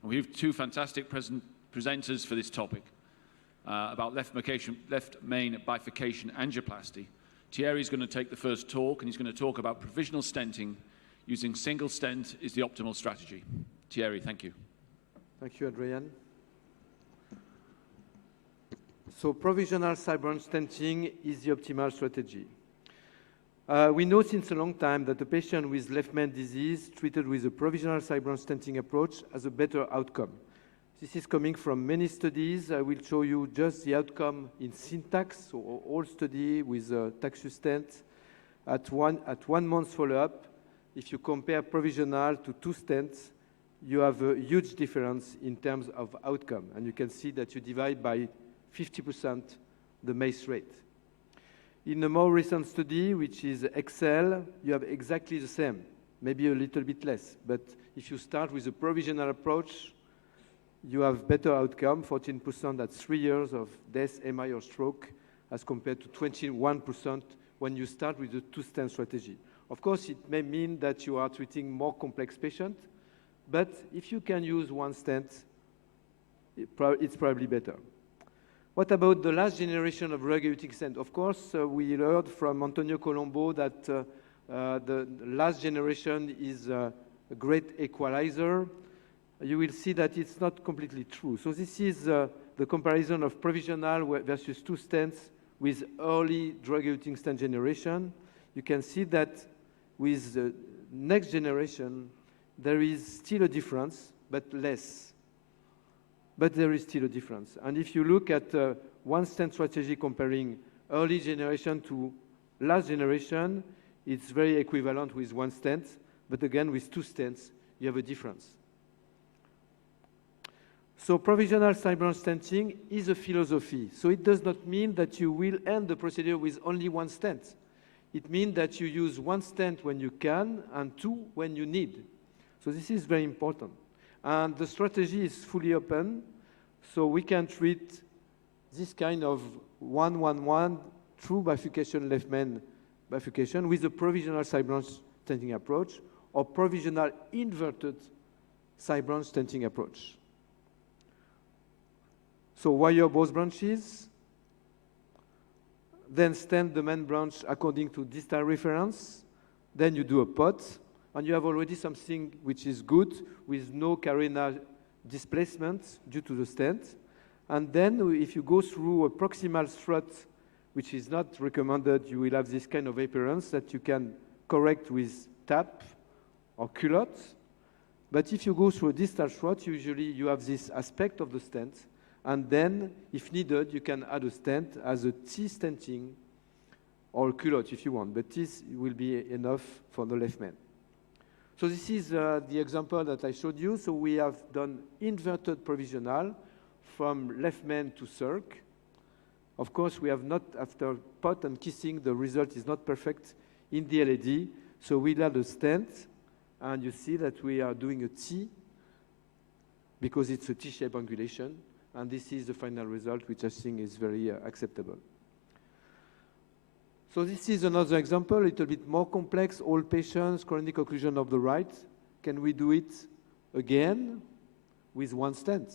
And we have 2 fantastic presenters for this topic about left main bifurcation angioplasty. Thierry is going to take the first talk, and he's going to talk about provisional stenting using single stent is the optimal strategy. Thierry, thank you. Thank you, Adrian. So provisional Cyberone stenting is the optimal strategy. We know since a long time that the patient with left main disease treated with a provisional Cyberone stenting approach has a better outcome. This is coming from many studies. I will show you just the outcome in syntax, so all study with Taxus stent at one month follow-up. If you compare provisional to 2 stents, you have a huge difference in terms of outcome, and you can see that you divide by 50% the MACE rate. In a more recent study, which is Excel, you have exactly the same, maybe a little bit less. But if you start with a provisional approach, you have better outcome, 14% at 3 years of death, MI, or stroke, as compared to 21% when you start with the 2-stent strategy. Of course, it may mean that you are treating more complex patients, but if you can use 1 stent, it's probably better. What about the last generation of drug-eluting stent? Of course, we heard from Antonio Colombo that the last generation is a great equalizer. You will see that it's not completely true. So this is the comparison of provisional versus 2 stents with early drug-eluting stent generation. You can see that with the next generation, there is still a difference, but less. But there is still a difference. And if you look at 1 stent strategy comparing early generation to last generation, it's very equivalent with 1 stent, but again, with 2 stents, you have a difference. So provisional Cyberone stenting is a philosophy. So it does not mean that you will end the procedure with only 1 stent. It means that you use 1 stent when you can and 2 when you need. So this is very important. And the strategy is fully open, so we can treat this kind of 1-1-1 true bifurcation left main bifurcation with a provisional Cyberone stenting approach or provisional inverted Cyberone stenting approach. So wire both branches, then stent the main branch according to distal reference, then you do a pot, and you have already something which is good with no carina displacement due to the stent. And then if you go through a proximal strut, which is not recommended, you will have this kind of appearance that you can correct with tap or culotte. But if you go through a distal strut, usually you have this aspect of the stent. And then, if needed, you can add a stent as a T stenting or a culotte if you want. But this will be enough for the left main. So this is the example that I showed you. So we have done inverted provisional from left main to circ. Of course, we have not, after pot and kissing, the result is not perfect in the LAD. So we'll add a stent, and you see that we are doing a T because it's a T-shaped angulation. And this is the final result, which I think is very acceptable. So this is another example, a little bit more complex. All patients, chronic occlusion of the right. Can we do it again with 1 stent?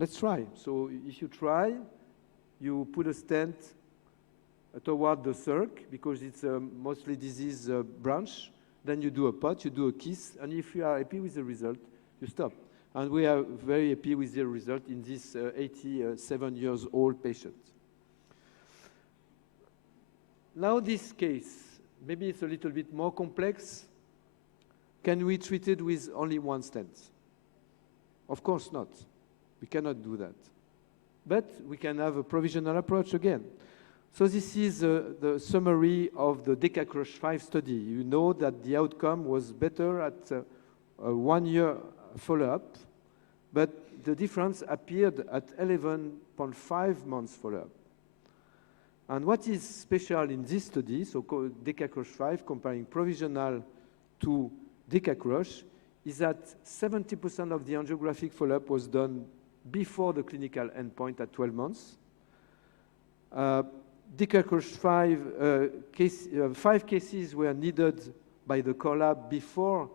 let's try. So if you try, you put a stent toward the circ because it's a mostly disease branch. Then you do a pot, you do a kiss, and if you are happy with the result, you stop. And we are very happy with the result in this 87 years old patient. Now this case, maybe it's a little bit more complex. Can we treat it with only one stent? Of course not. We cannot do that. But we can have a provisional approach again. So this is the summary of the DECACRUSH 5 study. You know that the outcome was better at a 1 year follow-up, but the difference appeared at 11.5 months follow-up. And what is special in this study, so called DECACRUSH 5, comparing provisional to DECACRUSH, is that 70% of the angiographic follow-up was done before the clinical endpoint at 12 months. DECACRUSH 5 cases were needed by the core lab before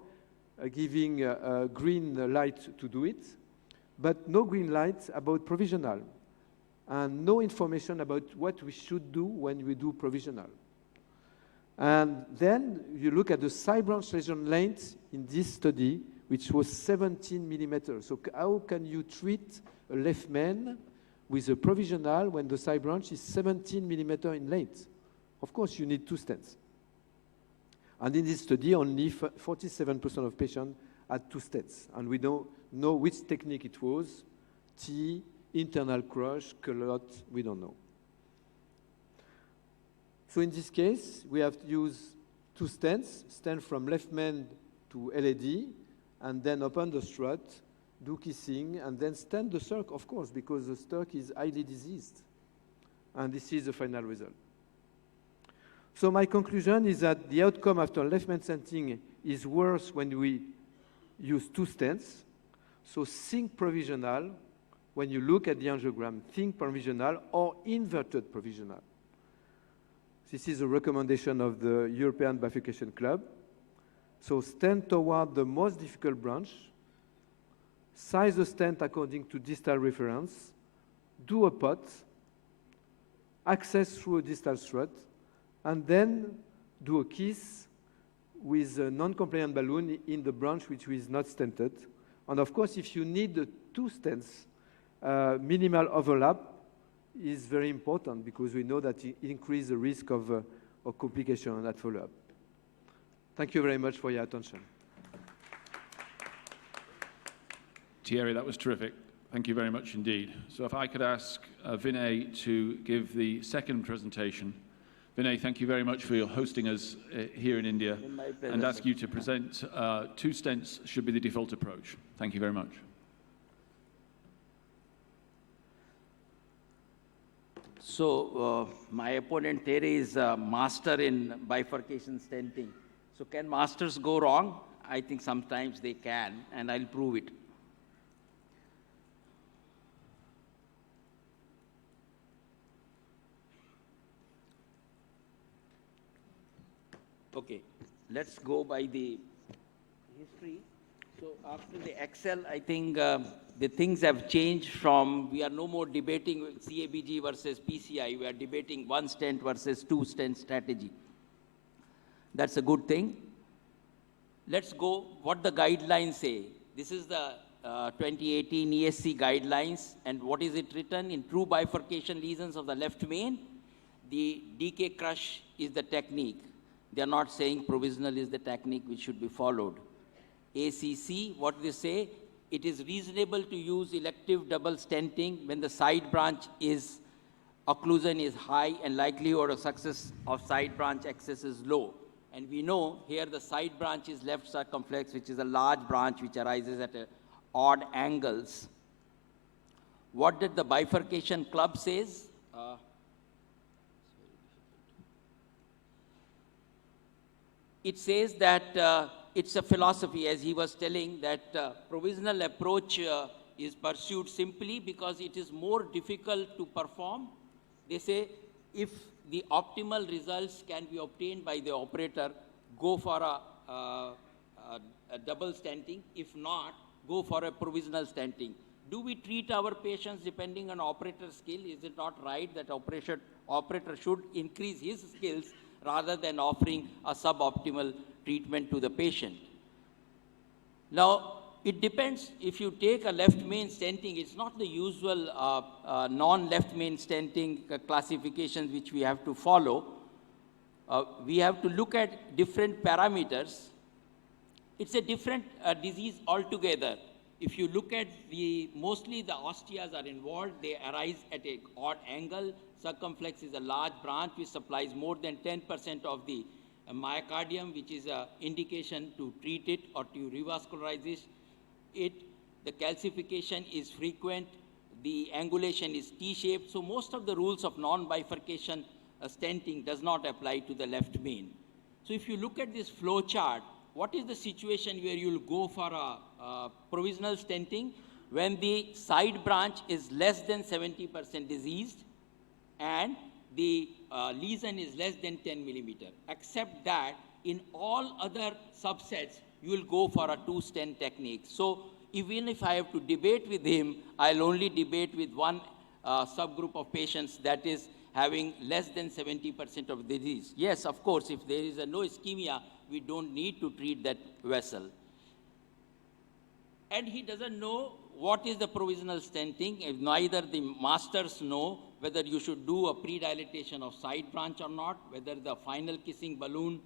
giving a green light to do it, but no green light about provisional, and no information about what we should do when we do provisional. And then you look at the side branch lesion length in this study, which was 17 millimeters. So how can you treat a left man with a provisional when the side branch is 17 millimeters in length? Of course, you need 2 stents. And in this study, only 47% of patients had 2 stents. And we don't know which technique it was, T, internal crush, culotte, we don't know. So in this case, we have to use 2 stents, stent from left main to LAD, and then open the strut, do kissing, and then stent the circ, of course, because the circ is highly diseased. And this is the final result. So my conclusion is that the outcome after left main stenting is worse when we use 2 stents. So think provisional. When you look at the angiogram, think provisional or inverted provisional. This is a recommendation of the European Bifurcation Club. So stent toward the most difficult branch, size the stent according to distal reference, do a pot, access through a distal strut, and then do a kiss with a non-compliant balloon in the branch which is not stented. And of course, if you need 2 stents, minimal overlap is very important because we know that it increases the risk of complication on that follow-up. Thank you very much for your attention. Thierry, that was terrific. Thank you very much indeed. So if I could ask Vinay to give the second presentation. Vinay, thank you very much for your hosting us here in India, and ask you to present 2 stents should be the default approach. Thank you very much. So my opponent Thierry is a master in bifurcation stenting. So can masters go wrong? I think sometimes they can, and I'll prove it. Okay, let's go by the history. So after the Excel, I think the things have changed from, we are no more debating CABG versus PCI. We are debating 1 stent versus 2 stent strategy. That's a good thing. Let's go what the guidelines say. This is the 2018 ESC guidelines, and what is it written? In true bifurcation lesions of the left main, the DECACRUSH is the technique. They are not saying provisional is the technique which should be followed. ACC, what they say, it is reasonable to use elective double stenting when the side branch is, occlusion is high and likelihood of success of side branch access is low. And we know here the side branch is left circumflex, which is a large branch which arises at odd angles. What did the bifurcation club says? It says that it's a philosophy, as he was telling, that provisional approach is pursued simply because it is more difficult to perform. They say if the optimal results can be obtained by the operator, go for a double stenting. If not, go for a provisional stenting. Do we treat our patients depending on operator skill? Is it not right that operator should increase his skills rather than offering a suboptimal treatment to the patient? Now, it depends. If you take a left main stenting, it's not the usual non-left main stenting classifications which we have to follow. We have to look at different parameters. It's a different disease altogether. If you look at mostly the osteas are involved, they arise at an odd angle. Circumflex is a large branch which supplies more than 10% of the myocardium, which is an indication to treat it or to revascularize it. The calcification is frequent. The angulation is T-shaped. So most of the rules of non-bifurcation stenting does not apply to the left main. So if you look at this flow chart, what is the situation where you'll go for a provisional stenting when the side branch is less than 70% diseased and the lesion is less than 10 millimeter. Except that in all other subsets, you will go for a two-stent technique. So even if I have to debate with him, I'll only debate with one subgroup of patients that is having less than 70% of disease. Yes, of course, if there is no ischemia, we don't need to treat that vessel. And he doesn't know what is the provisional stenting. If neither the masters know whether you should do a pre-dilatation of side branch or not, whether the final kissing balloon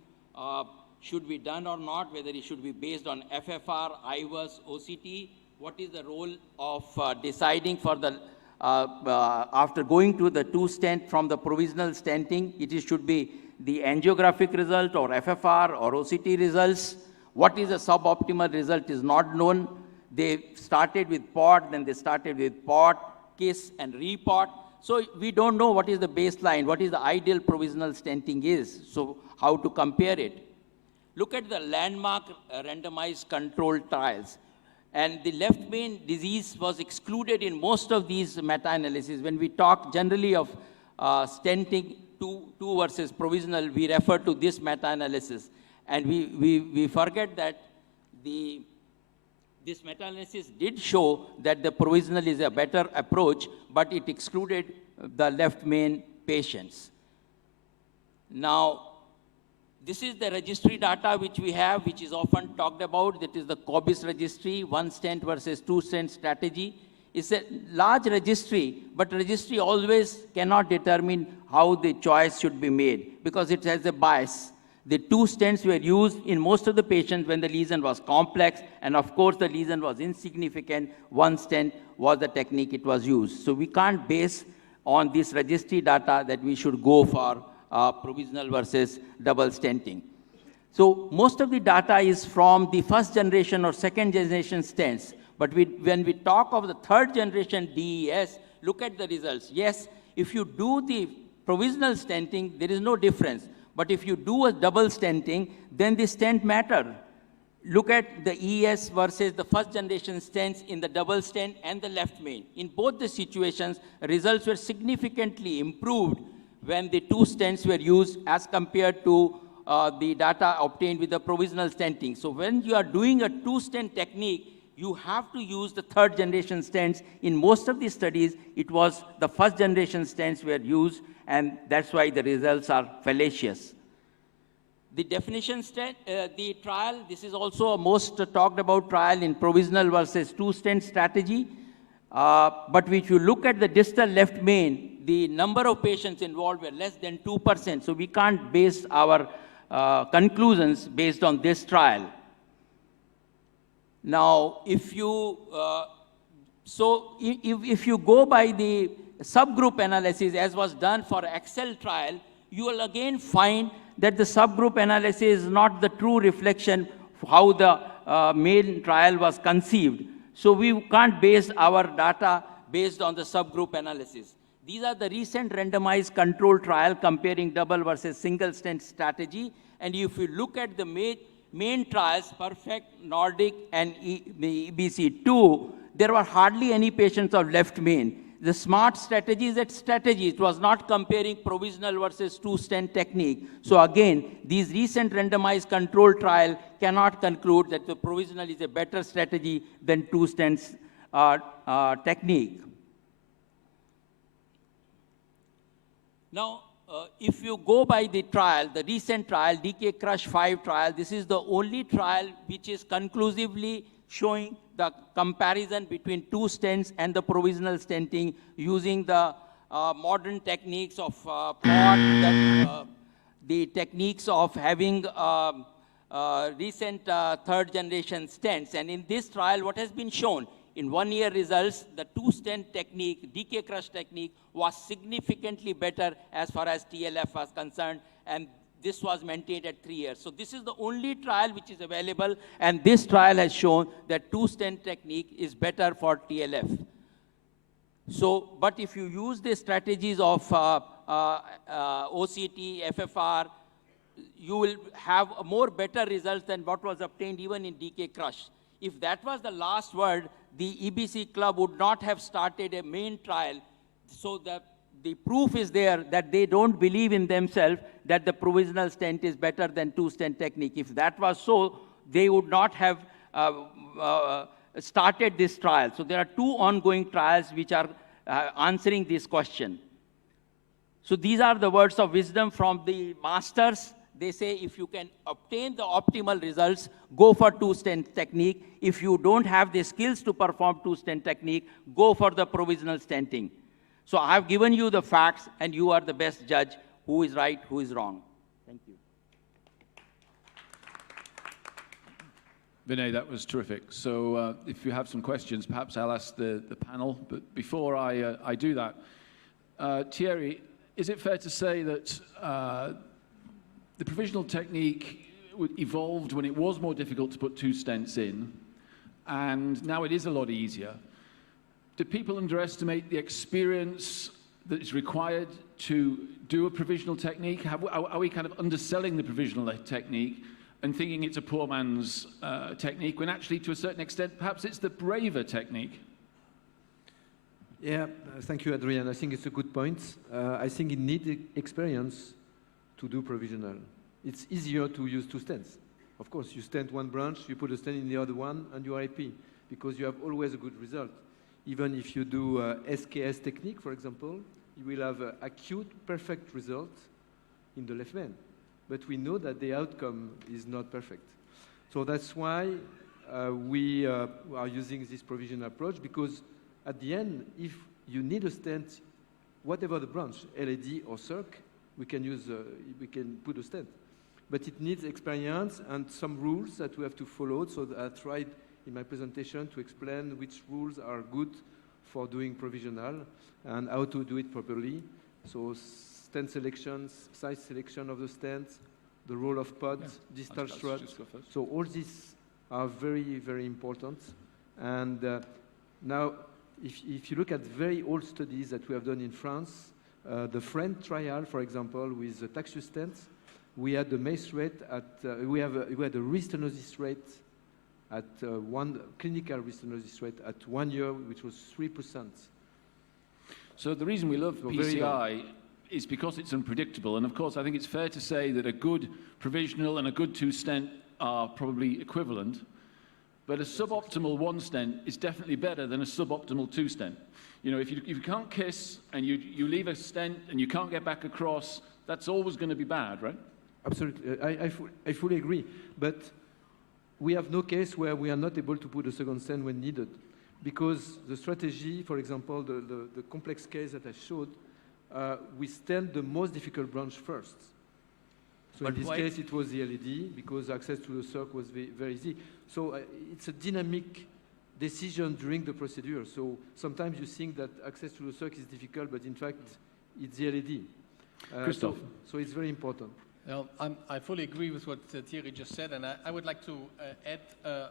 should be done or not, whether it should be based on FFR, IVUS, OCT, what is the role of deciding for the, after going to the two stent from the provisional stenting, it should be the angiographic result or FFR or OCT results. What is the suboptimal result is not known. They started with POT, then they started with POT, KISS, and REPOT. So we don't know what is the baseline, what is the ideal provisional stenting is, so how to compare it. Look at the landmark randomized controlled trials. And the left main disease was excluded in most of these meta-analyses. When we talk generally of stenting two versus provisional, we refer to this meta-analysis. And we forget that this meta-analysis did show that the provisional is a better approach, but it excluded the left main patients. Now, this is the registry data which we have, which is often talked about. That is the COBIS registry, one stent versus two stent strategy. It's a large registry, but registry always cannot determine how the choice should be made because it has a bias. The two stents were used in most of the patients when the lesion was complex, and of course the lesion was insignificant. One stent was the technique it was used. So we can't base on this registry data that we should go for provisional versus double stenting. So most of the data is from the first generation or second generation stents. But when we talk of the third generation DES, look at the results. Yes, if you do the provisional stenting, there is no difference. But if you do a double stenting, then the stent matter. Look at the ES versus the first generation stents in the double stent and the left main. In both the situations, results were significantly improved when the two stents were used as compared to the data obtained with the provisional stenting. So when you are doing a two-stent technique, you have to use the third generation stents. In most of these studies, it was the first generation stents were used, and that's why the results are fallacious. The definition stent, the trial, this is also a most talked about trial in provisional versus two-stent strategy. But if you look at the distal left main, the number of patients involved were less than 2%. So we can't base our conclusions based on this trial. Now, if you, if you go by the subgroup analysis as was done for Excel trial, you will again find that the subgroup analysis is not the true reflection of how the main trial was conceived. So we can't base our data based on the subgroup analysis. These are the recent randomized control trial comparing double versus single stent strategy. And if you look at the main trials, Perfect, Nordic, and EBC2, there were hardly any patients of left main. The SMART strategy is that strategy. It was not comparing provisional versus two-stent technique. So again, these recent randomized control trial cannot conclude that the provisional is a better strategy than two stents technique. Now, if you go by the trial, the recent trial, DK Crush 5 trial, this is the only trial which is conclusively showing the comparison between two stents and the provisional stenting using the modern techniques of POT, the techniques of having recent third generation stents. And in this trial, what has been shown, in 1 year results, the two-stent technique, DK Crush technique, was significantly better as far as TLF was concerned, and this was maintained at 3 years. So this is the only trial which is available, and this trial has shown that two-stent technique is better for TLF. So, but if you use the strategies of OCT, FFR, you will have a more better results than what was obtained even in DK Crush. If that was the last word, the EBC club would not have started a main trial. So the proof is there that they don't believe in themselves that the provisional stent is better than two-stent technique. If that was so, they would not have started this trial. So there are two ongoing trials which are answering this question. So these are the words of wisdom from the masters. They say if you can obtain the optimal results, go for two-stent technique. If you don't have the skills to perform two-stent technique, go for the provisional stenting. So I've given you the facts, and you are the best judge who is right, who is wrong. Thank you. Vinay, that was terrific. So if you have some questions, perhaps I'll ask the panel. But before I do that, Thierry, is it fair to say that the provisional technique evolved when it was more difficult to put two stents in, and now it is a lot easier? Do people underestimate the experience that is required to do a provisional technique? Are we kind of underselling the provisional technique and thinking it's a poor man's technique, when actually, to a certain extent, perhaps it's the braver technique? Yeah, thank you, Adrian. I think it's a good point. I think it needs experience to do provisional. It's easier to use two stents. Of course, you stent one branch, you put a stent in the other one, and you are happy, because you have always a good result. Even if you do SKS technique, for example, you will have an acute, perfect result in the left vein. But we know that the outcome is not perfect. So that's why we are using this provisional approach, because at the end, if you need a stent, whatever the branch, LAD or CIRC, we can put a stent. But it needs experience and some rules that we have to follow. So I tried in my presentation to explain which rules are good for doing provisional and how to do it properly. So stent selections, size selection of the stents, the role of pod, distal strut. So all these are very, very important. And now, if you look at very old studies that we have done in France, the French trial, for example, with the Taxius stents, we had the MACE rate at, we had a restenosis rate at clinical restenosis rate at 1 year, which was 3%. So the reason we love PCI is because it's unpredictable. And of course, I think it's fair to say that a good provisional and a good two-stent are probably equivalent. But a suboptimal one stent is definitely better than a suboptimal two stent. You know, if you can't kiss and you leave a stent and you can't get back across, that's always going to be bad, right? Absolutely. I fully agree. But we have no case where we are not able to put a second stent when needed. Because the strategy, for example, the complex case that I showed, we stent the most difficult branch first. So in this case, it was the LED, because access to the CIRC was very easy. So it's a dynamic decision during the procedure. So sometimes you think that access to the CIRC is difficult, but in fact, it's the LED. Christophe. So it's very important. Well, I fully agree with what Thierry just said, and I would like to add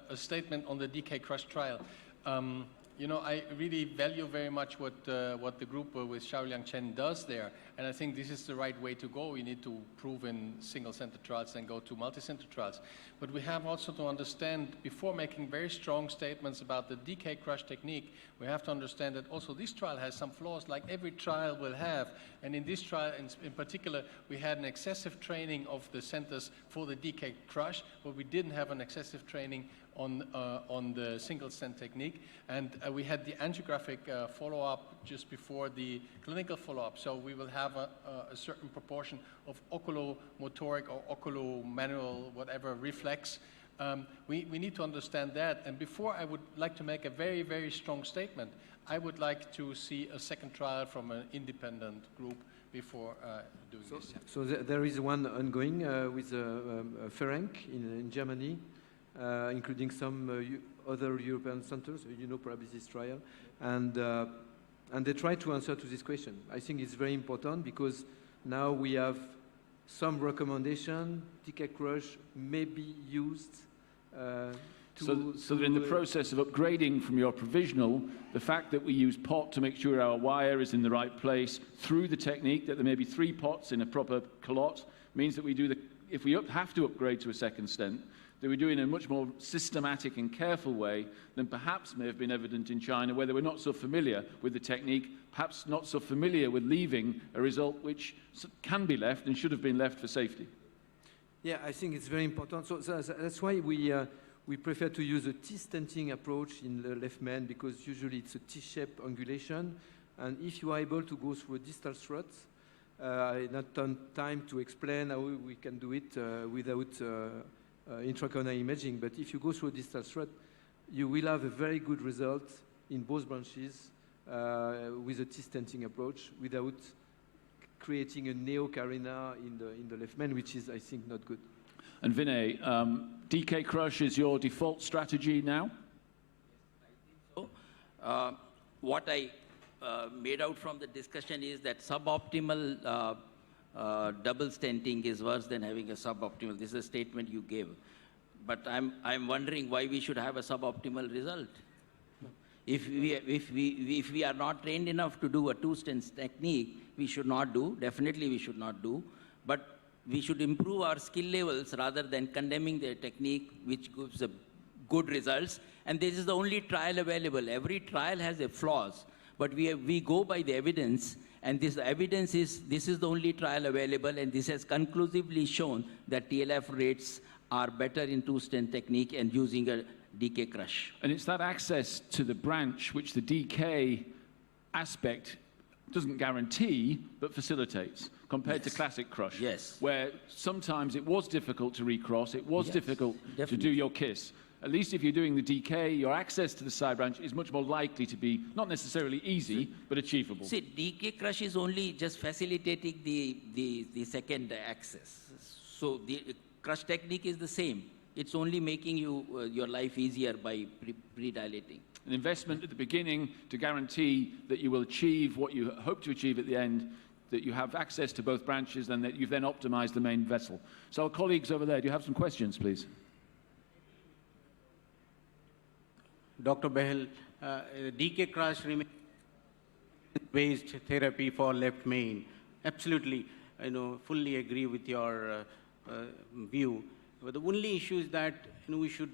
a statement on the DK Crush trial. You know, I really value very much what the group with Xiaoliang Chen does there, and I think this is the right way to go. We need to prove in single-center trials and go to multi-center trials. But we have also to understand, before making very strong statements about the DK Crush technique, we have to understand that also this trial has some flaws, like every trial will have. And in this trial, in particular, we had an excessive training of the centers for the DK Crush, but we didn't have an excessive training on the single stent technique. And we had the angiographic follow-up just before the clinical follow-up. So we will have a certain proportion of oculomotoric or oculomanual, whatever, reflex. We need to understand that. And before I would like to make a very, very strong statement, I would like to see a second trial from an independent group before doing this. So there is one ongoing with Ferenc in Germany, including some other European centers. You know probably this trial, and they try to answer to this question. I think it's very important because now we have some recommendation. DK Crush may be used. So in the process of upgrading from your provisional, the fact that we use pot to make sure our wire is in the right place through the technique, that there may be 3 pots in a proper clot, means that we do if we have to upgrade to a second stent, that we do it in a much more systematic and careful way than perhaps may have been evident in China, where they were not so familiar with the technique, perhaps not so familiar with leaving a result which can be left and should have been left for safety. Yeah, I think it's very important. So that's why we prefer to use a T-stenting approach in the left main, because usually it's a T-shaped angulation. And if you are able to go through a distal strut, not time to explain how we can do it without intracorneal imaging, but if you go through a distal strut, you will have a very good result in both branches with a T-stenting approach without creating a neo-carina in the left main, which is, I think, not good. And Vinay, DK Crush is your default strategy now? So, what I made out from the discussion is that suboptimal double stenting is worse than having a suboptimal. This is a statement you gave. But I'm wondering why we should have a suboptimal result. If we are not trained enough to do a 2-stent technique, we should not do. Definitely we should not do. But we should improve our skill levels rather than condemning the technique which gives good results. And this is the only trial available. Every trial has a flaws. But we go by the evidence, and this evidence is, this is the only trial available, and this has conclusively shown that TLF rates are better in 2-stent technique and using a DK Crush. And it's that access to the branch which the DK aspect doesn't guarantee, but facilitates, compared to classic Crush. Yes. Where sometimes it was difficult to recross, it was difficult definitely. to do your KISS. At least if you're doing the DK, your access to the side branch is much more likely to be not necessarily easy, but achievable. See, DK Crush is only just facilitating the second access. So the Crush technique is the same. It's only making your life easier by pre-dilating. An investment at the beginning to guarantee that you will achieve what you hope to achieve at the end, that you have access to both branches, and that you've then optimized the main vessel. So our colleagues over there, do you have some questions, please? Dr. Behel, DK Crush remains based therapy for left main. Absolutely, fully agree with your view. But the only issue is that we should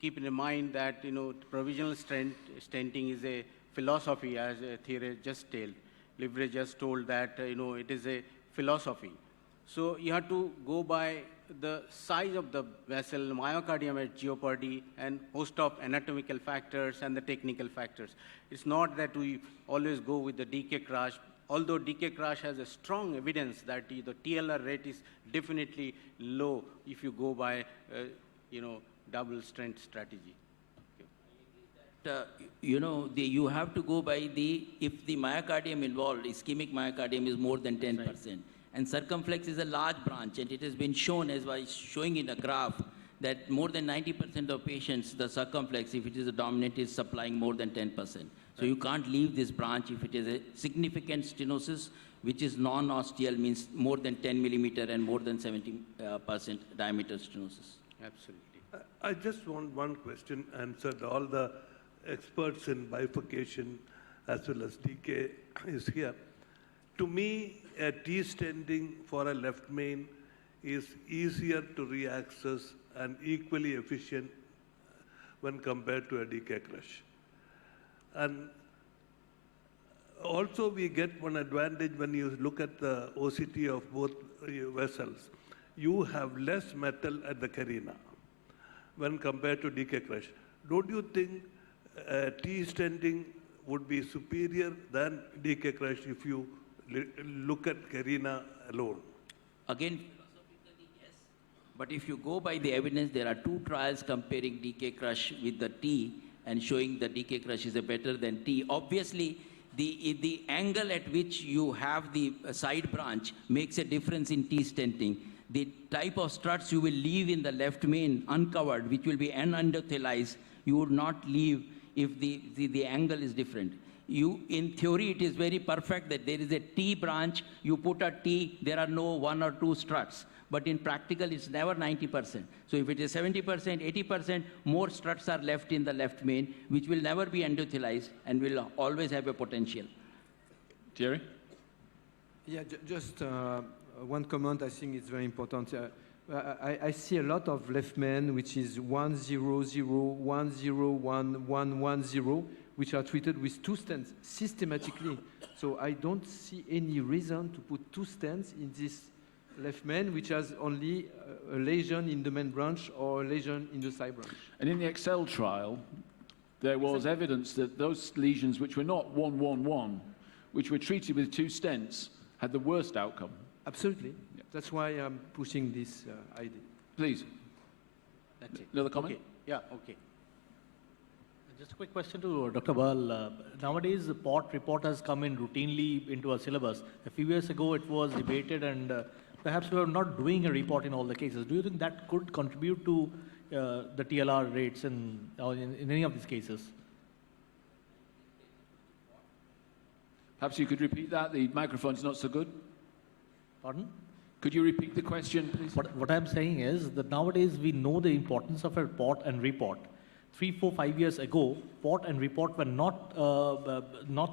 keep in mind that provisional stenting is a philosophy, as Thierry just told. Livre just told that it is a philosophy. So you have to go by the size of the vessel, myocardium at jeopardy, and host of anatomical factors and the technical factors. It's not that we always go with the DK Crush, although DK Crush has a strong evidence that the TLR rate is definitely low if you go by, double stent strategy. You have to go by if the myocardium involved, ischemic myocardium is more than 10%. Right. And circumflex is a large branch, and it has been shown, as by showing in a graph, that more than 90% of patients, the circumflex, if it is a dominant, is supplying more than 10%. So you can't leave this branch if it is a significant stenosis, which is non-ostial, means more than 10 millimeter and more than 70% diameter stenosis. Absolutely. I just want one question answered. All the experts in bifurcation as well as DK is here. To me, a T-stenting for a left main is easier to re-access and equally efficient when compared to a DK Crush. And also we get one advantage when you look at the OCT of both vessels. You have less metal at the carina. when compared to DK crush. Don't you think T stenting would be superior than DK crush if you look at Carina alone? Again, philosophically, yes. But if you go by the evidence, there are 2 trials comparing DK crush with the T and showing the DK crush is better than T. Obviously, the angle at which you have the side branch makes a difference in T stenting. The type of struts you will leave in the left main uncovered, which will be endothelialized, you would not leave if the angle is different. In theory, it is very perfect that there is a T branch, you put a T, there are no 1 or 2 struts. But in practical, it's never 90%. So if it is 70%, 80%, more struts are left in the left main, which will never be endothelialized and will always have a potential. Thierry? Yeah, just one comment I think is very important. I see a lot of left men, which is 1-0-0, 1-0-1, 1-1-0, which are treated with 2 stents systematically. So I don't see any reason to put 2 stents in this left main, which has only a lesion in the main branch or a lesion in the side branch. And in the Excel trial, there was evidence that those lesions which were not 1-1-1, which were treated with 2 stents, had the worst outcome. Absolutely. Yeah. That's why I'm pushing this idea. Please. That's it. Another comment? Okay. Yeah, okay. Just a quick question to Dr. Bal. Nowadays, the POT report has come in routinely into our syllabus. A few years ago, it was debated and perhaps we are not doing a report in all the cases. Do you think that could contribute to the TLR rates in any of these cases? Perhaps you could repeat that. The microphone's not so good. Pardon? Could you repeat the question, please? What I'm saying is that nowadays we know the importance of a POT and report. 3, 4, 5 years ago, POT and report were not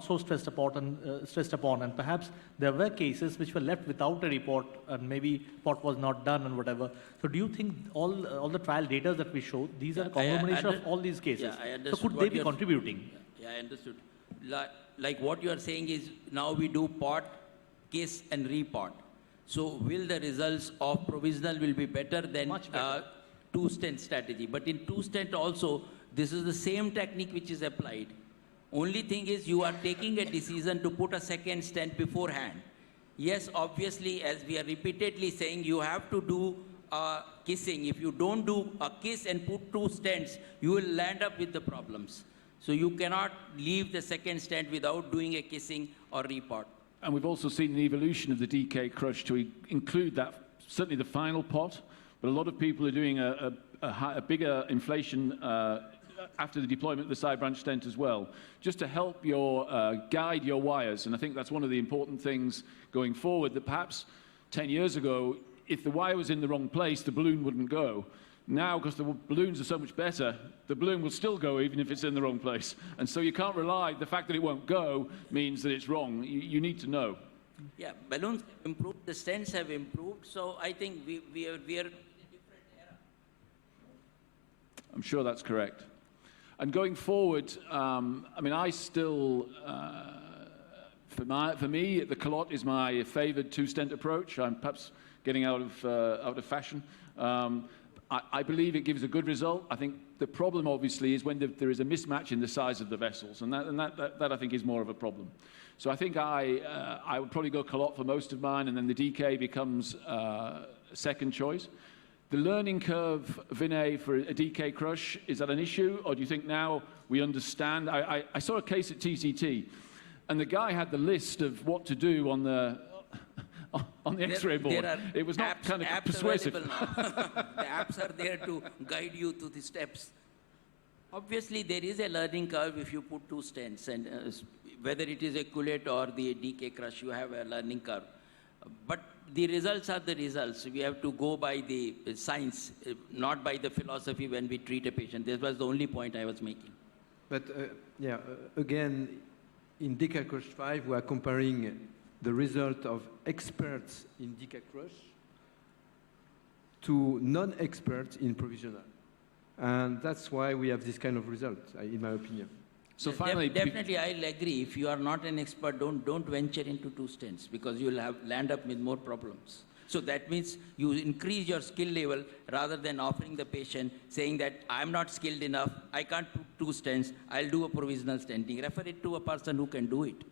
so stressed upon, and perhaps there were cases which were left without a report, and maybe POT was not done and whatever. So, do you think all the trial data that we show, these are a combination of all these cases? Yeah, I understood. So, could they be contributing? Yeah, I understood. Like what you are saying is now we do POT, KISS, and report. So, will the results of provisional will be better than 2-stent strategy? But in 2-stent also, this is the same technique which is applied. Only thing is you are taking a decision to put a second stent beforehand. Yes, obviously, as we are repeatedly saying, you have to do kissing. If you don't do a kiss and put 2 stents, you will land up with the problems. So you cannot leave the second stent without doing a kissing or report. And we've also seen an evolution of the DK crush to include that, certainly the final pot, but a lot of people are doing a bigger inflation after the deployment of the side branch stent as well, just to help guide your wires. And I think that's one of the important things going forward, that perhaps 10 years ago, if the wire was in the wrong place, the balloon wouldn't go. Now, because the balloons are so much better, the balloon will still go even if it's in the wrong place. And so you can't rely, the fact that it won't go means that it's wrong. You need to know. Yeah, balloons have improved, the stents have improved, so I think we are in a different era. I'm sure that's correct. And going forward, I mean, I still, for me, the Calotte is my favored 2-stent approach. I'm perhaps getting out of fashion. I believe it gives a good result. I think the problem, obviously, is when there is a mismatch in the size of the vessels, and that I think is more of a problem. So I think I would probably go Calotte for most of mine, and then the DK becomes second choice. The learning curve, Vinay, for a DK crush, is that an issue, or do you think now we understand? I saw a case at TCT, and the guy had the list of what to do on the X-ray board. It was not kind of persuasive. The apps are there to guide you to the steps. Obviously, there is a learning curve if you put 2 stents, and whether it is a Cullet or the DK crush, you have a learning curve. But the results are the results. We have to go by the science, not by the philosophy when we treat a patient. This was the only point I was making. But again, in DK Crush 5, we are comparing the result of experts in DK Crush to non-experts in provisional. And that's why we have this kind of result, in my opinion. So finally, definitely, I'll agree. If you are not an expert, don't venture into 2 stents, because you'll land up with more problems. So that means you increase your skill level rather than offering the patient saying that I'm not skilled enough, I can't do 2 stents, I'll do a provisional stenting. Refer it to a person who can do it.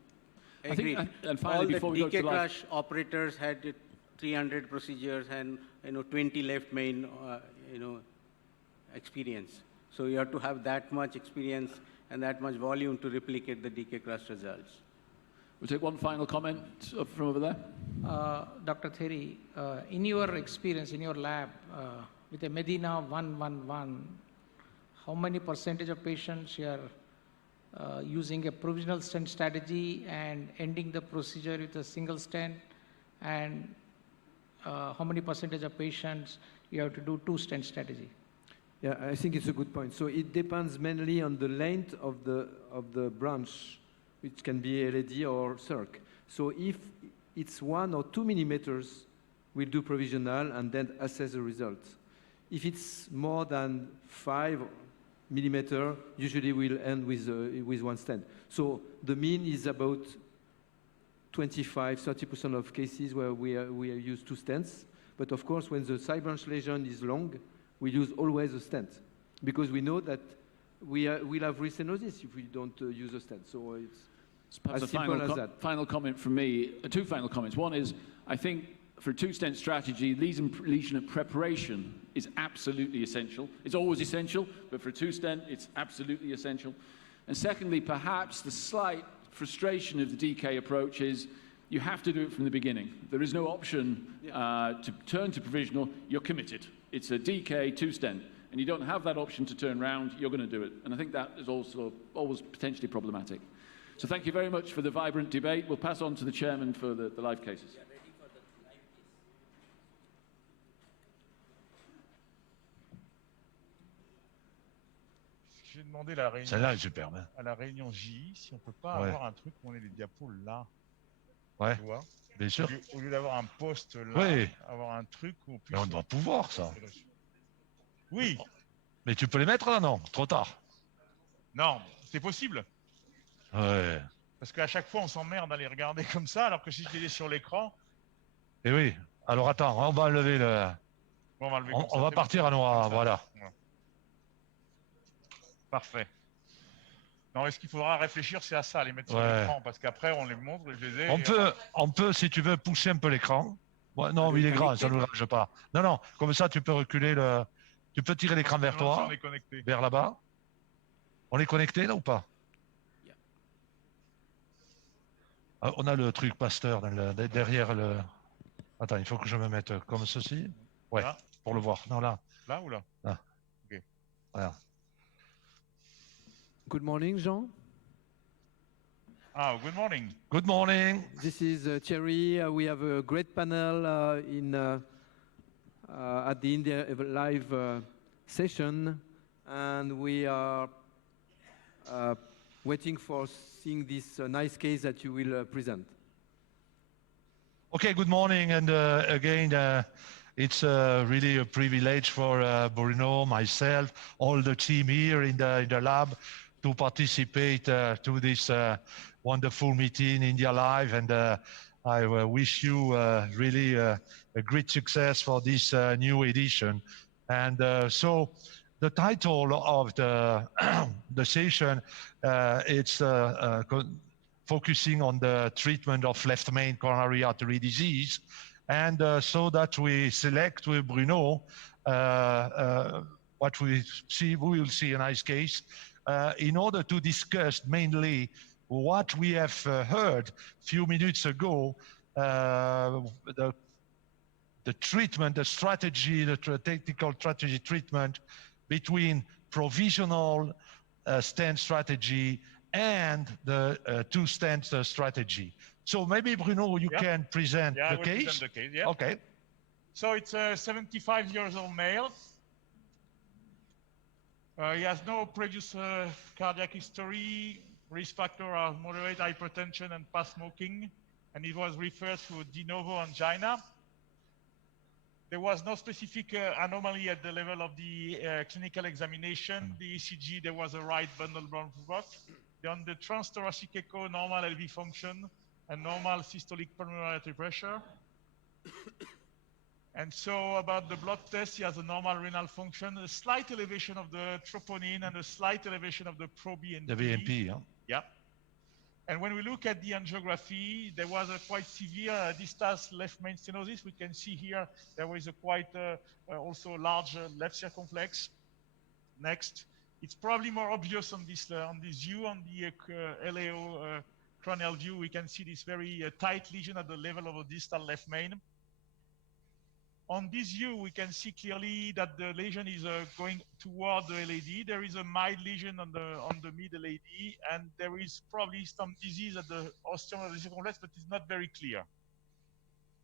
Agreed. and finally, All the before we go to DK live- crush operators had 300 procedures and 20 left main experience. So you have to have that much experience and that much volume to replicate the DK crush results. We'll take one final comment from over there. Dr. Thierry, in your experience, in your lab, with a Medina 111, how many percentage of patients you are using a provisional stent strategy and ending the procedure with a single stent? And how many percentage of patients you have to do 2 stent strategy? Yeah, I think it's a good point. So it depends mainly on the length of the branch, which can be LAD or circ. So if it's 1 or 2 millimeters, we'll do provisional and then assess the results. If it's more than 5 millimeter, usually we'll end with 1 stent. So the mean is about 25–30% of cases where we use 2 stents. But of course, when the side branch lesion is long, we use always a stent because we know that we'll have restenosis if we don't use a stent. So it's Perhaps as a simple as that. final comment from me. 2 final comments. One is, I think for a 2-stent strategy, lesion preparation is absolutely essential. It's always essential, but for a 2-stent, it's absolutely essential. And secondly, perhaps the slight frustration of the DK approach is you have to do it from the beginning. There is no option to turn to provisional. You're committed. It's a DK 2-stent, and you don't have that option to turn around. You're going to do it. And I think that is also always potentially problematic. So thank you very much for the vibrant debate. We'll pass on to the chairman for the live cases. J'ai demandé la réunion, Celle-là est superbe. à la réunion JI si on peut pas Ouais. avoir un truc où on ait les diapos là. Ouais, Tu vois, bien sûr. Au lieu d'avoir un poste là, Oui. avoir un truc où on puisse. Mais on doit pouvoir ça. Oui. Mais tu peux les mettre là, non? Trop tard. Non, c'est possible. Ouais. Parce qu'à chaque fois, on s'emmerde à les regarder comme ça, alors que si je les ai sur l'écran, Et oui. Alors attends, on va enlever le. bon, on va lever comme ça, On va c'est partir bon. à noir, Comme ça. voilà. Ouais. Parfait. Non, et ce qu'il faudra réfléchir, c'est à ça, les mettre sur Ouais. l'écran, parce qu'après, on les montre, je les ai. On peut, si tu veux, pousser un peu l'écran. Ouais, non, mais il est grand, ça ne nous dérange pas. Non, non, comme ça, tu peux reculer le. Tu peux tirer l'écran vers Non, non, toi, on est connecté. vers là-bas. On est connecté là ou pas? Ah, on a le truc Pasteur derrière le. Attends, il faut que je me mette comme ceci. Ouais, Là. pour le voir. Non, là. Là ou là? Là. Ok. Voilà. Good morning, Jean. Ah, good morning. Good morning. This is Thierry. We have a great panel at the India Live session, and we are waiting for seeing this nice case that you will present. Okay, good morning, and again, it's really a privilege for Bruno, myself, all the team here in the lab to participate to this wonderful meeting, India Live, and I wish you really a great success for this new edition. And so the title of the the session, it's focusing on the treatment of left main coronary artery disease. And so that we select with Bruno what we will see a nice case in order to discuss mainly what we have heard a few minutes ago, the treatment, the strategy, the technical strategy treatment between provisional stent strategy and the 2-stent strategy. So maybe Bruno, you can present I the will case. present the case, yeah. Okay. So it's a 75-year-old male. He has no previous cardiac history. Risk factor are moderate hypertension and past smoking, and it was referred to de novo angina. There was no specific anomaly at the level of the clinical examination. The ECG, there was a right bundle block. On the transthoracic echo, normal LV function and normal systolic pulmonary artery pressure. And so about the blood test, he has a normal renal function, a slight elevation of the troponin and a slight elevation of the pro-BNP. The BNP, yeah. Yeah. And when we look at the angiography, there was a quite severe distal left main stenosis. We can see here there was a quite also large left circumflex. Next, it's probably more obvious on this view, on the LAO cranial view. We can see this very tight lesion at the level of the distal left main. On this view, we can see clearly that the lesion is going toward the LAD. There is a mild lesion on the mid LAD, and there is probably some disease at the ostium of the circumflex, but it's not very clear.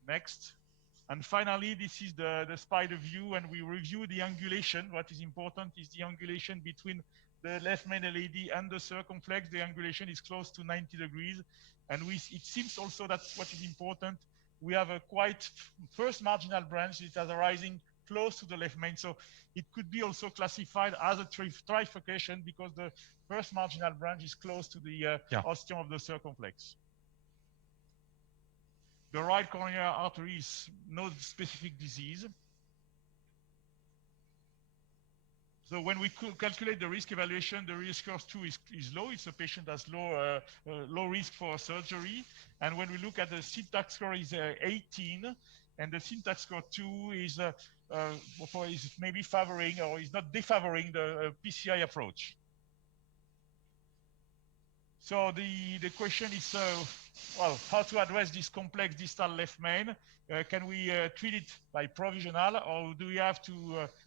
Next. And finally, this is the spider view, and we review the angulation. What is important is the angulation between the left main LAD and the circumflex. The angulation is close to 90 degrees. And it seems also that what is important, we have a quite first marginal branch that is arising close to the left main. So it could be also classified as a trifurcation because the first marginal branch is close to the ostium of the circumflex. The right coronary artery is no specific disease. So when we calculate the risk evaluation, the risk score 2 is low. It's a patient that's low risk for surgery. And when we look at the syntax score is 18, and the syntax score 2 is maybe favoring or is not defavoring the PCI approach. So the question is, well, how to address this complex distal left main? Can we treat it by provisional, or do we have to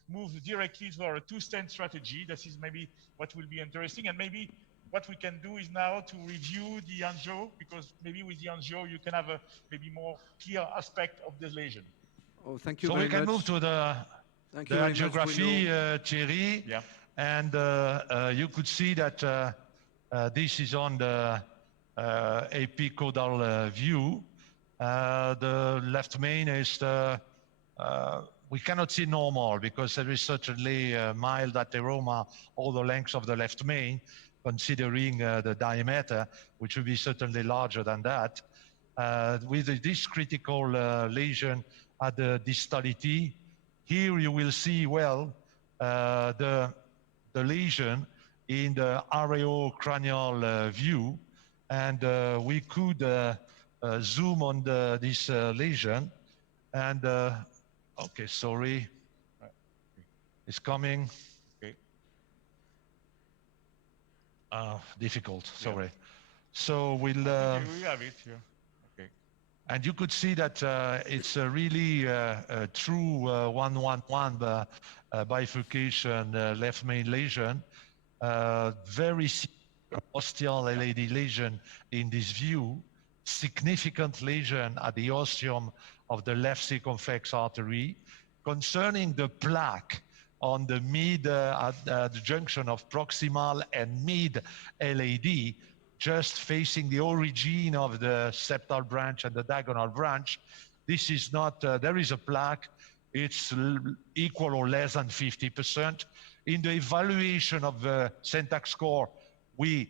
move directly to a two-stent strategy? This is maybe what will be interesting. And maybe what we can do is now to review the angio, because maybe with the angio you can have a maybe more clear aspect of the lesion. Oh, thank you so very we can much. move to the angiography, Thierry. Yeah. And you could see that this is on the apicaudal view. The left main is we cannot see normal because there is certainly mild atheroma all the length of the left main, considering the diameter, which will be certainly larger than that. With this critical lesion at the distality, here you will see well the lesion in the areocranial view, and we could zoom on this lesion, and okay, sorry, it's coming. Okay. Difficult, sorry. So we'll. We have it here. Okay. And you could see that it's a really a true 1-1-1 bifurcation left main lesion. Very ostial LAD lesion in this view, significant lesion at the ostium of the left circumflex artery. Concerning the plaque on the mid, at the junction of proximal and mid LAD, just facing the origin of the septal branch and the diagonal branch, this is not, there is a plaque, it's equal or less than 50%. In the evaluation of the syntax score, we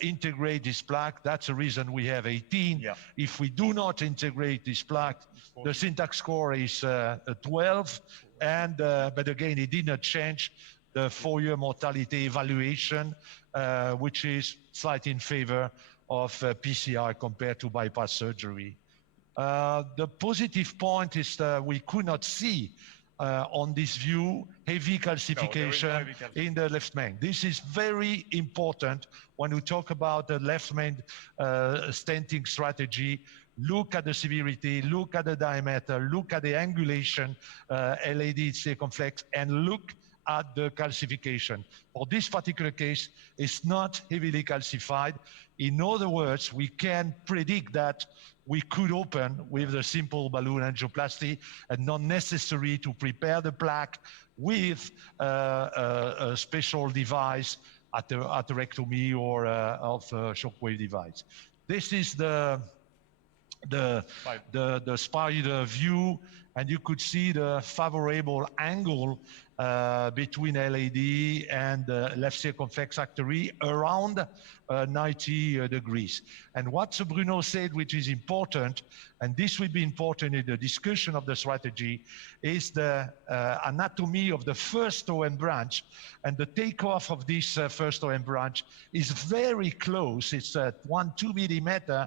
integrate this plaque. That's the reason we have 18. Yeah. If we do not integrate this plaque, the syntax score is 12. And but again, it did not change the 4-year mortality evaluation, which is slightly in favor of PCI compared to bypass surgery. The positive point is that we could not see on this view heavy calcification in the left main. This is very important when we talk about the left main stenting strategy. Look at the severity, look at the diameter, look at the angulation, LAD circumflex, and look at the calcification. For this particular case, it's not heavily calcified. In other words, we can predict that we could open with a simple balloon angioplasty and not necessary to prepare the plaque with a special device, atherectomy or of shockwave device. This is the spider view, and you could see the favorable angle between LAD and left circumflex artery around 90 degrees. And what Bruno said, which is important, and this will be important in the discussion of the strategy, is the anatomy of the first OM branch. And the takeoff of this first OM branch is very close. It's at 1-2 millimeter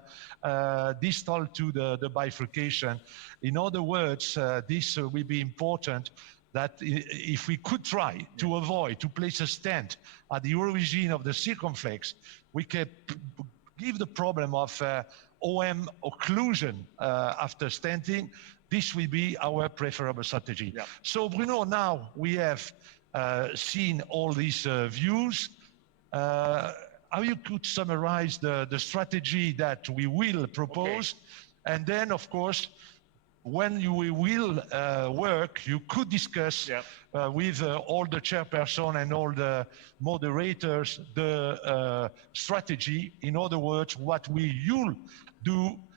distal to the bifurcation. In other words, this will be important that if we could try to avoid to place a stent at the origin of the circumflex, we can give the problem of OM occlusion after stenting. This will be our preferable strategy. Yeah. So Bruno, now we have seen all these views. How you could summarize the strategy that we will propose, and then of course, when you will work, you could discuss with all the chairperson and all the moderators the strategy. In other words, what you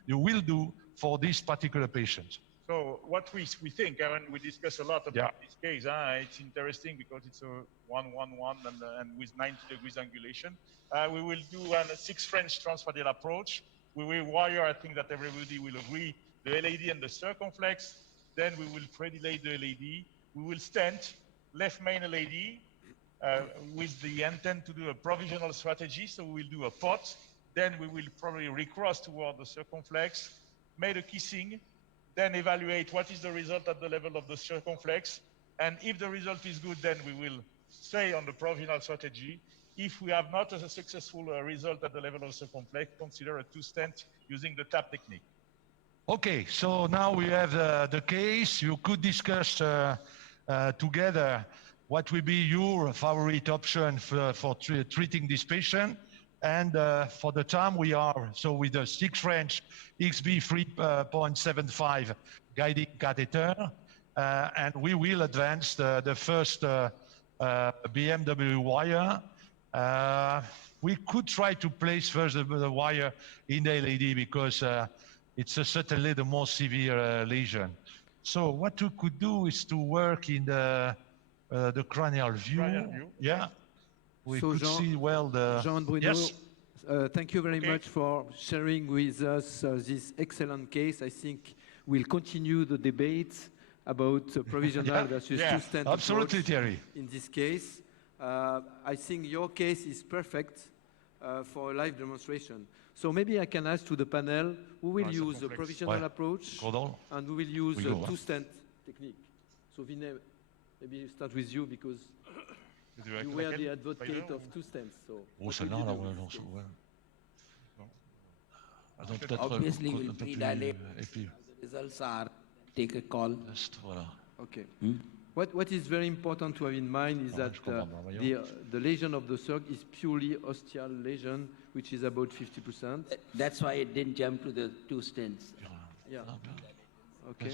will do for this particular patient. So what we think, and we discuss a lot about this case, it's interesting because it's a 1-1-1 and with 90 degrees angulation. We will do a 6 French transradial approach. We will wire, I think that everybody will agree, the LAD and the circumflex. Then we will predilate the LAD. We will stent left main LAD with the intent to do a provisional strategy. So we will do a pot. Then we will probably recross toward the circumflex, make a kissing, then evaluate what is the result at the level of the circumflex. And if the result is good, then we will stay on the provisional strategy. If we have not a successful result at the level of circumflex, consider a 2 stent using the TAP technique. Okay, so now we have the case. You could discuss together what will be your favorite option for treating this patient. And for the time we are, so with the 6 French XB 3.75 guiding catheter, and we will advance the first BMW wire. We could try to place first the wire in the LAD because it's certainly the most severe lesion. So what we could do is to work in the cranial view. Yeah. We so could Jean, see well the... Jean Bruno, yes. Thank you very much for sharing with us this excellent case. I think we'll continue the debate about provisional versus 2 stent absolutely, approach Thierry. in this case. I think your case is perfect for a live demonstration. So maybe I can ask to the panel who will use a provisional approach and who will use a 2 stent technique. So Vinay, maybe start with you because you were the advocate of 2 stents. So obviously we'll predilate. Results are take a call. Okay. What is very important to have in mind is that the lesion of the circ is purely ostial lesion, which is about 50%. That's why it didn't jump to the 2 stents. Yeah. Okay.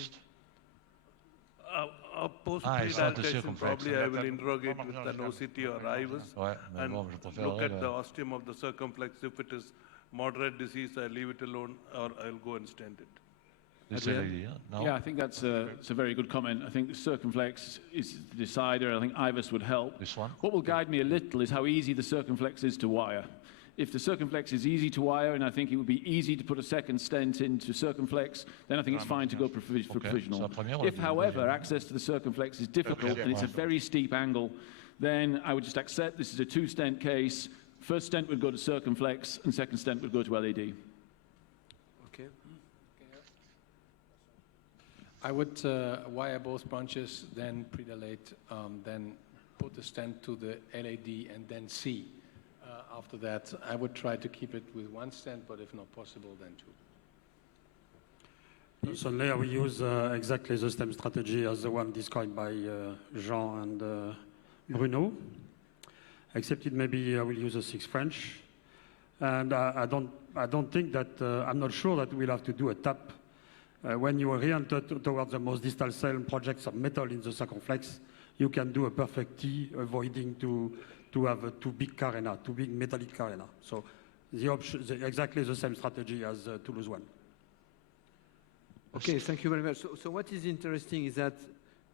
Post predilation, probably I will interrogate with an OCT or IVUS and look at the ostium of the circumflex. If it is moderate disease, I leave it alone or I'll go and stent it. Yeah, I think that's a very good comment. I think the circumflex is the decider. I think IVUS would help. This one. What will guide me a little is how easy the circumflex is to wire. If the circumflex is easy to wire, and I think it would be easy to put a second stent into circumflex, then I think it's fine to go for provisional. If, however, access to the circumflex is difficult and it's a very steep angle, then I would just accept this is a 2 stent case. First stent would go to circumflex, and second stent would go to LAD. Okay. I would wire both branches, then predilate, then put the stent to the LAD, and then see. After that, I would try to keep it with 1 stent, but if not possible, then 2. Personally, I will use exactly the same strategy as the one described by Jean and Bruno, except maybe I will use a 6 French. And I don't think that, I'm not sure that we'll have to do a tap. When you re-enter towards the most distal cell and project some metal in the circumflex, you can do a perfect T, avoiding to have a 2 big carena, 2 big metallic carena. So exactly the same strategy as Toulouse one. Okay, thank you very much. So what is interesting is that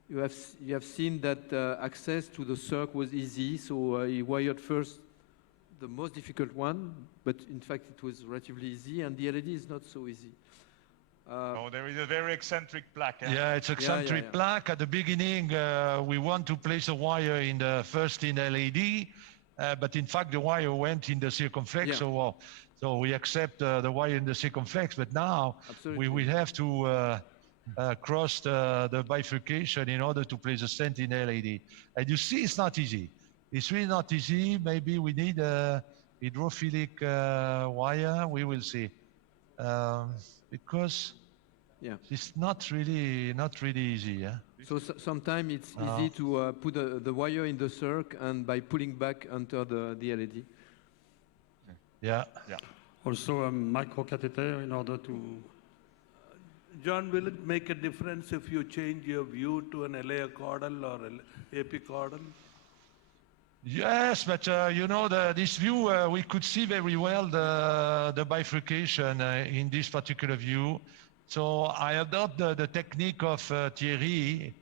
you have seen that access to the circ was easy, so he wired first the most difficult one, but in fact it was relatively easy, and the LED is not so easy. Oh, there is a very eccentric plaque. Eh? Yeah, it's eccentric plaque. At the beginning, we want to place a wire in the first in LED, but in fact the wire went in the circumflex. So we accept the wire in the circumflex, but now we will have to cross the bifurcation in order to place a stent in LED. And you see, it's not easy. It's really not easy. Maybe we need a hydrophilic wire. We will see. Because it's not really easy. Yeah? So sometimes it's easy to put the wire in the circ and by pulling back under the LED. Yeah. Also a microcatheter in order to... John, will it make a difference if you change your view to an LA caudal or an epicaudal? Yes, but you know, this view, we could see very well the bifurcation in this particular view. So I adopt the technique of Thierry.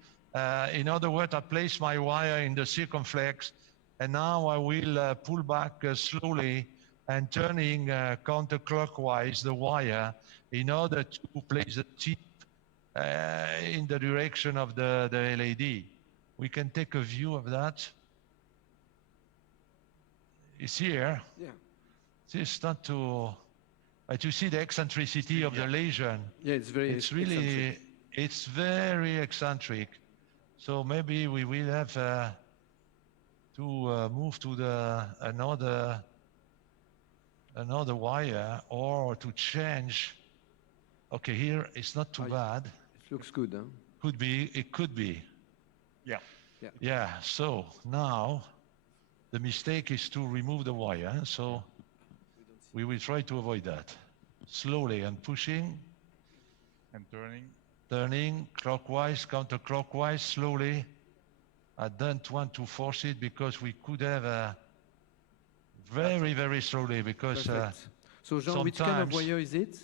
In other words, I place my wire in the circumflex, and now I will pull back slowly and turning counterclockwise the wire in order to place the tip in the direction of the LED. We can take a view of that. It's here. Yeah. It's not too, but you see the eccentricity of the lesion. Yeah, it's very. It's really, eccentric. it's very eccentric. So maybe we will have to move to another wire or to change. Okay, here it's not too bad. It looks good, huh? Could be. It could be. Yeah. Yeah. So now. The mistake is to remove the wire, so we will try to avoid that. Slowly and pushing. And turning. Turning clockwise, counterclockwise, slowly. I don't want to force it because we could have a very slowly because so Jean, which kind of wire is it?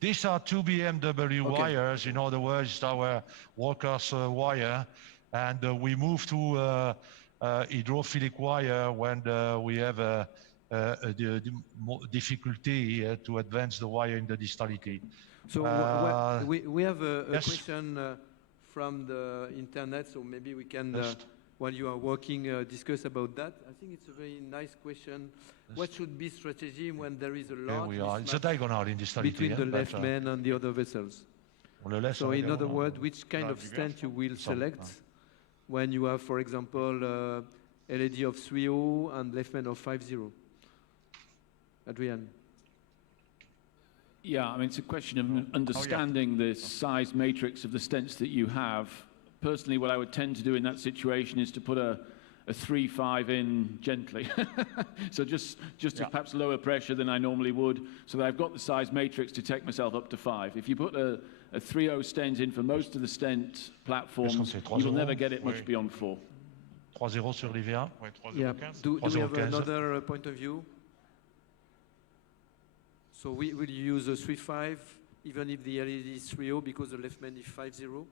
These are 2 BMW wires. In other words, it's our workers wire, and we move to hydrophilic wire when we have a difficulty to advance the wire in the distality. So we have a question from the internet, so maybe we can, while you are working, discuss about that. I think it's a very nice question. What should be strategy when there is a large It's a diagonal in distality between the left main and the other vessels? So in other words, which kind of stent you will select when you have, for example, LED of 3.0 and left main of 5.0? Adrian. Yeah, I mean, it's a question of understanding the size matrix of the stents that you have. Personally, what I would tend to do in that situation is to put a 3.5 in gently. So just perhaps lower pressure than I normally would, so that I've got the size matrix to take myself up to 5. If you put a 3.0 stent in for most of the stent platforms, you will never get it much beyond 4. 3.0 sur l'IVA. Yeah. Do we have another point of view? So we will use a 3.5 even if the LED is 3.0 because the left main is 5.0?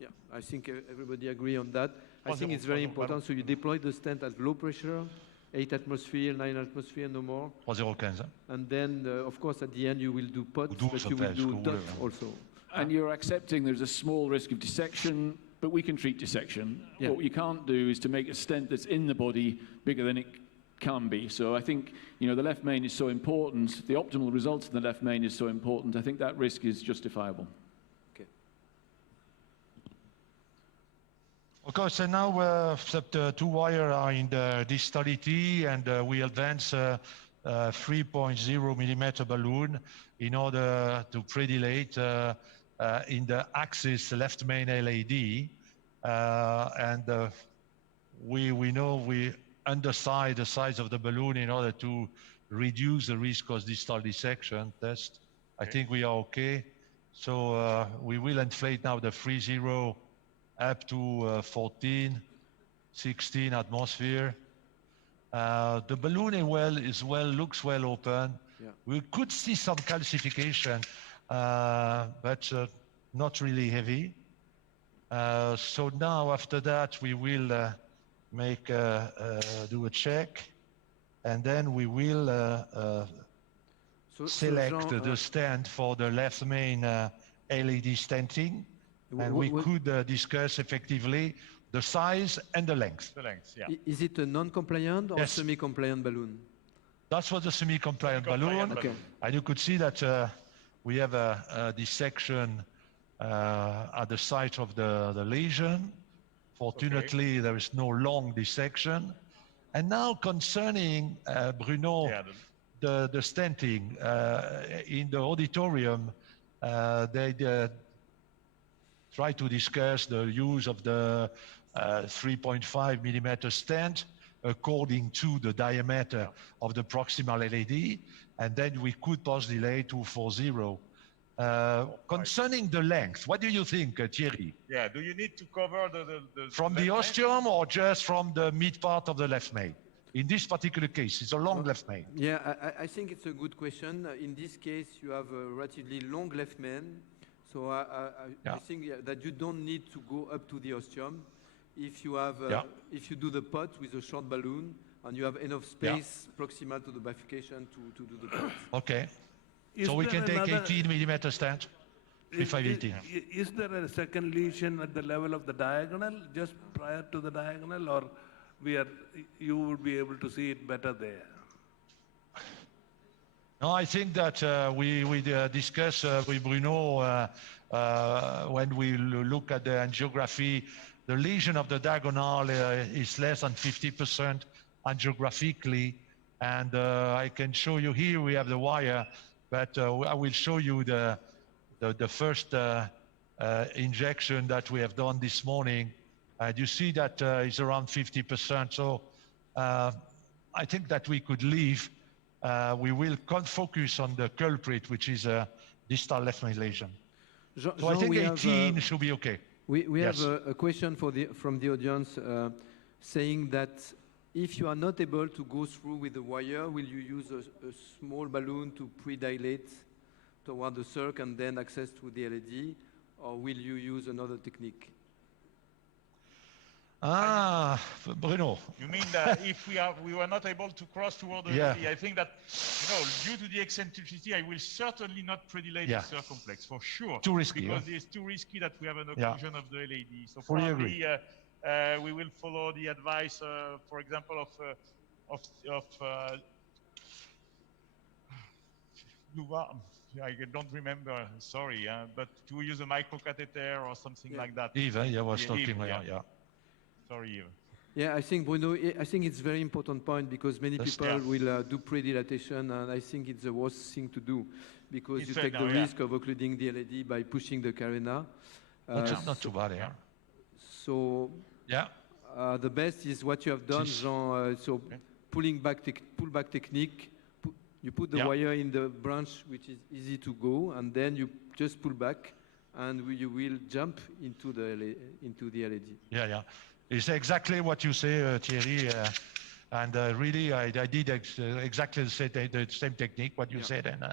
Yeah, I think everybody agree on that. I think it's very important. So you deploy the stent at low pressure, 8 atmosphere, 9 atmosphere, no more. 3.015. And then, of course, at the end you will do POTS, but you will do DOT also. And you're accepting there's a small risk of dissection, but we can treat dissection. Yeah. What you can't do is to make a stent that's in the body bigger than it can be. So I think, the left main is so important, the optimal result of the left main is so important, I think that risk is justifiable. Okay, so now the 2 wires are in the distality, and we advance 3.0 millimeter balloon in order to predilate in the axis left main LED. And we know we underside the size of the balloon in order to reduce the risk of distal dissection test. I think we are okay. So we will inflate now the 3.0 up to 14, 16 atmosphere. The balloon looks well open. Yeah. We could see some calcification, but not really heavy. So now after that, we will do a check, and then we will select Jean, the stand for the left main LED stenting, and we could discuss effectively the size and the length. The length, yeah. Is it a non-compliant or Yes. semi-compliant balloon? That was a semi-compliant balloon, Okay. and you could see that we have a dissection at the site of the lesion. Fortunately, there is no long dissection. And now concerning, Bruno, the stenting, in the auditorium, they try to discuss the use of the 3.5 millimeter stent according to the diameter of the proximal LED, and then we could post delay 240. Concerning the length, what do you think, Thierry? Yeah, do you need to cover the From the left main? ostium or just from the mid part of the left main? In this particular case, it's a long left main. Yeah, I think it's a good question. In this case, you have a relatively long left main, so I think that you don't need to go up to the ostium. If you have, if you do the pot with a short balloon and you have enough space proximal to the bifurcation to do the pot. Okay. Is So we there can take another- 18 millimeter stand, 3518. Is there a second lesion at the level of the diagonal, just prior to the diagonal, or you would be able to see it better there? No, I think that we discuss with Bruno when we look at the angiography, the lesion of the diagonal is less than 50% angiographically, and I can show you here we have the wire, but I will show you the first injection that we have done this morning, and you see that it's around 50%. So I think that we could leave. We will focus on the culprit, which is a distal left main lesion. So I think 18 should be okay. We Yes. have a question from the audience saying that if you are not able to go through with the wire, will you use a small balloon to pre-dilate toward the circ and then access to the LED, or will you use another technique? Bruno. You mean that if we were not able to cross toward the Yeah. LED, I think that, due to the eccentricity, I will certainly not predilate Yeah. the circumflex, for sure. Too risky, Because yeah. it's too risky that we have an Yeah. occlusion of the LED. So Fully probably we will follow the advice, for example, of Louva. I don't remember, sorry, but to use a microcatheter or something like that. Yves, I was talking, Yves, yeah. Sorry, Yves. Yeah, I think, Bruno, I think it's a very important point because many That's- people Yeah. will do pre-dilatation, and I think it's the worst thing to do because It's you fair take now, the yeah. risk of occluding the LED by pushing the carina. Not too bad, yeah. So the best is what you have done, Jean. So pull back technique. You put the Yeah. wire in the branch, which is easy to go, and then you just pull back, and you will jump into the LED. Yeah. It's exactly what you say, Thierry. And really, I did exactly the same technique, what you said, and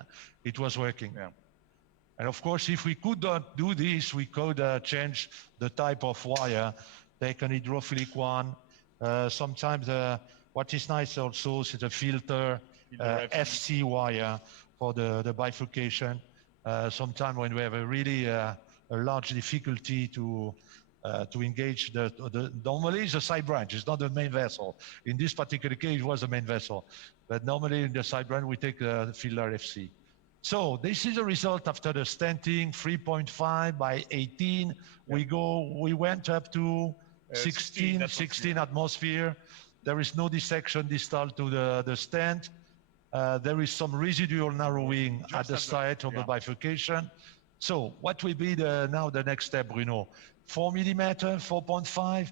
it was working. Yeah. And of course, if we could not do this, we could change the type of wire, take an hydrophilic one. Sometimes what is nice also is the filter FC wire for the bifurcation. Sometimes when we have a really a large difficulty to engage normally it's a side branch, it's not the main vessel. In this particular case, it was the main vessel. But normally in the side branch, we take the filter FC. So this is a result after the stenting, 3.5 by 18. We went up to 16 atmosphere. There is no dissection distal to the stent. There is some residual narrowing at the site of the bifurcation. So what will be now the next step, Bruno? 4 millimeter, 4.5,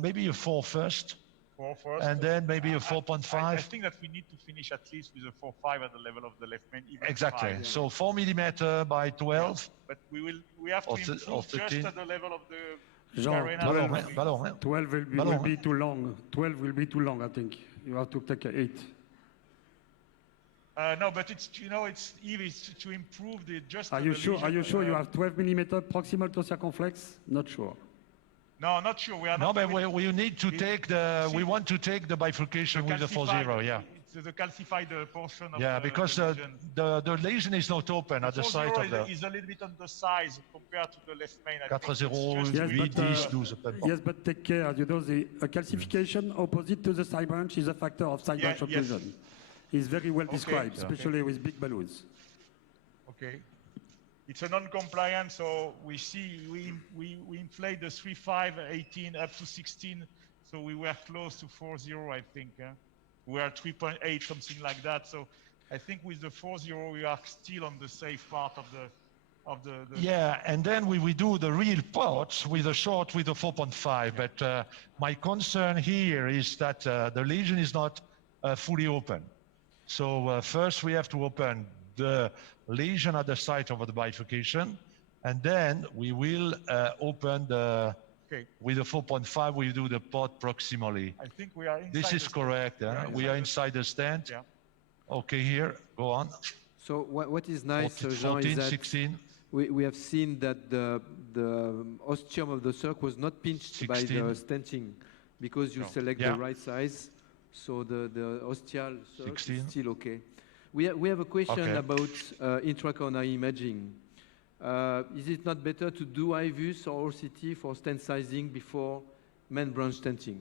maybe a 4 first. 4 first. And then maybe a 4.5. I think that we need to finish at least with a 4.5 at the level of the left main. Even Exactly. 5. So 4 millimeter by 12. But we have to Or improve 13. just at the level of the Jean, carina. 12 will be too long. 12 will be too long, I think. You have to take 8. No, but it's, you know, it's to improve the just. Are you sure? Are you sure you have 12 millimeter proximal to circumflex? Not sure. No, not sure. We are No, not. but we need to take the, we want to take the bifurcation with the 4-0, yeah. It's the calcified portion of Yeah, because the lesion. the lesion is not open at the site of the... is a little bit on the size compared to the left main. 4-0, 8, 10, 12. Yes, but take care. You know, a calcification opposite to the side branch is a factor of side branch occlusion. It's very well described, especially with big balloons. Okay. It's a non-compliant, so we see we inflate the 3.5, 18 up to 16, so we were close to 4.0, I think. We are 3.8, something like that. So I think with the 4.0, we are still on the safe part of the. Yeah, and then we do the real parts with a short with a 4.5. But my concern here is that the lesion is not fully open. So first we have to open the lesion at the site of the bifurcation, and then we will open the, with the 4.5, we do the pod proximally. I think we are inside. This is correct, we are inside the stent. Yeah. Okay, here, go on. So what is nice, 14, Jean, is that 16. we have seen that the ostium of the circ was not pinched by the stenting because you select the right size. So the ostial circ is still okay. We have a question about intracoronary imaging. Is it not better to do IVUS or OCT for stent sizing before main branch stenting?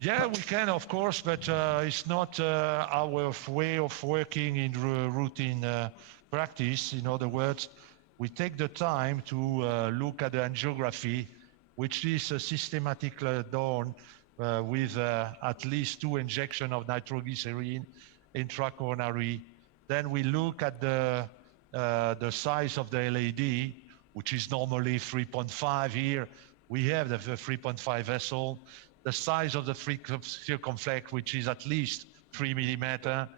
Yeah, we can, of course, but it's not our way of working in routine practice. In other words, we take the time to look at the angiography, which is systematically done with at least 2 injections of nitroglycerin intracoronary. Then we look at the size of the LAD, which is normally 3.5 here. We have the 3.5 vessel. The size of the circumflex, which is at least 3 millimeter.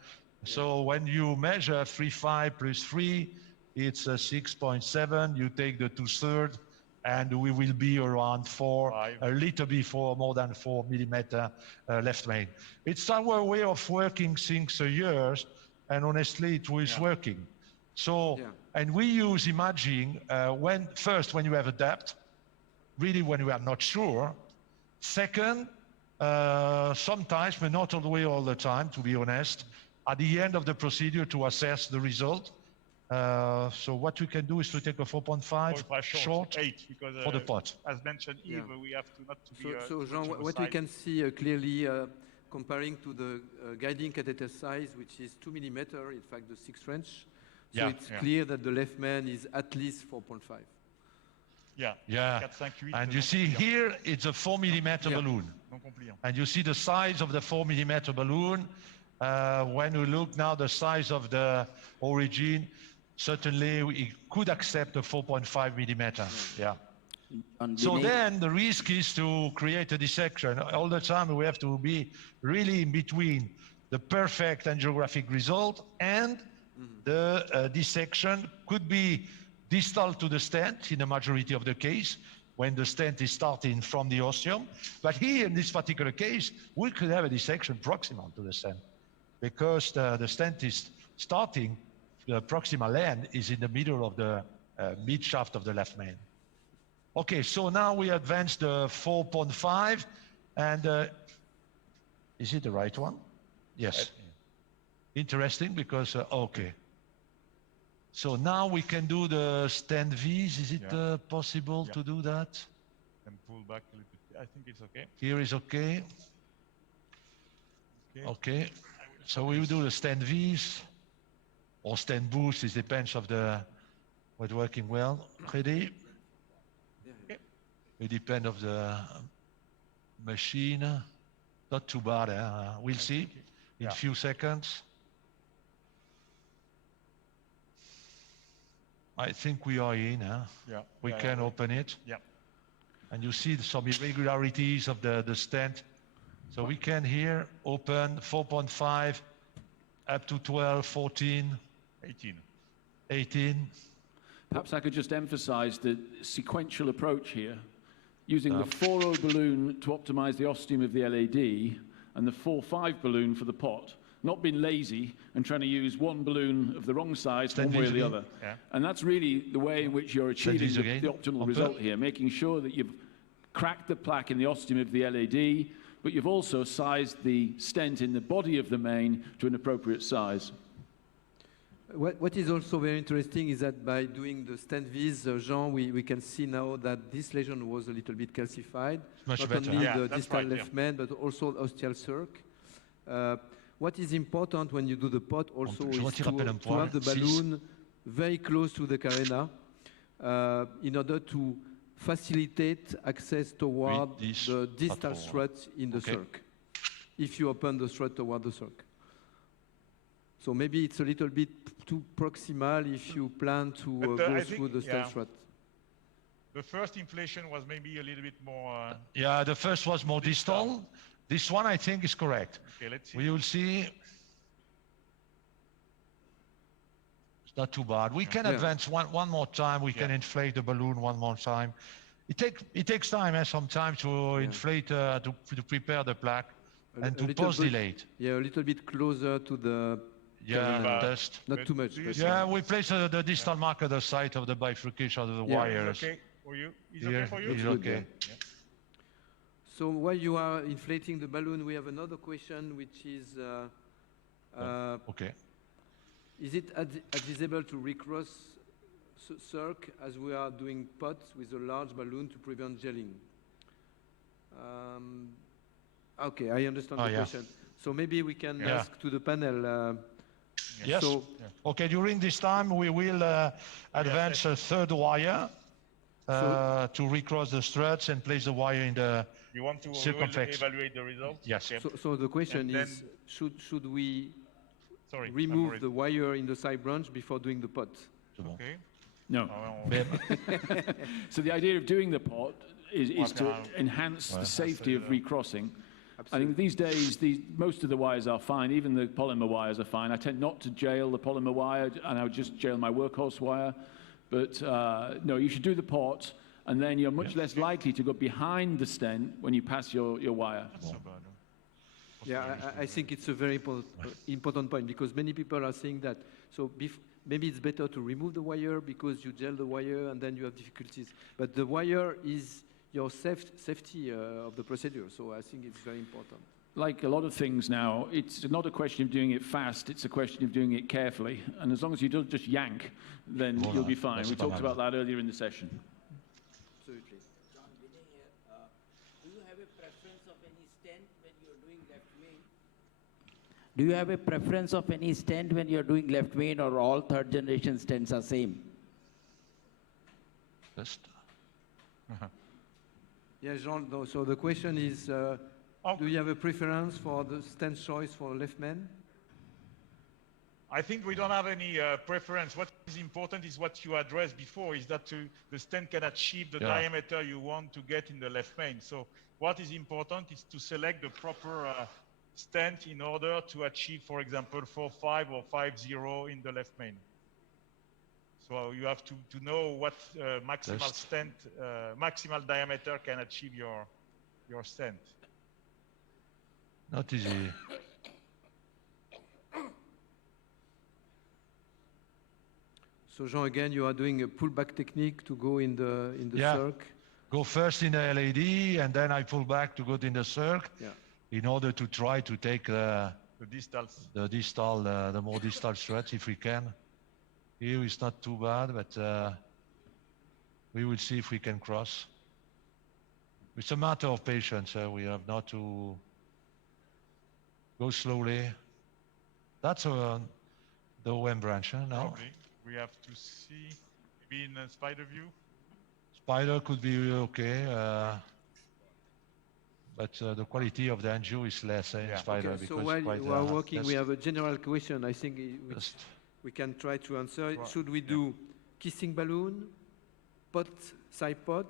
So when you measure 3.5 plus 3, it's 6.7. You take the 2/3, and we will be around 4, a little before more than 4 millimeter left main. It's our way of working since years, and honestly, it was working. So, and we use imaging when you have a depth, really when you are not sure. Second, sometimes, but not all the way all the time, to be honest, at the end of the procedure to assess the result. So what we can do is to take a 4.5 short 8, because, for the pot. As mentioned, Yves, we have to not to be. So Jean, what we can see clearly, comparing to the guiding catheter size, which is 2 millimeter, in fact, the 6th French. So it's clear that the left main is at least 4.5. Yeah. And you see here, it's a 4 millimeter balloon. And you see the size of the 4 millimeter balloon. When we look now the size of the origin, certainly we could accept a 4.5 millimeter. Yeah. So then the risk is to create a dissection. All the time we have to be really in between the perfect angiographic result and the dissection. Could be distal to the stent in the majority of the case when the stent is starting from the ostium. But here in this particular case, we could have a dissection proximal to the stent because the stent is starting, the proximal end is in the middle of the mid shaft of the left main. Okay, so now we advance the 4.5 and is it the right one? Yes. Interesting because, okay. So now we can do the stand V's. Is it possible to do that? And pull back a little bit. I think it's okay. Here is okay. Okay. So we will do the stand V's or stand boost. It depends of the what's working well. Ready? It depends of the machine. Not too bad. We'll see in a few seconds. I think we are in. We can open it. And you see some irregularities of the stent. So we can here open 4.5 up to 12, 14, 18. Perhaps I could just emphasize the sequential approach here, using the 4.0 balloon to optimize the ostium of the LAD and the 4.5 balloon for the pot. not been lazy and trying to use one balloon of the wrong size one way or the other. Yeah. And that's really the way in which you're achieving the optimal result here, making sure that you've cracked the plaque in the ostium of the LAD, but you've also sized the stent in the body of the main to an appropriate size. What is also very interesting is that by doing the stent vis, Jean, we can see now that this lesion was a little bit calcified. Much not better. only Yeah, the that's distal right, left main, but also the ostial circ. What is important when you do the pot also Je is retire appel un to poil, have the 6. balloon very close to the carena in order to facilitate access toward the distal strut in the circ, if you open the strut toward the circ. So maybe it's a little bit too proximal if you plan to go through the stent strut. The first inflation was maybe a little bit more... Yeah, the first was more distal. This one, I think, is correct. Okay, let's see. We will see. It's not too bad. We can advance one more time. We can inflate the balloon one more time. It takes time, sometimes, to inflate, to prepare the plaque and to post-dilate. Yeah, a little bit closer to the... dust. Not too much. Yeah, we place the distal mark at the site of the bifurcation of the wires. Okay for you? Is okay for you? It's okay. Yeah. So while you are inflating the balloon, we have another question, which is... okay. Is it advisable to recross circ as we are doing pots with a large balloon to prevent gelling? Okay, I understand the question. So maybe we can ask to the panel. Yes. So, okay, during this time, we will advance a third wire to recross the struts and place the wire in the You want to circumflex. evaluate the results? Yes. Okay. So the question is, should we remove the wire in the side branch before doing the pot? Okay. No. So the idea of doing the pot is to enhance the safety of recrossing. I think these days, most of the wires are fine, even the polymer wires are fine. I tend not to jail the polymer wire, and I would just jail my workhorse wire. But no, you should do the pot, and then you're much less likely to go behind the stent when you pass your wire. Yeah, I think it's a very important point, because many people are saying that. So maybe it's better to remove the wire because you gel the wire and then you have difficulties. But the wire is your safety of the procedure, so I think it's very important. Like a lot of things now, it's not a question of doing it fast, it's a question of doing it carefully. And as long as you don't just yank, then you'll be fine. We talked about that earlier in the session. Absolutely. John, Vinay here. Do you have a preference of any stent when you're doing left main? Do you have a preference of any stent when you're doing left main, or all third generation stents are same? Just. Yeah, Jean, so the question is, do you have a preference for the stent choice for left main? I think we don't have any preference. What is important is what you addressed before, is that the stent can achieve the diameter you want to get in the left main. So what is important is to select the proper stent in order to achieve, for example, 4.5 or 5.0 in the left main. So you have to know what maximal stent, maximal diameter can achieve your stent. Not easy. So Jean, again, you are doing a pullback technique to go in the circ. Go first in the LAD, and then I pull back to go in the circ, in order to try to take the more distal struts if we can. Here it's not too bad, but we will see if we can cross. It's a matter of patience. We have not to go slowly. That's the OM branch, now. Probably. We have to see, maybe in a spider view. Spider could be okay, but the quality of the angio is less in spider. Okay, so while you are working, we have a general question, I think, which we can try to answer. Should we do kissing balloon, pot, side pot,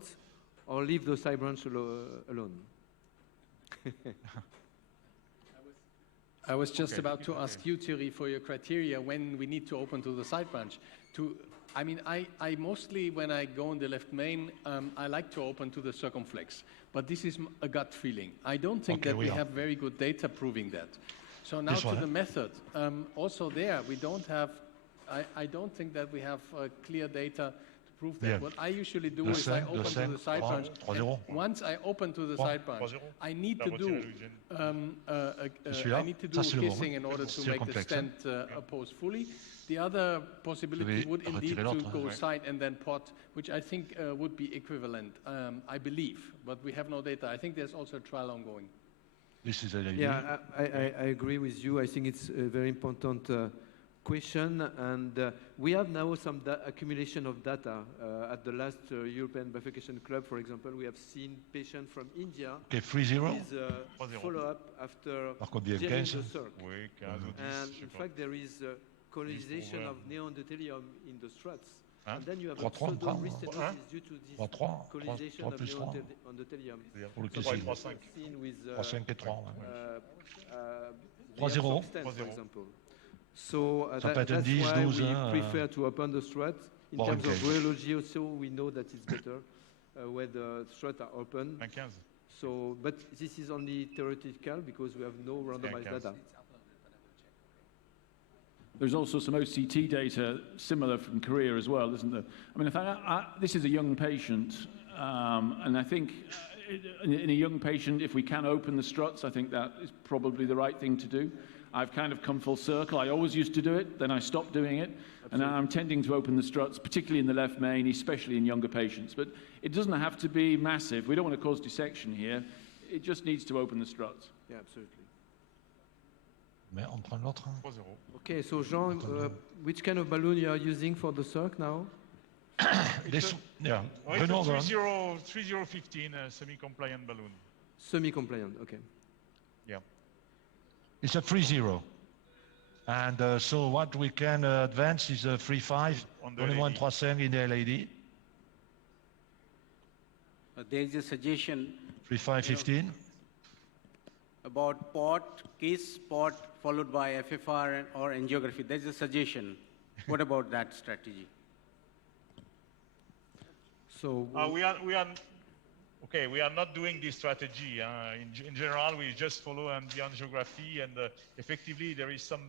or leave the side branch alone? I was just about to ask you, Thierry, for your criteria when we need to open to the side branch. I mean, I mostly, when I go in the left main, I like to open to the circumflex. But this is a gut feeling. I don't think that we have very good data proving that. So now This to one, the eh? method. Also there, we don't have, I don't think that we have clear data to prove that. Yeah. What I usually do Le is I cinq, le open to cinq, the side trois, branch. trois and zéro. once I open to the Trois, side branch, trois zéro. I need to T'as do, retiré l'oxygène. I need to do Ça, c'est le bon, kissing hein. in order to C'est make the complexe, hein. stent oppose fully. The other possibility devez would indeed retirer to l'autre, go ouais. side and then pot, which I think would be equivalent, I believe, but we have no data. I think there's also a trial ongoing. This is a lady. Yeah, I agree with you. I think it's a very important question, and we have now some accumulation of data. At the last European Bifurcation Club, for example, we have seen patients from India Okay, 3-0. with follow-up after Par contre, bien gelling 15. the circ. Oui, 15 ou 10, And je sais in pas. fact, there is colonization 10 of neoendothelium in the struts. Hein? And then you have 3-3, a pseudo hein? restenosis due to this 3-3, colonization 3 of plus 3. neoendothelium. Pour le So kissing. what we've seen with 3-5 et 3. the 3-0. absorb stents, for example. So Ça peut être un that's 10, why 12, we hein, prefer to open the strut. In voire terms une of 15. rheology also, we know that it's better when the struts are open. Un 15. So, but this is only theoretical because we have no randomized 15. data. There's also some OCT data similar from Korea as well, isn't there? I mean, in fact, this is a young patient, and I think in a young patient, if we can open the struts, I think that is probably the right thing to do. I've kind of come full circle. I always used to do it, then I stopped doing it, and now I'm tending to open the struts, particularly in the left main, especially in younger patients. But it doesn't have to be massive. We don't want to cause dissection here. It just needs to open the struts. Yeah, absolutely. Mais on prend l'autre. hein. 3-0. Okay, so Jean, which kind of balloon you are using for the circ now? This, yeah. Oh, it's a Bruno, go on. 3015 semi-compliant balloon. Semi-compliant, okay. Yeah. It's a 3-0. And so what we can advance is a 3-5. On the Only LAD. 1-3-5 in the LAD. There is a suggestion 3-5-15. about pot, kiss, pot, followed by FFR or angiography. There's a suggestion. What about that strategy? So we are okay. We are not doing this strategy. In general, we just follow the angiography, and effectively there is some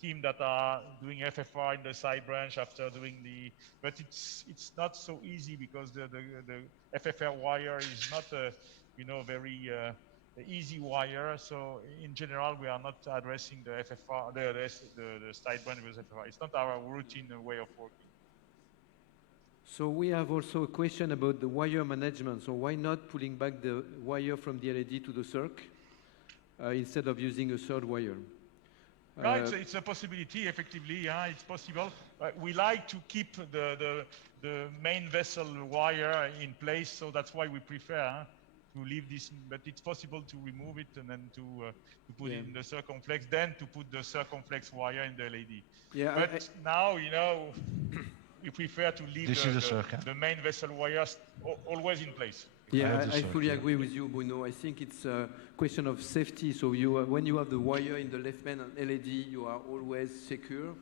team that are doing FFR in the side branch after doing the. But it's not so easy because the FFR wire is not very easy wire. So in general, we are not addressing the FFR, the side branch with FFR. It's not our routine way of working. So we have also a question about the wire management. So why not pulling back the wire from the LED to the circ instead of using a third wire? No, it's a possibility, effectively. It's possible. We like to keep the main vessel wire in place, so that's why we prefer to leave this. But it's possible to remove it and then to put it in the circumflex, then to put the circumflex wire in the LED. Yeah, but now, we prefer to leave This is a circ, the main vessel wires always in place. Yeah, I fully agree with you, Bruno. I think it's a question of safety. So when you have the wire in the left main and LED, you are always secure.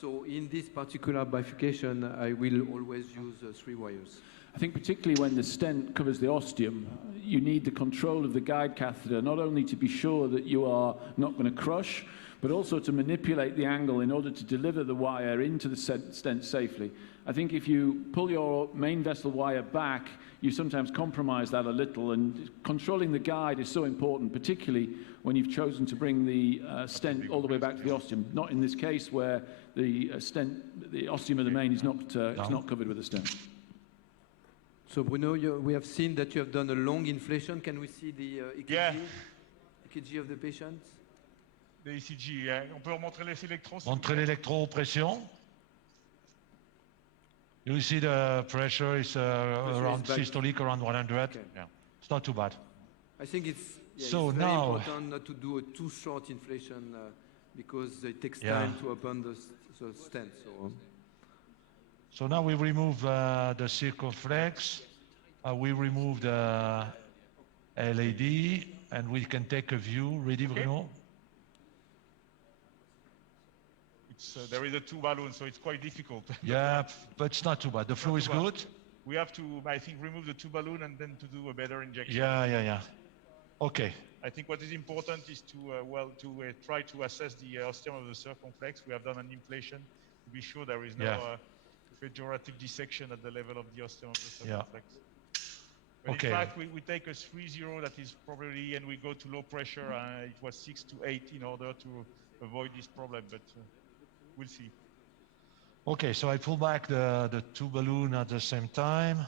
So in this particular bifurcation, I will always use 3 wires. I think particularly when the stent covers the ostium, you need the control of the guide catheter, not only to be sure that you are not going to crush, but also to manipulate the angle in order to deliver the wire into the stent safely. I think if you pull your main vessel wire back, you sometimes compromise that a little, and controlling the guide is so important, particularly when you've chosen to bring the stent all the way back to the ostium. Not in this case where the ostium of the main is not covered with a stent. So Bruno, we have seen that you have done a long inflation. Can we see the EKG? EKG of the patient? The ECG, on peut montrer les électrons. Montrer l'électropression. You see the pressure is around systolic, around 100. Okay. Yeah, it's not too bad. I think it's So it's very now- important not to do a too short inflation because it takes Yeah. time to open the stent. So now we remove the circumflex, we remove the LED, and we can take a view. Ready, Bruno? There is a 2 balloon, so it's quite difficult. Yeah, but it's not too bad. The flow is good. We have to, I think, remove the 2 balloon and then to do a better injection. Yeah. Okay. I think what is important is to, try to assess the osteum of the circumflex. We have done an inflation to be sure there is no pejorative dissection at the level of the osteum of the circumflex. But in fact, we take a 3-0 that is probably, and we go to low pressure. It was 6 to 8 in order to avoid this problem, but we'll see. Okay, so I pull back the two balloons at the same time.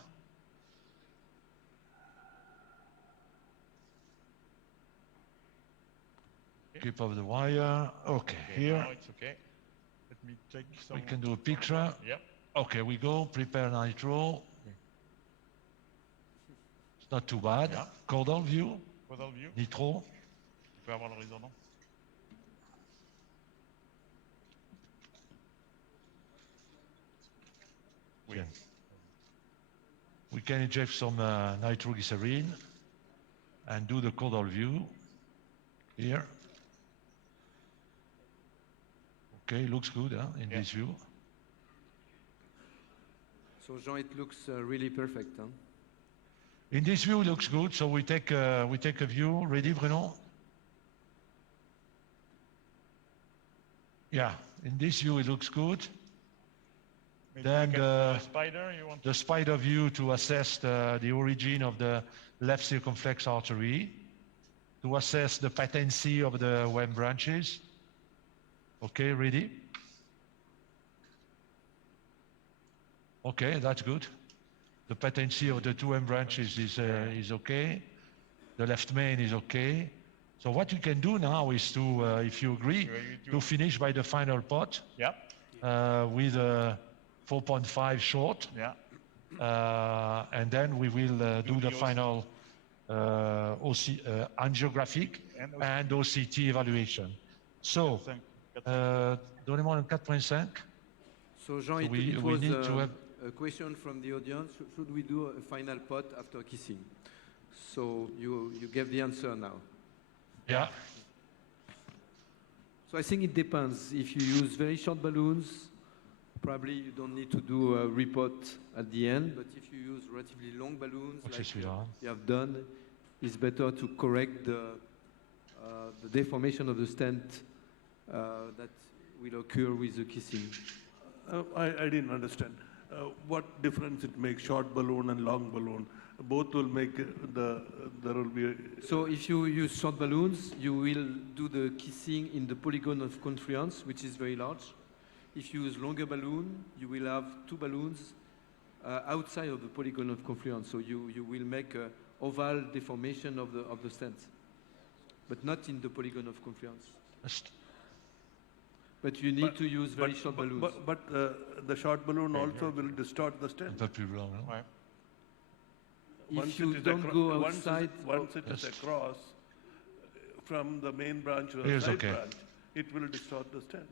Keep up the wire. Okay, here. Now it's okay. Let me take some. We can do a picture. Yep. Okay, we go. Prepare nitro. It's not too bad. Yeah. Caudal view. Caudal view. Nitro. Tu peux avoir le résonant. Oui. Okay. We can inject some nitroglycerin and do the caudal view here. Okay, looks good in this view. So Jean, it looks really perfect. Huh? In this view, it looks good. So we take a view. Ready, Bruno? Yeah, in this view, it looks good. Maybe Then the spider, you want the spider view to assess the origin of the left circumflex artery, to assess the patency of the WEM branches. Okay, ready? Okay, that's good. The patency of the two WEM branches is okay. The left main is okay. So what you can do now is to, if you agree, to finish by the final pot with a 4.5 short. Yeah. And then we will do the final angiographic and OCT evaluation. So, donnez-moi le 4.5. So Jean, So it we was need to have a question from the audience. Should we do a final pot after kissing? So you gave the answer now. Yeah. So I think it depends. If you use very short balloons, probably you don't need to do a repot at the end. But if you use relatively long balloons, like you have done, it's better to correct the deformation of the stent that will occur with the kissing. I didn't understand. What difference it makes, short balloon and long balloon? Both will make there will be. So if you use short balloons, you will do the kissing in the polygon of confluence, which is very large. If you use longer balloon, you will have two balloons outside of the polygon of confluence. So you will make an oval deformation of the stent, but not in the polygon of confluence. But you need to use very short balloons. But the short balloon also will distort the stent. If you don't go outside, once it is across from the main branch to the Here's side okay. branch, it will distort the stent.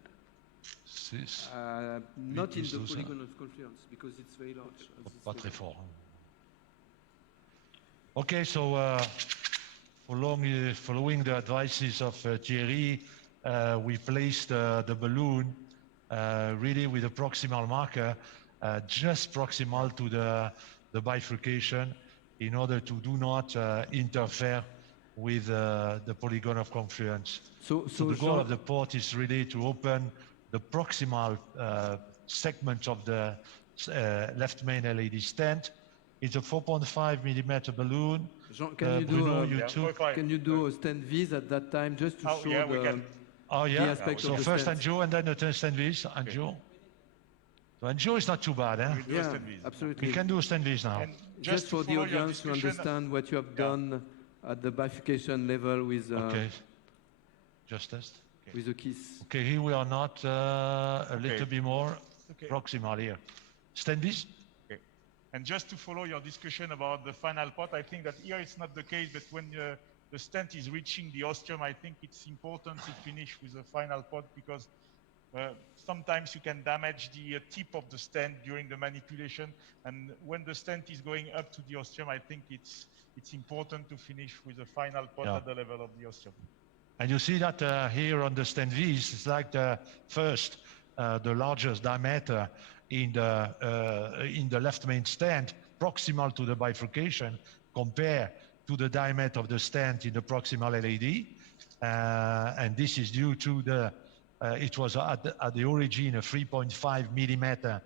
not in the polygon of confluence because it's very large. Pas très fort. Okay, so following the advices of Thierry, we placed the balloon really with a proximal marker, just proximal to the bifurcation in order to do not interfere with the polygon of confluence. So the goal of the port is really to open the proximal segment of the left main LED stent. It's a 4.5 millimeter balloon. Jean, can you do a stent vis at that time just to show the aspect so of the first stent? angio and then the stent vis. Angio. So angio is not too bad, eh? Yeah, absolutely. We can do a stent vis now. Just for the audience to understand what you have done at the bifurcation level with Just test. with the kiss. Okay, here we are not a little bit more proximal here. Stent vis. And just to follow your discussion about the final pot, I think that here it's not the case, but when the stent is reaching the ostium, I think it's important to finish with the final pot because sometimes you can damage the tip of the stent during the manipulation. And when the stent is going up to the ostium, I think it's important to finish with the final pot at the level of the ostium. And you see that here on the stent vis, it's like the first, the largest diameter in the left main stent, proximal to the bifurcation, compared to the diameter of the stent in the proximal LAD. And this is due to the, it was at the origin a 3.5 millimeter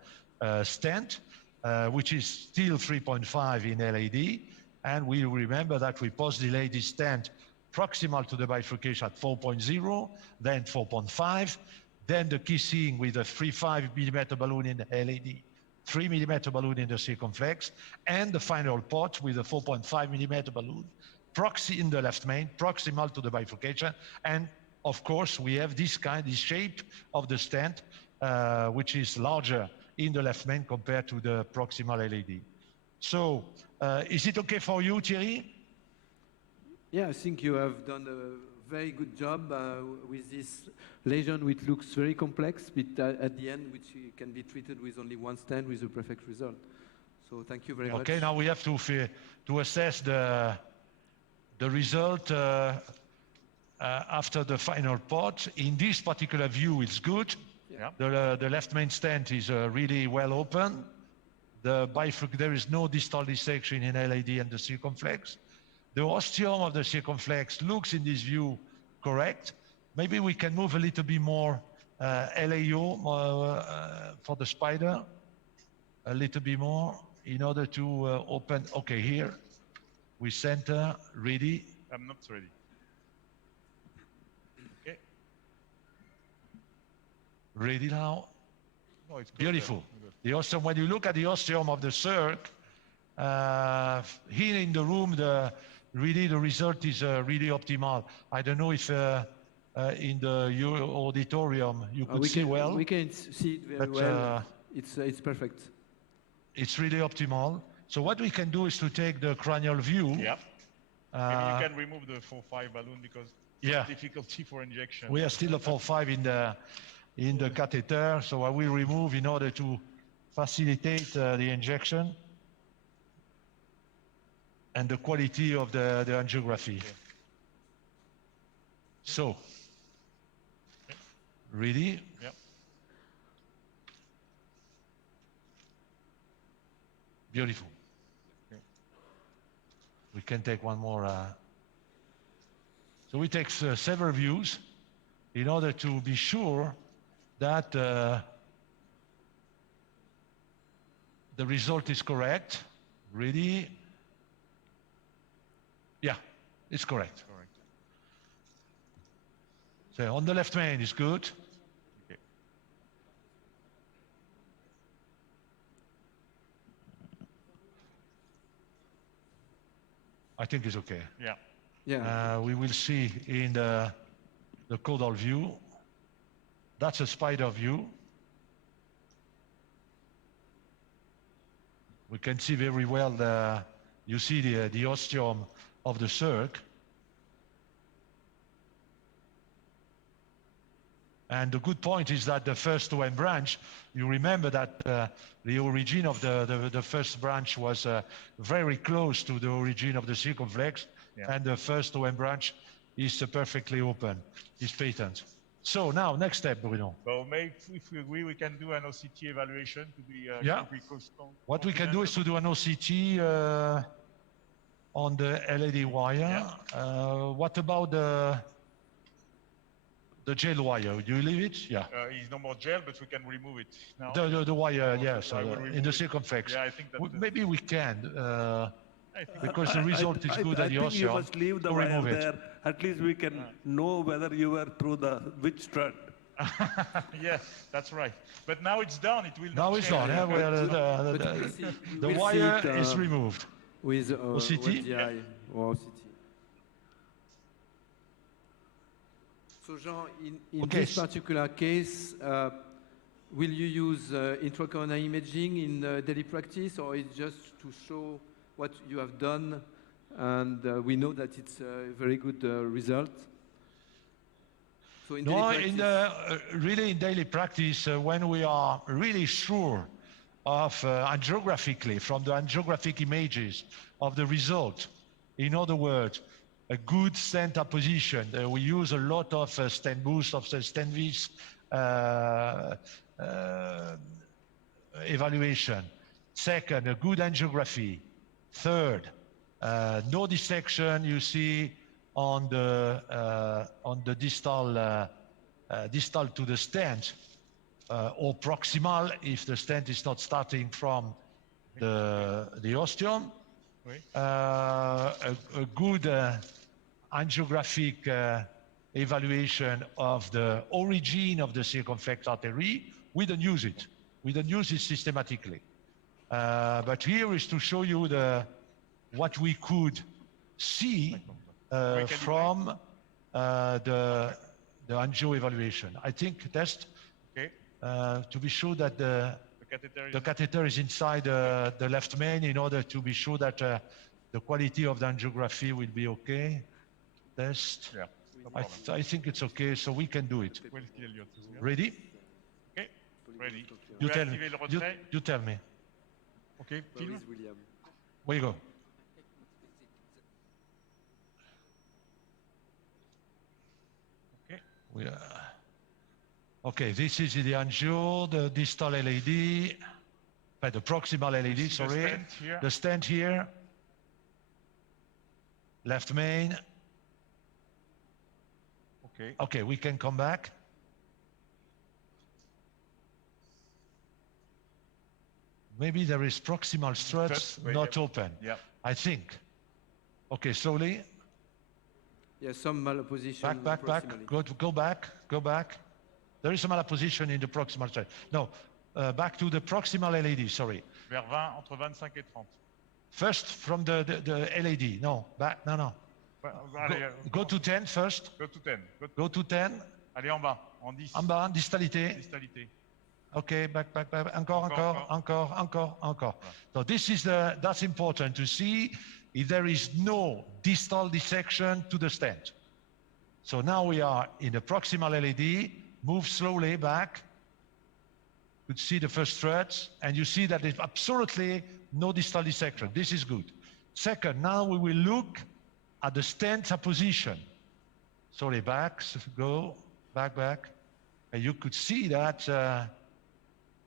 stent, which is still 3.5 in LAD. And we remember that we post-delayed this stent proximal to the bifurcation at 4.0, then 4.5, then the kissing with a 3.5 millimeter balloon in the LAD, 3 millimeter balloon in the circumflex, and the final pot with a 4.5 millimeter balloon in the left main, proximal to the bifurcation. And of course, we have this shape of the stent, which is larger in the left main compared to the proximal LAD. So, is it okay for you, Thierry? Yeah, I think you have done a very good job with this lesion, which looks very complex, but at the end, which can be treated with only one stent with a perfect result. So thank you very much. Okay, now we have to assess the result after the final pot. In this particular view, it's good. Yeah. The left main stent is really well open. There is no distal dissection in LAD and the circumflex. The osteum of the circumflex looks in this view correct. Maybe we can move a little bit more LAO for the spider, a little bit more in order to open. Okay, here we center, ready. I'm not ready. Okay. Ready now? No, it's good. Beautiful. Good. The osteum, when you look at the osteum of the circ, here in the room, really the result is really optimal. I don't know if in the auditorium you could see well. We can see it very well. It's perfect. It's really optimal. So what we can do is to take the cranial view. Yeah. Maybe you can remove the 4.5 balloon because yeah, difficulty for injection. We are still a 4.5 in the catheter, so I will remove in order to facilitate the injection and the quality of the angiography. Okay. So, ready? Yeah. Beautiful. Okay. We can take one more. So we take several views in order to be sure that the result is correct. Ready? Yeah, it's correct. Correct. So on the left main is good. Okay. I think it's okay. Yeah. Yeah. We will see in the caudal view. That's a spider view. We can see very well you see the osteum of the circ. And the good point is that the first OM branch, you remember that the origin of the first branch was very close to the origin of the circumflex, yeah. And the first OM branch is perfectly open, is patent. So now, next step, Bruno. So if we agree, we can do an OCT evaluation to be yeah. What we can do is to do an OCT on the LAD wire. Yeah. What about the gel wire? Do you leave it? Yeah. It's no more gel, but we can remove it now. The wire, yes, in the circumflex. Yeah, I think that maybe we can. Because the result is good at the osteum. You must leave the wire there. At least we can know whether you were through which strut. Yes, that's right. But now it's done. It will. Now it's done. Yeah, the wire is removed. With OCT? Yeah. Or OCT. So Jean, in this particular case, will you use intracoronary imaging in daily practice, or is just to show what you have done, and we know that it's a very good result? So in really in daily practice, when we are really sure of angiographically, from the angiographic images of the result, in other words, a good stent apposition, we use a lot of stent boost, of the stent vis evaluation. Second, a good angiography. Third, No dissection you see on the distal to the stent, or proximal if the stent is not starting from the osteum. A good angiographic evaluation of the origin of the circumflex artery. We don't use it. We don't use it systematically. But here is to show you what we could see from the angio evaluation. I think test to be sure that the catheter is inside the left main in order to be sure that the quality of the angiography will be okay. Test. Yeah, no problem. I think it's okay, so we can do it. Ready? Okay, ready. You tell me. Activer le retrait. You tell me. Okay, film. Where you go? Okay. Okay, this is the angio, the distal LAD, the proximal LAD, sorry. stent here. The stent here. Left main. Okay. Okay, we can come back. Maybe there is proximal struts not open. Yeah. I think. Okay, slowly. Yeah, some malposition. Back. proximally. Go back. There is a malposition in the proximal strut. No, back to the proximal LAD, sorry. Vers 20, entre 25 et 30. First from the LAD. No, back. No. Allez, Go to 10 first. Go to 10. Go to 10. Allez, en bas, en 10. En bas, distalité. Distalité. Okay, back. Encore. So this is that's important to see if there is no distal dissection to the stent. So now we are in the proximal LAD. Move slowly back. You see the first threads, and you see that there's absolutely no distal dissection. This is good. Second, now we will look at the stent position. Sorry, back. Go back. And you could see that.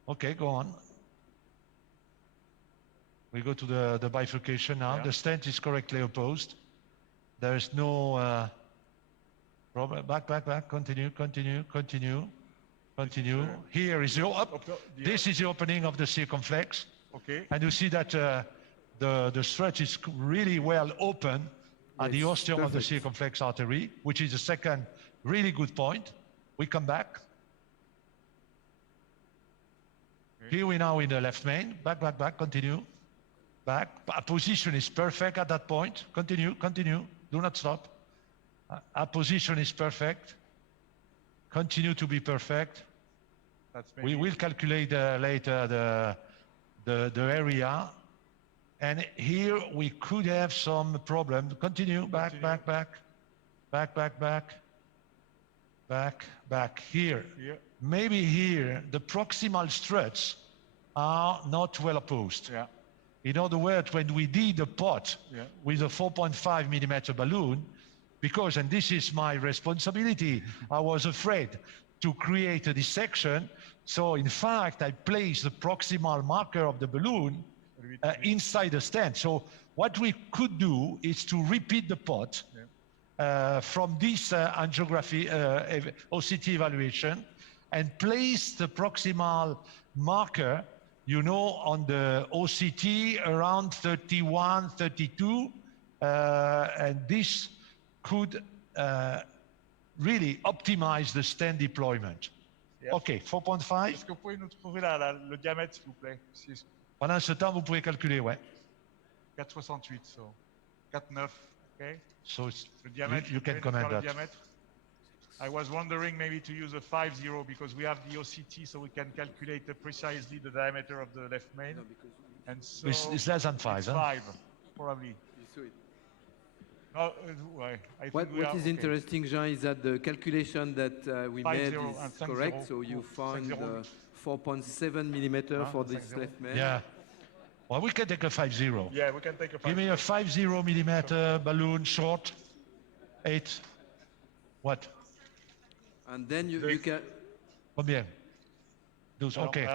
Okay, go on. We go to the bifurcation now. Yeah. The stent is correctly opposed. There is no problem. Back. Continue. Here is this is the opening of the circumflex. Okay. And you see that the stretch is really well open at the ostium of the circumflex artery, which is the second really good point. We come back. Here we now in the left main. Back. Continue. Back. Our position is perfect at that point. Continue. Do not stop. Our position is perfect. Continue to be perfect. We will calculate later the area. And here we could have some problem. Continue. Back. Here. Maybe here the proximal struts are not well opposed. Yeah. In other words, when we did the pot with a 4.5 millimeter balloon, because, and this is my responsibility, I was afraid to create a dissection. So in fact, I placed the proximal marker of the balloon inside the stent. So what we could do is to repeat the pot from this angiography OCT evaluation and place the proximal marker, on the OCT around 31, 32, and this could really optimize the stent deployment. Yes. OK, 4.5. Est-ce que vous pouvez nous trouver le diamètre, s'il vous plaît? Pendant ce temps, vous pouvez calculer, 4,68, so 4,9, okay? So it's, Le diamètre, you can comment that. diamètre. I was wondering maybe to use a 5.0 because we have the OCT, so we can calculate precisely the diameter of the left main. And so it's less than 5, it's huh? 5, probably. No, I think What is interesting, Jean, is that the calculation that we made is correct. So you found 4.7 millimeter for this left main. Yeah. Well, we can take a 5.0. Yeah, we can take a 5.0. Give me a 5.0 millimeter balloon, short, 8. What? And then you can... Combien? 12, OK.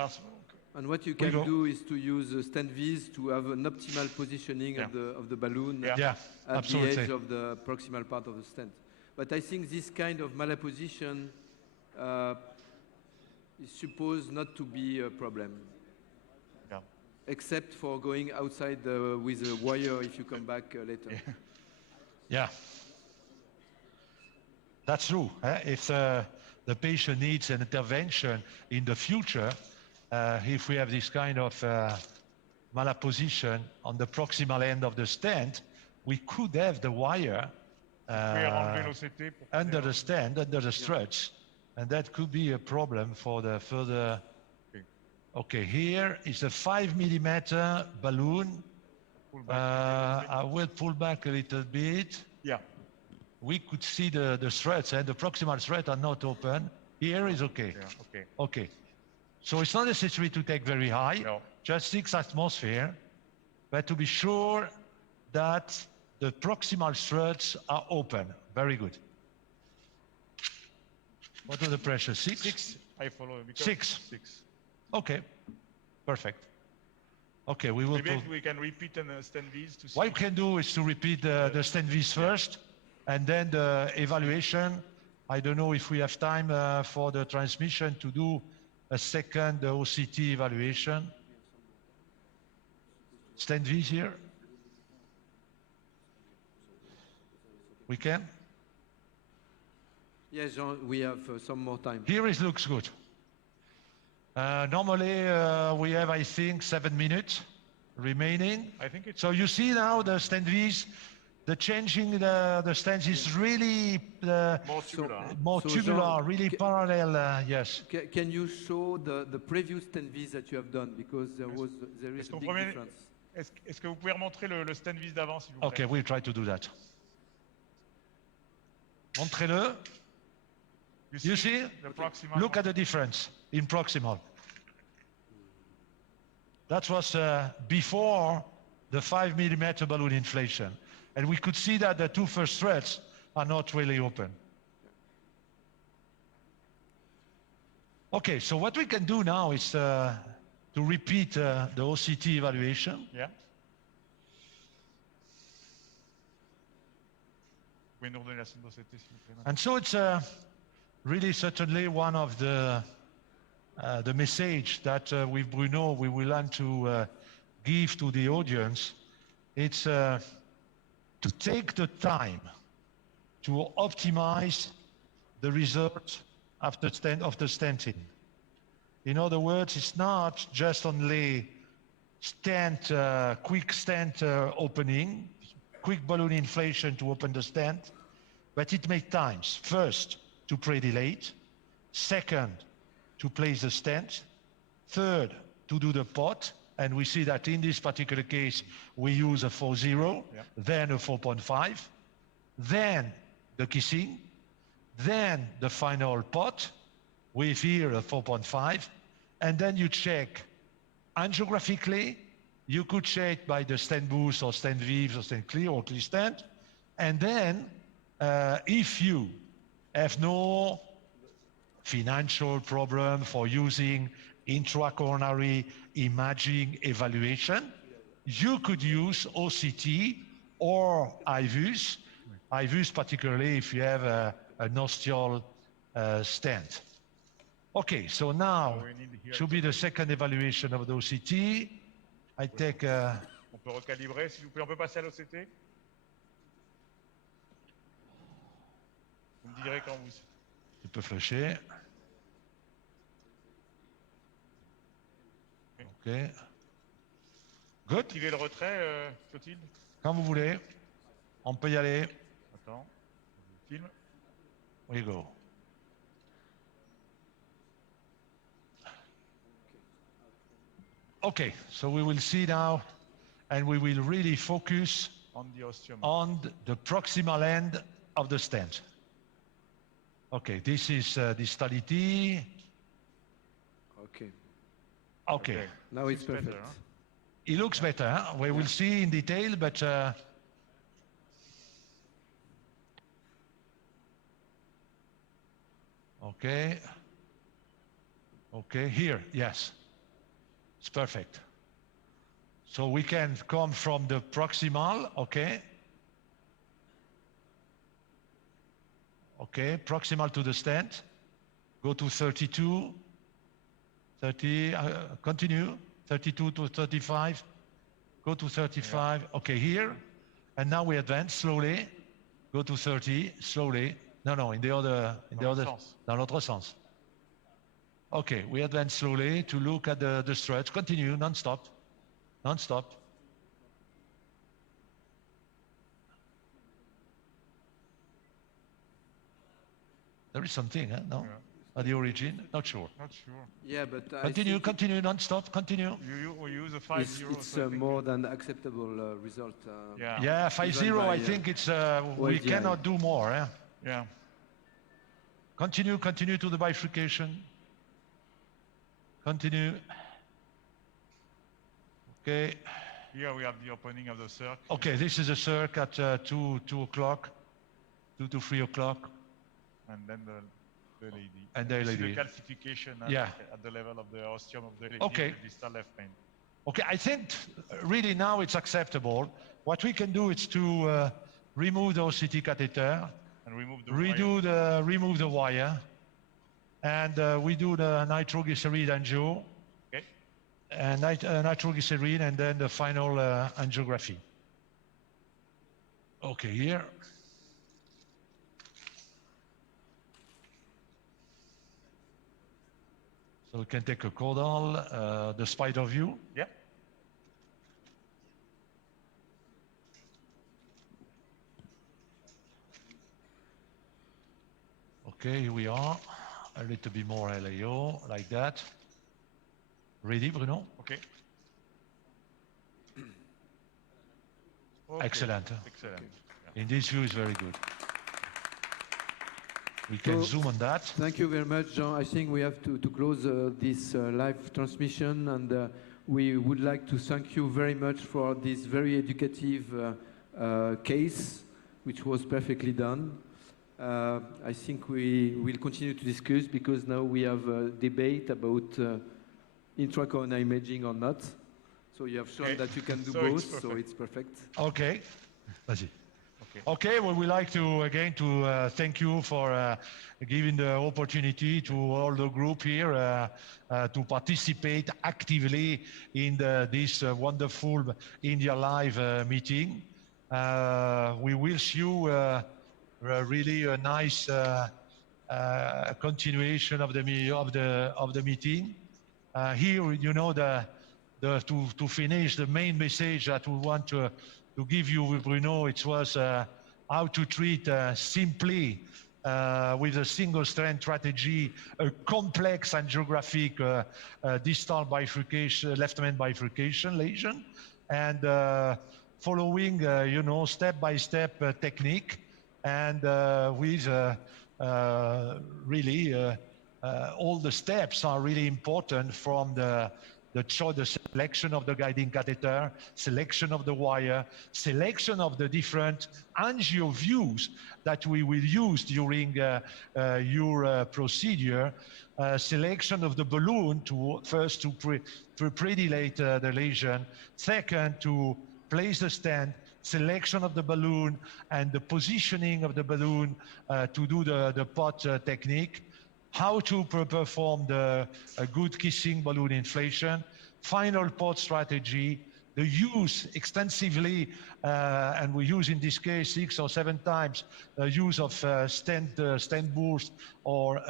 And what you We can go. do is to use stand V's to have an optimal positioning of the balloon Yeah, at absolutely. the edge of the proximal part of the stand. But I think this kind of malposition is supposed not to be a problem. Yeah. Except for going outside with a wire if you come back later. Yeah. That's true. If the patient needs an intervention in the future, if we have this kind of malposition on the proximal end of the stent, we could have the wire under the stand, under the struts, and that could be a problem for the further. Okay, here is a 5 millimeter balloon. I will pull back a little bit. Yeah. We could see the threads, and the proximal threads are not open. Here is okay. Yeah, okay. Okay. So it's not necessary to take very high, just 6 atmosphere, but to be sure that the proximal threads are open. Very good. What are the pressure? 6? 6. I follow. 6. 6. Okay. Perfect. Okay, we will. Maybe we can repeat and stand these to see. What you can do is to repeat the stand V's first, and then the evaluation. I don't know if we have time for the transmission to do a second OCT evaluation. Stand V's here. We can? Yes, Jean, we have some more time. Here it looks good. Normally we have, I think, 7 minutes remaining. I think it's so you see now the stand V's, the changing the stance is really more tubular, Jean, really parallel. Yes. Can you show the previous stand V's that you have done, because there is a big difference. Est-ce que vous pouvez remontrer le stand vis d'avant, s'il vous plaît? Okay, we'll try to do that. Montrez-le. You see? Look at the difference in proximal. That was before the 5 millimeter balloon inflation. And we could see that the 2 first threads are not really open. Okay, so what we can do now is to repeat the OCT evaluation. Yeah. Vous pouvez nous redonner la scène d'OCT, s'il vous plaît. And so it's really certainly one of the message that with Bruno we will want to give to the audience. It's to take the time to optimize the result of the stenting. In other words, it's not just only quick stent opening, quick balloon inflation to open the stent, but it makes times. First, to predilate. Second, to place the stent. Third, to do the pot. And we see that in this particular case, we use a 4.0, then a 4.5, then the kissing, then the final pot with here a 4.5, and then you check angiographically. You could check by the stent boost or stent Vives or stent clear or clear stent. And then if you have no financial problem for using intracoronary imaging evaluation, you could use OCT or IVUS. IVUS particularly if you have an ostial stent. Okay, so now should be the second evaluation of the OCT. I take On peut recalibrer, s'il vous plaît. On peut passer à l'OCT? Vous me direz quand vous... Tu peux flasher. Ok. Good. Activez le retrait, Clotilde. Quand vous voulez. On peut y aller. Attends. Film. We go. Okay, so we will see now, and we will really focus On the ostium. on the proximal end of the stent. Okay, this is distalité. Okay. Okay. Now it's perfect. better, huh? It looks better. Huh? We will see in detail, but okay. Okay, here, yes. It's perfect. So we can come from the proximal, okay? Okay, proximal to the stent. Go to 32, 30, continue, 32 to 35. Go to 35, okay, here. And now we advance slowly. Go to 30, slowly. No, in the other, dans l'autre sens. Okay, we advance slowly to look at the stretch. Continue, non-stop, non-stop. There is something, huh? No? Yeah. At the origin? Not sure. Not sure. Yeah, but continue, non-stop, continue. You use a 5-0. It's more than acceptable result. Yeah, 5-0, I think it's, we cannot do more. Eh? Yeah. Continue to the bifurcation. Continue. Okay. Here we have the opening of the circ. Okay, this is a circ at 2 o'clock, 2 to 3 o'clock. And then the lady. And the lady. The calcification at the level of the ostium of the lady, okay. The distal left main. Okay, I think really now it's acceptable. What we can do is to remove the OCT catheter, and remove the wire, and we do the nitroglyceride angio, okay. And nitroglycerine, and then the final angiography. Okay, here. So we can take a caudal, the spider view. Yeah. Okay, here we are. A little bit more LAO, like that. Ready, Bruno? Okay. Excellent. Excellent. Okay. In this view is very good. We can zoom on that. Thank you very much, Jean. I think we have to close this live transmission, and we would like to thank you very much for this very educative case, which was perfectly done. I think we will continue to discuss, because now we have a debate about intracorneal imaging or not. So you have shown that you can do both, so it's perfect. Okay. Vas-y. Okay, well, we like to again to thank you for giving the opportunity to all the group here to participate actively in this wonderful India Live meeting. We wish you really a nice continuation of the meeting. Here, you know, to finish the main message that we want to give you with Bruno, it was how to treat simply with a single strand strategy, a complex angiographic distal bifurcation, left main bifurcation lesion, and following, you know, step-by-step technique, and with really all the steps are really important, from the selection of the guiding catheter, selection of the wire, selection of the different angio views that we will use during your procedure, selection of the balloon first to predilate the lesion, second to place the stent, selection of the balloon and the positioning of the balloon to do the pot technique, how to perform the good kissing balloon inflation, final pot strategy, the use extensively, and we use in this case 6 or 7 times, use of stent boost or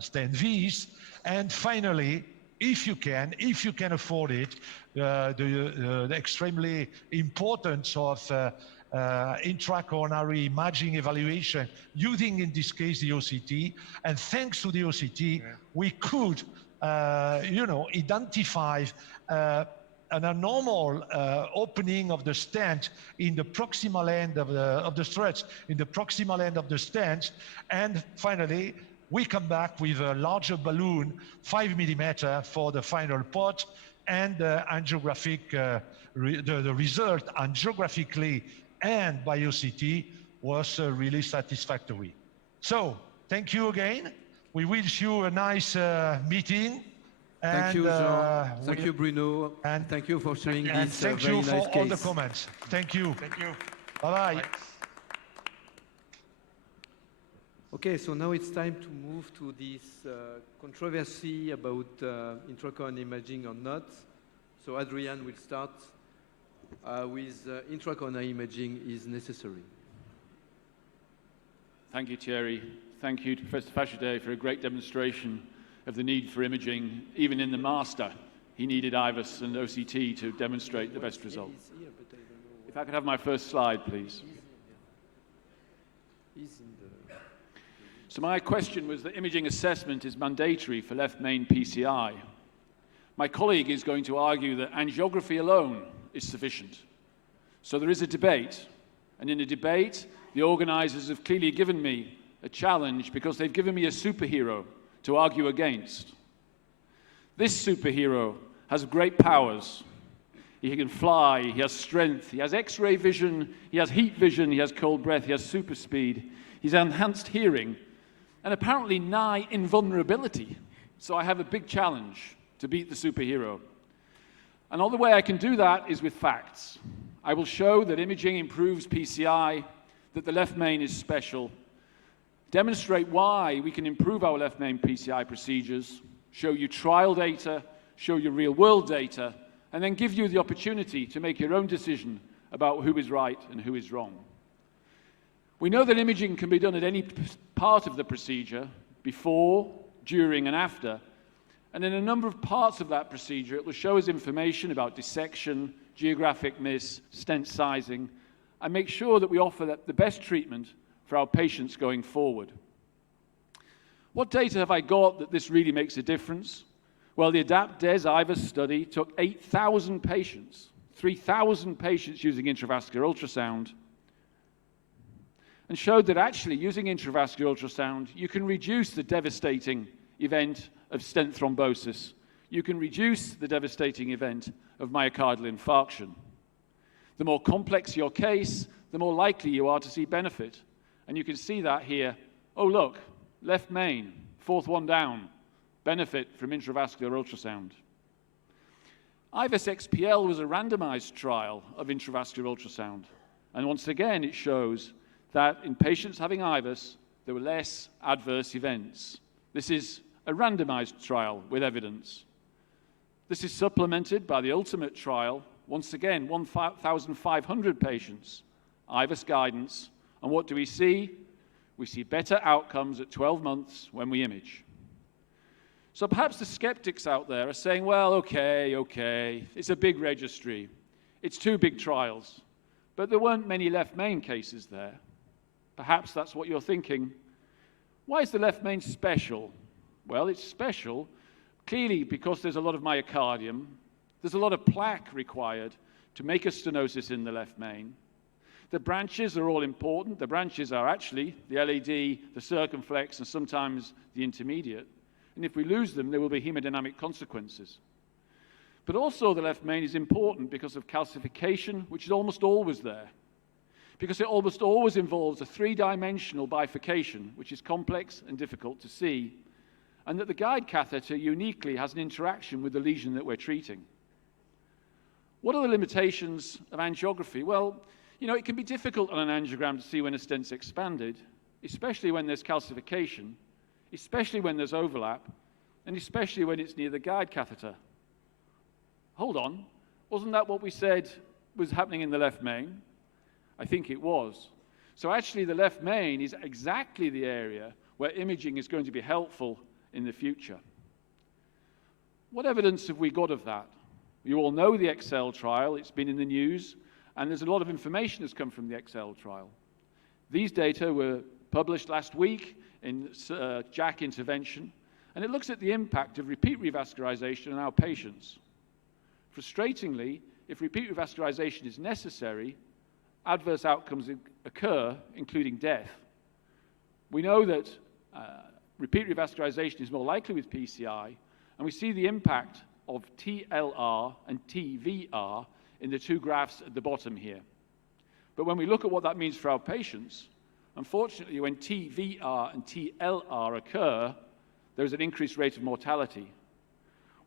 stent V's, and finally, if you can afford it, the extremely importance of intracoronary imaging evaluation, using in this case the OCT, and thanks to the OCT, we could, you know, identify an abnormal opening of the stent in the proximal end of the stretch, in the proximal end of the stent, and finally, we come back with a larger balloon, 5 millimeter for the final pot, and angiographic, the result angiographically and by OCT was really satisfactory. So, thank you again. We wish you a nice meeting, Thank you, Jean. Thank you, Bruno. And thank you for sharing and this thank very you nice for all the case. comments. Thank you. Thank you. Bye-bye. Okay, so now it's time to move to this controversy about intracoronary imaging or not. So Adrian will start with intracoronary imaging is necessary. Thank you, Thierry. Thank you to Professor Fachede for a great demonstration of the need for imaging. Even in the master, he needed IVUS and OCT to demonstrate the best result. If I could have my first slide, please. So my question was that imaging assessment is mandatory for left main PCI. My colleague is going to argue that angiography alone is sufficient. So there is a debate, and in a debate, the organizers have clearly given me a challenge because they've given me a superhero to argue against. This superhero has great powers. He can fly, he has strength, he has X-ray vision, he has heat vision, he has cold breath, he has super speed, he's enhanced hearing, and apparently nigh invulnerability. So I have a big challenge to beat the superhero. And all the way I can do that is with facts. I will show that imaging improves PCI, that the left main is special, demonstrate why we can improve our left main PCI procedures, show you trial data, show you real-world data, and then give you the opportunity to make your own decision about who is right and who is wrong. We know that imaging can be done at any part of the procedure, before, during, and after. And in a number of parts of that procedure, it will show us information about dissection, geographic miss, stent sizing, and make sure that we offer the best treatment for our patients going forward. What data have I got that this really makes a difference? Well, the ADAPT-DES IVUS study took 8,000 patients, 3,000 patients using intravascular ultrasound, and showed that actually using intravascular ultrasound, you can reduce the devastating event of stent thrombosis. You can reduce the devastating event of myocardial infarction. The more complex your case, the more likely you are to see benefit. And you can see that here. Oh, look, left main, fourth one down, benefit from intravascular ultrasound. IVUS XPL was a randomized trial of intravascular ultrasound. And once again, it shows that in patients having IVUS, there were less adverse events. This is a randomized trial with evidence. This is supplemented by the ultimate trial, once again, 1,500 patients, IVUS guidance, and what do we see? We see better outcomes at 12 months when we image. So perhaps the skeptics out there are saying, well, okay, it's a big registry. It's 2 big trials. But there weren't many left main cases there. Perhaps that's what you're thinking. Why is the left main special? Well, it's special clearly because there's a lot of myocardium. There's a lot of plaque required to make a stenosis in the left main. The branches are all important. The branches are actually the LAD, the circumflex, and sometimes the intermediate. And if we lose them, there will be hemodynamic consequences. But also the left main is important because of calcification, which is almost always there. Because it almost always involves a 3-dimensional bifurcation, which is complex and difficult to see, and that the guide catheter uniquely has an interaction with the lesion that we're treating. What are the limitations of angiography? Well, you know, it can be difficult on an angiogram to see when a stent's expanded, especially when there's calcification, especially when there's overlap, and especially when it's near the guide catheter. Hold on, wasn't that what we said was happening in the left main? I think it was. So actually the left main is exactly the area where imaging is going to be helpful in the future. What evidence have we got of that? You all know the Excel trial, it's been in the news, and there's a lot of information that's come from the Excel trial. These data were published last week in JACC Intervention, and it looks at the impact of repeat revascularization on our patients. Frustratingly, if repeat revascularization is necessary, adverse outcomes occur, including death. We know that repeat revascularization is more likely with PCI, and we see the impact of TLR and TVR in the 2 graphs at the bottom here. But when we look at what that means for our patients, unfortunately, when TVR and TLR occur, there is an increased rate of mortality.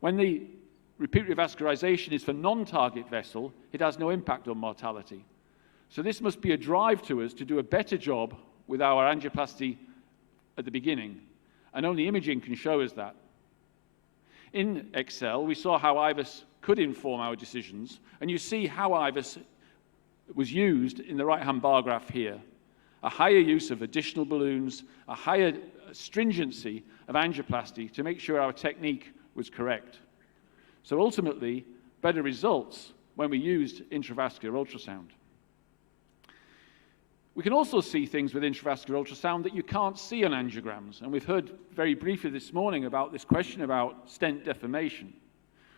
When the repeat revascularization is for non-target vessel, it has no impact on mortality. So this must be a drive to us to do a better job with our angioplasty at the beginning, and only imaging can show us that. In Excel, we saw how IVUS could inform our decisions, and you see how IVUS was used in the right-hand bar graph here. A higher use of additional balloons, a higher stringency of angioplasty to make sure our technique was correct. So ultimately, better results when we used intravascular ultrasound. We can also see things with intravascular ultrasound that you can't see on angiograms, and we've heard very briefly this morning about this question about stent deformation.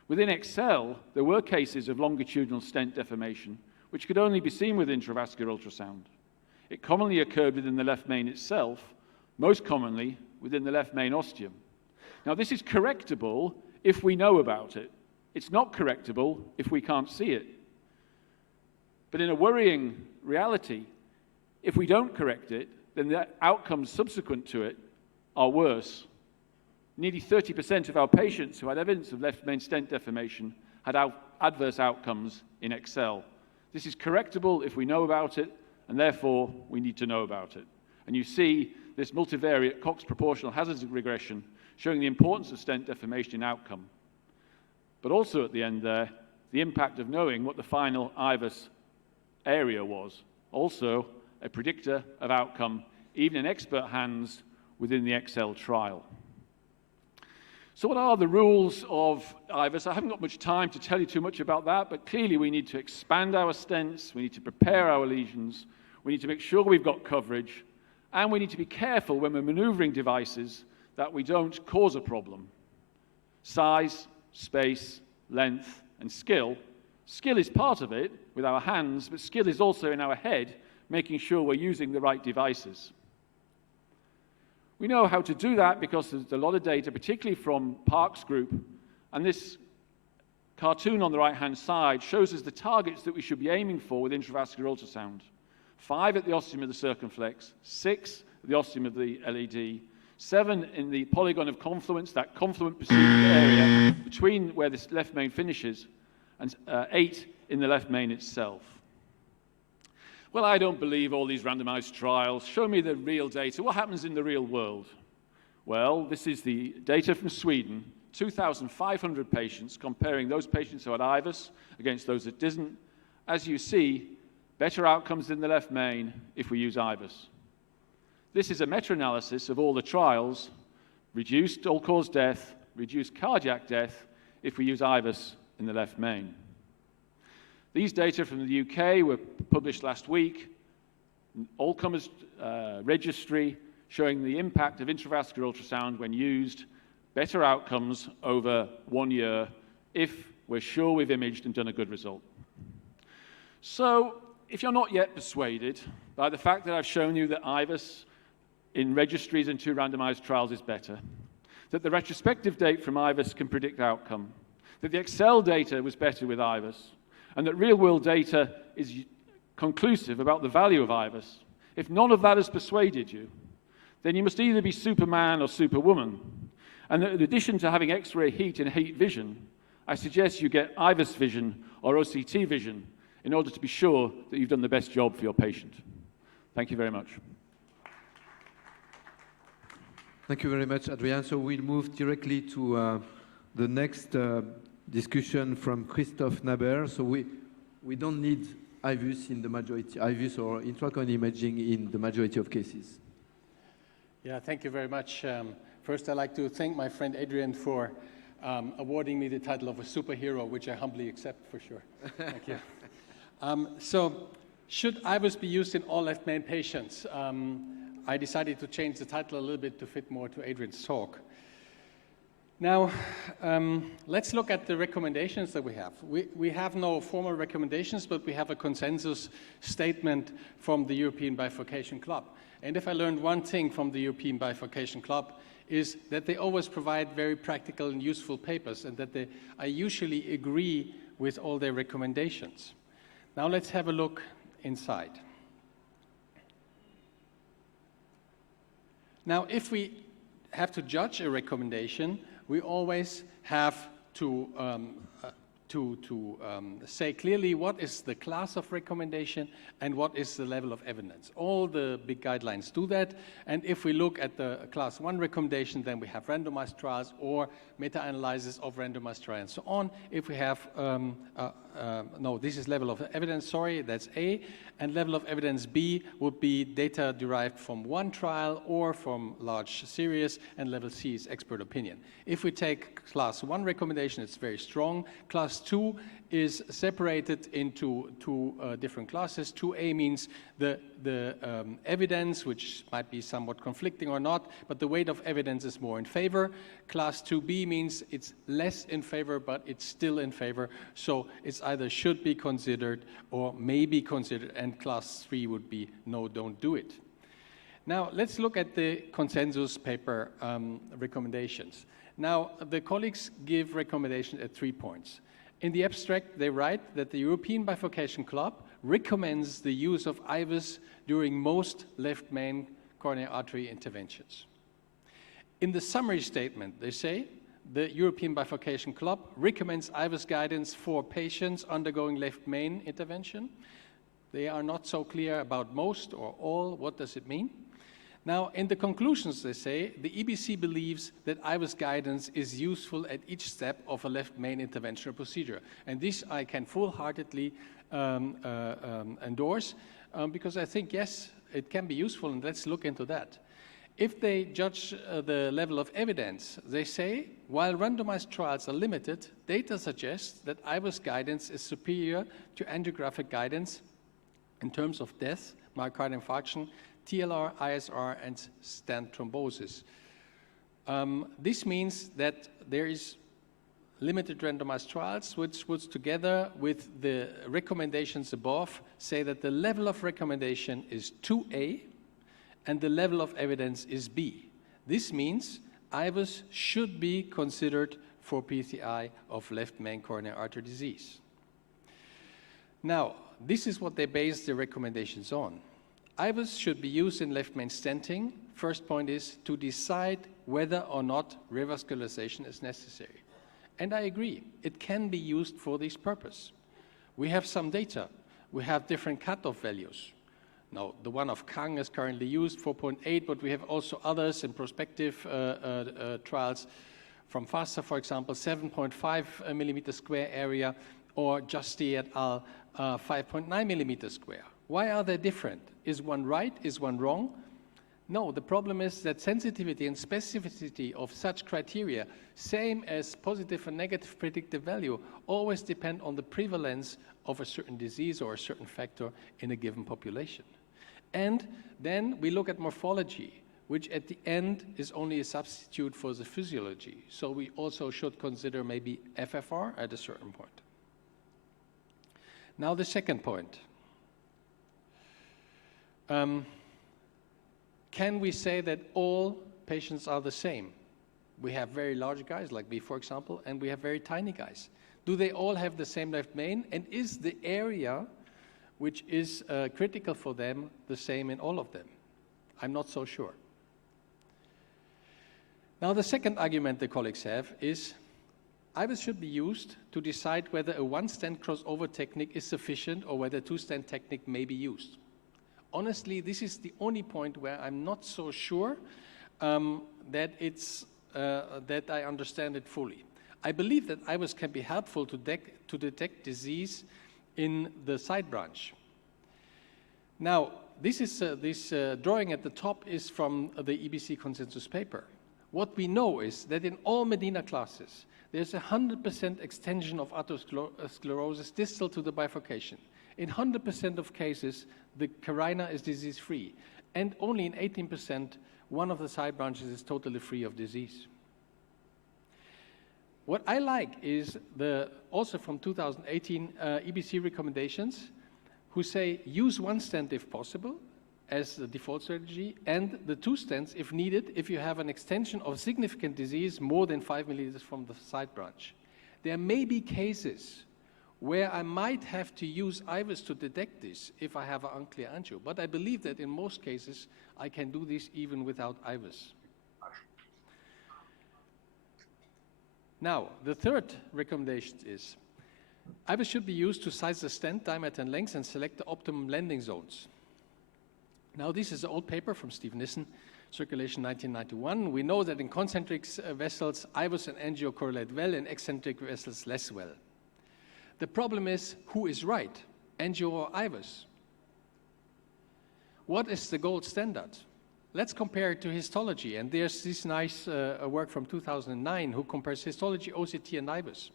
Within Excel, there were cases of longitudinal stent deformation, which could only be seen with intravascular ultrasound. It commonly occurred within the left main itself, most commonly within the left main ostium. Now, this is correctable if we know about it. It's not correctable if we can't see it. But in a worrying reality, if we don't correct it, then the outcomes subsequent to it are worse. Nearly 30% of our patients who had evidence of left main stent deformation had adverse outcomes in Excel. This is correctable if we know about it, and therefore we need to know about it. And you see this multivariate Cox proportional hazard regression showing the importance of stent deformation in outcome. But also at the end there, the impact of knowing what the final IVUS area was. Also a predictor of outcome, even in expert hands within the Excel trial. So what are the rules of IVUS? I haven't got much time to tell you too much about that, but clearly we need to expand our stents, we need to prepare our lesions, we need to make sure we've got coverage, and we need to be careful when we're maneuvering devices that we don't cause a problem. Size, space, length, and skill. Skill is part of it with our hands, but skill is also in our head, making sure we're using the right devices. We know how to do that because there's a lot of data, particularly from Park's group, and this cartoon on the right-hand side shows us the targets that we should be aiming for with intravascular ultrasound. 5 at the ostium of the circumflex, 6 at the ostium of the LED, 7 in the polygon of confluence, that confluent pursuit area between where this left main finishes, and 8 in the left main itself. Well, I don't believe all these randomized trials. Show me the real data. What happens in the real world? Well, this is the data from Sweden, 2,500 patients, comparing those patients who had IVUS against those that didn't. As you see, better outcomes in the left main if we use IVUS. This is a meta-analysis of all the trials, reduced all-cause death, reduced cardiac death if we use IVUS in the left main. These data from the UK were published last week, all-comers registry showing the impact of intravascular ultrasound when used, better outcomes over 1 year if we're sure we've imaged and done a good result. So if you're not yet persuaded by the fact that I've shown you that IVUS in registries and 2 randomized trials is better, that the retrospective data from IVUS can predict outcome, that the Excel data was better with IVUS, and that real-world data is conclusive about the value of IVUS, if none of that has persuaded you, then you must either be Superman or Superwoman. And in addition to having X-ray heat and heat vision, I suggest you get IVUS vision or OCT vision in order to be sure that you've done the best job for your patient. Thank you very much. Thank you very much, Adrian. So we'll move directly to the next discussion from Christophe Naber. So we don't need IVUS in the majority, IVUS or intracoronary imaging in the majority of cases. Yeah, thank you very much. First, I'd like to thank my friend Adrian for awarding me the title of a superhero, which I humbly accept for sure. Thank you. So, should IVUS be used in all left main patients? I decided to change the title a little bit to fit more to Adrian's talk. Now, let's look at the recommendations that we have. We have no formal recommendations, but we have a consensus statement from the European Bifurcation Club. And if I learned one thing from the European Bifurcation Club, is that they always provide very practical and useful papers, and that I usually agree with all their recommendations. Now let's have a look inside. Now, if we have to judge a recommendation, we always have to say clearly what is the class of recommendation and what is the level of evidence. All the big guidelines do that, and if we look at the class 1 recommendation, then we have randomized trials or meta-analysis of randomized trials and so on. If we have, no, this is level of evidence, sorry, that's A, and level of evidence B would be data derived from one trial or from large series, and level C is expert opinion. If we take class 1 recommendation, it's very strong. Class 2 is separated into two different classes. 2A means the evidence, which might be somewhat conflicting or not, but the weight of evidence is more in favor. Class 2B means it's less in favor, but it's still in favor. So it's either should be considered or may be considered, and class 3 would be no, don't do it. Now, let's look at the consensus paper recommendations. Now, the colleagues give recommendations at 3 points. In the abstract, they write that the European Bifurcation Club recommends the use of IVUS during most left main coronary artery interventions. In the summary statement, they say the European Bifurcation Club recommends IVUS guidance for patients undergoing left main intervention. They are not so clear about most or all. What does it mean? Now, in the conclusions, they say, the EBC believes that IVUS guidance is useful at each step of a left main interventional procedure. And this I can full-heartedly endorse, because I think, yes, it can be useful, and let's look into that. If they judge the level of evidence, they say, while randomized trials are limited, data suggests that IVUS guidance is superior to angiographic guidance in terms of death, myocardial infarction, TLR, ISR, and stent thrombosis. This means that there is limited randomized trials, which together with the recommendations above say that the level of recommendation is 2A and the level of evidence is B. This means IVUS should be considered for PCI of left main coronary artery disease. Now, this is what they base their recommendations on. IVUS should be used in left main stenting. First point is to decide whether or not revascularization is necessary. And I agree, it can be used for this purpose. We have some data. We have different cutoff values. Now, the one of Kang is currently used, 4.8, but we have also others in prospective trials from FASTA, for example, 7.5 millimeter square area, or Justy et al., 5.9 millimeter square. Why are they different? Is one right? Is one wrong? No, the problem is that sensitivity and specificity of such criteria, same as positive and negative predictive value, always depend on the prevalence of a certain disease or a certain factor in a given population. And then we look at morphology, which at the end is only a substitute for the physiology. So we also should consider maybe FFR at a certain point. Now the second point. Can we say that all patients are the same? We have very large guys like me, for example, and we have very tiny guys. Do they all have the same left main? And is the area which is critical for them the same in all of them? I'm not so sure. Now, the second argument the colleagues have is IVUS should be used to decide whether a one-stent crossover technique is sufficient or whether a two-stent technique may be used. Honestly, this is the only point where I'm not so sure that I understand it fully. I believe that IVUS can be helpful to detect disease in the side branch. Now, this drawing at the top is from the EBC consensus paper. What we know is that in all Medina classes, there's 100% extension of atherosclerosis distal to the bifurcation. In 100% of cases, the carina is disease-free. And only in 18%, one of the side branches is totally free of disease. What I like is also from 2018 EBC recommendations, who say use one stent if possible as the default strategy, and the two stents if needed if you have an extension of significant disease more than 5 milliliters from the side branch. There may be cases where I might have to use IVUS to detect this if I have an unclear angio, but I believe that in most cases I can do this even without IVUS. Now, the third recommendation is IVUS should be used to size the stent diameter and length and select the optimum landing zones. Now, this is an old paper from Steve Nissen, Circulation 1991. We know that in concentric vessels, IVUS and angio correlate well, in eccentric vessels less well. The problem is, who is right, angio or IVUS? What is the gold standard? Let's compare it to histology, and there's this nice work from 2009 who compares histology, OCT, and IVUS.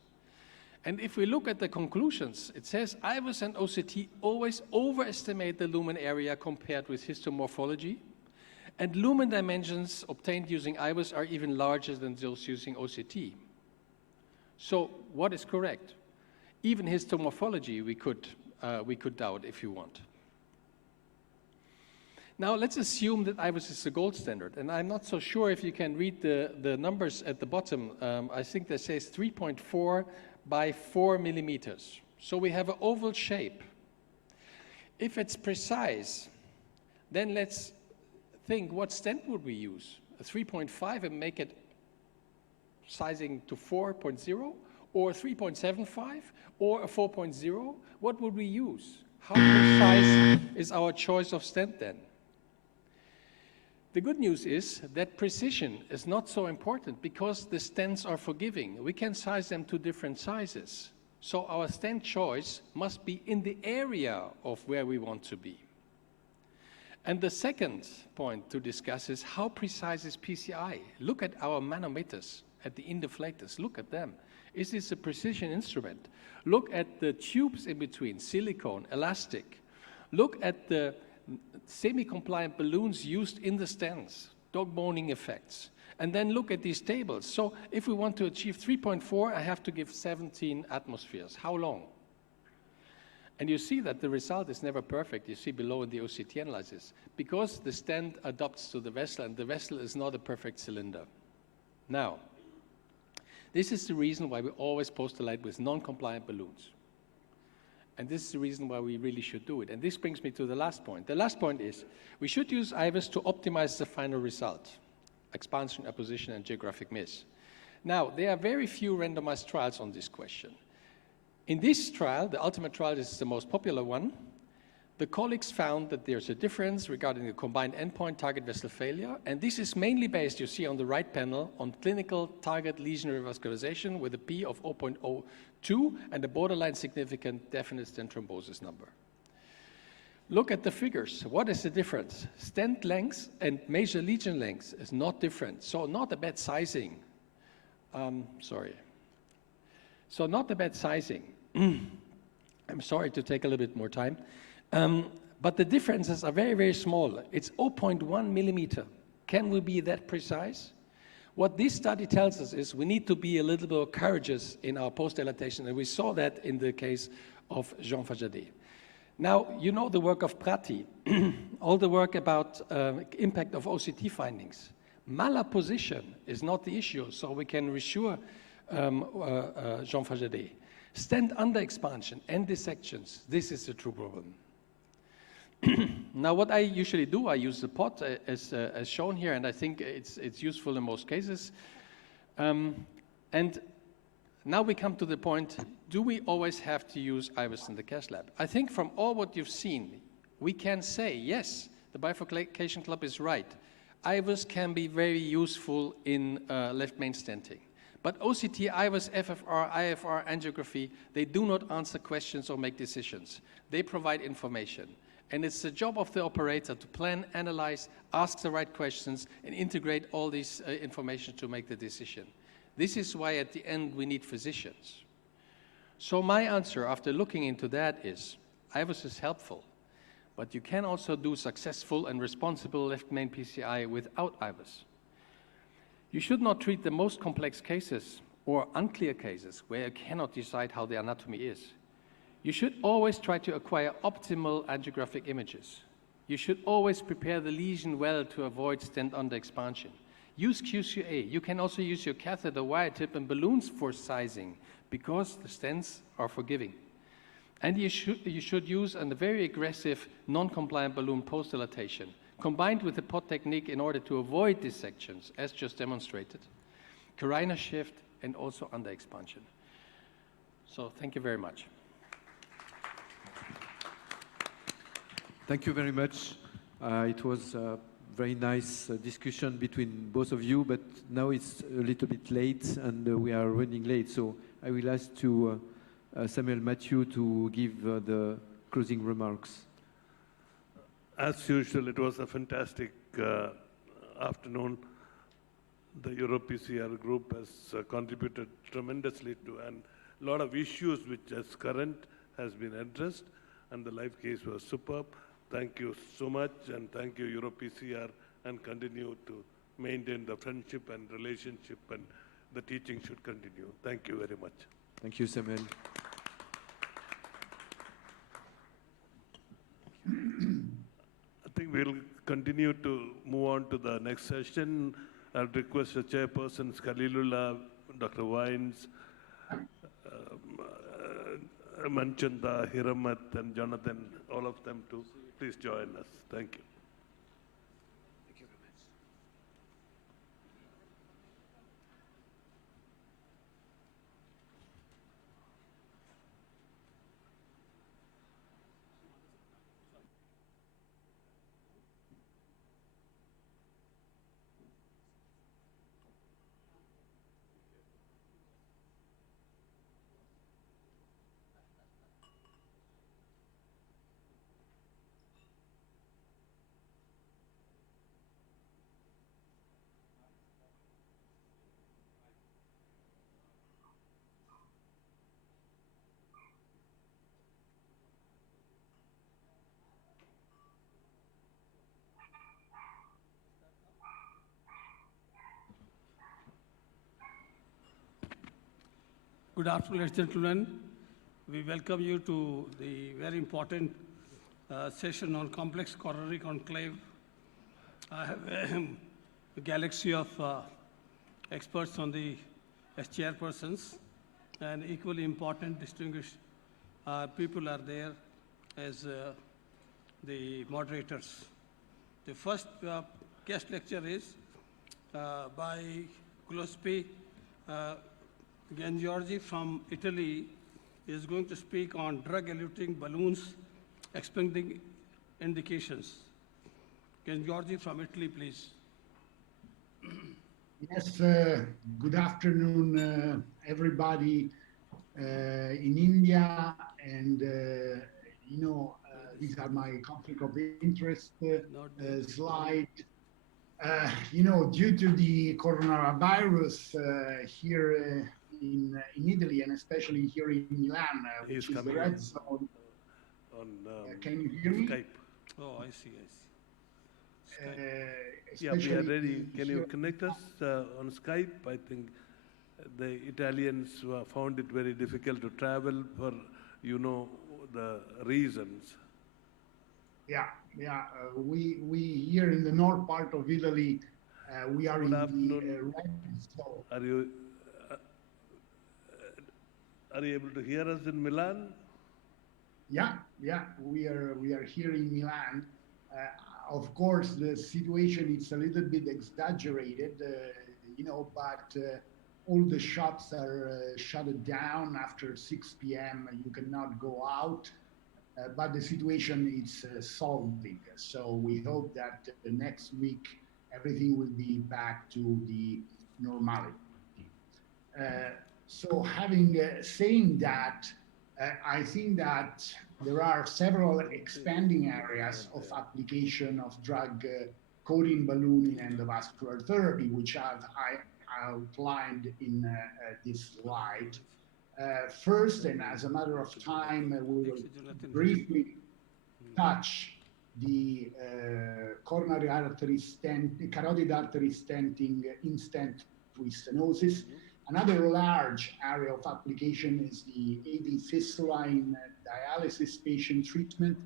And if we look at the conclusions, it says IVUS and OCT always overestimate the lumen area compared with histomorphology, and lumen dimensions obtained using IVUS are even larger than those using OCT. So what is correct? Even histomorphology we could doubt if you want. Now let's assume that IVUS is the gold standard, and I'm not so sure if you can read the numbers at the bottom. I think that says 3.4 by 4 millimeters. So we have an oval shape. If it's precise, then let's think what stent would we use? A 3.5 and make it sizing to 4.0, or 3.75, or a 4.0? What would we use? How precise is our choice of stent then? The good news is that precision is not so important because the stents are forgiving. We can size them to different sizes. So our stent choice must be in the area of where we want to be. And the second point to discuss is how precise is PCI? Look at our manometers at the indeflators. Look at them. Is this a precision instrument? Look at the tubes in between, silicone, elastic. Look at the semi-compliant balloons used in the stents, dog boning effects. And then look at these tables. So if we want to achieve 3.4, I have to give 17 atmospheres. How long? And you see that the result is never perfect. You see below in the OCT analysis, because the stent adapts to the vessel, and the vessel is not a perfect cylinder. Now, this is the reason why we always postulate with non-compliant balloons. And this is the reason why we really should do it. And this brings me to the last point. The last point is we should use IVUS to optimize the final result, expansion, apposition, and geographic miss. Now, there are very few randomized trials on this question. In this trial, the ultimate trial is the most popular one, the colleagues found that there's a difference regarding the combined endpoint target vessel failure, and this is mainly based, you see on the right panel, on clinical target lesion revascularization with a P of 0.02 and a borderline significant definite stent thrombosis number. Look at the figures. What is the difference? Stent length and major lesion length is not different, so not a bad sizing. So not a bad sizing. I'm sorry to take a little bit more time. But the differences are very, very small. It's 0.1 millimeter. Can we be that precise? What this study tells us is we need to be a little bit more courageous in our post-dilatation, and we saw that in the case of Jean Fajadet. Now, you know the work of Prati, all the work about impact of OCT findings. Malapposition is not the issue, so we can reassure Jean Fajadet. Stent under expansion and dissections, this is the true problem. Now, what I usually do, I use the pot as shown here, and I think it's useful in most cases. And now we come to the point, do we always have to use IVUS in the cath lab? I think from all what you've seen, we can say, yes, the Bifurcation Club is right. IVUS can be very useful in left main stenting. But OCT, IVUS, FFR, IFR, angiography, they do not answer questions or make decisions. They provide information. And it's the job of the operator to plan, analyze, ask the right questions, and integrate all this information to make the decision. This is why at the end we need physicians. So my answer after looking into that is, IVUS is helpful, but you can also do successful and responsible left main PCI without IVUS. You should not treat the most complex cases or unclear cases where you cannot decide how the anatomy is. You should always try to acquire optimal angiographic images. You should always prepare the lesion well to avoid stent under expansion. Use QCA. You can also use your catheter, wire tip, and balloons for sizing because the stents are forgiving. And you should use a very aggressive non-compliant balloon post-dilatation combined with the pot technique in order to avoid dissections, as just demonstrated. Carina shift, and also under expansion. So thank you very much. Thank you very much. It was a very nice discussion between both of you, but now it's a little bit late and we are running late. So I will ask to Samuel Mathieu to give the closing remarks. As usual, it was a fantastic afternoon. The EuroPCR group has contributed tremendously to, and a lot of issues which as current has been addressed, and the live case was superb. Thank you so much, and thank you EuroPCR, and continue to maintain the friendship and relationship, and the teaching should continue. Thank you very much. Thank you, Samuel. I think we'll continue to move on to the next session. I'll request the chairpersons, Khalilullah, Dr. Wines, Manchanda, Hiramat, and Jonathan, all of them to please join us. Thank you. Good afternoon, ladies and gentlemen. We welcome you to the very important session on complex coronary conclave. I have a galaxy of experts on the as chairpersons, and equally important, distinguished people are there as the moderators. The first guest lecture is by Giuseppe Gangiorgi from Italy. Is going to speak on drug-eluting balloons, expanding indications. Gangiorgi from Italy, please. Yes, good afternoon, everybody in India, and these are my conflict of interest slide. Due to the coronavirus here in Italy, and especially here in Milan, which is the red zone. Can you hear me? Skype. Oh, I see. Yeah, we are ready. Can you connect us on Skype? I think the Italians found it very difficult to travel for, the reasons. Yeah. We here in the north part of Italy, we are in the red zone. Are you able to hear us in Milan? Yeah, we are here in Milan. Of course, the situation is a little bit exaggerated, but all the shops are shut down after 6 p.m. You cannot go out, but the situation is solving. So we hope that the next week everything will be back to the normality. So having saying that, I think that there are several expanding areas of application of drug-coating balloon in endovascular therapy, which I outlined in this slide. First, and as a matter of time, we will briefly touch the carotid artery stenting in-stent stenosis. Another large area of application is the AV fistula in dialysis patient treatment.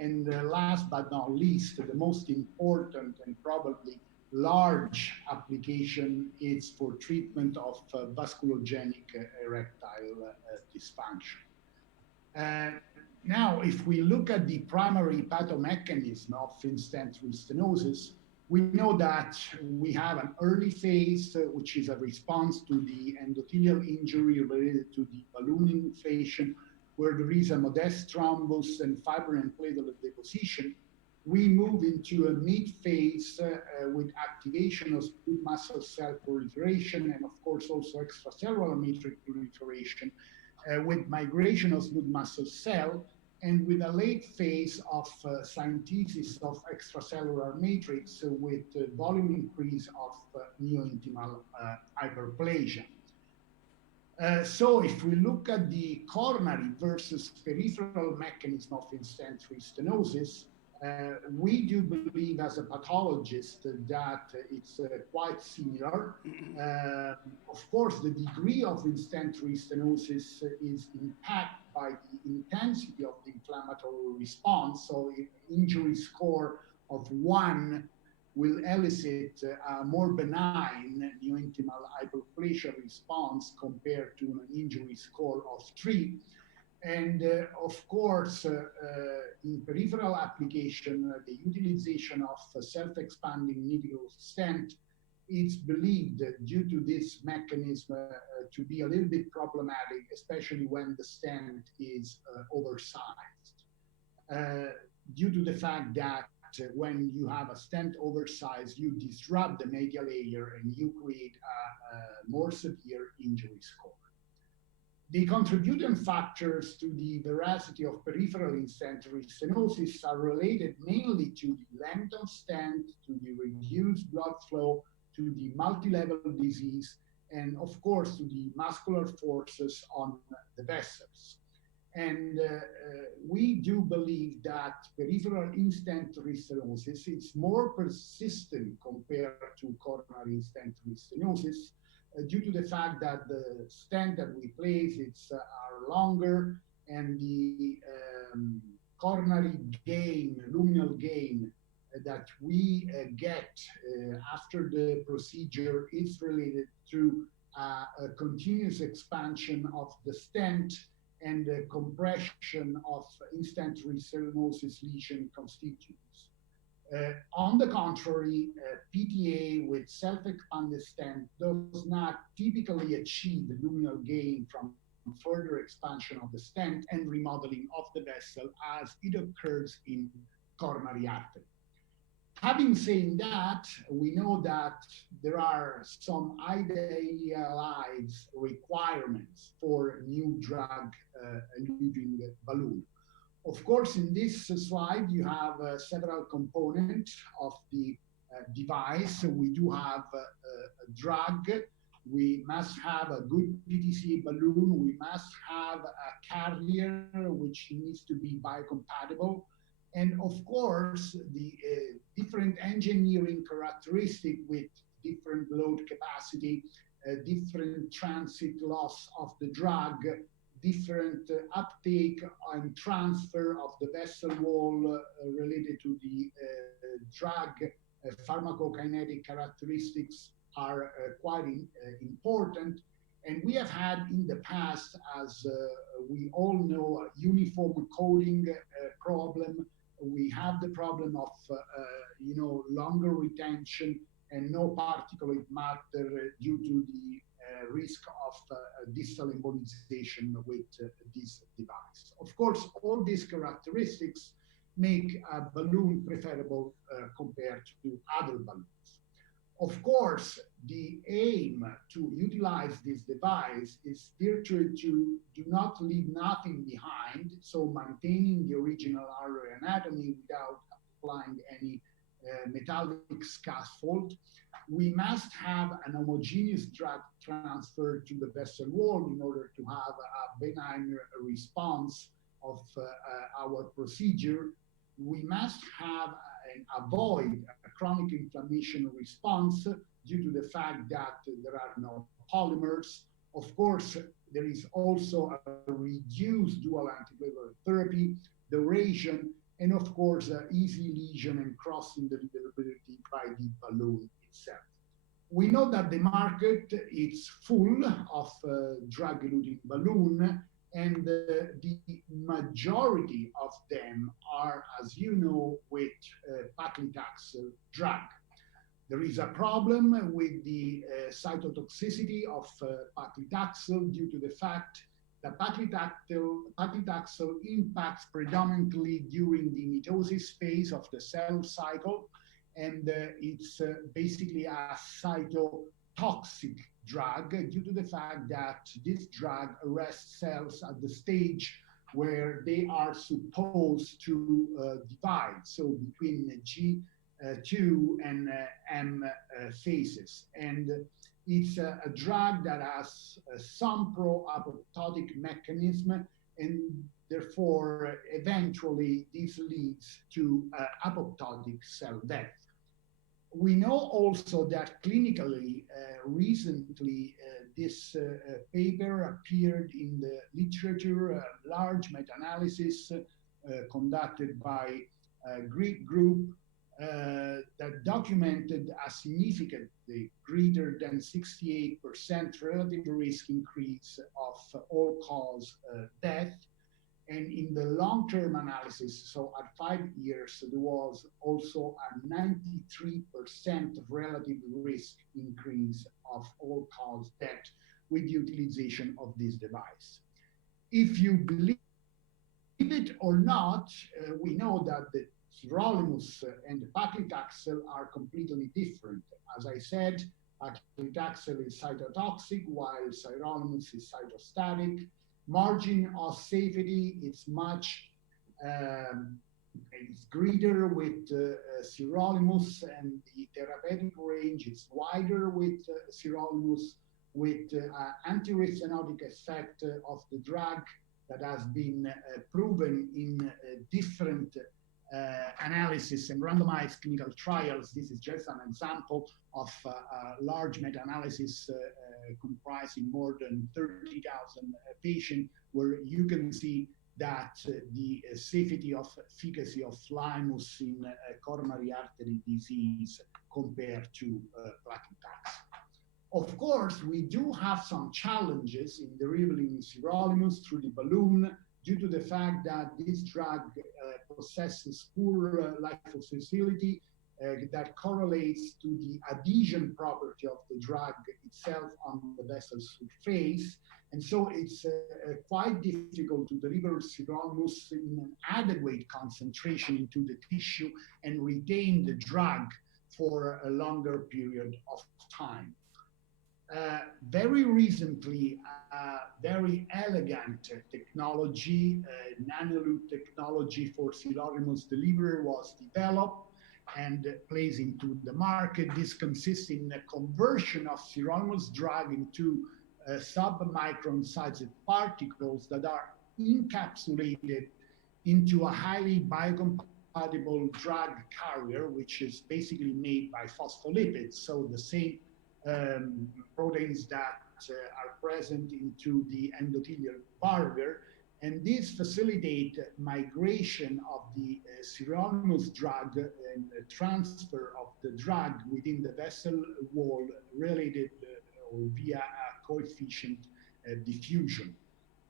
And last but not least, the most important and probably large application is for treatment of vasculogenic erectile dysfunction. Now, if we look at the primary pathomechanism of in-stent stenosis, We know that we have an early phase, which is a response to the endothelial injury related to the balloon inflation, where there is a modest thrombus and fibrin and platelet deposition. We move into a mid phase with activation of smooth muscle cell proliferation and, of course, also extracellular matrix proliferation with migration of smooth muscle cell, and with a late phase of synthesis of extracellular matrix with volume increase of neointimal hyperplasia. So if we look at the coronary versus peripheral mechanism of in-stent restenosis, we do believe as a pathologist that it's quite similar. Of course, the degree of in-stent restenosis is impacted by the intensity of the inflammatory response. So if injury score of 1 will elicit a more benign neointimal hyperplasia response compared to an injury score of 3. And of course, in peripheral application, the utilization of self-expanding needle stent is believed due to this mechanism to be a little bit problematic, especially when the stent is oversized. Due to the fact that when you have a stent oversized, you disrupt the media layer and you create a more severe injury score. The contributing factors to the veracity of peripheral in-stent restenosis are related mainly to the length of stent, to the reduced blood flow, to the multi-level disease, and of course to the muscular forces on the vessels. And we do believe that peripheral in-stent restenosis is more persistent compared to coronary in-stent restenosis, due to the fact that the stent that we place are longer, and the coronary gain, luminal gain that we get after the procedure is related to a continuous expansion of the stent and the compression of in-stent restenosis lesion constituents. On the contrary, PTA with self-expanded stent does not typically achieve the luminal gain from further expansion of the stent and remodeling of the vessel as it occurs in coronary artery. Having said that, we know that there are some idealized requirements for new drug-eluting balloon. Of course, in this slide, you have several components of the device. We do have a drug. We must have a good PTCA balloon. We must have a carrier, which needs to be biocompatible. And of course, the different engineering characteristic with different load capacity, different transit loss of the drug, different uptake and transfer of the vessel wall related to the drug pharmacokinetic characteristics are quite important. And we have had in the past, as we all know, a uniform coding problem. We have the problem of longer retention and no particulate matter due to the risk of distal embolization with this device. Of course, all these characteristics make a balloon preferable compared to other balloons. Of course, the aim to utilize this device is virtually to do not leave nothing behind, so maintaining the original artery anatomy without applying any metallic scaffold. We must have an homogeneous drug transfer to the vessel wall in order to have a benign response of our procedure. We must have and avoid a chronic inflammation response due to the fact that there are no polymers. Of course, there is also a reduced dual antiplatelet therapy, duration, and of course, easy lesion and crossing the deliverability by the balloon itself. We know that the market is full of drug-eluting balloon, and the majority of them are, as you know, with paclitaxel drug. There is a problem with the cytotoxicity of paclitaxel due to the fact that paclitaxel impacts predominantly during the mitosis phase of the cell cycle, and it's basically a cytotoxic drug due to the fact that this drug arrests cells at the stage where they are supposed to divide, so between G2 and M phases. And it's a drug that has some pro-apoptotic mechanism, and therefore, eventually, this leads to apoptotic cell death. We know also that clinically, recently, this paper appeared in the literature, a large meta-analysis conducted by a Greek group that documented a significantly greater than 68% relative risk increase of all-cause death. And in the long-term analysis, so at 5 years, there was also a 93% relative risk increase of all-cause death with the utilization of this device. If you believe it or not, we know that the sirolimus and the paclitaxel are completely different. As I said, paclitaxel is cytotoxic, while sirolimus is cytostatic. Margin of safety is much it's greater with sirolimus, and the therapeutic range is wider with sirolimus, with anti-restenotic effect of the drug that has been proven in different analysis and randomized clinical trials. This is just an example of a large meta-analysis comprising more than 30,000 patients, where you can see that the safety of efficacy of limus in coronary artery disease compared to paclitaxel. Of course, we do have some challenges in delivering sirolimus through the balloon due to the fact that this drug possesses poor lipophilicity that correlates to the adhesion property of the drug itself on the vessel surface. And so it's quite difficult to deliver sirolimus in an adequate concentration into the tissue and retain the drug for a longer period of time. Very recently, very elegant technology, nanolute technology for sirolimus delivery was developed and placed into the market. This consists in a conversion of sirolimus drug into submicron sized particles that are encapsulated into a highly biocompatible drug carrier, which is basically made by phospholipids, so the same proteins that are present into the endothelial barrier. And this facilitates migration of the sirolimus drug and transfer of the drug within the vessel wall related or via a coefficient diffusion.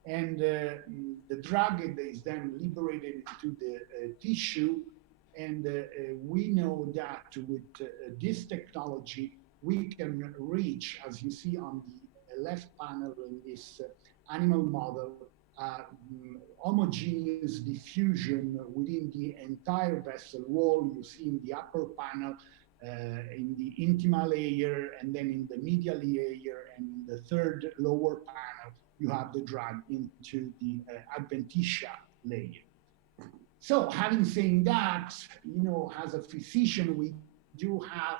And the drug is then liberated into the tissue. And we know that with this technology, we can reach, as you see on the left panel in this animal model, homogeneous diffusion within the entire vessel wall. You see in the upper panel, in the intima layer, and then in the medial layer, and in the third lower panel, you have the drug into the adventitia layer. So having said that, you know, as a physician, we do have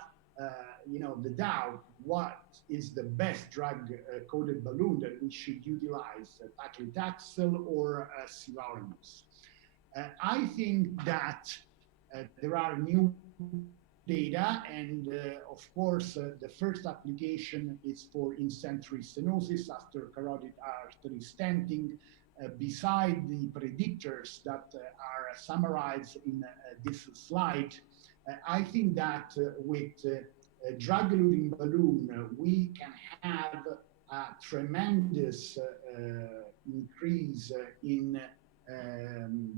you know, the doubt what is the best drug-coated balloon that we should utilize, paclitaxel or sirolimus. I think that there are new data, and of course, the first application is for in-century stenosis after carotid artery stenting. Beside the predictors that are summarized in this slide, I think that with a drug-eluting balloon, we can have a tremendous increase in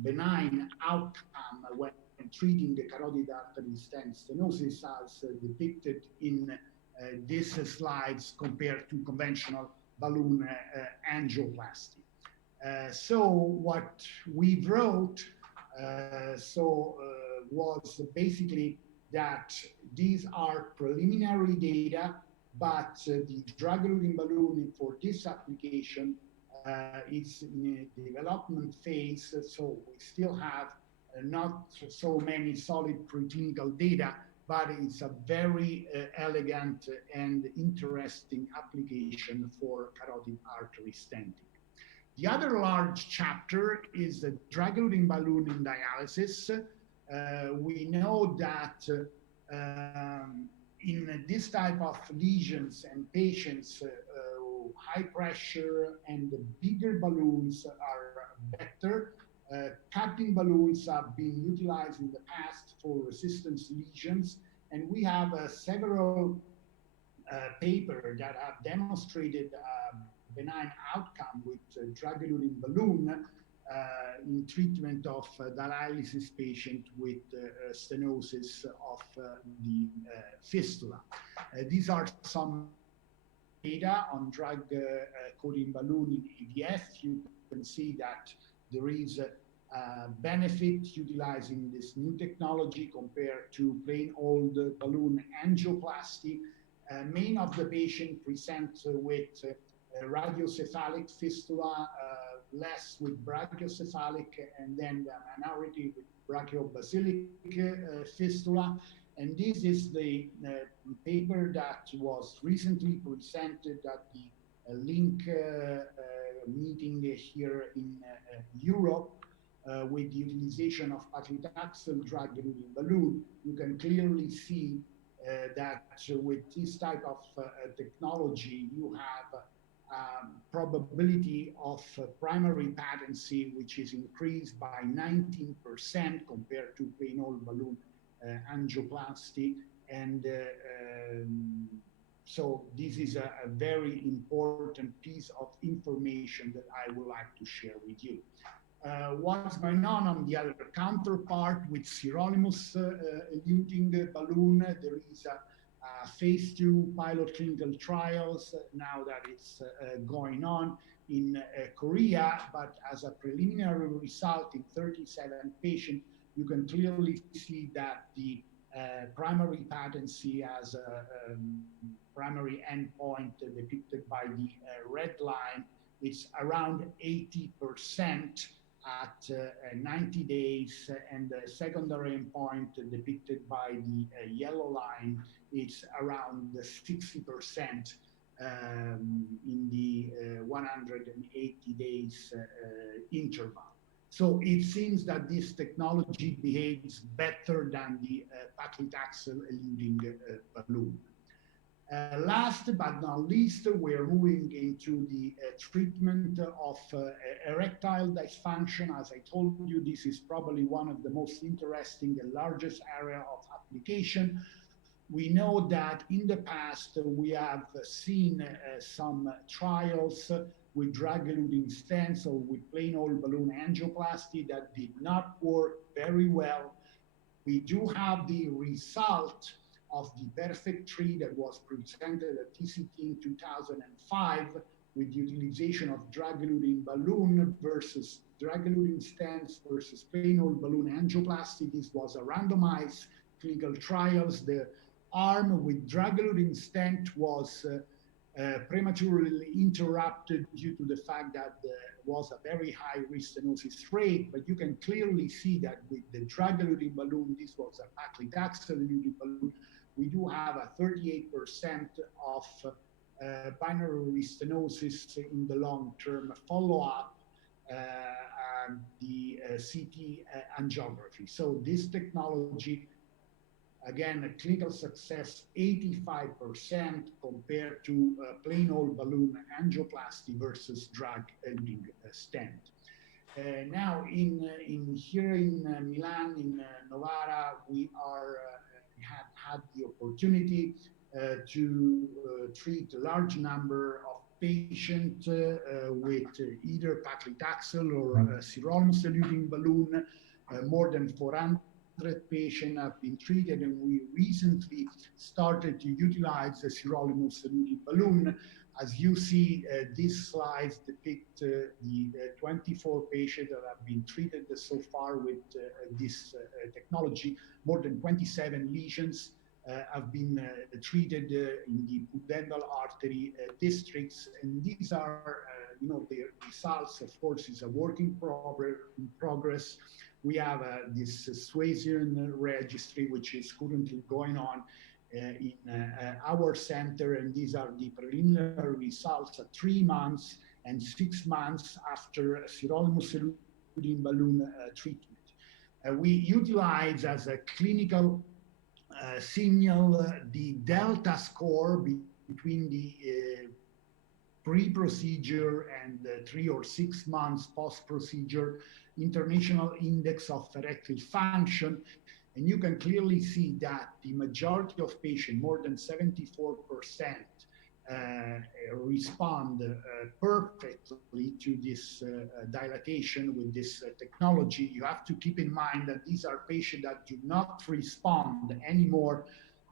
benign outcome when treating the carotid artery stent stenosis as depicted in these slides compared to conventional balloon angioplasty. So what we wrote was basically that these are preliminary data, but the drug-eluting balloon for this application is in a development phase, so we still have not so many solid preclinical data, but it's a very elegant and interesting application for carotid artery stenting. The other large chapter is the drug-eluting balloon in dialysis. We know that in this type of lesions and patients, high pressure and the bigger balloons are better. Cutting balloons have been utilized in the past for resistance lesions, and we have several papers that have demonstrated benign outcome with drug-eluting balloon in treatment of dialysis patient with stenosis of the fistula. These are some data on drug-coating balloon in AVF. You can see that there is a benefit utilizing this new technology compared to plain old balloon angioplasty. Many of the patients present with radiocephalic fistula, less with brachiocephalic, and then the minority with brachiobasilic fistula. And this is the paper that was recently presented at the LINC meeting here in Europe with the utilization of paclitaxel drug-eluting balloon. You can clearly see that with this type of technology, you have probability of primary patency, which is increased by 19% compared to plain old balloon angioplasty. And so this is a very important piece of information that I would like to share with you. What's going on the other counterpart with sirolimus eluting balloon? There is a phase 2 pilot clinical trials now that it's going on in Korea, but as a preliminary result in 37 patients, you can clearly see that the primary patency as a primary endpoint depicted by the red line is around 80% at 90 days, and the secondary endpoint depicted by the yellow line is around 60% in the 180 days interval. So it seems that this technology behaves better than the paclitaxel eluting balloon. Last but not least, we're moving into the treatment of erectile dysfunction. As I told you, this is probably one of the most interesting and largest area of application. We know that in the past, we have seen some trials with drug-eluting stents or with plain old balloon angioplasty that did not work very well. We do have the result of the Perfect Tree that was presented at TCT in 2005 with the utilization of drug-eluting balloon versus drug-eluting stents versus plain old balloon angioplasty. This was a randomized clinical trials. The arm with drug-eluting stent was prematurely interrupted due to the fact that there was a very high risk stenosis rate, but you can clearly see that with the drug-eluting balloon, this was a paclitaxel eluting balloon, we do have a 38% of binary stenosis in the long-term follow-up, the CT angiography. So this technology, again, a clinical success 85% compared to plain old balloon angioplasty versus drug-eluting stent. Now, here in Milan, in Novara, we have had the opportunity to treat a large number of patients with either paclitaxel or sirolimus eluting balloon, more than 400 patients have been treated, and we recently started to utilize the sirolimus-eluting balloon. As you see, these slides depict the 24 patients that have been treated so far with this technology. More than 27 lesions have been treated in the pudendal artery districts, and these are, the results. Of course, is a work in progress. We have this Swayzian registry, which is currently going on in our center, and these are the preliminary results at 3 months and 6 months after sirolimus-eluting balloon treatment. We utilize as a clinical signal the delta score between the pre-procedure and 3 or 6 months post-procedure International Index of Erectile Function. And you can clearly see that the majority of patients, more than 74%, respond perfectly to this dilatation with this technology. You have to keep in mind that these are patients that do not respond anymore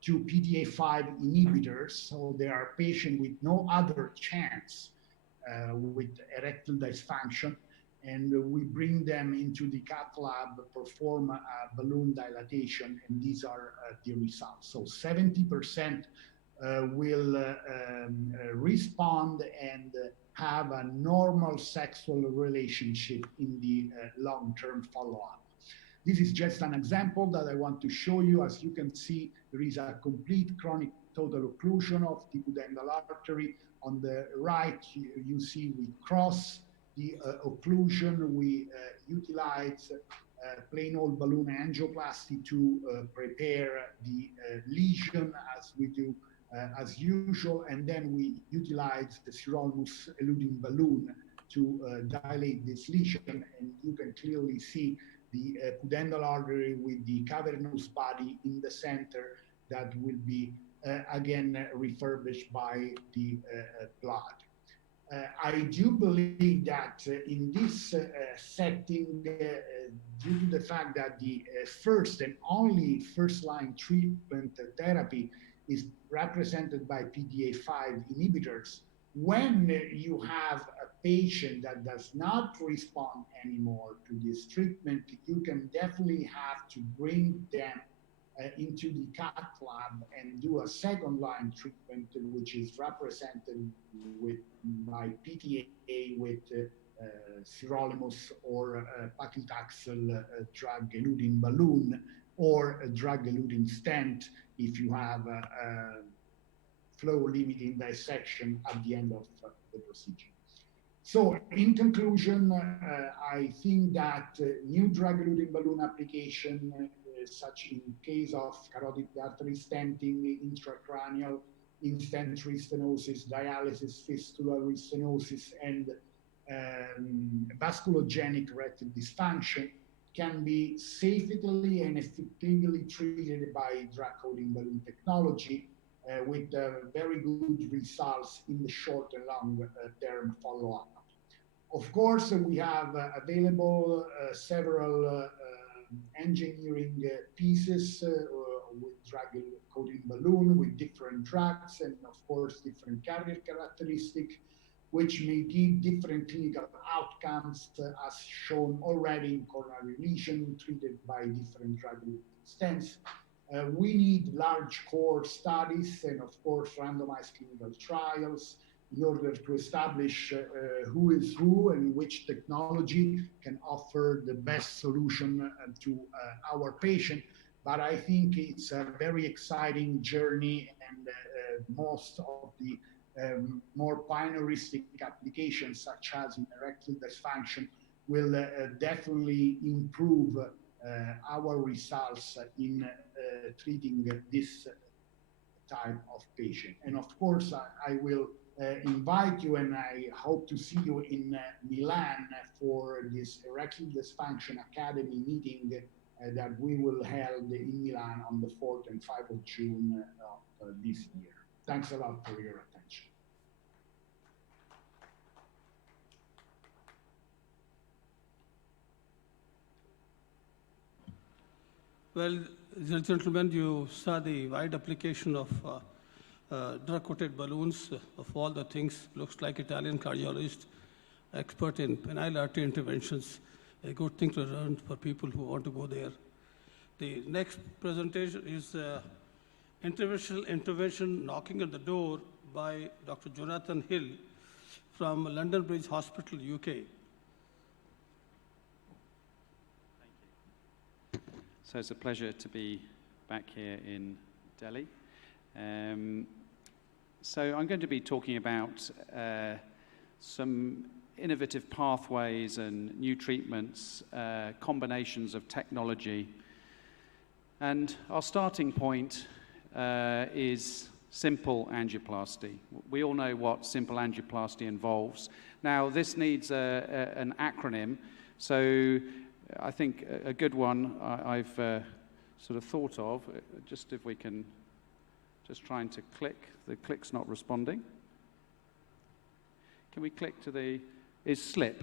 to PDA5 inhibitors, so they are patients with no other chance with erectile dysfunction, and we bring them into the cath lab, perform a balloon dilatation, and these are the results. So 70% will respond and have a normal sexual relationship in the long-term follow-up. This is just an example that I want to show you. As you can see, there is a complete chronic total occlusion of the pudendal artery. On the right, you see we cross the occlusion. We utilize plain old balloon angioplasty to prepare the lesion as we do as usual, and then we utilize the sirolimus-eluting balloon to dilate this lesion, and you can clearly see the pudendal artery with the cavernous body in the center that will be again refurbished by the blood. I do believe that in this setting, due to the fact that the first and only first-line treatment therapy is represented by PDA5 inhibitors, when you have a patient that does not respond anymore to this treatment, you can definitely have to bring them into the cath lab and do a second-line treatment, which is represented by PTA with sirolimus or paclitaxel drug-eluting balloon, or a drug-eluting stent if you have a flow-limiting dissection at the end of the procedure. So in conclusion, I think that new drug-eluting balloon application, such in case of carotid artery stenting, intracranial in-stent restenosis, dialysis, fistula restenosis, and vasculogenic erectile dysfunction, can be safely and effectively treated by drug-coating balloon technology with very good results in the short and long-term follow-up. Of course, we have available several engineering pieces with drug-coating balloon with different drugs and, of course, different carrier characteristics, which may give different clinical outcomes, as shown already in coronary lesion treated by different drug stents. We need large core studies and, of course, randomized clinical trials in order to establish who is who and which technology can offer the best solution to our patient. But I think it's a very exciting journey, and most of the more pioneeristic applications, such as in erectile dysfunction, will definitely improve our results in treating this type of patient. And of course, I will invite you, and I hope to see you in Milan for this Erectile Dysfunction Academy meeting that we will hold in Milan on the 4th and 5th of June of this year. Thanks a lot for your attention. Well, gentlemen, you saw the wide application of drug-coated balloons of all the things. Looks like Italian cardiologist, expert in penile artery interventions. A good thing to learn for people who want to go there. The next presentation is interventional intervention knocking on the door by Dr. Jonathan Hill from London Bridge Hospital, UK. So it's a pleasure to be back here in Delhi. So I'm going to be talking about some innovative pathways and new treatments, combinations of technology. And our starting point is simple angioplasty. We all know what simple angioplasty involves. Now, this needs an acronym. So I think a good one I've sort of thought of, just if we can, just trying to click. The click's not responding. Can we click to the, is SLIP.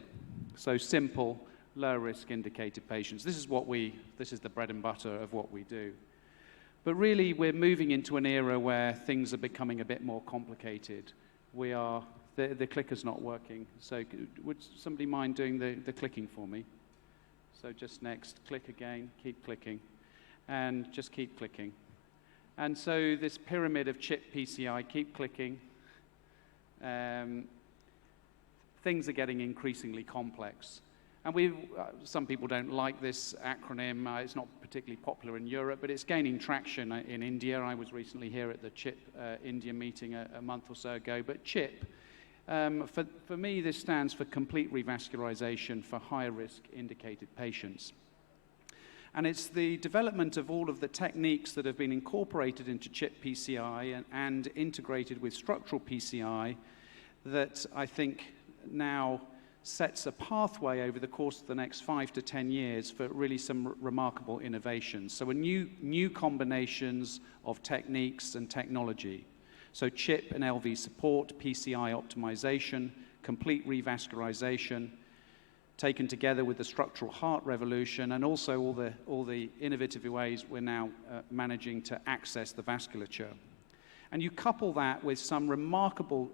So simple, low risk indicated patients. This is the bread and butter of what we do. But really we're moving into an era where things are becoming a bit more complicated. The clicker's not working. So would somebody mind doing the clicking for me? So just next, click again, keep clicking, and just keep clicking. And so this pyramid of CHIP PCI, keep clicking. Things are getting increasingly complex. And some people don't like this acronym. It's not particularly popular in Europe, but it's gaining traction in India. I was recently here at the CHIP India meeting a month or so ago. But CHIP, for me, this stands for complete revascularization for high-risk indicated patients. And it's the development of all of the techniques that have been incorporated into CHIP PCI and integrated with structural PCI that I think now sets a pathway over the course of the next 5 to 10 years for really some remarkable innovations. So new combinations of techniques and technology. So CHIP and LV support, PCI optimization, complete revascularization, taken together with the structural heart revolution, and also all the innovative ways we're now managing to access the vasculature. And you couple that with some remarkable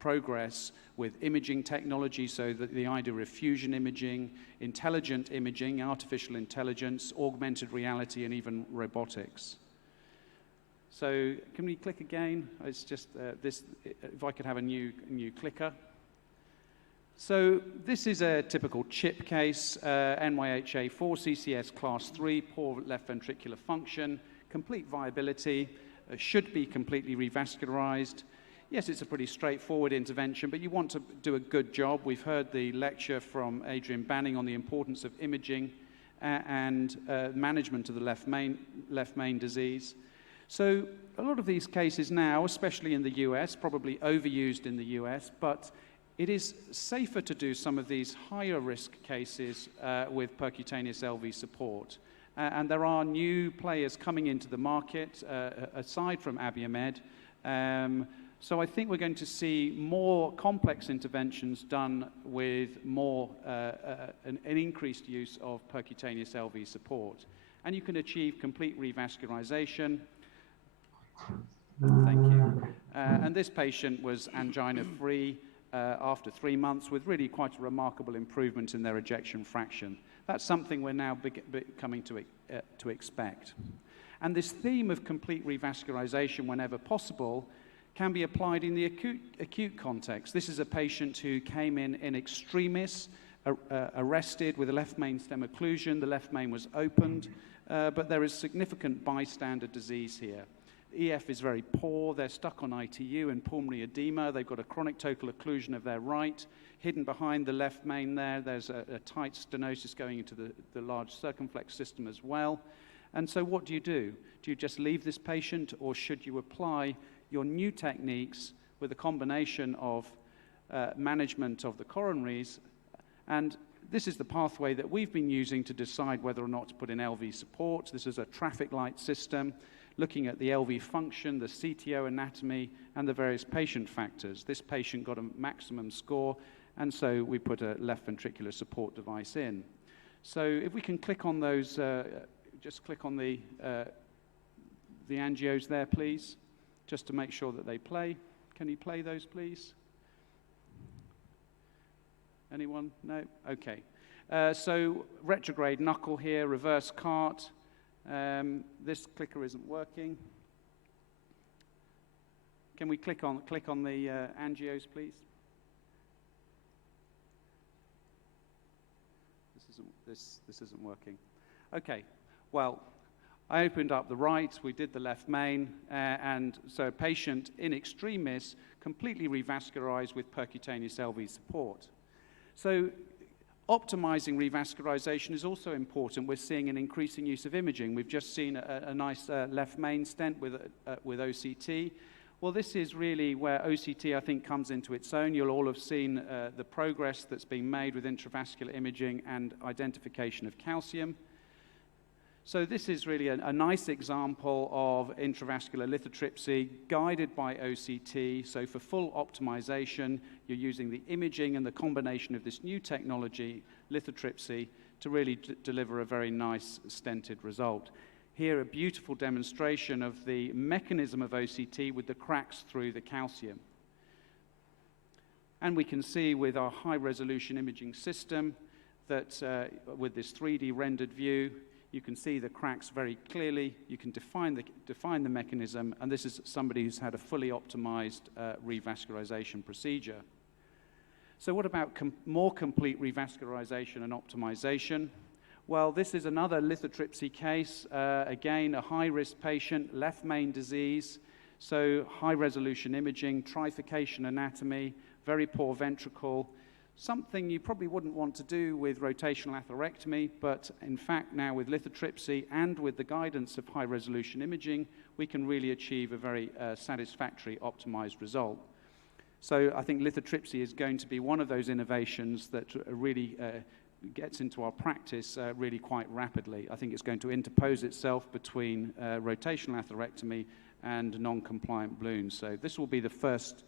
progress with imaging technology, so that the idea of fusion imaging, intelligent imaging, artificial intelligence, augmented reality, and even robotics. So can we click again? It's just this, if I could have a new clicker. So this is a typical CHIP case, NYHA 4, CCS class 3, poor left ventricular function, complete viability, should be completely revascularized. Yes, it's a pretty straightforward intervention, but you want to do a good job. We've heard the lecture from Adrian Banning on the importance of imaging and management of the left main disease. So a lot of these cases now, especially in the US, probably overused in the US, but it is safer to do some of these higher risk cases with percutaneous LV support. And there are new players coming into the market, aside from Abiomed. So I think we're going to see more complex interventions done with more an increased use of percutaneous LV support. And you can achieve complete revascularization. Thank you. And this patient was angina-free after 3 months with really quite a remarkable improvement in their ejection fraction. That's something we're now coming to expect. And this theme of complete revascularization whenever possible can be applied in the acute context. This is a patient who came in extremis, arrested with a left main stem occlusion. The left main was opened, but there is significant bystander disease here. EF is very poor. They're stuck on ITU and pulmonary edema. They've got a chronic total occlusion of their right. Hidden behind the left main there's a tight stenosis going into the large circumflex system as well. And so what do? Do you just leave this patient, or should you apply your new techniques with a combination of management of the coronaries? And this is the pathway that we've been using to decide whether or not to put in LV support. This is a traffic light system, looking at the LV function, the CTO anatomy, and the various patient factors. This patient got a maximum score, and so we put a left ventricular support device in. So if we can click on those, just click on the angios there, please, just to make sure that they play. Can you play those, please? Anyone? No? Okay. So retrograde knuckle here, reverse cart. This clicker isn't working. Can we click on the angios, please? This isn't working. Okay. Well, I opened up the right, we did the left main, and so a patient in extremis, completely revascularized with percutaneous LV support. So optimizing revascularization is also important. We're seeing an increasing use of imaging. We've just seen a nice left main stent with OCT. Well, this is really where OCT, I think, comes into its own. You'll all have seen the progress that's been made with intravascular imaging and identification of calcium. So this is really a nice example of intravascular lithotripsy guided by OCT. So for full optimization, you're using the imaging and the combination of this new technology, lithotripsy, to really deliver a very nice stented result. Here, a beautiful demonstration of the mechanism of OCT with the cracks through the calcium. And we can see with our high-resolution imaging system that with this 3D rendered view, you can see the cracks very clearly. You can define the mechanism, and this is somebody who's had a fully optimized revascularization procedure. So what about more complete revascularization and optimization? Well, this is another lithotripsy case. Again, a high-risk patient, left main disease, so high-resolution imaging, trifurcation anatomy, very poor ventricle, something you probably wouldn't want to do with rotational atherectomy, but in fact now with lithotripsy and with the guidance of high-resolution imaging, we can really achieve a very satisfactory optimized result. So I think lithotripsy is going to be one of those innovations that really gets into our practice really quite rapidly. I think it's going to interpose itself between rotational atherectomy and non-compliant balloons. So this will be the first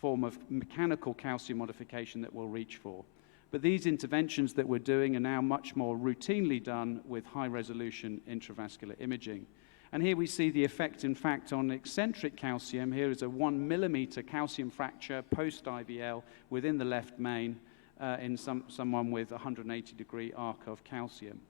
form of mechanical calcium modification that we'll reach for. But these interventions that we're doing are now much more routinely done with high-resolution intravascular imaging. And here we see the effect, in fact, on eccentric calcium. Here is a 1 millimeter calcium fracture post-IVL within the left main in someone with 180-degree arc of calcium.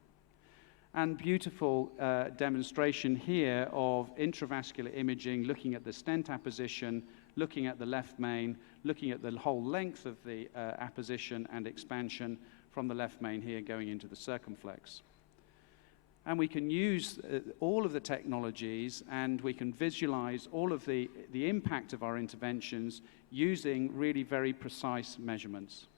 And beautiful demonstration here of intravascular imaging, looking at the stent apposition, looking at the left main, looking at the whole length of the apposition and expansion from the left main here going into the circumflex. And we can use all of the technologies, and we can visualize all of the impact of our interventions using really very precise measurements.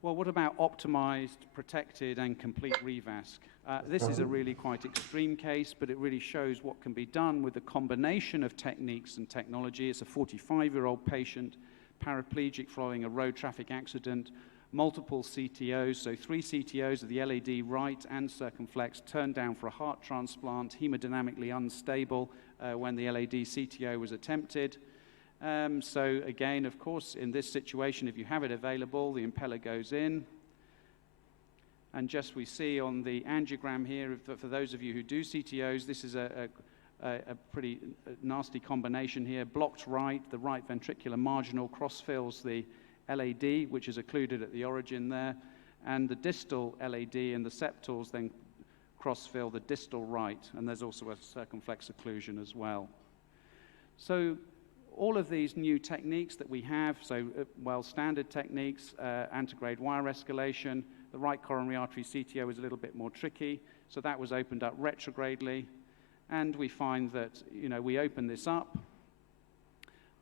Well, what about optimized, protected, and complete revasc? This is a really quite extreme case, but it really shows what can be done with a combination of techniques and technology. It's a 45-year-old patient, paraplegic following a road traffic accident, multiple CTOs, so 3 CTOs of the LAD right and circumflex, turned down for a heart transplant, hemodynamically unstable when the LAD CTO was attempted. So again, of course, in this situation, if you have it available, the impeller goes in. And just we see on the angiogram here, for those of you who do CTOs, this is a pretty nasty combination here. Blocked right, the right ventricular marginal cross-fills the LAD, which is occluded at the origin there, and the distal LAD and the septals then cross-fill the distal right, and there's also a circumflex occlusion as well. So all of these new techniques that we have, so standard techniques, antegrade wire escalation, the right coronary artery CTO is a little bit more tricky, so that was opened up retrogradely, and we find that, we open this up,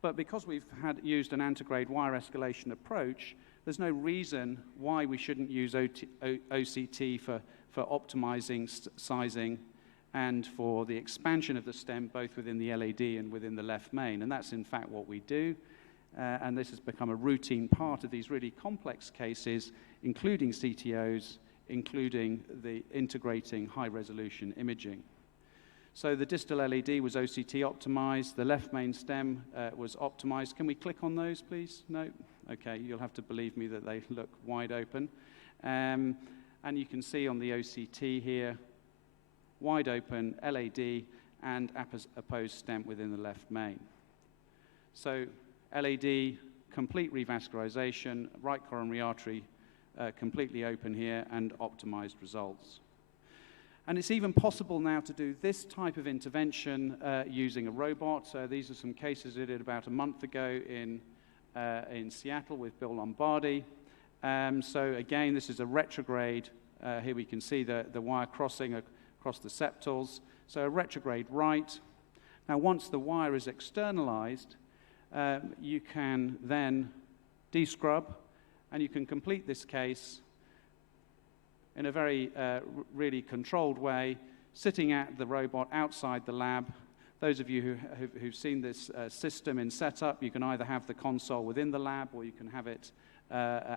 but because we've used an antegrade wire escalation approach, there's no reason why we shouldn't use OCT for optimizing sizing and for the expansion of the stem, both within the LAD and within the left main. And that's in fact what we do. And this has become a routine part of these really complex cases, including CTOs, including the integrating high-resolution imaging. So the distal LED was OCT optimized. The left main stem was optimized. Can we click on those, please? No? Okay, you'll have to believe me that they look wide open. And And you can see on the OCT here, wide open LAD and opposed stent within the left main. So LAD, complete revascularization, right coronary artery completely open here, and optimized results. And it's even possible now to do this type of intervention using a robot. These are some cases I did about a month ago in Seattle with Bill Lombardi. So again, this is a retrograde. Here we can see the wire crossing across the septals. So a retrograde right. Now, once the wire is externalized, you can then descrub, and you can complete this case in a very really controlled way, sitting at the robot outside the lab. Those of you who've seen this system in setup, you can either have the console within the lab or you can have it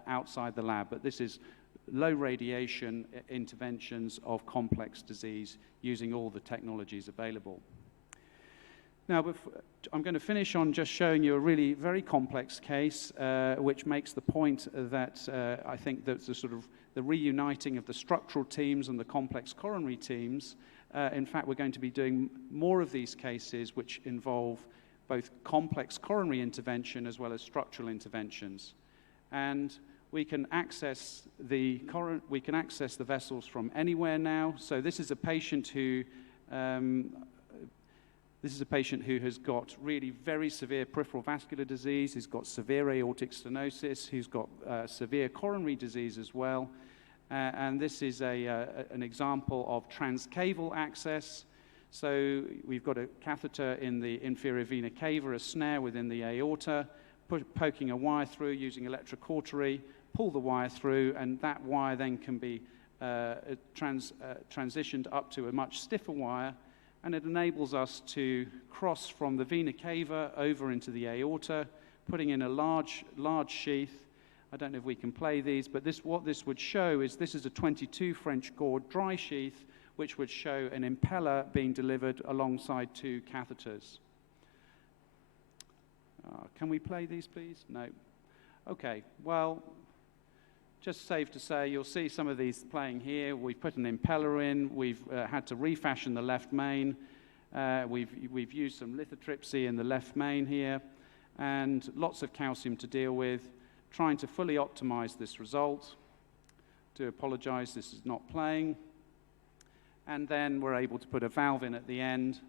outside the lab. But this is low radiation interventions of complex disease using all the technologies available. Now, I'm going to finish on just showing you a really very complex case, which makes the point that I think that the sort of the reuniting of the structural teams and the complex coronary teams. In fact, we're going to be doing more of these cases which involve both complex coronary intervention as well as structural interventions. And we can access the vessels from anywhere now. So this is a patient who has got really very severe peripheral vascular disease. He's got severe aortic stenosis. He's got severe coronary disease as well. And this is an example of transcaval access. So we've got a catheter in the inferior vena cava, a snare within the aorta, poking a wire through using electrocautery, pull the wire through, and that wire then can be transitioned up to a much stiffer wire, and it enables us to cross from the vena cava over into the aorta, putting in a large sheath. I don't know if we can play these, but what this would show is this is a 22 French gourd dry sheath, which would show an impeller being delivered alongside two catheters. Can we play these, please? No. Okay, well, just safe to say, you'll see some of these playing here. We've put an impeller in. We've had to refashion the left main. We've used some lithotripsy in the left main here, and lots of calcium to deal with, trying to fully optimize this result. Do apologize, this is not playing. And then we're able to put a valve in at the end.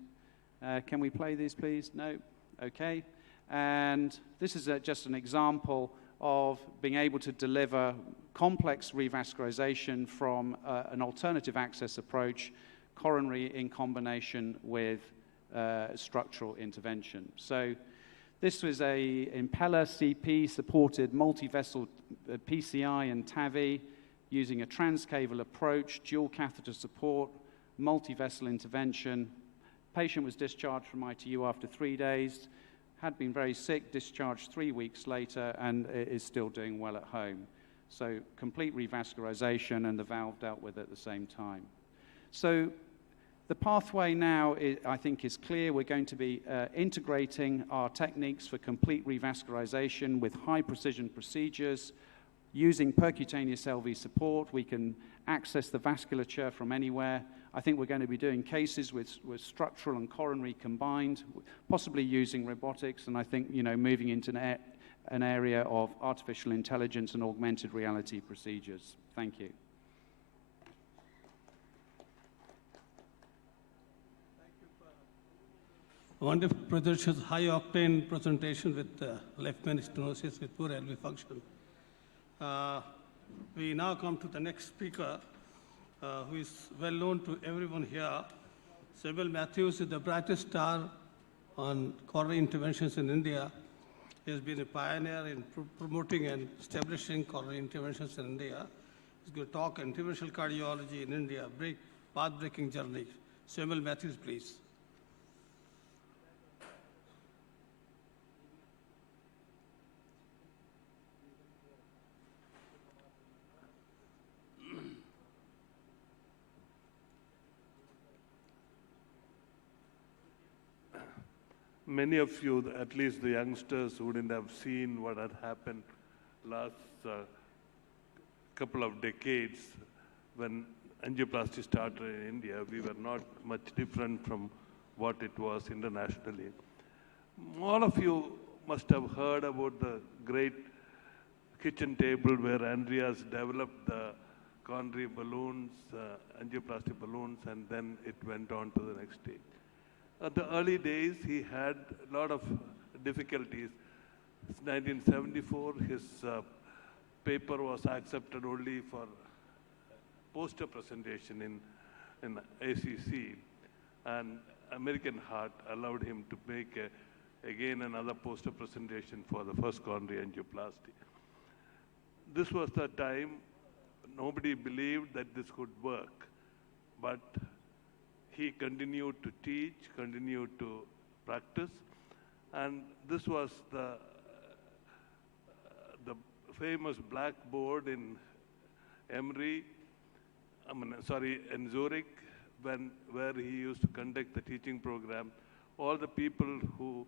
Can we play these, please? No? Okay. And this is just an example of being able to deliver complex revascularization from an alternative access approach, coronary in combination with structural intervention. So this was a impeller CP supported multi-vessel PCI and TAVI using a transcaval approach, dual catheter support, multi-vessel intervention. Patient was discharged from ITU after 3 days, had been very sick, discharged 3 weeks later, and is still doing well at home. So complete revascularization, and the valve dealt with at the same time. So the pathway now, I think, is clear. We're going to be integrating our techniques for complete revascularization with high-precision procedures. Using percutaneous LV support, we can access the vasculature from anywhere. I think we're going to be doing cases with structural and coronary combined, possibly using robotics, and I think, moving into an area of artificial intelligence and augmented reality procedures. Thank you. Wonderful presentation, high-octane presentation with left main stenosis with poor LV function. We now come to the next speaker, who is well known to everyone here. Samuel Matthews is the brightest star on coronary interventions in India. He has been a pioneer in promoting and establishing coronary interventions in India. He's going to talk on interventional cardiology in India, path-breaking journey. Samuel Matthews, please. Many of you, at least the youngsters, wouldn't have seen what had happened last couple of decades when angioplasty started in India, we were not much different from what it was internationally. All of you must have heard about the great kitchen table where Andreas developed the coronary balloons, angioplasty balloons, and then it went on to the next stage. At the early days, he had a lot of difficulties. 1974, his paper was accepted only for poster presentation in ACC, and American Heart allowed him to make again another poster presentation for the first coronary angioplasty. This was the time nobody believed that this could work, but he continued to teach, continued to practice, and this was the famous blackboard in Emory, in Zurich, where he used to conduct the teaching program. All the people who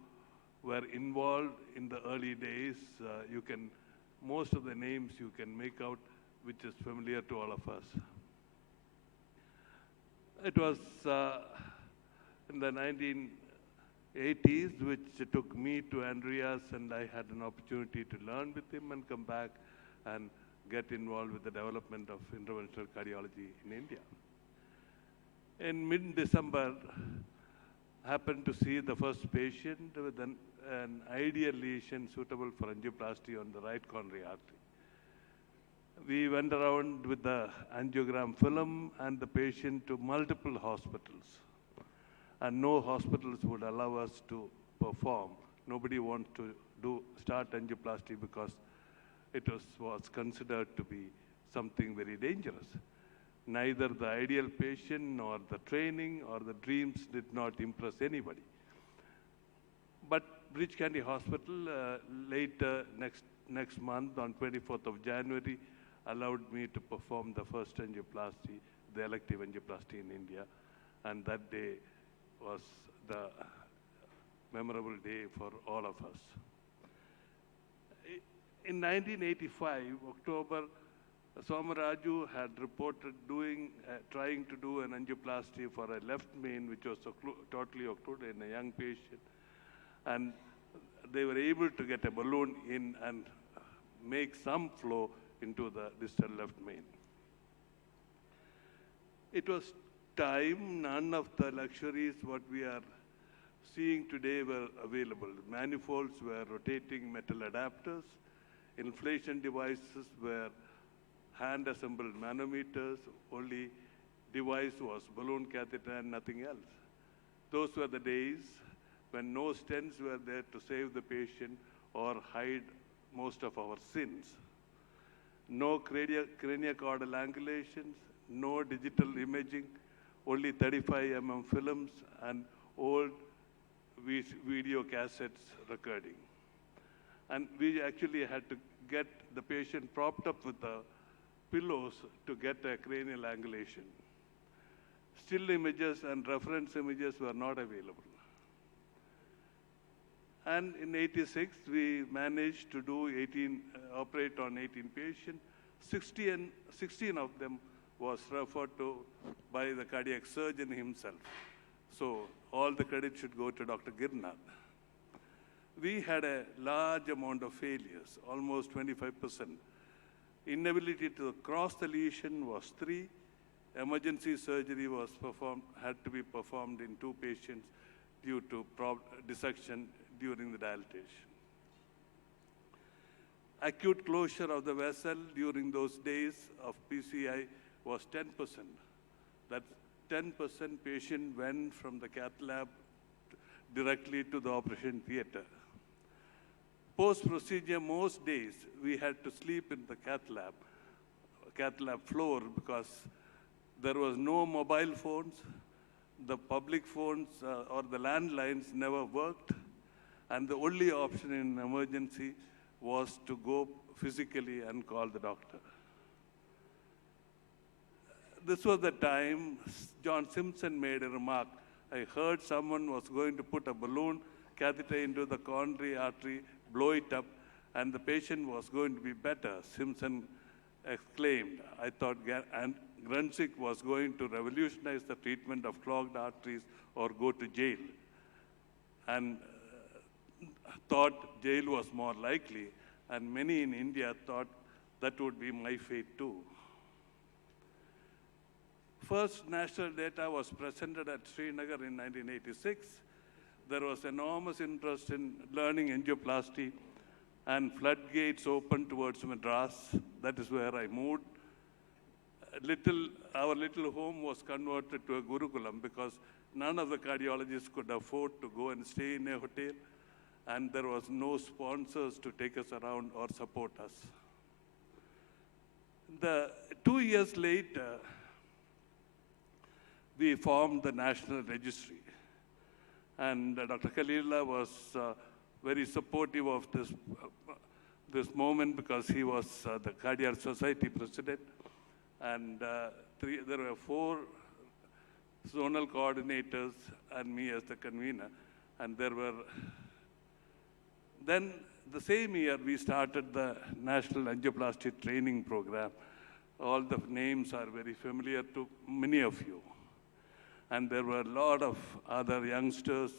were involved in the early days, most of the names you can make out, which is familiar to all of us. It was in the 1980s which took me to Andreas, and I had an opportunity to learn with him and come back and get involved with the development of interventional cardiology in India. In mid-December, happened to see the first patient with an ideal lesion suitable for angioplasty on the right coronary artery. We went around with the angiogram film and the patient to multiple hospitals, and no hospitals would allow us to perform. Nobody wants to start angioplasty because it was considered to be something very dangerous. Neither the ideal patient nor the training or the dreams did not impress anybody. But Bridge Candy Hospital later next month on 24th of January allowed me to perform the first angioplasty, the elective angioplasty in India, and that day was the memorable day for all of us. In 1985, October, Somaraju had reported trying to do an angioplasty for a left main, which was totally occluded in a young patient. And they were able to get a balloon in and make some flow into the distal left main. It was time, none of the luxuries what we are seeing today were available. Manifolds were rotating metal adapters. Inflation devices were hand-assembled manometers. Only device was balloon catheter and nothing else. Those were the days when no stents were there to save the patient or hide most of our sins. No craniocaudal angulations, no digital imaging, only 35 mm films and old video cassettes recording. And we actually had to get the patient propped up with the pillows to get a cranial angulation. Still images and reference images were not available. And in '86, we managed to operate on 18 patients. 16 of them was referred to by the cardiac surgeon himself. So all the credit should go to Dr. Girnath. We had a large amount of failures, almost 25%. Inability to cross the lesion was 3. Emergency surgery had to be performed in 2 patients due to dissection during the dilatation. Acute closure of the vessel during those days of PCI was 10%. That 10% patient went from the cath lab directly to the operation theater. Post-procedure, most days, we had to sleep in the cath lab floor, because there was no mobile phones, the public phones or the landlines never worked, and the only option in emergency was to go physically and call the doctor. This was the time John Simpson made a remark. I heard someone was going to put a balloon catheter into the coronary artery, blow it up, and the patient was going to be better. Simpson exclaimed. I thought, and Grunsik was going to revolutionize the treatment of clogged arteries or go to jail. And thought jail was more likely, and many in India thought that would be my fate too. First national data was presented at Srinagar in 1986. There was enormous interest in learning angioplasty, and floodgates opened towards Madras. That is where I moved. Our little home was converted to a Gurukulam because none of the cardiologists could afford to go and stay in a hotel, and there was no sponsors to take us around or support us. 2 years later, we formed the National Registry. And Dr. Khalilullah was very supportive of this moment because he was the Cardiac Society president. And there were 4 zonal coordinators and me as the convener. And then the same year, we started the National Angioplasty Training Program. All the names are very familiar to many of you. And there were a lot of other youngsters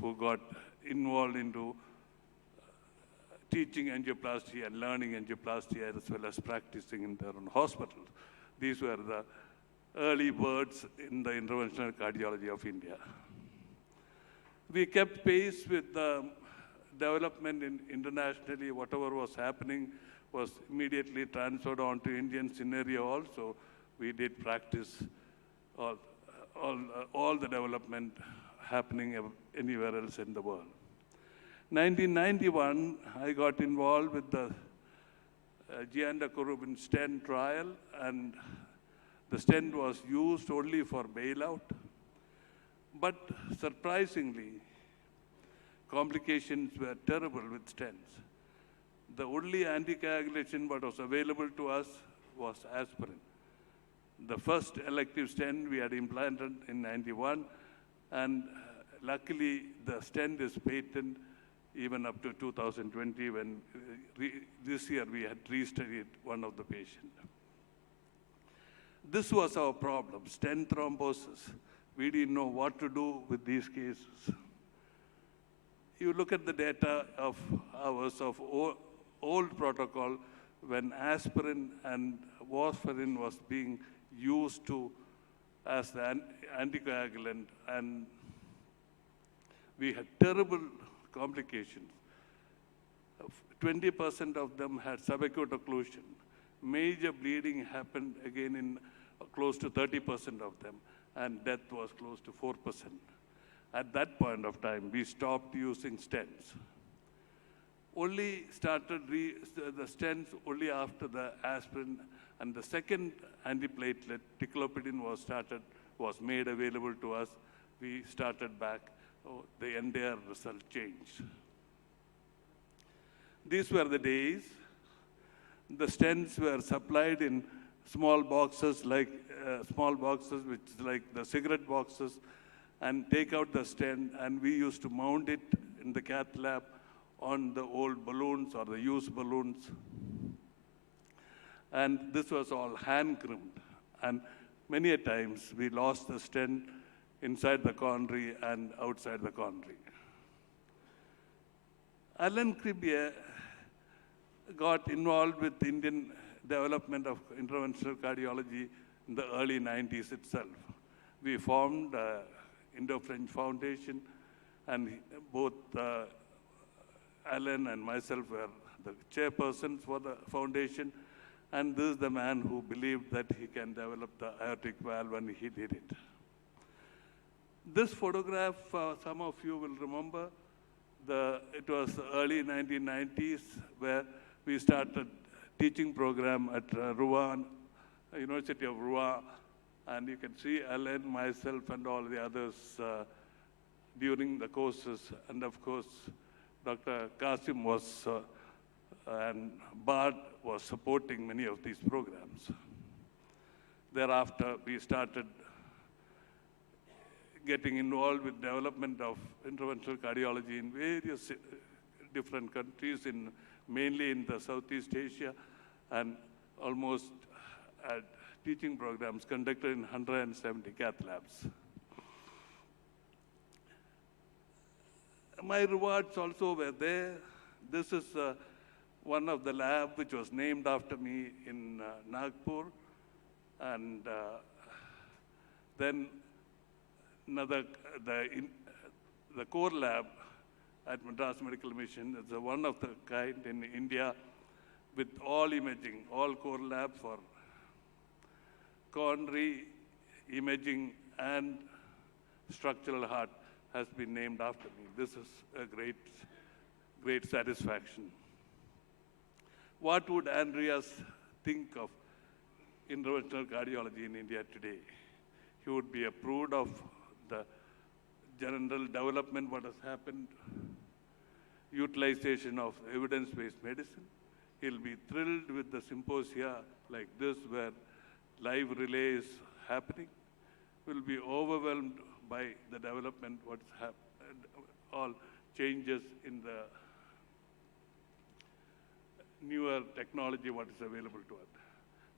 who got involved into teaching angioplasty and learning angioplasty as well as practicing in their own hospitals. These were the early birds in the interventional cardiology of India. We kept pace with the development internationally. Whatever was happening was immediately transferred onto Indian scenario also. We did practice all the development happening anywhere else in the world. 1991, I got involved with the Giandakorubin stent trial, and the stent was used only for bailout. But surprisingly, complications were terrible with stents. The only anticoagulation that was available to us was aspirin. The first elective stent we had implanted in 91, and luckily the stent is patent even up to 2020 when this year we had restudied one of the patients. This was our problem, stent thrombosis. We didn't know what to do with these cases. You look at the data of ours of old protocol when aspirin and warfarin was being used as the anticoagulant, and we had terrible complications. 20% of them had subacute occlusion. Major bleeding happened again in close to 30% of them, and death was close to 4%. At that point of time, we stopped using stents. Only started the stents only after the aspirin, and the second antiplatelet, ticlopidine, was made available to us. We started back. The entire result changed. These were the days. The stents were supplied in small boxes, which is like the cigarette boxes, and take out the stent, and we used to mount it in the cath lab on the old balloons or the used balloons. And this was all hand-crimped. And many a times we lost the stent inside the coronary and outside the coronary. Alan Cribbier got involved with Indian development of interventional cardiology in the early 90s itself. We formed Indo-French Foundation, and both Alan and myself were the chairpersons for the foundation, and this is the man who believed that he can develop the aortic valve, and he did it. This photograph, some of you will remember, it was the early 1990s where we started teaching program at Rouen, University of Rouen, and you can see Alan, myself, and all the others during the courses, and of course, Dr. Qasim and Bard was supporting many of these programs. Thereafter, we started getting involved with development of interventional cardiology in various different countries, mainly in the Southeast Asia, and almost at teaching programs conducted in 170 cath labs. My rewards also were there. This is one of the lab which was named after me in Nagpur. And then another, the core lab at Madras Medical Mission is one of the kind in India with all imaging, all core lab for coronary imaging and structural heart has been named after me. This is a great satisfaction. What would Andreas think of interventional cardiology in India today? He would be approved of the general development, what has happened, utilization of evidence-based medicine. He'll be thrilled with the symposia like this where live relay is happening. Will be overwhelmed by the development, what's happened, all changes in the newer technology, what is available to us.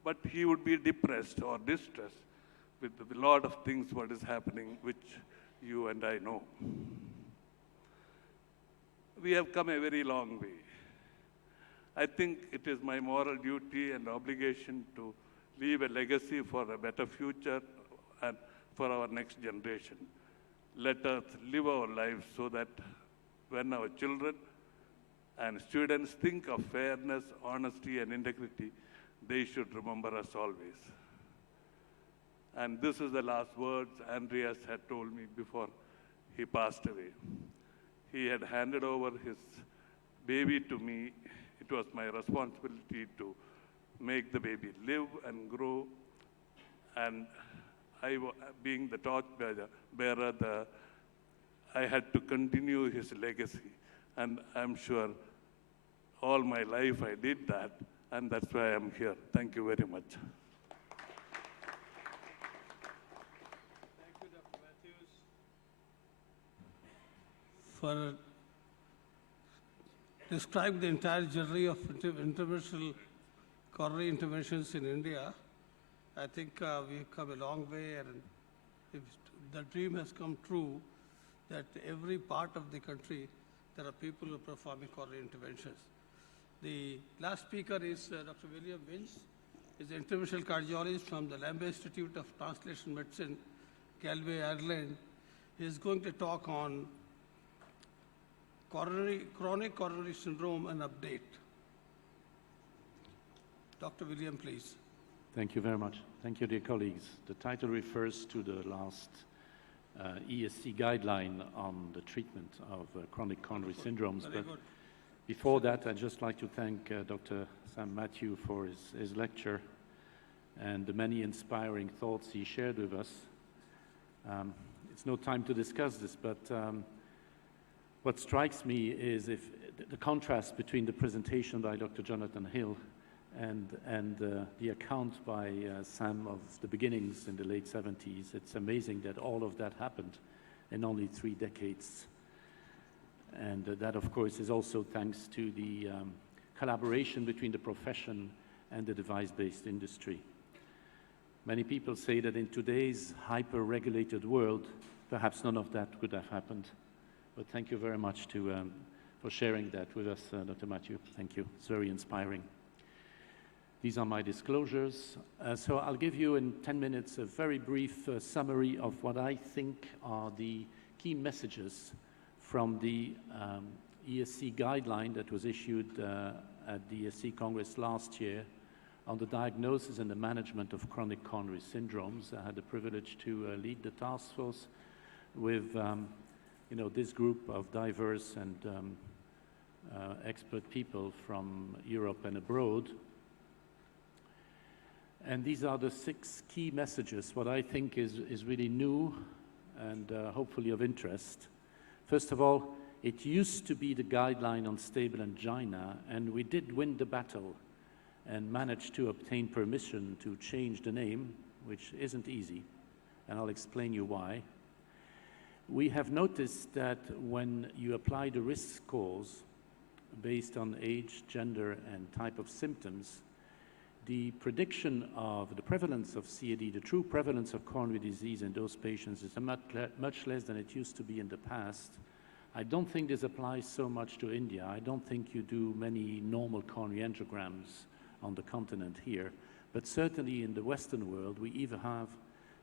But he would be depressed or distressed with a lot of things what is happening, which you and I know. We have come a very long way. I think it is my moral duty and obligation to leave a legacy for a better future and for our next generation. Let us live our lives so that when our children and students think of fairness, honesty, and integrity, they should remember us always. And this is the last words Andreas had told me before he passed away. He had handed over his baby to me. It was my responsibility to make the baby live and grow. And I, being the torch bearer, I had to continue his legacy. And I'm sure all my life I did that, and that's why I'm here. Thank you very much. Thank you, Dr. Matthews, for describing the entire journey of interventional coronary interventions in India. I think we've come a long way, and if the dream has come true, that every part of the country, there are people who are performing coronary interventions. The last speaker is Dr. William Vince. He's an interventional cardiologist from the Lambert Institute of Translational Medicine, Galway, Ireland. He's going to talk on chronic coronary syndrome and update. Dr. William, please. Thank you very much. Thank you, dear colleagues. The title refers to the last ESC guideline on the treatment of chronic coronary syndromes. Very But good. before that, I'd just like to thank Dr. Sam Matthew for his lecture and the many inspiring thoughts he shared with us. It's no time to discuss this, but what strikes me is if the contrast between the presentation by Dr. Jonathan Hill and the account by Sam of the beginnings in the late 70s. It's amazing that all of that happened in only 3 decades. And that, of course, is also thanks to the collaboration between the profession and the device-based industry. Many people say that in today's hyper-regulated world, perhaps none of that could have happened. But thank you very much for sharing that with us, Dr. Matthew. Thank you. It's very inspiring. These are my disclosures. So I'll give you in 10 minutes a very brief summary of what I think are the key messages from the ESC guideline that was issued at the ESC Congress last year on the diagnosis and the management of chronic coronary syndromes. I had the privilege to lead the task force with this group of diverse and expert people from Europe and abroad. And these are the 6 key messages, what I think is really new and hopefully of interest. First of all, it used to be the guideline on stable angina, and we did win the battle and managed to obtain permission to change the name, which isn't easy, and I'll explain you why. We have noticed that when you apply the risk scores based on age, gender, and type of symptoms, the prediction of the prevalence of CAD, the true prevalence of coronary disease in those patients is much less than it used to be in the past. I don't think this applies so much to India. I don't think you do many normal coronary angiograms on the continent here. But certainly in the Western world, we either have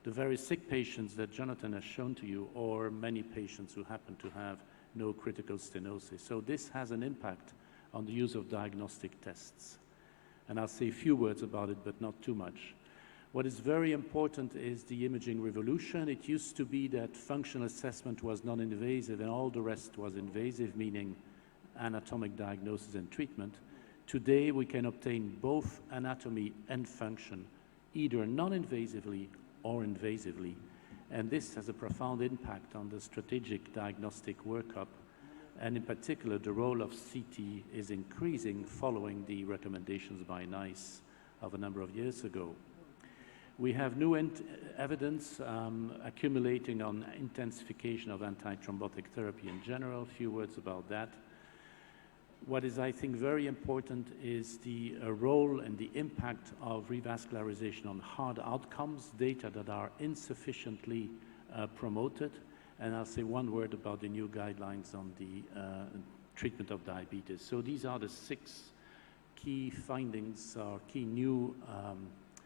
the very sick patients that Jonathan has shown to you, or many patients who happen to have no critical stenosis. So this has an impact on the use of diagnostic tests. And I'll say a few words about it, but not too much. What is very important is the imaging revolution. It used to be that functional assessment was non-invasive and all the rest was invasive, meaning anatomic diagnosis and treatment. Today, we can obtain both anatomy and function, either non-invasively or invasively. And this has a profound impact on the strategic diagnostic workup. And in particular, the role of CT is increasing following the recommendations by NICE of a number of years ago. We have new evidence accumulating on intensification of antithrombotic therapy in general. A few words about that. What is, I think, very important is the role and the impact of revascularization on hard outcomes, data that are insufficiently promoted. And I'll say one word about the new guidelines on the treatment of diabetes. So these are the 6 key findings or key new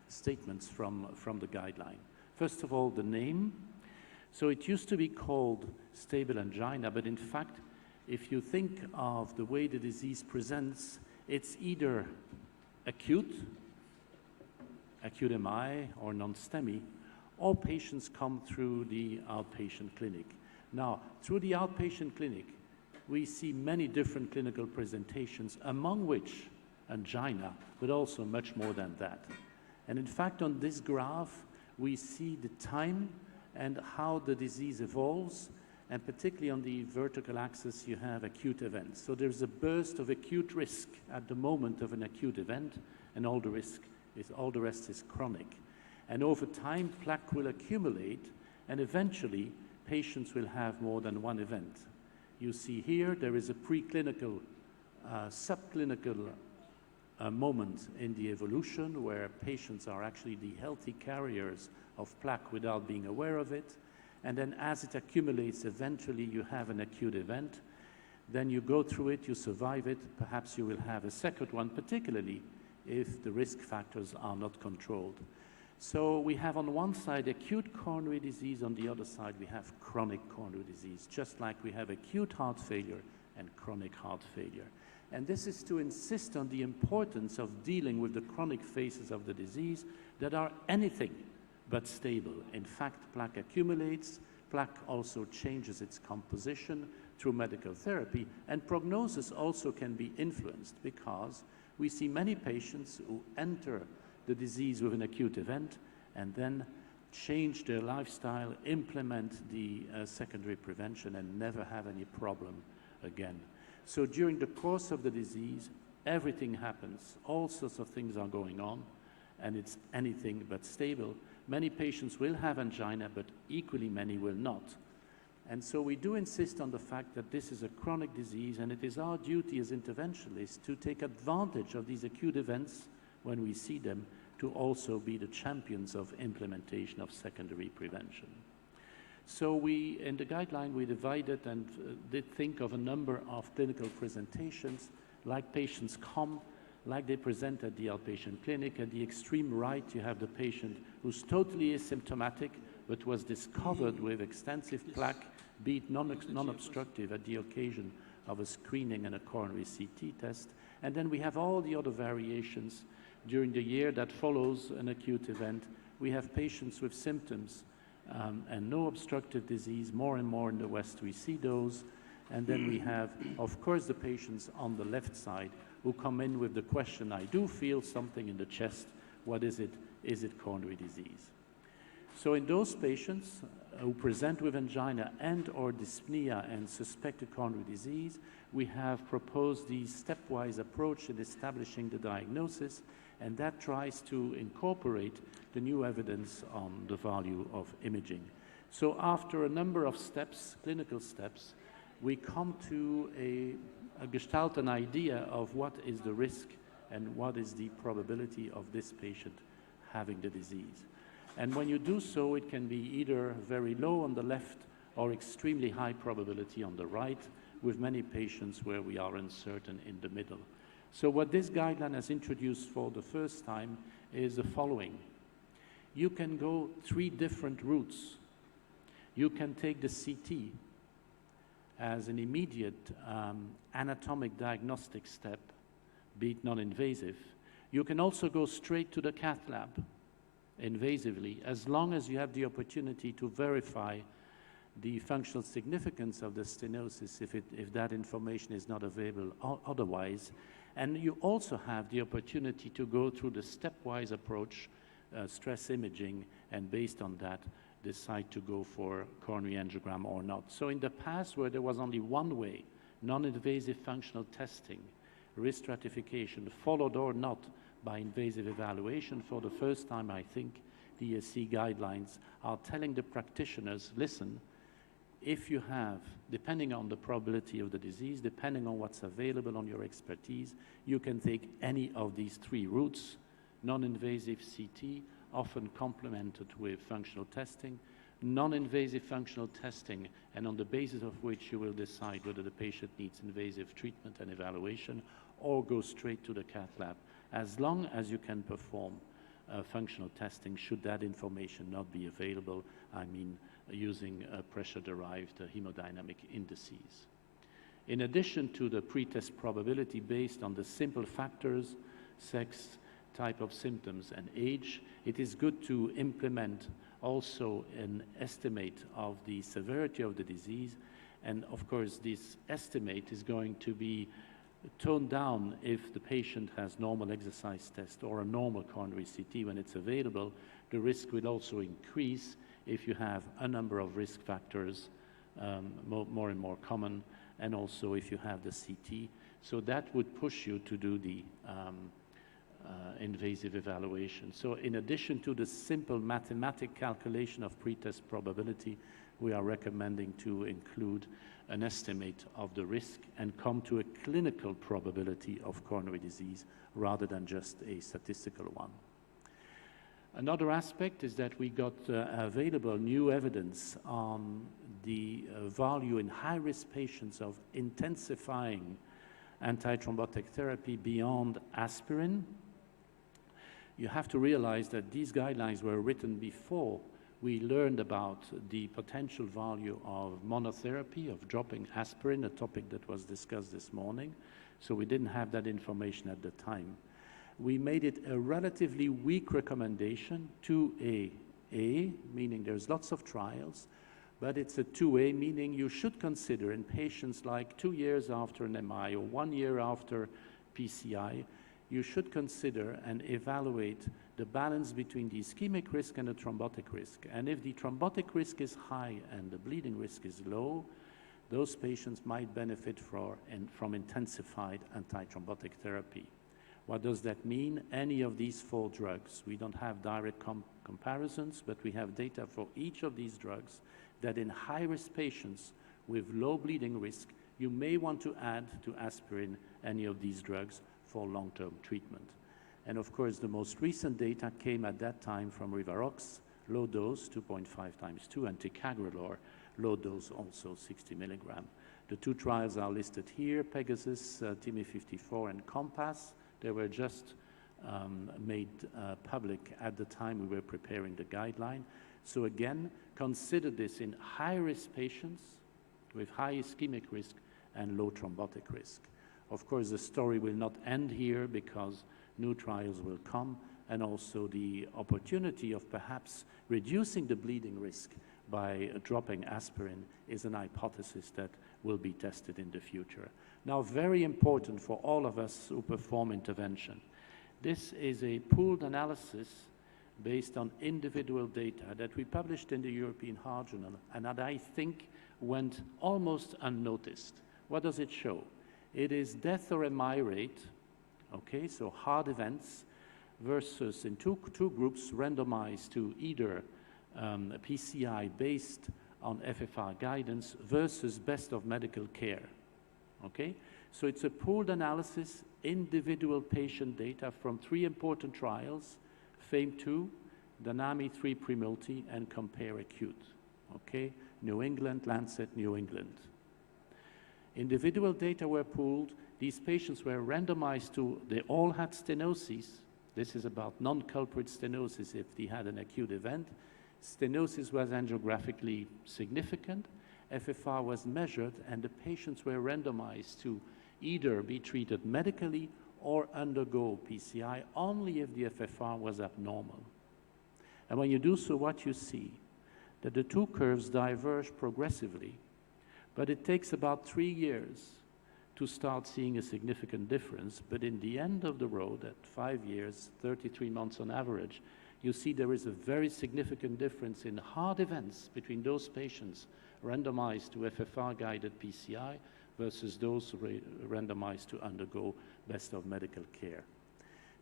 statements from the guideline. First of all, the name. So it used to be called stable angina, but in fact, if you think of the way the disease presents, it's either acute MI or non-STEMI, all patients come through the outpatient clinic. Now, through the outpatient clinic, we see many different clinical presentations, among which angina, but also much more than that. And in fact, on this graph, we see the time and how the disease evolves, and particularly on the vertical axis, you have acute events. So there's a burst of acute risk at the moment of an acute event, and all the rest is chronic. And over time, plaque will accumulate, and eventually, patients will have more than one event. You see here, there is a preclinical, subclinical moment in the evolution where patients are actually the healthy carriers of plaque without being aware of it. And then as it accumulates, eventually you have an acute event. Then you go through it, you survive it, perhaps you will have a second one, particularly if the risk factors are not controlled. So we have on one side acute coronary disease, on the other side we have chronic coronary disease, just like we have acute heart failure and chronic heart failure. And this is to insist on the importance of dealing with the chronic phases of the disease that are anything but stable. In fact, plaque accumulates, plaque also changes its composition through medical therapy, and prognosis also can be influenced because we see many patients who enter the disease with an acute event and then change their lifestyle, implement the secondary prevention, and never have any problem again. So during the course of the disease, everything happens. All sorts of things are going on, and it's anything but stable. Many patients will have angina, but equally many will not. And so we do insist on the fact that this is a chronic disease, and it is our duty as interventionists to take advantage of these acute events when we see them, to also be the champions of implementation of secondary prevention. So we, in the guideline, we divided and did think of a number of clinical presentations, like patients come, like they present at the outpatient clinic. At the extreme right, you have the patient who's totally asymptomatic, but was discovered with extensive plaque, be it non-obstructive at the occasion of a screening and a coronary CT test. And then we have all the other variations during the year that follows an acute event. We have patients with symptoms and no obstructive disease. More and more in the West we see those. And then we have, of course, the patients on the left side who come in with the question, I do feel something in the chest. What is it? Is it coronary disease? So in those patients who present with angina and or dyspnea and suspected coronary disease, we have proposed the stepwise approach in establishing the diagnosis, and that tries to incorporate the new evidence on the value of imaging. So after a number of steps, clinical steps, we come to a gestalt, an idea of what is the risk and what is the probability of this patient having the disease. And when you do so, it can be either very low on the left or extremely high probability on the right, with many patients where we are uncertain in the middle. So what this guideline has introduced for the first time is the following. You can go 3 different routes. You can take the CT as an immediate anatomic diagnostic step, be it non-invasive. You can also go straight to the cath lab invasively, as long as you have the opportunity to verify the functional significance of the stenosis if that information is not available otherwise. And you also have the opportunity to go through the stepwise approach, stress imaging, and based on that, decide to go for coronary angiogram or not. So in the past, where there was only one way, non-invasive functional testing, risk stratification, followed or not by invasive evaluation, for the first time, I think, the ESC guidelines are telling the practitioners, listen, if you have, depending on the probability of the disease, depending on what's available on your expertise, you can take any of these 3 routes, non-invasive CT, often complemented with functional testing, non-invasive functional testing, and on the basis of which you will decide whether the patient needs invasive treatment and evaluation, or go straight to the cath lab, as long as you can perform functional testing, should that information not be available, I mean, using pressure-derived hemodynamic indices. In addition to the pretest probability based on the simple factors, sex, type of symptoms, and age, it is good to implement also an estimate of the severity of the disease. And of course, this estimate is going to be toned down if the patient has normal exercise test or a normal coronary CT when it's available. The risk will also increase if you have a number of risk factors, more and more common, and also if you have the CT. So that would push you to do the invasive evaluation. So in addition to the simple mathematical calculation of pretest probability, we are recommending to include an estimate of the risk and come to a clinical probability of coronary disease rather than just a statistical one. Another aspect is that we got available new evidence on the value in high-risk patients of intensifying antithrombotic therapy beyond aspirin. You have to realize that these guidelines were written before we learned about the potential value of monotherapy, of dropping aspirin, a topic that was discussed this morning. So we didn't have that information at the time. We made it a relatively weak recommendation, 2A, meaning there's lots of trials, but it's a 2A, meaning you should consider in patients like 2 years after an MI or 1 year after PCI, you should consider and evaluate the balance between the ischemic risk and the thrombotic risk. And if the thrombotic risk is high and the bleeding risk is low, those patients might benefit from intensified antithrombotic therapy. What does that mean? Any of these 4 drugs. We don't have direct comparisons, but we have data for each of these drugs that in high-risk patients with low bleeding risk, you may want to add to aspirin any of these drugs for long-term treatment. And of course, the most recent data came at that time from Rivarox, low dose, 2.5 times 2, and ticagrelor, low dose, also 60 milligram. The 2 trials are listed here, Pegasus, TIMI54, and COMPASS. They were just made public at the time we were preparing the guideline. So again, consider this in high-risk patients with high ischemic risk and low thrombotic risk. Of course, the story will not end here because new trials will come, and also the opportunity of perhaps reducing the bleeding risk by dropping aspirin is an hypothesis that will be tested in the future. Now, very important for all of us who perform intervention, this is a pooled analysis based on individual data that we published in the European Heart Journal, and that I think went almost unnoticed. What does it show? It is death or MI rate, okay, so heart events, versus in two groups randomized to either a PCI based on FFR guidance versus best of medical care, okay? So it's a pooled analysis, individual patient data from 3 important trials, FAME2, Dynami 3 Primulti, and Compare Acute. Okay, New England, Lancet, New England. Individual data were pooled. These patients were randomized to, they all had stenosis. This is about non-culprit stenosis if they had an acute event. Stenosis was angiographically significant. FFR was measured, and the patients were randomized to either be treated medically or undergo PCI only if the FFR was abnormal. And when you do so, what you see, that the 2 curves diverge progressively, but it takes about 3 years to start seeing a significant difference. But in the end of the road, at 5 years, 33 months on average, you see there is a very significant difference in hard events between those patients randomized to FFR-guided PCI versus those randomized to undergo best of medical care.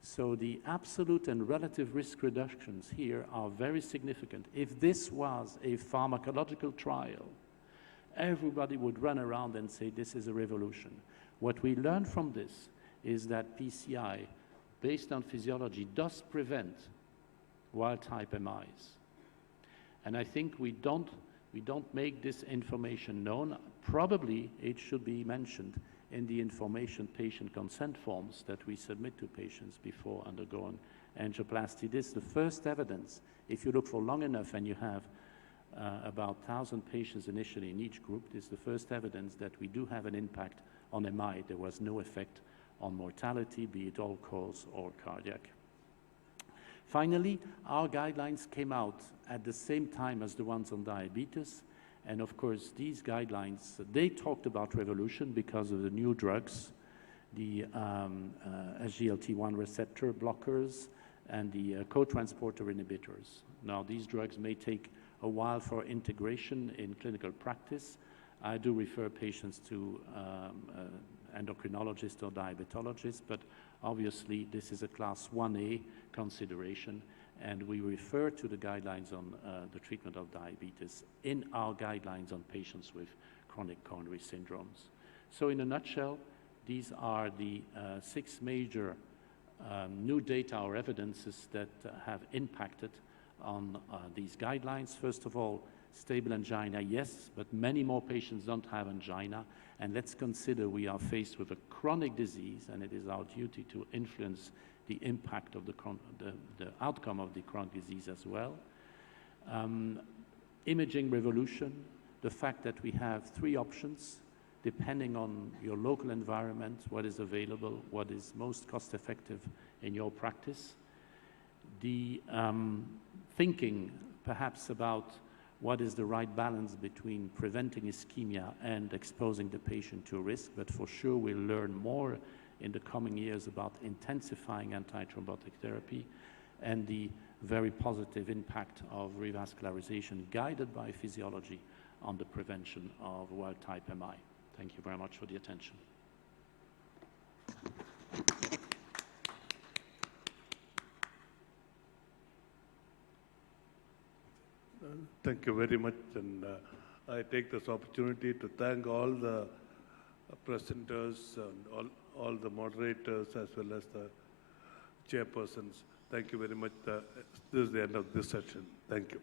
So the absolute and relative risk reductions here are very significant. If this was a pharmacological trial, everybody would run around and say this is a revolution. What we learned from this is that PCI, based on physiology, does prevent wild-type MIs. And I think we don't make this information known. Probably it should be mentioned in the information patient consent forms that we submit to patients before undergoing angioplasty. This is the first evidence. If you look for long enough and you have about 1,000 patients initially in each group, this is the first evidence that we do have an impact on MI. There was no effect on mortality, be it all-cause or cardiac. Finally, our guidelines came out at the same time as the ones on diabetes. And of course, these guidelines, they talked about revolution because of the new drugs, the SGLT1 receptor blockers, and the co-transporter inhibitors. Now, these drugs may take a while for integration in clinical practice. I do refer patients to endocrinologists or diabetologists, but obviously this is a class 1A consideration, and we refer to the guidelines on the treatment of diabetes in our guidelines on patients with chronic coronary syndromes. So in a nutshell, these are the 6 major new data or evidences that have impacted on these guidelines. First of all, stable angina, yes, but many more patients don't have angina. And let's consider we are faced with a chronic disease, and it is our duty to influence the impact of the outcome of the chronic disease as well. Imaging revolution, the fact that we have 3 options, depending on your local environment, what is available, what is most cost-effective in your practice. The thinking perhaps about what is the right balance between preventing ischemia and exposing the patient to risk, but for sure we'll learn more in the coming years about intensifying antithrombotic therapy and the very positive impact of revascularization guided by physiology on the prevention of wild-type MI. Thank you very much for the attention. Thank you very much, and I take this opportunity to thank all the presenters and all the moderators as well as the chairpersons. Thank you very much. This is the end of this session. Thank you.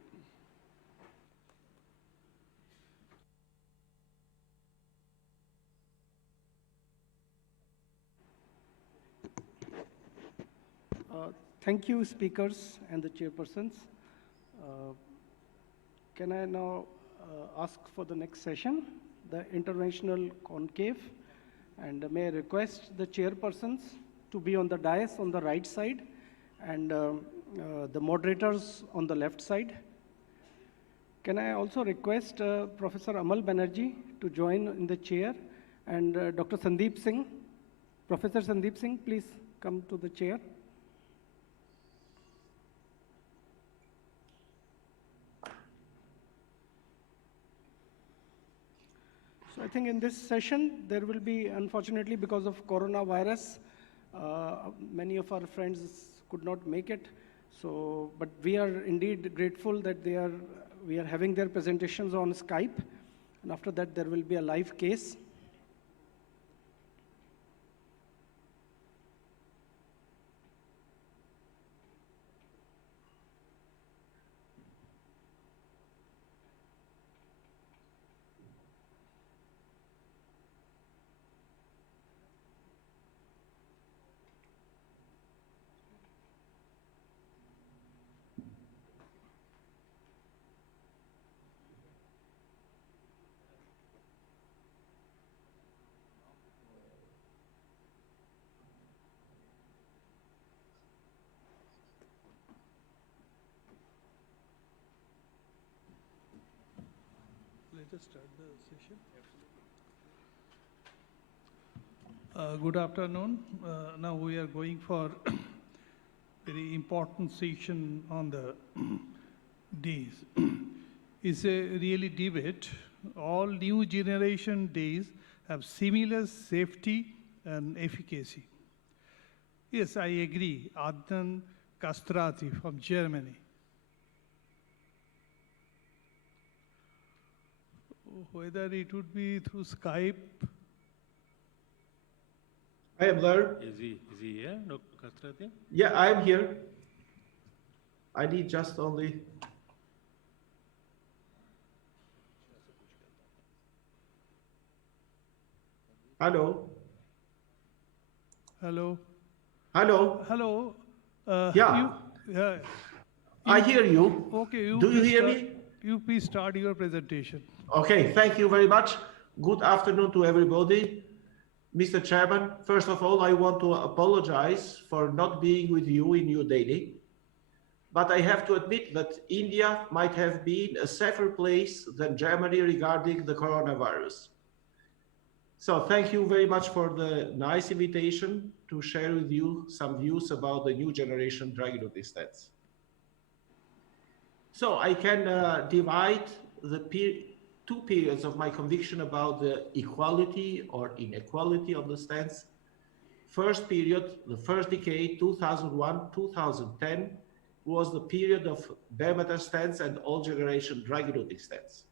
Thank you, speakers and the chairpersons. Can I now ask for the next session, the interventional concave, and may I request the chairpersons to be on the dais on the right side and the moderators on the left side. Can I also request Professor Amal Banerjee to join in the chair, and Dr. Sandeep Singh. Professor Sandeep Singh, please come to the chair. So I think in this session, there will be, unfortunately, because of coronavirus, many of our friends could not make it. So, but we are indeed grateful that we are having their presentations on Skype. And after that, there will be a live case. Let us start the session. Good afternoon. Now we are going for very important session on the days. It's a really debate. All new generation days have similar safety and efficacy. Yes, I agree. Adnan Kastrati from Germany. Whether it would be through Skype. I am there. Is he here, Dr. Kastrati? Yeah, I am here. I need just only. Hello. Hello. Hello. Hello. Yeah. I hear you. Okay. Do you hear me? You please start your presentation. Okay, thank you very much. Good afternoon to everybody. Mr. Chairman, first of all, I want to apologize for not being with you in New Delhi. But I have to admit that India might have been a safer place than Germany regarding the coronavirus. So thank you very much for the nice invitation to share with you some views about the new generation drug-eluting stents. So I can divide the two periods of my conviction about the equality or inequality of the stents. First period, the first decade, 2001-2010, was the period of bare metal stents and all generation drug-eluting stents.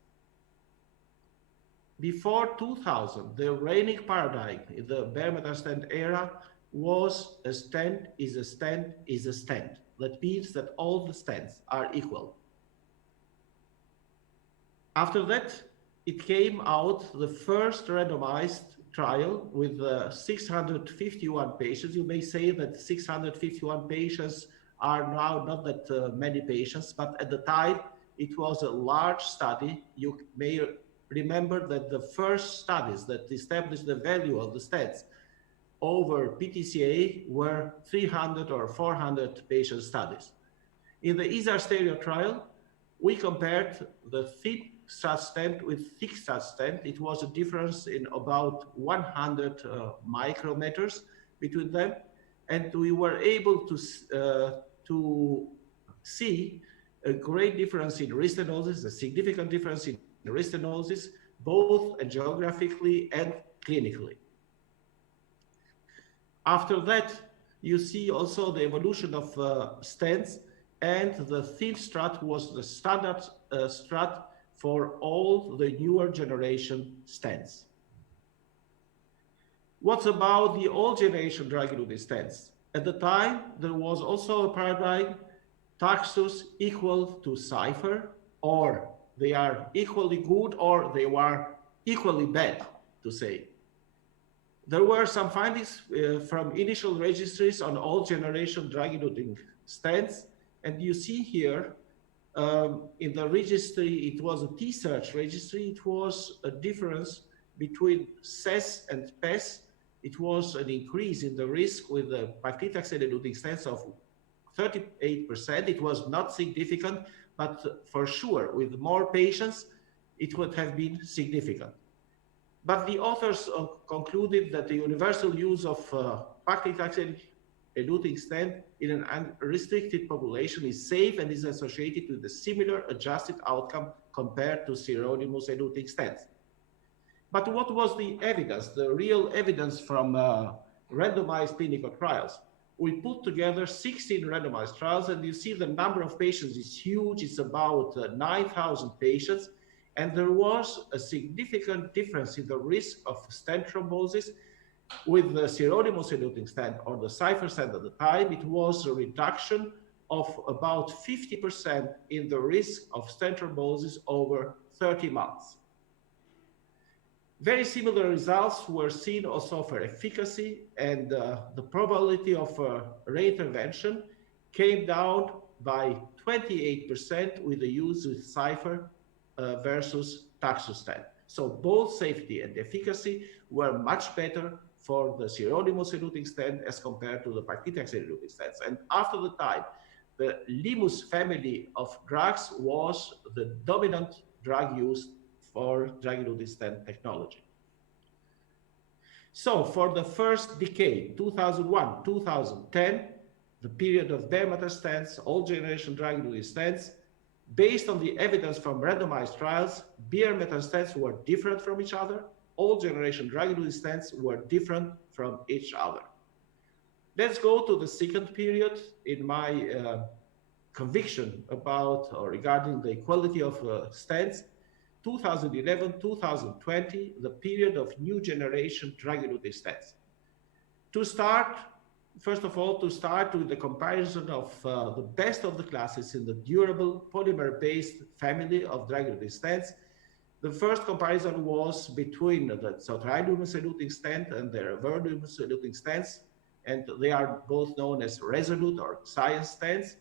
Before 2000, the reigning paradigm in the bare metal stent era was a stent is a stent is a stent. That means that all the stents are equal. After that, it came out the first randomized trial with 651 patients. You may say that 651 patients are now not that many patients, but at the time it was a large study. You may remember that the first studies that established the value of the stents over PTCA were 300 or 400 patient studies. In the ISAR stereo trial, we compared the thin strut stent with thick strut stent. It was a difference in about 100 micrometers between them. And we were able to see a great difference in wrist stenosis, a significant difference in wrist stenosis, both angiographically and clinically. After that, you see also the evolution of stents, and the thin strut was the standard strut for all the newer generation stents. What about the old generation drug-eluting stents? At the time, there was also a paradigm, Taxus equal to Cypher, or they are equally good or they were equally bad, to say. There were some findings from initial registries on all generation drug-eluting stents, and you see here in the registry, it was a T-Search registry, it was a difference between CES and PES. It was an increase in the risk with the paclitaxel-eluting stents of 38%. It was not significant, but for sure, with more patients, it would have been significant. But the authors concluded that the universal use of paclitaxel-eluting stent in an unrestricted population is safe and is associated with a similar adjusted outcome compared to sirolimus-eluting stents. But what was the evidence, the real evidence from randomized clinical trials? We put together 16 randomized trials, and you see the number of patients is huge. It's about 9,000 patients. And there was a significant difference in the risk of stent thrombosis with the sirolimus-eluting stent or the Cypher stent at the time. It was a reduction of about 50% in the risk of stent thrombosis over 30 months. Very similar results were seen also for efficacy, and the probability of reintervention came down by 28% with the use of Cypher versus Taxus stent. So both safety and efficacy were much better for the sirolimus-eluting stent as compared to the paclitaxel-eluting stents. And after the time, the Limus family of drugs was the dominant drug used for drug-eluting stent technology. So for the first decade, 2001, 2010, the period of bare metal stents, old generation drug-eluting stents, based on the evidence from randomized trials, bare metal stents were different from each other, old generation drug-eluting stents were different from each other. Let's go to the second period in my conviction about or regarding the equality of stents. 2011, 2020, the period of new generation drug-eluting stents. To start, first of all, to start with the comparison of the best of the classes in the durable polymer-based family of drug-eluting stents. The first comparison was between the Sotagliflozin eluting stent and the everolimus eluting stents, and they are both known as Resolute or Science stents.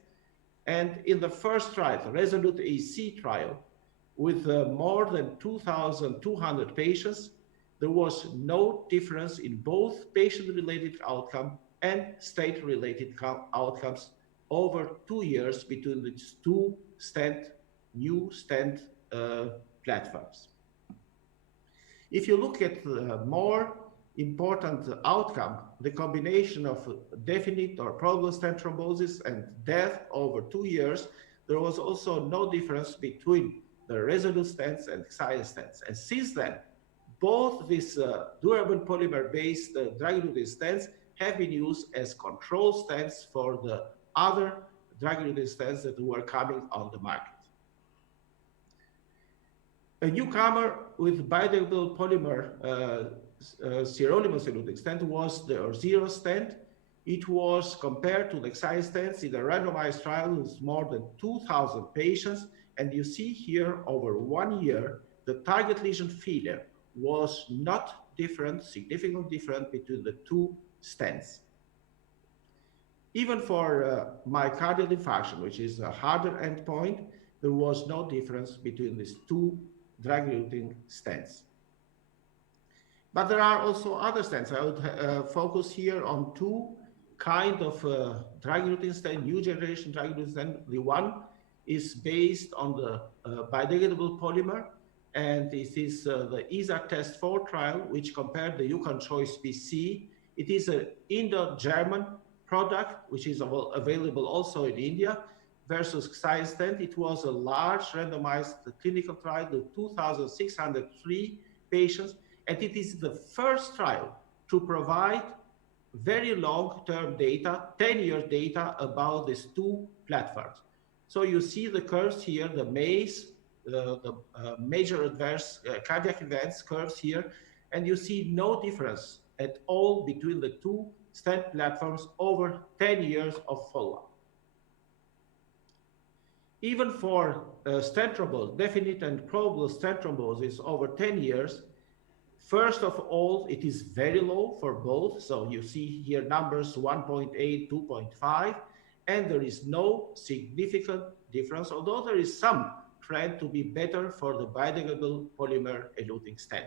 And in the first trial, the Resolute AC trial, with more than 2,200 patients, there was no difference in both patient-related outcome and state-related outcomes over 2 years between these two new stent platforms. If you look at the more important outcome, the combination of definite or probable stent thrombosis and death over 2 years, there was also no difference between the Resolute stents and Science stents. And since then, both these durable polymer-based drug-eluting stents have been used as control stents for the other drug-eluting stents that were coming on the market. A newcomer with biodegradable polymer sirolimus eluting stent was the Orzero stent. It was compared to the Science stents in a randomized trial with more than 2,000 patients. And you see here over 1 year, the target lesion failure was not different, significantly different between the two stents. Even for myocardial infarction, which is a harder endpoint, there was no difference between these two drug-eluting stents. But there are also other stents. I would focus here on two kind of drug-eluting stent, new generation drug-eluting stent. The one is based on the biodegradable polymer, and this is the ESA Test 4 trial, which compared the Yukon Choice PC. It is an Indo-German product, which is available also in India, versus Science stent. It was a large randomized clinical trial with 2,603 patients, and it is the first trial to provide very long-term data, 10-year data about these two platforms. So you see the curves here, the MACE, the major adverse cardiac events curves here, and you see no difference at all between the two stent platforms over 10 years of follow-up. Even for stent thrombosis, definite and probable stent thrombosis over 10 years, first of all, it is very low for both. So you see here numbers 1.8, 2.5, and there is no significant difference, although there is some trend to be better for the biodegradable polymer eluting stent.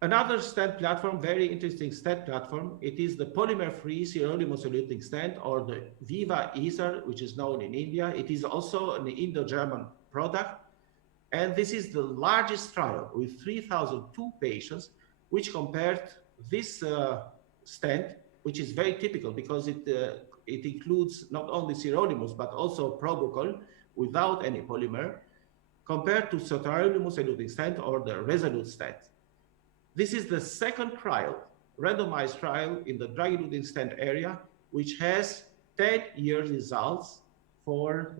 Another stent platform, very interesting stent platform, it is the polymer-free sirolimus eluting stent, or the Viva ESAR, which is known in India. It is also an Indo-German product. And this is the largest trial with 3,002 patients, which compared this stent, which is very typical because it includes not only sirolimus, but also Probocol without any polymer, compared to Sotagliflozin eluting stent or the Resolute stent. This is the second trial, randomized trial in the drug-eluting stent area, which has 10-year results for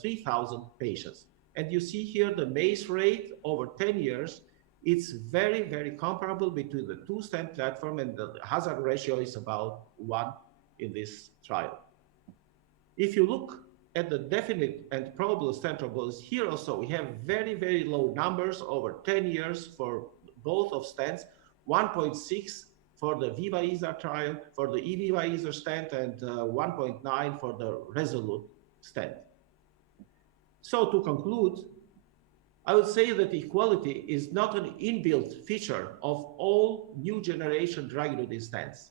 3,000 patients. And you see here the MACE rate over 10 years. It's very, very comparable between the two stent platform, and the hazard ratio is about 1 in this trial. If you look at the definite and probable stent thrombosis, here also we have very, very low numbers over 10 years for both of stents, 1.6 for the Viva ESAR trial, for the eViva ESAR stent, and 1.9 for the Resolute stent. So to conclude, I would say that equality is not an inbuilt feature of all new generation drug-eluting stents.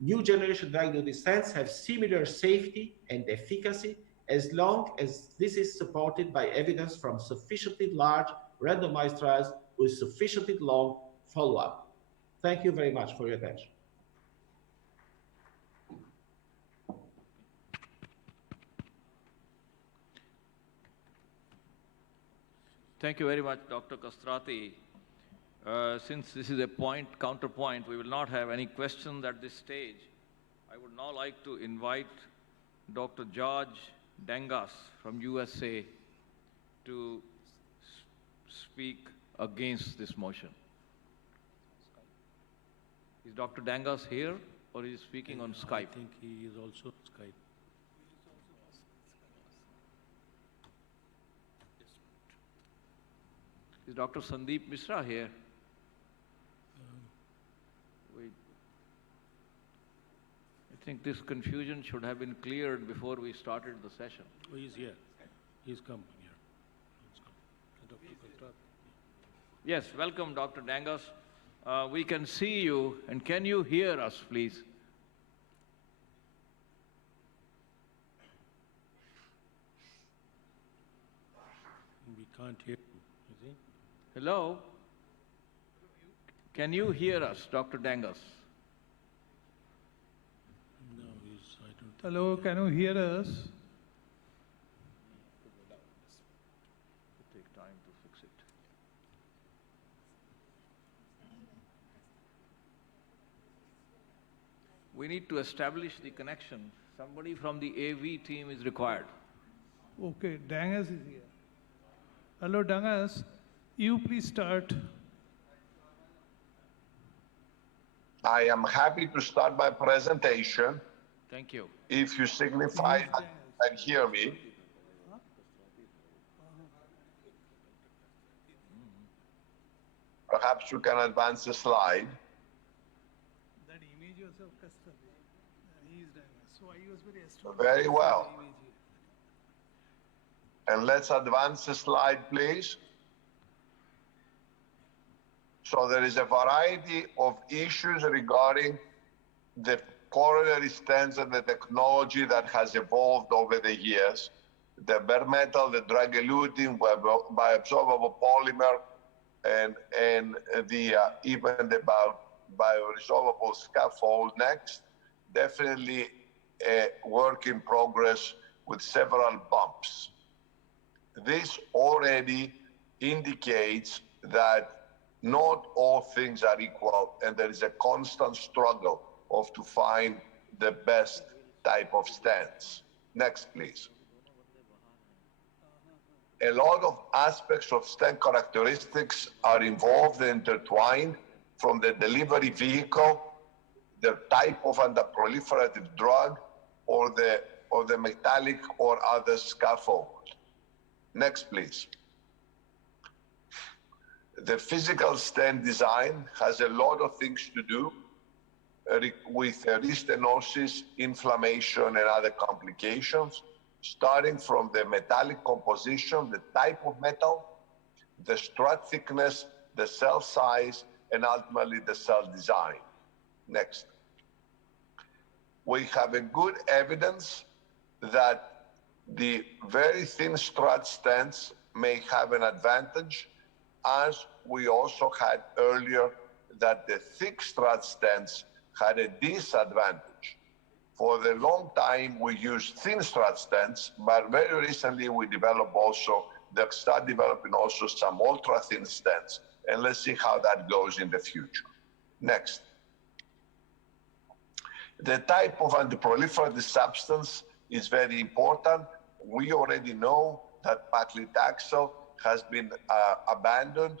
New generation drug-eluting stents have similar safety and efficacy as long as this is supported by evidence from sufficiently large randomized trials with sufficiently long follow-up. Thank you very much for your attention. Thank you very much, Dr. Castrati. Since this is a counterpoint, we will not have any questions at this stage. I would now like to invite Dr. George Dangas from USA to speak against this motion. Is Dr. Dangas here, or is he speaking on Skype? I think he is also Skype. Is Dr. Sandeep Mishra here? Wait. I think this confusion should have been cleared before we started the session. Oh, he's here. He's come here. Dr. Castrati. Yes, welcome, Dr. Dangas. We can see you, and can you hear us, please? We can't hear you, is he? Hello? Can you hear us, Dr. Dangas? No, I don't. Hello, can you hear us? Take time to fix it. We need to establish the connection. Somebody from the AV team is required. Okay, Dangas is here. Hello, Dangas. You please start. I am happy to start my presentation. Thank you. If you signify and hear me. Perhaps you can advance the slide. That image was of Castrati. He is Dangas. So I was very astonished. Very well. And let's advance the slide, please. So there is a variety of issues regarding the coronary stents and the technology that has evolved over the years. The bare metal, the drug-eluting, bioabsorbable polymer, and the even the bioresorbable scaffold next. Definitely a work in progress with several bumps. This already indicates that not all things are equal, and there is a constant struggle to find the best type of stents. Next, please. A lot of aspects of stent characteristics are involved and intertwined, from the delivery vehicle, the type of antiproliferative drug, or the metallic or other scaffold. Next, please. The physical stent design has a lot of things to do with restenosis, inflammation, and other complications, starting from the metallic composition, the type of metal, the strut thickness, the cell size, and ultimately the cell design. Next. We have a good evidence that the very thin strut stents may have an advantage, as we also had earlier that the thick strut stents had a disadvantage. For the long time, we used thin strut stents, but very recently we start developing also some ultra thin stents, and let's see how that goes in the future. Next. The type of antiproliferative substance is very important. We already know that paclitaxel has been abandoned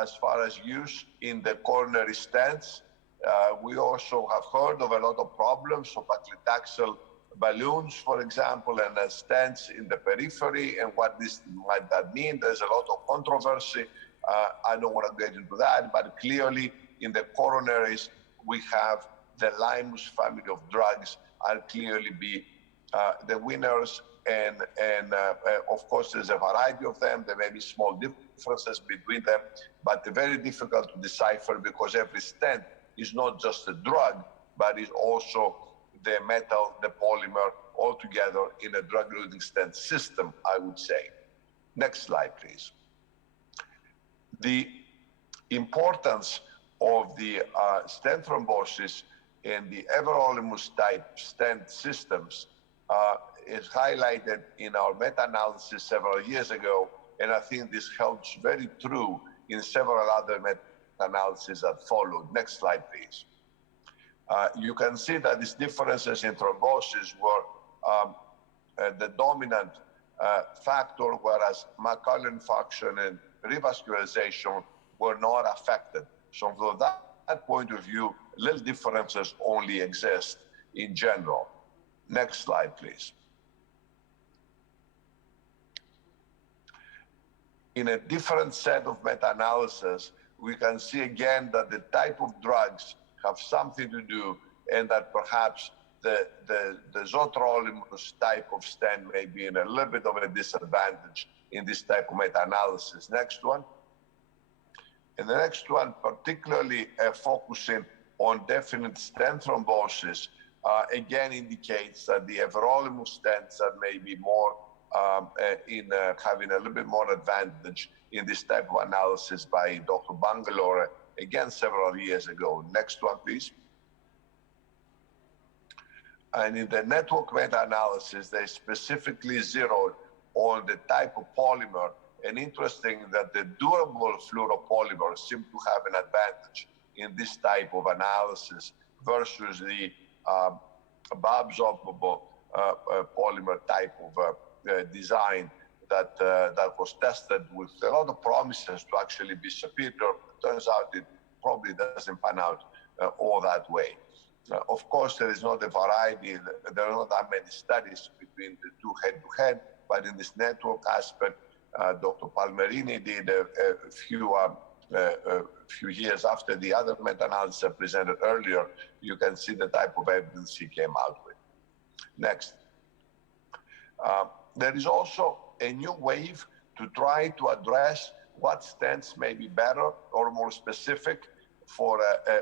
as far as use in the coronary stents. We also have heard of a lot of problems of paclitaxel balloons, for example, and stents in the periphery, and what this might that mean. There's a lot of controversy. I don't want to get into that, but clearly in the coronaries, we have the Limus family of drugs are clearly be the winners, and of course there's a variety of them. There may be small differences between them, but they're very difficult to decipher because every stent is not just a drug, but is also the metal, the polymer, all together in a drug-eluting stent system, I would say. Next slide, please. The importance of the stent thrombosis and the everolimus type stent systems is highlighted in our meta-analysis several years ago, and I think this holds very true in several other meta-analyses that followed. Next slide, please. You can see that these differences in thrombosis were the dominant factor, whereas myocardial infarction and revascularization were not affected. So from that point of view, little differences only exist in general. Next slide, please. In a different set of meta-analysis, we can see again that the type of drugs have something to do, and that perhaps the Zotrolimus type of stent may be in a little bit of a disadvantage in this type of meta-analysis. Next one. And the next one, particularly focusing on definite stent thrombosis, again indicates that the everolimus stents are maybe more having a little bit more advantage in this type of analysis by Dr. Bangalore, again several years ago. Next one, please. And in the network meta-analysis, they specifically zeroed on the type of polymer, and interesting that the durable fluoropolymers seem to have an advantage in this type of analysis versus the bioabsorbable polymer type of design that was tested with a lot of promises to actually be superior. Turns out it probably doesn't pan out all that way. Of course, there is not a variety, there are not that many studies between the two head-to-head, but in this network aspect, Dr. Palmerini did a few years after the other meta-analysis I presented earlier. You can see the type of evidence he came out with. Next. There is also a new wave to try to address what stents may be better or more specific for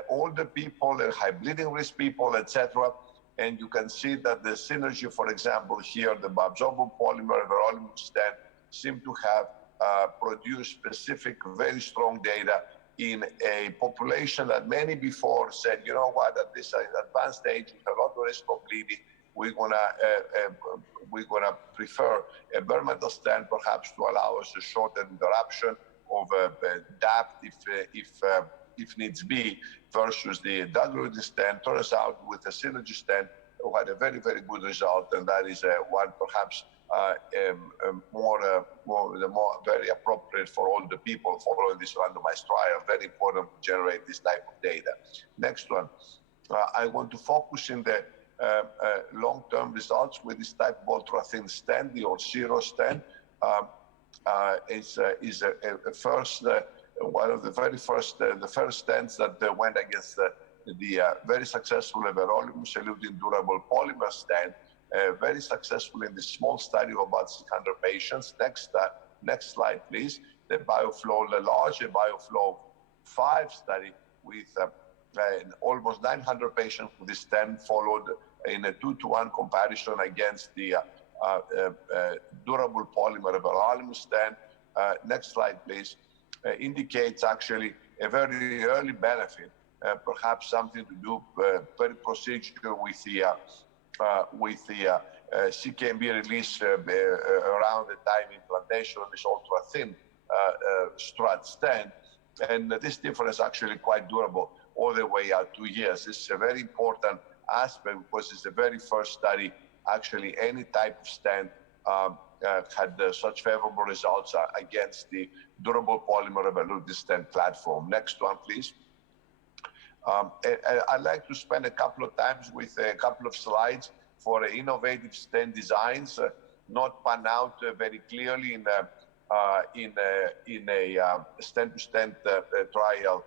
older people and high bleeding risk people, etc. And you can see that the synergy, for example, here, the bioabsorbable polymer everolimus stent seem to have produced specific, very strong data in a population that many before said, you know what, at this advanced stage, with a lot of risk of bleeding, we're gonna prefer a bare metal stent, perhaps to allow us a shorter interruption of DAPT if needs be, versus the drug-eluting stent. Turns out with the Synergy stent, we had a very, very good result, and that is one perhaps very appropriate for all the people following this randomized trial. Very important to generate this type of data. Next one. I want to focus in the long-term results with this type of ultra-thin stent, the Orsiro stent. Is a first, one of the very first, the first stents that went against the very successful everolimus eluting durable polymer stent. Very successful in this small study of about 600 patients. Next slide, please. The BioFlow, the larger BioFlow 5 study with almost 900 patients with this stent, followed in a 2-to-1 comparison against the durable polymer everolimus stent. Next slide, please. Indicates actually a very early benefit, perhaps something to do very procedure with the CKMB release around the time implantation of this ultra-thin strut stent. And this difference is actually quite durable all the way out 2 years. This is a very important aspect because it's the very first study, actually any type of stent had such favorable results against the durable polymer everolimus stent platform. Next one, please. I'd like to spend a couple of times with a couple of slides for innovative stent designs, not pan out very clearly in a stent-to-stent trial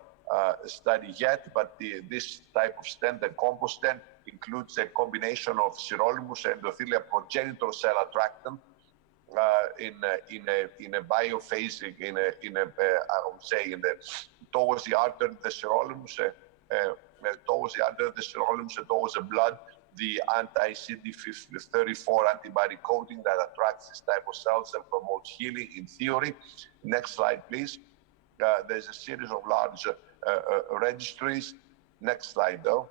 study yet, but this type of stent, the combo stent, includes a combination of sirolimus and endothelial progenitor cell attractant in a biophasic, I would say, towards the artery of the sirolimus, towards the artery of the sirolimus, towards the blood, the anti-CD34 antibody coating that attracts this type of cells and promotes healing in theory. Next slide, please. There's a series of large registries. Next slide, though.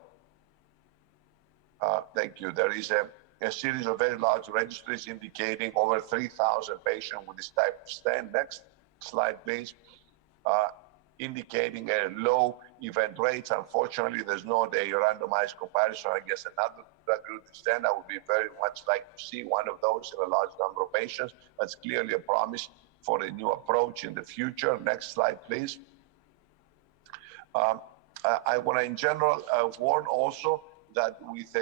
Thank you. There is a series of very large registries indicating over 3,000 patients with this type of stent. Next slide, please. Indicating a low event rates. Unfortunately, there's not a randomized comparison against another drug-eluting stent. I would be very much like to see one of those in a large number of patients. That's clearly a promise for a new approach in the future. Next slide, please. I want to, in general, warn also that with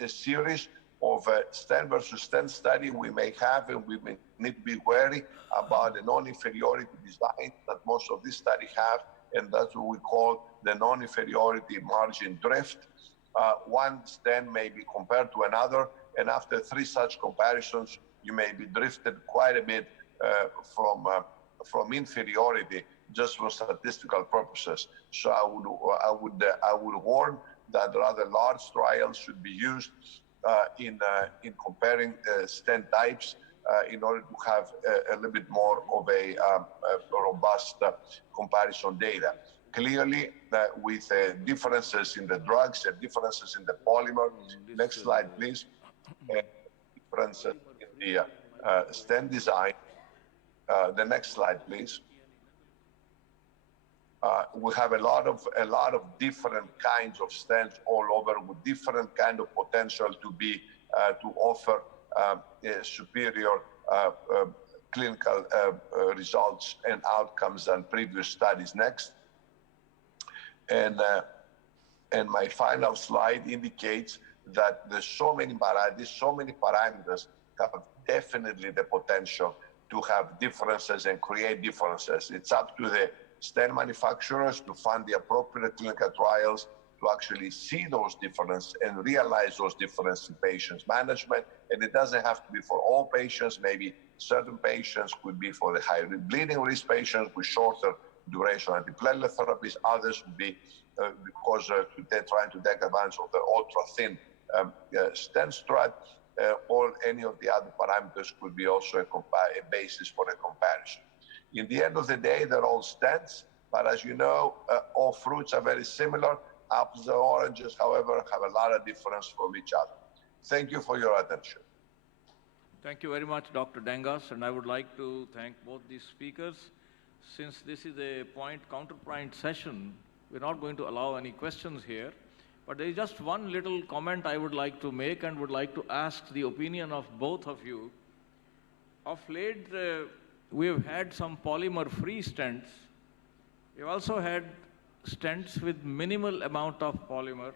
a series of stent versus stent study we may have, and we may need to be wary about the non-inferiority design that most of these studies have, and that's what we call the non-inferiority margin drift. One stent may be compared to another, and after 3 such comparisons, you may be drifted quite a bit from inferiority just for statistical purposes. So I would warn that rather large trials should be used in comparing stent types in order to have a little bit more of a robust comparison data. Clearly, with differences in the drugs and differences in the polymer. Next slide, please. Differences in the stent design. The next slide, please. We have a lot of different kinds of stents all over with different kind of potential to offer superior clinical results and outcomes than previous studies. Next. And my final slide indicates that there's so many varieties, so many parameters have definitely the potential to have differences and create differences. It's up to the stent manufacturers to fund the appropriate clinical trials to actually see those differences and realize those differences in patients' management. And it doesn't have to be for all patients. Maybe certain patients could be for the high bleeding risk patients with shorter duration antiplatelet therapies. Others would be because they're trying to take advantage of the ultra-thin stent strut, or any of the other parameters could be also a basis for a comparison. In the end of the day, they're all stents, but as you know, all fruits are very similar. Apples and oranges, however, have a lot of difference from each other. Thank you for your attention. Thank you very much, Dr. Dangas, and I would like to thank both these speakers. Since this is a point-counterpoint session, we're not going to allow any questions here, but there is just one little comment I would like to make and would like to ask the opinion of both of you. Of late, we have had some polymer-free stents. We've also had stents with minimal amount of polymer,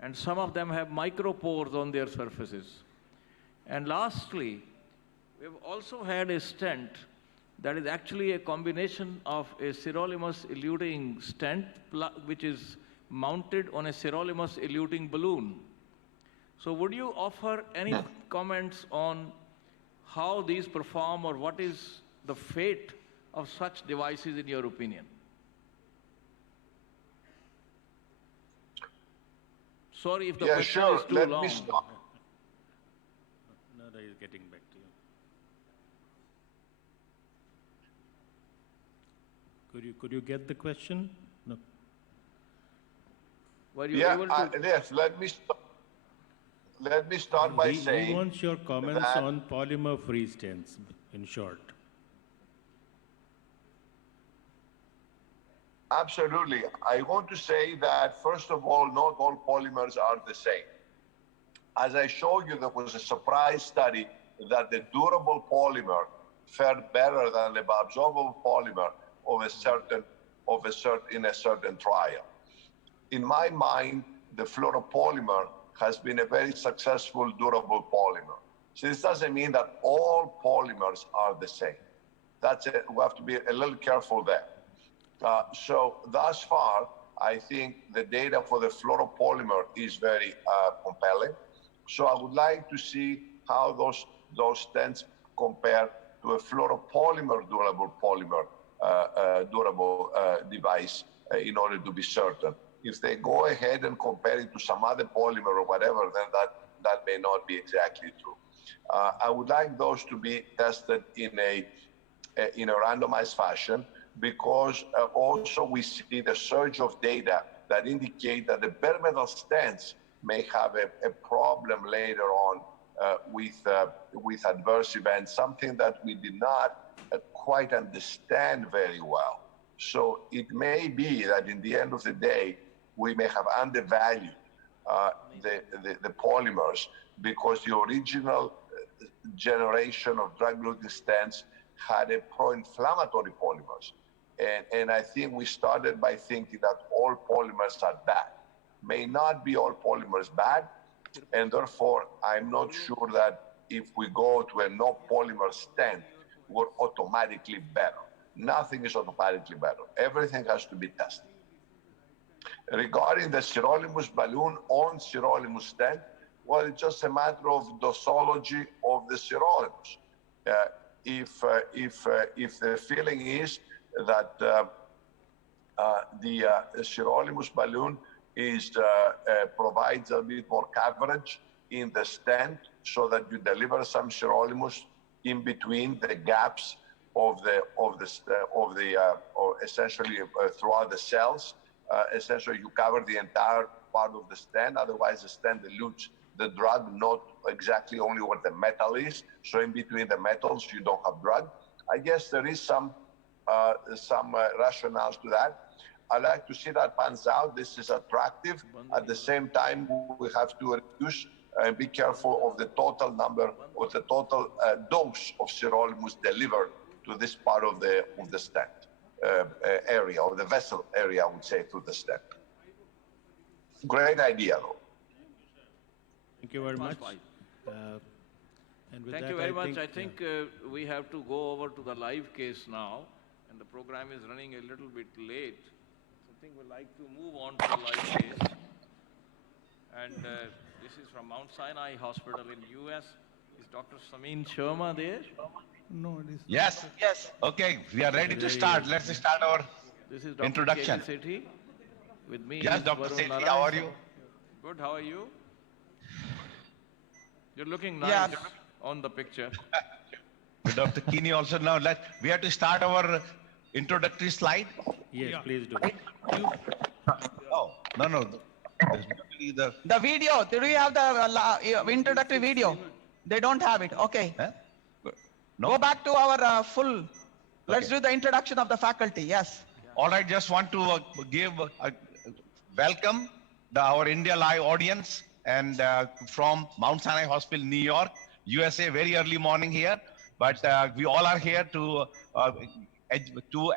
and some of them have micropores on their surfaces. And lastly, we've also had a stent that is actually a combination of a sirolimus-eluting stent, which is mounted on a sirolimus-eluting balloon. So would you offer any comments on how these perform, or what is the fate of such devices in your opinion? Sorry if the question is too long. Let me start. No, he's getting back to you. Could you get the question? No. Were you able to? Yes, let me start by saying. He wants your comments on polymer-free stents, in short. Absolutely. I want to say that, first of all, not all polymers are the same. As I showed you, there was a surprise study that the durable polymer fared better than the absorbable polymer in a certain trial. In my mind, the fluoropolymer has been a very successful durable polymer. So this doesn't mean that all polymers are the same. That's it. We have to be a little careful there. So thus far, I think the data for the fluoropolymer is very compelling. So I would like to see how those stents compare to a fluoropolymer durable device in order to be certain. If they go ahead and compare it to some other polymer or whatever, then that may not be exactly true. I would like those to be tested in a randomized fashion, because also we see the surge of data that indicate that the bare metal stents may have a problem later on with adverse events, something that we did not quite understand very well. So it may be that in the end of the day, we may have undervalued the polymers, because the original generation of drug-eluting stents had a pro-inflammatory polymers. And I think we started by thinking that all polymers are bad. May not be all polymers bad, and therefore I'm not sure that if we go to a no polymer stent, we're automatically better. Nothing is automatically better. Everything has to be tested. Regarding the sirolimus balloon on sirolimus stent, well, it's just a matter of dosology of the sirolimus. If the feeling is that the sirolimus balloon provides a bit more coverage in the stent, so that you deliver some sirolimus in between the gaps of essentially throughout the cells. Essentially, you cover the entire part of the stent. Otherwise, the stent dilutes the drug, not exactly only where the metal is. So in between the metals, you don't have drug. I guess there is some rationales to that. I like to see that pans out. This is attractive. At the same time, we have to reduce and be careful of the total number, or the total dose of sirolimus delivered to this part of the stent area, or the vessel area, I would say, through the stent. Great idea, though. Thank you very much. Thank you very much. I think we have to go over to the live case now, and the program is running a little bit late. So I think we'd like to move on to the live case. And this is from Mount Sinai Hospital in US. Is Dr. Samin Sharma there? No, it is. Yes. Yes. Okay, we are ready to start. Let's start our This is Dr. introduction. K. Sethi. With me Yes, is Dr. Varun Sethi, Narayan. how are you? Good, how are you? You're looking nice on the picture. Dr. Kini also now we have to start our introductory slide. Yes, please do. Oh, no. The video, do we have the introductory video? They don't have it, okay. No? Go back to our full, let's do the introduction of the faculty, yes. All right, just want to give welcome our India Live audience, and from Mount Sinai Hospital, New York, USA, very early morning here. But we all are here to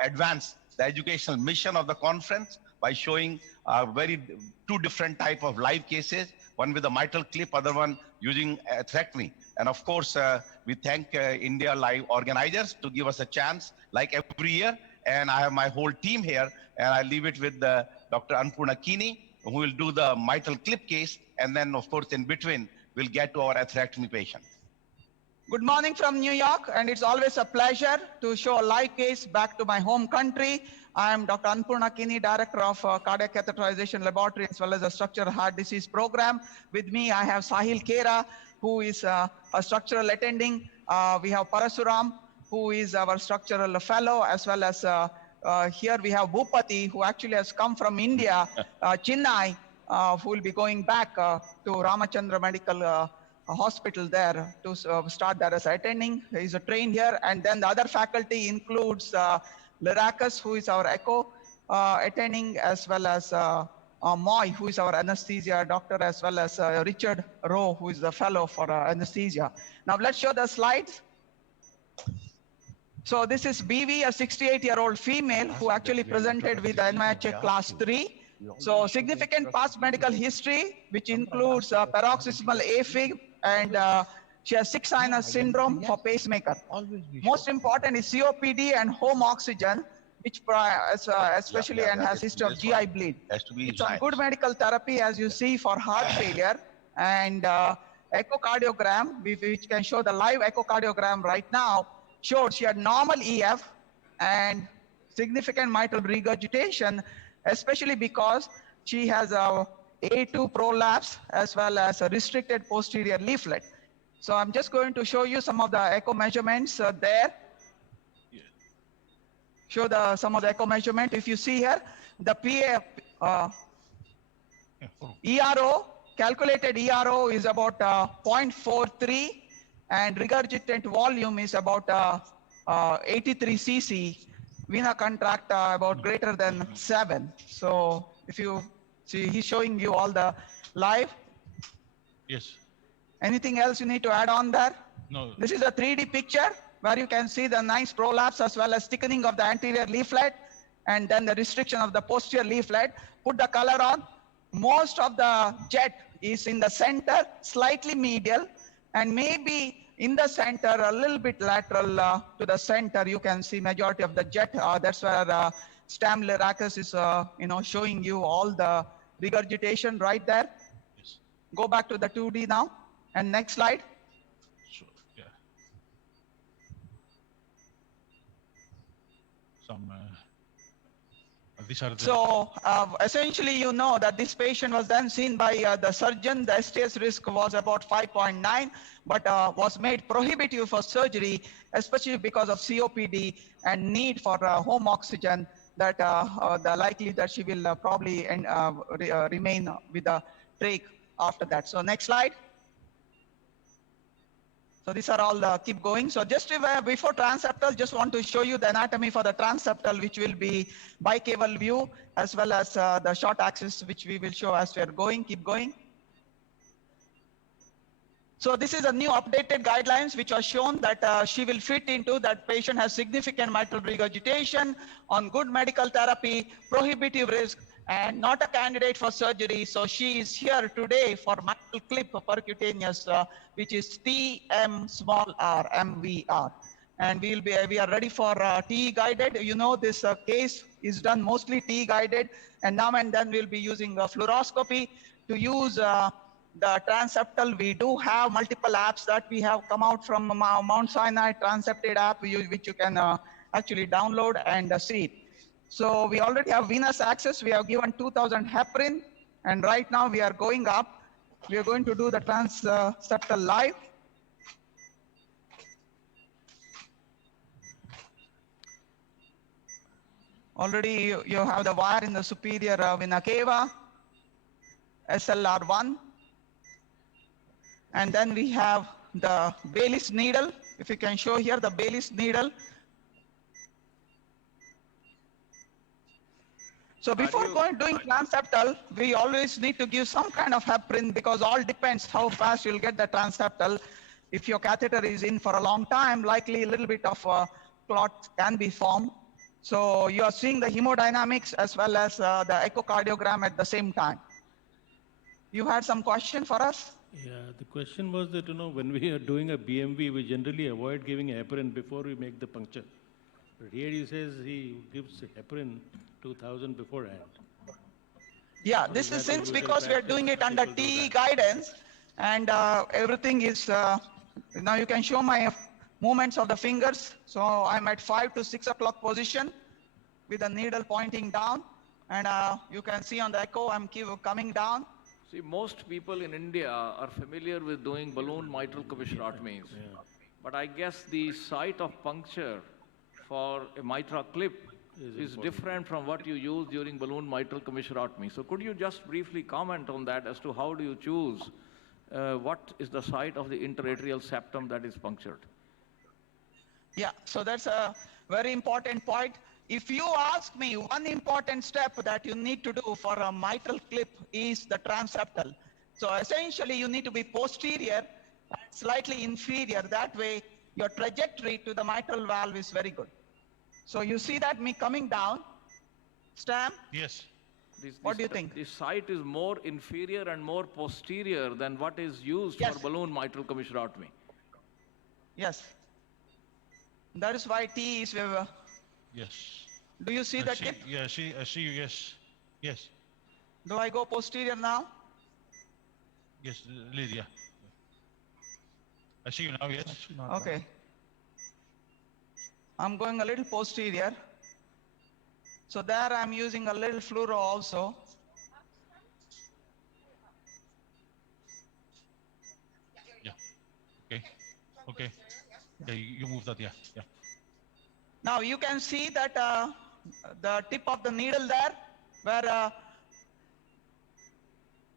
advance the educational mission of the conference by showing two different type of live cases, one with a mitral clip, other one using atherectomy. And of course, we thank India Live organizers to give us a chance like every year. And I have my whole team here, and I leave it with Dr. Annapurna Kini, who will do the mitral clip case. And then, of course, in between, we'll get to our atherectomy patient. Good morning from New York, and it's always a pleasure to show a live case back to my home country. I am Dr. Annapurna Kini, Director of Cardiac Catheterization Laboratory, as well as the Structural Heart Disease Program. With me, I have Sahil Kera, who is a structural attending. We have Parasuram, who is our structural fellow, as well as here we have Bhupati, who actually has come from India, Chennai, who will be going back to Ramachandra Medical Hospital there to start there as attending. He is trained here. And then the other faculty includes Lyracus, who is our echo attending, as well as Moy, who is our anesthesia doctor, as well as Richard Rowe, who is the fellow for anesthesia. Now let's show the slides. So this is BV, a 68-year-old female who actually presented with NYHA class 3. So significant past medical history, which includes paroxysmal AFib, and she has sick sinus syndrome for pacemaker. Most important is COPD and home oxygen, which especially and has history of GI bleed. It's on good medical therapy, as you see, for heart failure, and echocardiogram, which can show the live echocardiogram right now, showed she had normal EF and significant mitral regurgitation, especially because she has A2 prolapse as well as a restricted posterior leaflet. So I'm just going to show you some of the echo measurements there. Show some of the echo measurement. If you see here, the ERO, calculated ERO is about 0.43 and regurgitant volume is about 83 cc. Vena contracta about greater than 7. So if you see, he's showing you all the live. Yes. Anything else you need to add on there? No. This is a 3D picture where you can see the nice prolapse as well as thickening of the anterior leaflet and then the restriction of the posterior leaflet. Put the color on. Most of the jet is in the center, slightly medial, and maybe in the center, a little bit lateral to the center. You can see majority of the jet. That's where Stam Lyricus is, showing you all the regurgitation right there. Yes. Go back to the 2D now, and next slide. Sure. Yeah. Some. These are the So essentially, you know that this patient was then seen by the surgeon. The STS risk was about 5.9, but was made prohibitive for surgery, especially because of COPD and need for home oxygen. That the likelihood that she will probably remain with the trach after that. So next slide. So these are all keep going. So just before transeptal, just want to show you the anatomy for the transeptal, which will be bicaval view, as well as the short axis, which we will show as we are going. Keep going. So this is a new updated guidelines, which are shown that she will fit into that patient has significant mitral regurgitation on good medical therapy, prohibitive risk, and not a candidate for surgery. So she is here today for mitral clip percutaneous, which is TM small r, MVR. And we are ready for TE guided. You know, this case is done mostly TE guided, and now and then we'll be using fluoroscopy to use the transeptal. We do have multiple apps that we have come out from Mount Sinai Transepted app, which you can actually download and see it. So we already have venous access. We have given 2000 heparin, and right now we are going up. We are going to do the transeptal live. Already you have the wire in the superior vena cava, SLR1. And then we have the Baylis needle. If you can show here the Baylis needle. So before doing transeptal, we always need to give some kind of heparin, because all depends how fast you'll get the transeptal. If your catheter is in for a long time, likely a little bit of clot can be formed. So you are seeing the hemodynamics as well as the echocardiogram at the same time. You had some question for us? Yeah, the question was that, when we are doing a BMV, we generally avoid giving heparin before we make the puncture. But here he says he gives heparin 2000 beforehand. Yeah, this is since because we are doing it under TE guidance, and everything is, now you can show my movements of the fingers. So I'm at 5 to 6 o'clock position with the needle pointing down, and you can see on the echo I'm coming down. See, most people in India are familiar with doing balloon mitral commissurotomies. Yeah. But I guess the site of puncture for a mitral clip is different from what you use during balloon mitral commissurotomy. So could you just briefly comment on that as to how do you choose what is the site of the interatrial septum that is punctured? Yeah, so that's a very important point. If you ask me, one important step that you need to do for a mitral clip is the transeptal. So essentially you need to be posterior and slightly inferior. That way your trajectory to the mitral valve is very good. So you see that me coming down, Stam? Yes. What do you think? The site is more inferior and more posterior than what is used for balloon mitral commissurotomy. Yes. That is why T is where. Yes. Do you see that tip? Yeah, I see you, yes. Yes. Do I go posterior now? Yes, Lydia. I see you now, yes. Okay. I'm going a little posterior. So there I'm using a little fluoro also. Okay. Okay, you move that, yeah. Now you can see that the tip of the needle there, where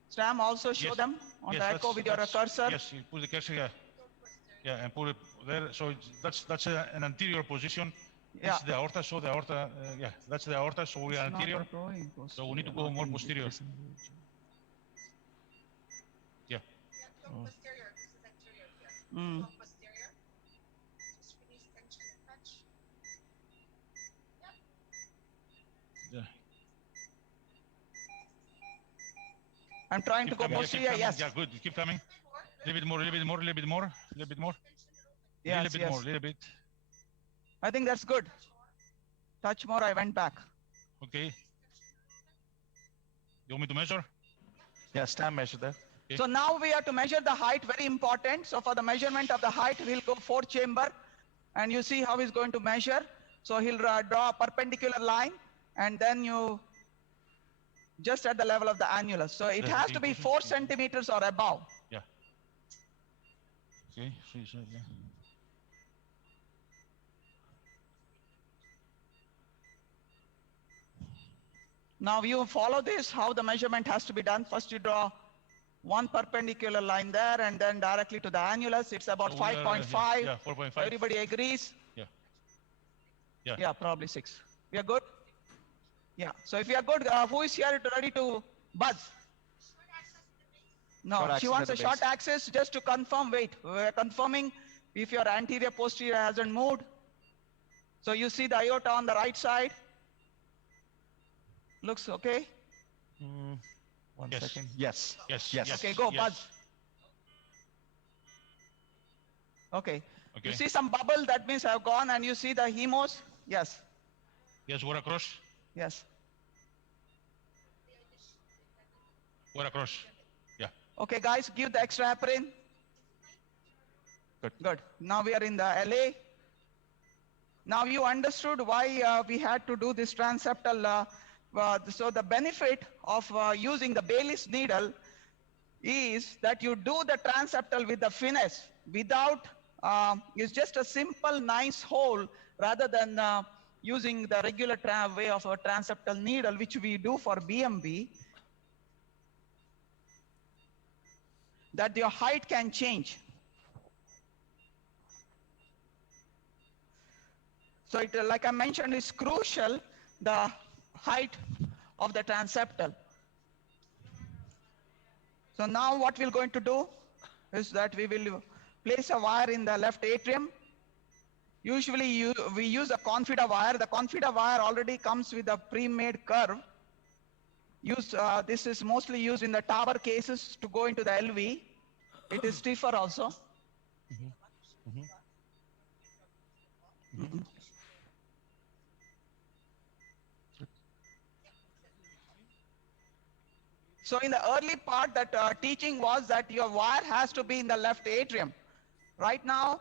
Sam also show them on the echo with your cursor. Yes, you put the cursor, yeah. Yeah, and put it there. So that's an anterior position. Yeah. It's the aorta, so the aorta, yeah, that's the aorta, so we are anterior. So we need to go more posterior. Yeah. Mm. Yeah. I'm trying to go posterior, yes. Yeah, good. Keep coming. A little bit more, a little bit more, a little bit more, a little bit more. Yes, a little bit yes. more, a little bit. I think that's good. Touch more, I went back. Okay. You want me to measure? Yeah, stand measure there. Okay. So now we have to measure the height, very important. So for the measurement of the height, we'll go 4 chamber, and you see how he's going to measure. So he'll draw a perpendicular line, and then you just at the level of the annulus. So it has to be 4 centimeters or above. Yeah. Okay, so yeah. Now you follow this, how the measurement has to be done. First you draw one perpendicular line there, and then directly to the annulus. It's about 5.5. Yeah, 4.5. Everybody agrees? Yeah. Yeah. Yeah, probably 6. We are good? Yeah. So if you are good, who is here ready to buzz? No, Short she axis wants at the a short base. axis just to confirm. Wait, we're confirming if your anterior posterior hasn't moved. So you see the aorta on the right side. Looks okay? One Yes. second. Yes. Yes. Yes. Okay, go, yes. buzz. Okay. Okay. You see some bubble, that means I've gone, and you see the hemos? Yes. Yes, we're across. Yes. We're across. Yeah. Okay, guys, give the extra heparin. Good. Good. Now we are in the LA. Now you understood why we had to do this transeptal. So the benefit of using the Baylis needle is that you do the transeptal with the finesse without, it's just a simple nice hole rather than using the regular way of a transeptal needle, which we do for BMB, that your height can change. So it, like I mentioned, is crucial, the height of the transeptal. So now what we're going to do is that we will place a wire in the left atrium. Usually we use a confida wire. The confida wire already comes with a pre-made curve. This is mostly used in the tower cases to go into the LV. It is stiffer also. So in the early part, that teaching was that your wire has to be in the left atrium. Right now,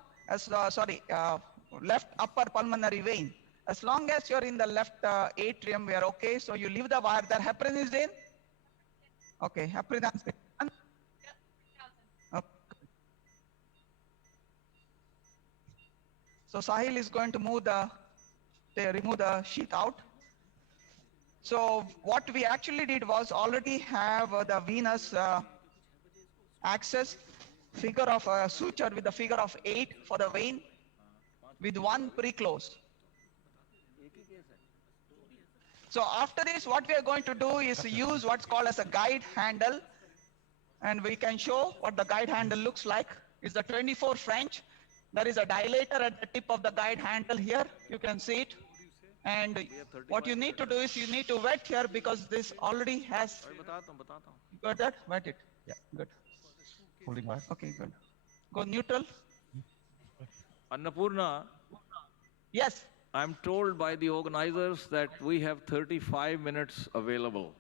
left upper pulmonary vein. As long as you're in the left atrium, we are okay. So you leave the wire there. Heparin is in? Okay, heparin has been done. Okay. So Sahil is going to remove the sheath out. So what we actually did was already have the venous access, figure of a suture with the figure of 8 for the vein with 1 pre-close. So after this, what we are going to do is use what's called as a guide handle, and we can show what the guide handle looks like. It's the 24 French. There is a dilator at the tip of the guide handle here. You can see it. And what you need to do is you need to wet here because this already has. You got that? Wet it. Yeah, good. Holding wire. Okay, good. Go neutral. Annapurna. Yes. I'm told by the organizers that we have 35 minutes available.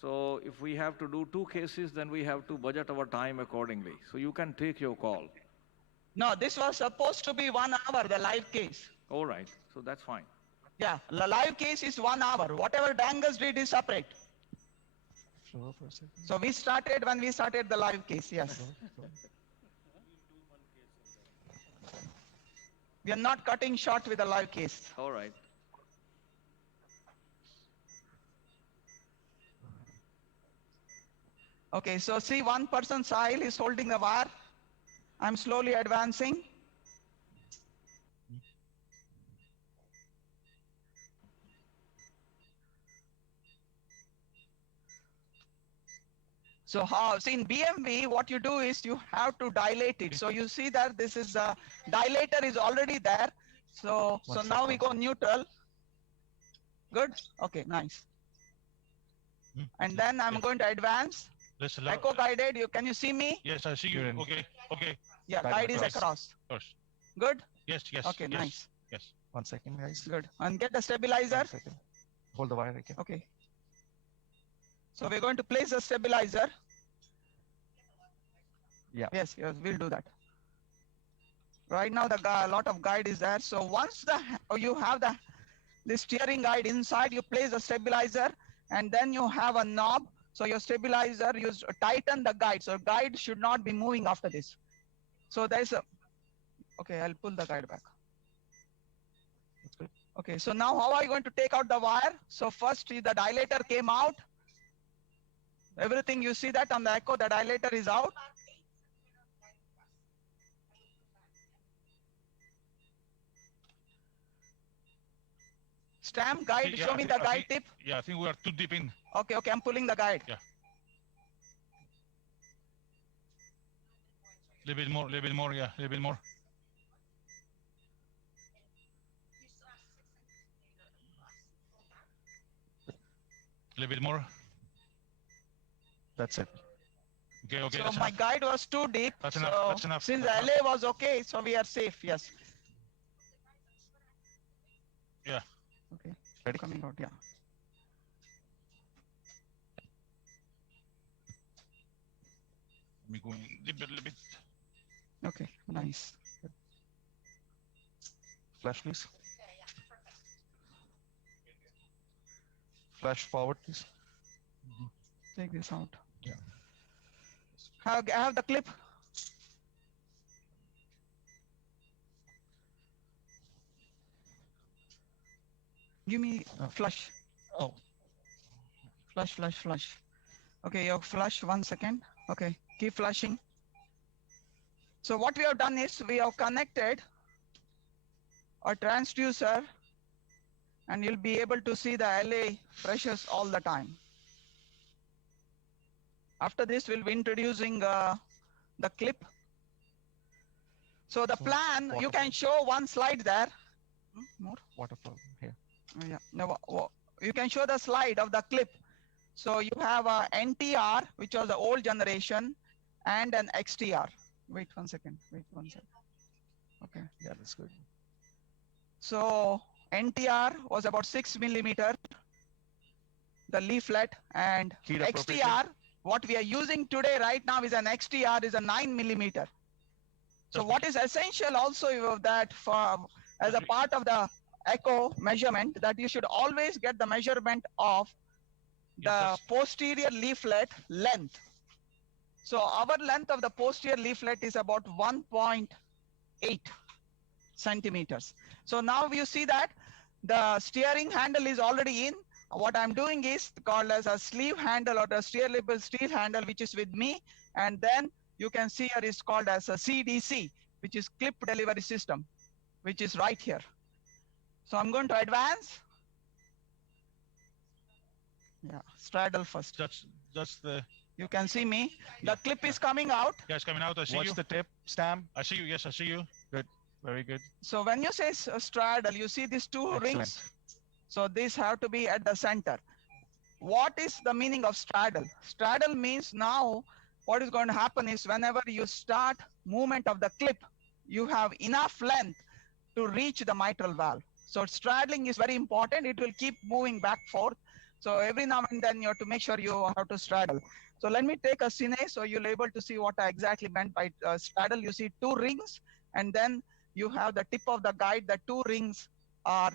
So if we have to do 2 cases, then we have to budget our time accordingly. So you can take your call. No, this was supposed to be 1 hour, the live case. All right, so that's fine. Yeah, the live case is 1 hour. Whatever Dangas did is separate. So we started when we started the live case, yes. We are not cutting short with a live case. All right. Okay, so see one person, Sahil, is holding the wire. I'm slowly advancing. So how, see in BMV, what you do is you have to dilate it. So you see that this is, dilator is already there. So now we go neutral. Good, okay, nice. And then I'm going to advance. Echo guided, can you see me? Yes, I see you. Okay, okay. Yeah, guide is across. Good? Yes, yes. Okay, yes, nice. Yes. 1 second, guys. Good. And get the stabilizer. 1 second. Hold the wire again. Okay. So we're going to place the stabilizer. Yeah. Yes, yes, we'll do that. Right now, the lot of guide is there. So once you have the steering guide inside, you place the stabilizer, and then you have a knob. So your stabilizer, you tighten the guide. So guide should not be moving after this. So there's a, okay, I'll pull the guide back. That's good. Okay, so now how are you going to take out the wire? So first the dilator came out. Everything you see that on the echo, the dilator is out. Stamp guide, Yeah, show me the guide tip. Yeah, I think we are too deep in. Okay, okay, I'm pulling the guide. Yeah. Little bit more, yeah, little bit more. Little bit more. That's it. Okay, okay. So that's my enough. guide was too deep. That's enough, So that's enough, since that's LA was okay, so we are safe, yes. Yeah. Okay, ready? Coming out, yeah. Me going deep a little bit. Okay, nice. Flash, please. Flash forward, please. Take this out. Yeah. I have the clip. Give me flush. Oh. Flush, flush, flush. Okay, you flush 1 second. Okay, keep flushing. So what we have done is we have connected a transducer, and you'll be able to see the LA pressures all the time. After this, we'll be introducing the clip. So the plan, you can show one slide there. More? Waterfall here. Yeah, no, you can show the slide of the clip. So you have a NTR, which was the old generation, and an XTR. Wait 1 second, wait 1 second. Okay. Yeah, that's good. So NTR was about 6 millimeter, the leaflet, and Keyed appropriately. XTR, what we are using today right now is an XTR is a 9 millimeter. So what is essential also of that for as a part of the echo measurement, that you should always get the measurement of the posterior leaflet length. So our length of the posterior leaflet is about 1.8 centimeters. So now you see that the steering handle is already in. What I'm doing is called as a sleeve handle or the steerable steel handle, which is with me. And then you can see here is called as a CDC, which is clip delivery system, which is right here. So I'm going to advance. Yeah, straddle first. That's the. You can see me. The clip is coming out. Yeah, it's coming out. I see you. Watch the tip, Stam. I see you. Yes, I see you. Good. Very good. So when you say straddle, you see these two Excellent. rings. So these have to be at the center. What is the meaning of straddle? Straddle means now what is going to happen is whenever you start movement of the clip, you have enough length to reach the mitral valve. So straddling is very important. It will keep moving back forth. So every now and then you have to make sure you have to straddle. So let me take a cine so you'll able to see what I exactly meant by straddle. You see two rings, and then you have the tip of the guide. The two rings are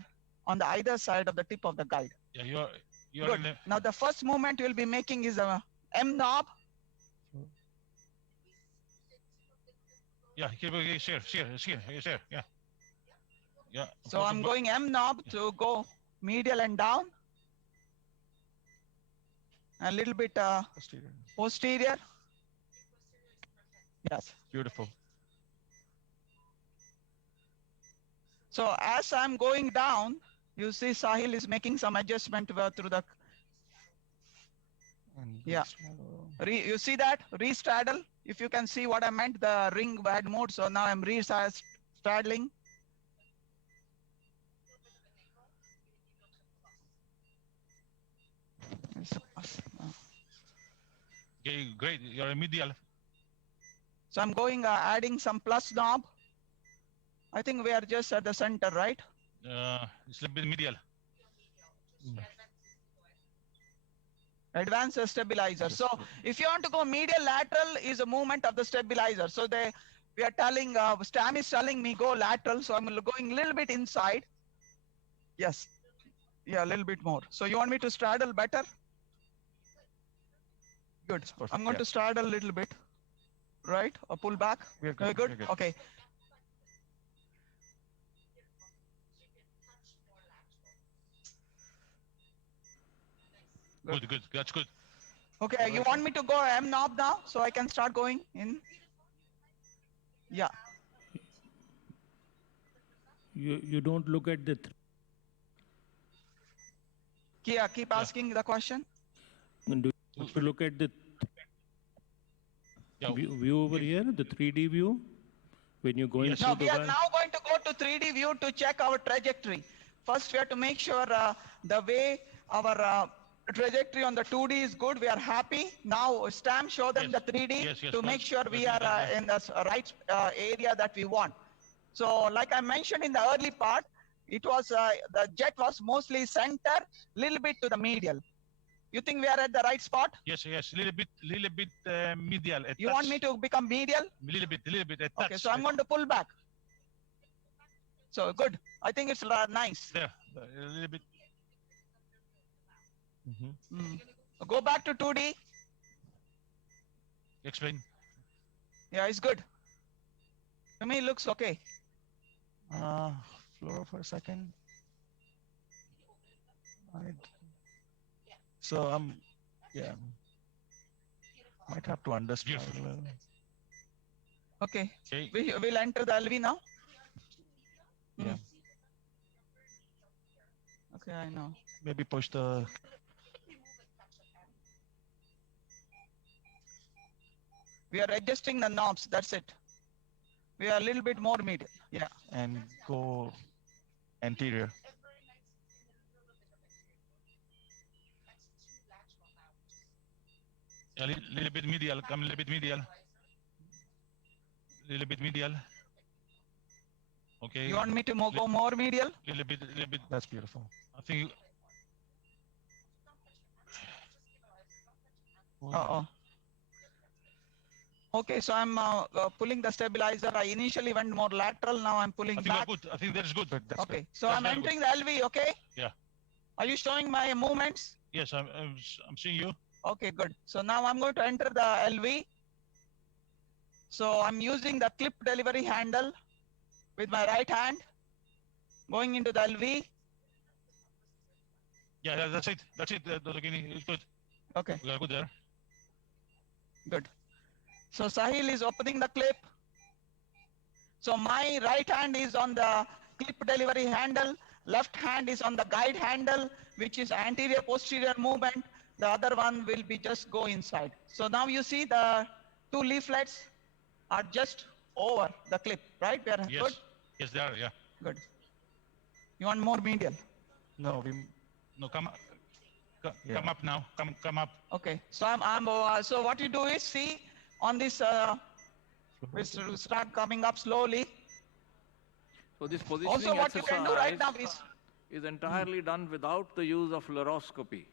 on the either side of the tip of the guide. Yeah, you're Good. in the. Now the first movement you'll be making is a M knob. Yeah, here, yeah. Yeah. So I'm going M knob to go medial and down. A little bit posterior. Yes. Beautiful. So as I'm going down, you see Sahil is making some adjustment through the, yeah. You see that? Re-straddle. If you can see what I meant, the ring had moved. So now I'm re-straddling. Okay, great. You're a medial. So I'm going, adding some plus knob. I think we are just at the center, right? It's a little bit medial. Advanced stabilizer. So if you want to go medial lateral is a movement of the stabilizer. So we are telling, Stam is telling me go lateral. So I'm going a little bit inside. Yes. Yeah, a little bit more. So you want me to straddle better? Good. I'm going to straddle a little bit. Right? Or pull back? We're good. Very good? We're good. Okay. Good, good. That's good. Okay, you want me to go M knob now so I can start going in? Yeah. You don't look at the Kia, keep asking the question. do you look at the view over here, the 3D view, when you're going No, through we the are van? now going to go to 3D view to check our trajectory. First, we have to make sure the way our trajectory on the 2D is good. We are happy. Now, Stam, show them the 3D to make sure we are in the right area that we want. So, like I mentioned in the early part, it was the jet was mostly center, little bit to the medial. You think we are at the right spot? Yes, yes. Little bit medial. You want me to become medial? Little bit. Okay, so I'm going to pull back. So good. I think it's nice. There, a little bit. Go back to 2D. Explain. Yeah, it's good. To me, it looks okay. Floor for a second. So yeah, might have to understand. Okay. We'll enter the LV now. Yeah. Okay, I know. Maybe push the. We are adjusting the knobs. That's it. We are a little bit more medial. Yeah. And go anterior. A little bit medial. Come a little bit medial. Little bit medial. Okay. You want me to go more medial? Little bit. That's beautiful. I think. Okay, so I'm pulling the stabilizer. I initially went more lateral. Now I'm pulling back. Good. I think that's good. Okay, so I'm entering the LV. Okay. Yeah. Are you showing my movements? Yes, I'm seeing you. Okay, good. So now I'm going to enter the LV. So I'm using the clip delivery handle with my right hand, going into the LV. Yeah, that's it. That's it, Dr. Kini. It's good. Okay. We are good there. Good. So Sahil is opening the clip. So my right hand is on the clip delivery handle. Left hand is on the guide handle, which is anterior posterior movement. The other one will be just go inside. So now you see the two leaflets are just over the clip, right? We are Yes. good? Yes, they are. Yeah. Good. You want more medial? No, come up now. Come up. Okay. So so what you do is see on this, we start coming up slowly. So this positioning Also, what you can do right now is entirely done without the use of fluoroscopy.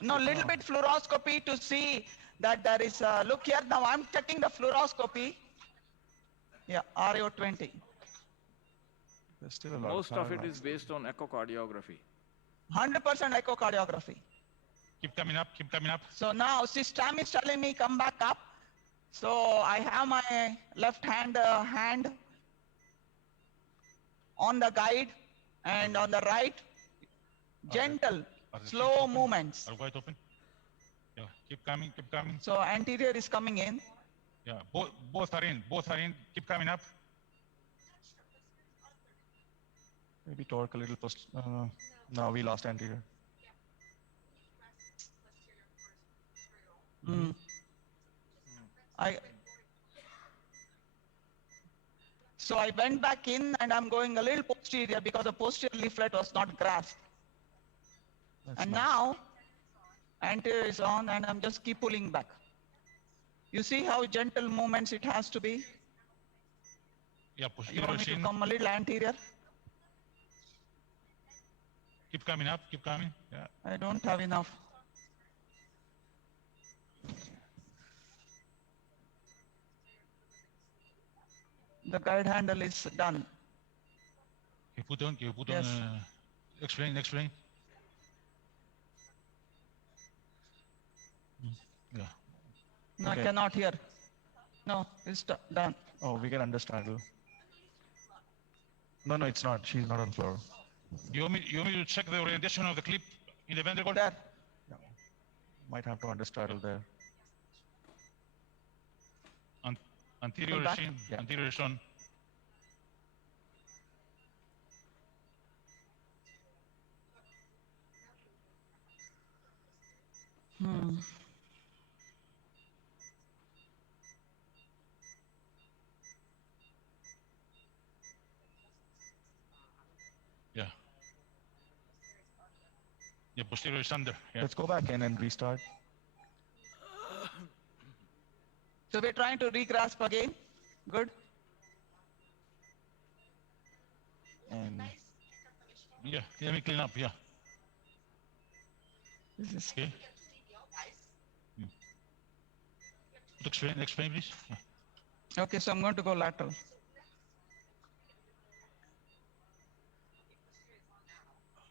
No, little bit fluoroscopy to see that there is, look here, now I'm checking the fluoroscopy. Yeah, RO20. There's still a lot Most of it is based on echocardiography. 100% echocardiography. Keep coming up. So now, see, Stam is telling me come back up. So I have my left hand on the guide and on the right, gentle, slow movements. Are quite open? Yeah, keep coming, keep coming. So anterior is coming in. Yeah, both are in, keep coming up. Maybe torque a little post. No, we lost anterior. So I went back in and I'm going a little posterior because the posterior leaflet was not grasped. And now anterior is on and I'm just keep pulling back. You see how gentle movements it has to be? Yeah, You posterior want me to in. come a little anterior? Keep coming up, keep coming. Yeah. I don't have enough. The guide handle is done. You put on, Yes. explain. Yeah. No, Okay. I cannot hear. No, it's done. Oh, we can understand. No, it's not. She's not on floor. You want me to check the orientation of the clip in the ventricle? There. Might have to understraddle there. Anterior Pull back. is in, anterior is on. Yeah. Yeah, posterior is under. Yeah. Let's go back in and restart. So we're trying to re-grasp again. Good. And Yeah, let me clean up, yeah. This is Okay. Explain, please. Yeah. okay, so I'm going to go lateral.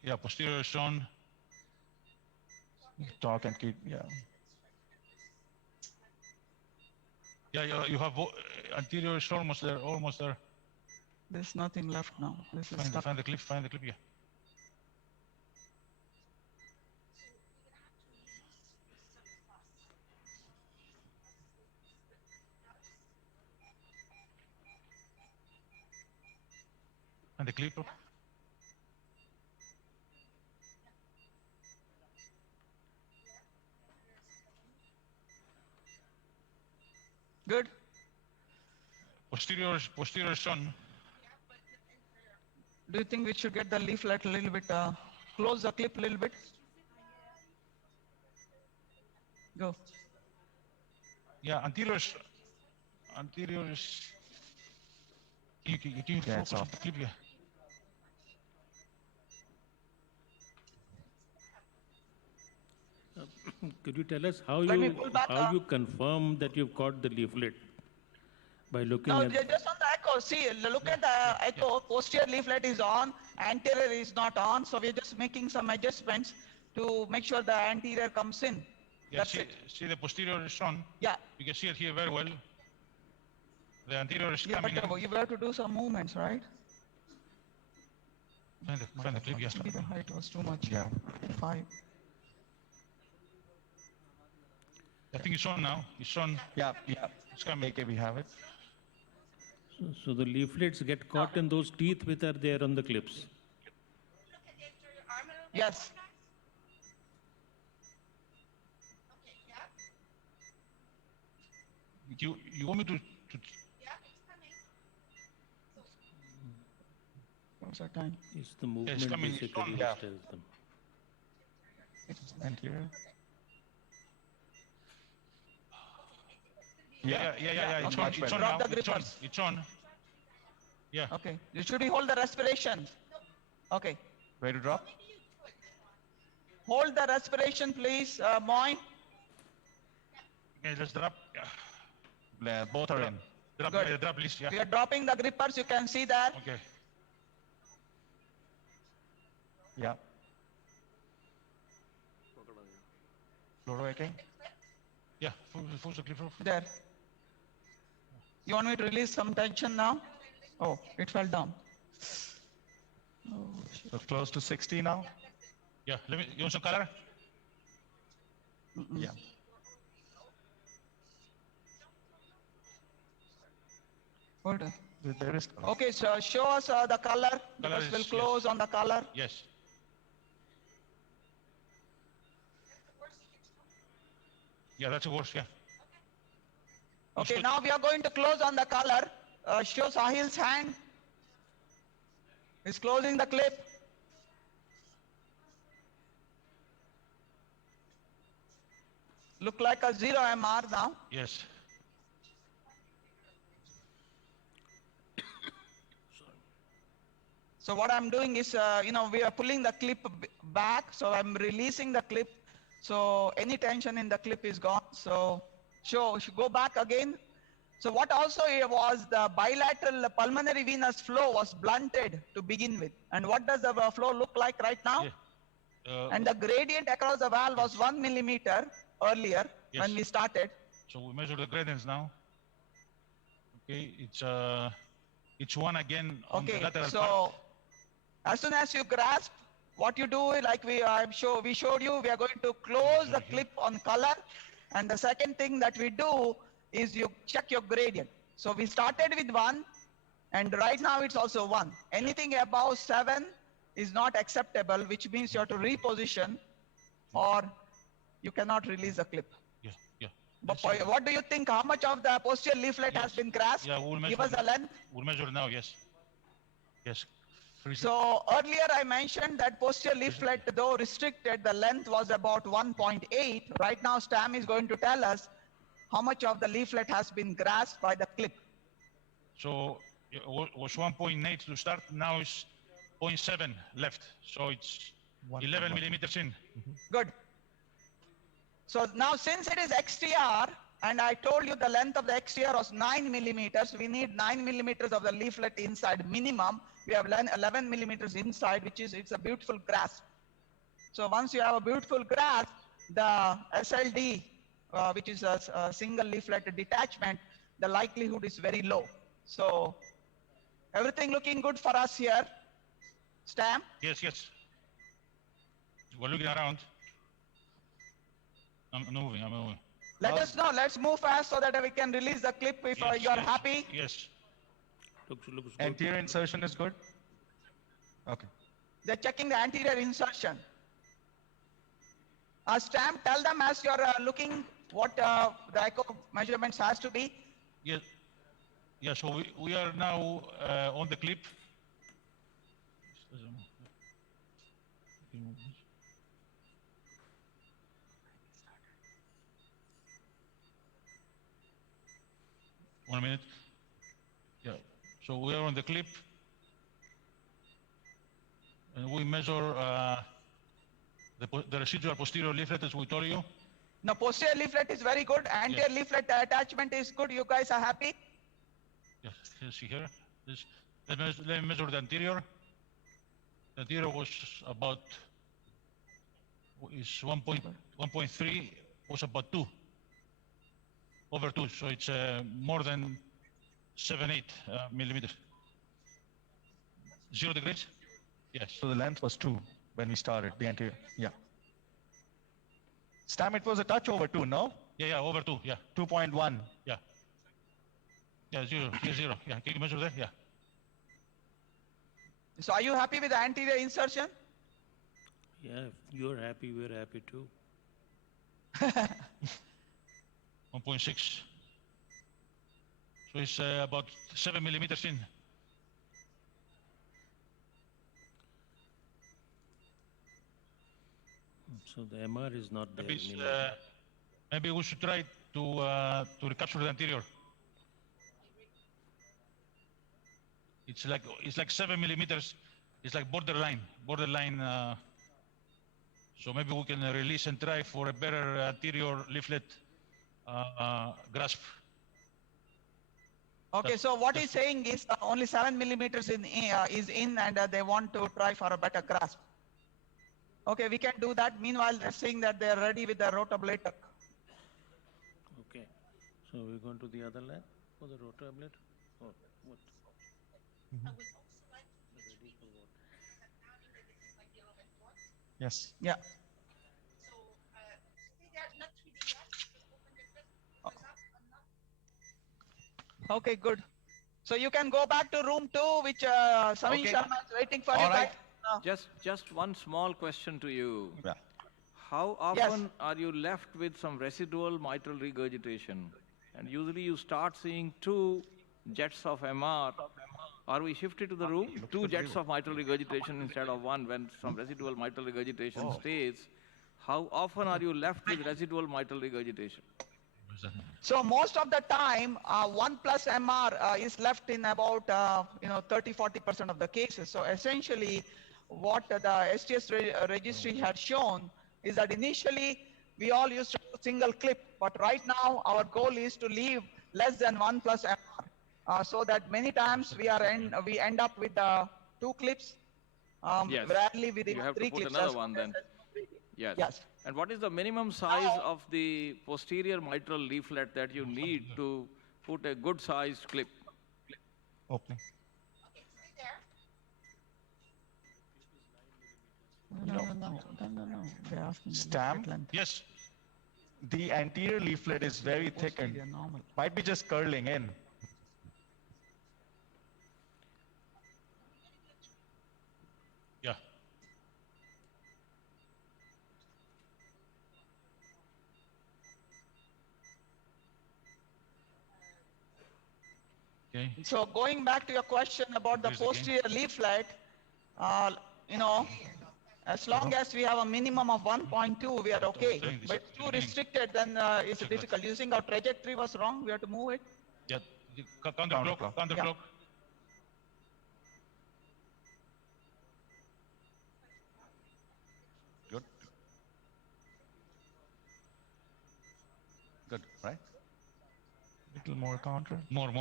Yeah, posterior is on. talk and keep, yeah. Yeah, you have anterior is almost there, There's nothing left now. This is stuck. Find the clip, yeah. And the clip. Good. Posterior is on. Do you think we should get the leaflet a little bit, close the clip a little bit? Go. Yeah, anterior is. Can you Yeah, focus it's on off. the clip? Yeah. Could you tell us how Let me pull back you confirm that you've got the leaflet? By looking No, at just on the echo. See, look at the echo. Posterior leaflet is on, anterior is not on. So we're just making some adjustments to make sure the anterior comes in. Yeah, That's see, it. see the posterior is on. Yeah. You can see it here very well. The anterior is Yeah, coming but in. you have to do some movements, right? Find the clip, yes. Maybe the height was too much. Yeah. 5. I think it's on now. It's on. Yeah. It's coming. Okay, we have it. so the leaflets get caught in those teeth which are there on the clips. Yes. You want me to What's our time? It's the movement it's coming, basically it's on, which yeah. tells them. Anterior. Yeah. It's on. Okay. It's on Drop now. the It's on. grippers. It's on. Yeah. Okay. Should we hold the respiration? Okay. Ready to drop? Hold the respiration, please, Moin. Okay, let's drop. Yeah. Both are in. Drop, Good. drop, please. Yeah. We are dropping the grippers. You can see that. Okay. Yeah. Fluoro okay? Yeah. Full clip off. There. You want me to release some tension now? Oh, it fell down. So close to 60 now? Yeah, you want some color? Yeah. Hold on. There is color. Okay, so show us the color, because we'll close on the color. Yes. Yeah, that's the worst, yeah. Okay, now we are going to close on the color. Show Sahil's hand. He's closing the clip. Look like a 0 MR now. Yes. So what I'm doing is, we are pulling the clip back, so I'm releasing the clip. So any tension in the clip is gone. So go back again. So what also was the bilateral pulmonary venous flow was blunted to begin with. And what does the flow look like right now? Yeah. And the gradient across the valve was 1 millimeter earlier when we started. So we measure the gradients now. Okay, it's 1 again on the lateral part. As soon as you grasp, what you do, like we showed you, we are going to close the clip on color. And the second thing that we do is you check your gradient. So we started with 1, and right now it's also 1. Anything above 7 is not acceptable, which means you have to reposition or you cannot release the clip. Yeah. But what do you think? How much of the posterior leaflet has been grasped? Yeah, we'll measure. Give us a length. We'll measure now, yes. Yes. So earlier I mentioned that posterior leaflet, though restricted, the length was about 1.8. Right now Stam is going to tell us how much of the leaflet has been grasped by the clip. So it was 1.8 to start, now it's 0.7 left. So it's 11 millimeters in. Good. So now since it is XTR, and I told you the length of the XTR was 9 millimeters, we need 9 millimeters of the leaflet inside minimum. We have 11 millimeters inside, it's a beautiful grasp. So once you have a beautiful grasp, the SLD, which is a single leaflet detachment, the likelihood is very low. So everything looking good for us here. Stam? Yes. We're looking around. I'm moving. Let us know. Let's move fast so that we can release the clip if you are happy. Yes. Looks good. Anterior insertion is good? Okay. They're checking the anterior insertion. Stam, tell them as you're looking what the echo measurements has to be. Yes. Yeah, so we are now on the clip. One minute. Yeah. So we are on the clip, and we measure the residual posterior leaflet, as we told you. Now, posterior leaflet is very good. Anterior leaflet attachment is good. You guys are happy? Yes. You see here. Let me measure the anterior. The anterior was about 1.3 was about 2. Over 2, so it's more than 7-8 millimeters. 0 degrees? Yes. So the length was 2 when we started, the anterior. Yeah. Stam, it was a touch over 2, no? Yeah, over 2, yeah. 2.1. Yeah. Yeah, 0. Yeah, can you measure that? Yeah. So are you happy with the anterior insertion? Yeah, if you're happy, we're happy too. 1.6. So it's about 7 millimeters in. So the MR is not there. Maybe we should try to recapture the anterior. It's like 7 millimeters. It's like borderline. So maybe we can release and try for a better anterior leaflet grasp. Okay, so what he's saying is only 7 millimeters is in, and they want to try for a better grasp. Okay, we can do that. Meanwhile, they're saying that they're ready with the rotablator. Okay. So we're going to the other lab for the rotablator? Or what? I would also like to mention Yes. Yeah. Okay, good. So you can go back to room 2, which Samin Okay. Sharma is waiting for All you right. guys. Just one small question to you. Yeah. How often are you left with some residual mitral regurgitation? And usually you start seeing 2 jets of MR. Are we shifted to the room? 2 jets of mitral regurgitation instead of 1 when some residual mitral regurgitation stays. How often are you left with residual mitral regurgitation? So most of the time, 1 plus MR is left in about 30-40% of the cases. So essentially, what the STS registry had shown is that initially we all used to do single clip, but right now our goal is to leave less than 1 plus MR, so that many times we end up with 2 clips. Yes. Rarely with You have 3 to put clips. another as one well then. as- Yes. Yes. And what is the minimum size of the posterior mitral leaflet that you need to put a good sized clip? Opening. No. They're asking the Stamp? leaflet length. Yes. The anterior leaflet is very thickened. Might be just curling in. Yeah. Okay. So going back to your question about the Here's the game. posterior leaflet, as long as we have a minimum of 1.2, we are okay. But too restricted, then it's difficult. You think our trajectory was wrong? We have to move it? Yeah. Count the clock. Count the Yeah. clock. Good. Good, right? Little more counter. More.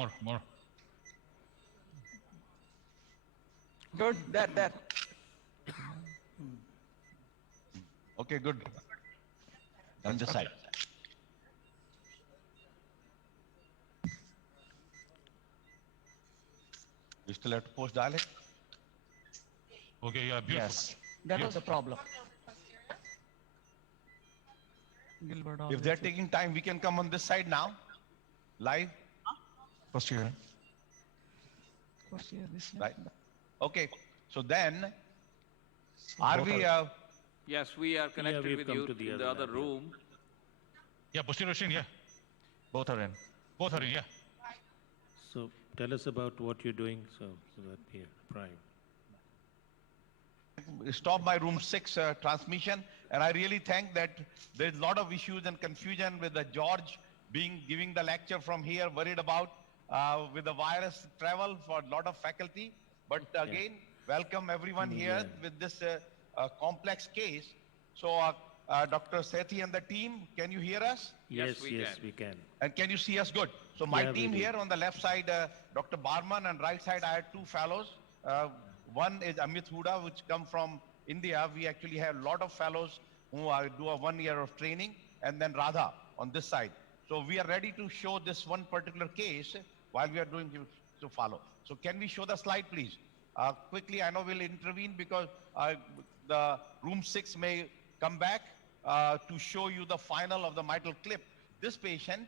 Good, there. Okay, good. On this side. You still have to post dialect? Okay, yeah, beautiful. Yes. That was the problem. If they're taking time, we can come on this side now, live, Posterior. right? Okay, so then, are Both we, Yes, we are connected we've with come you to the in other the other lab, yeah. room. Yeah, posterior shin, yeah. Both are in. Both are in, yeah. So tell us about what you're doing so that we are primed. stop by room 6 transmission, and I really think that there's a lot of issues and confusion with the George giving the lecture from here, worried about with the virus travel for a lot of faculty. But again, welcome everyone here with this complex case. So Dr. Sethi and the team, can you hear us? Yes, we can. And can you see us good? So my Yeah, we team do. here on the left side, Dr. Barman, and right side I had 2 fellows. One is Amit Huda, which come from India. We actually have a lot of fellows who do a 1 year of training, and then Radha on this side. So we are ready to show this one particular case while we are doing to follow. So can we show the slide, please? Quickly, I know we'll intervene because the room 6 may come back to show you the final of the mitral clip. This patient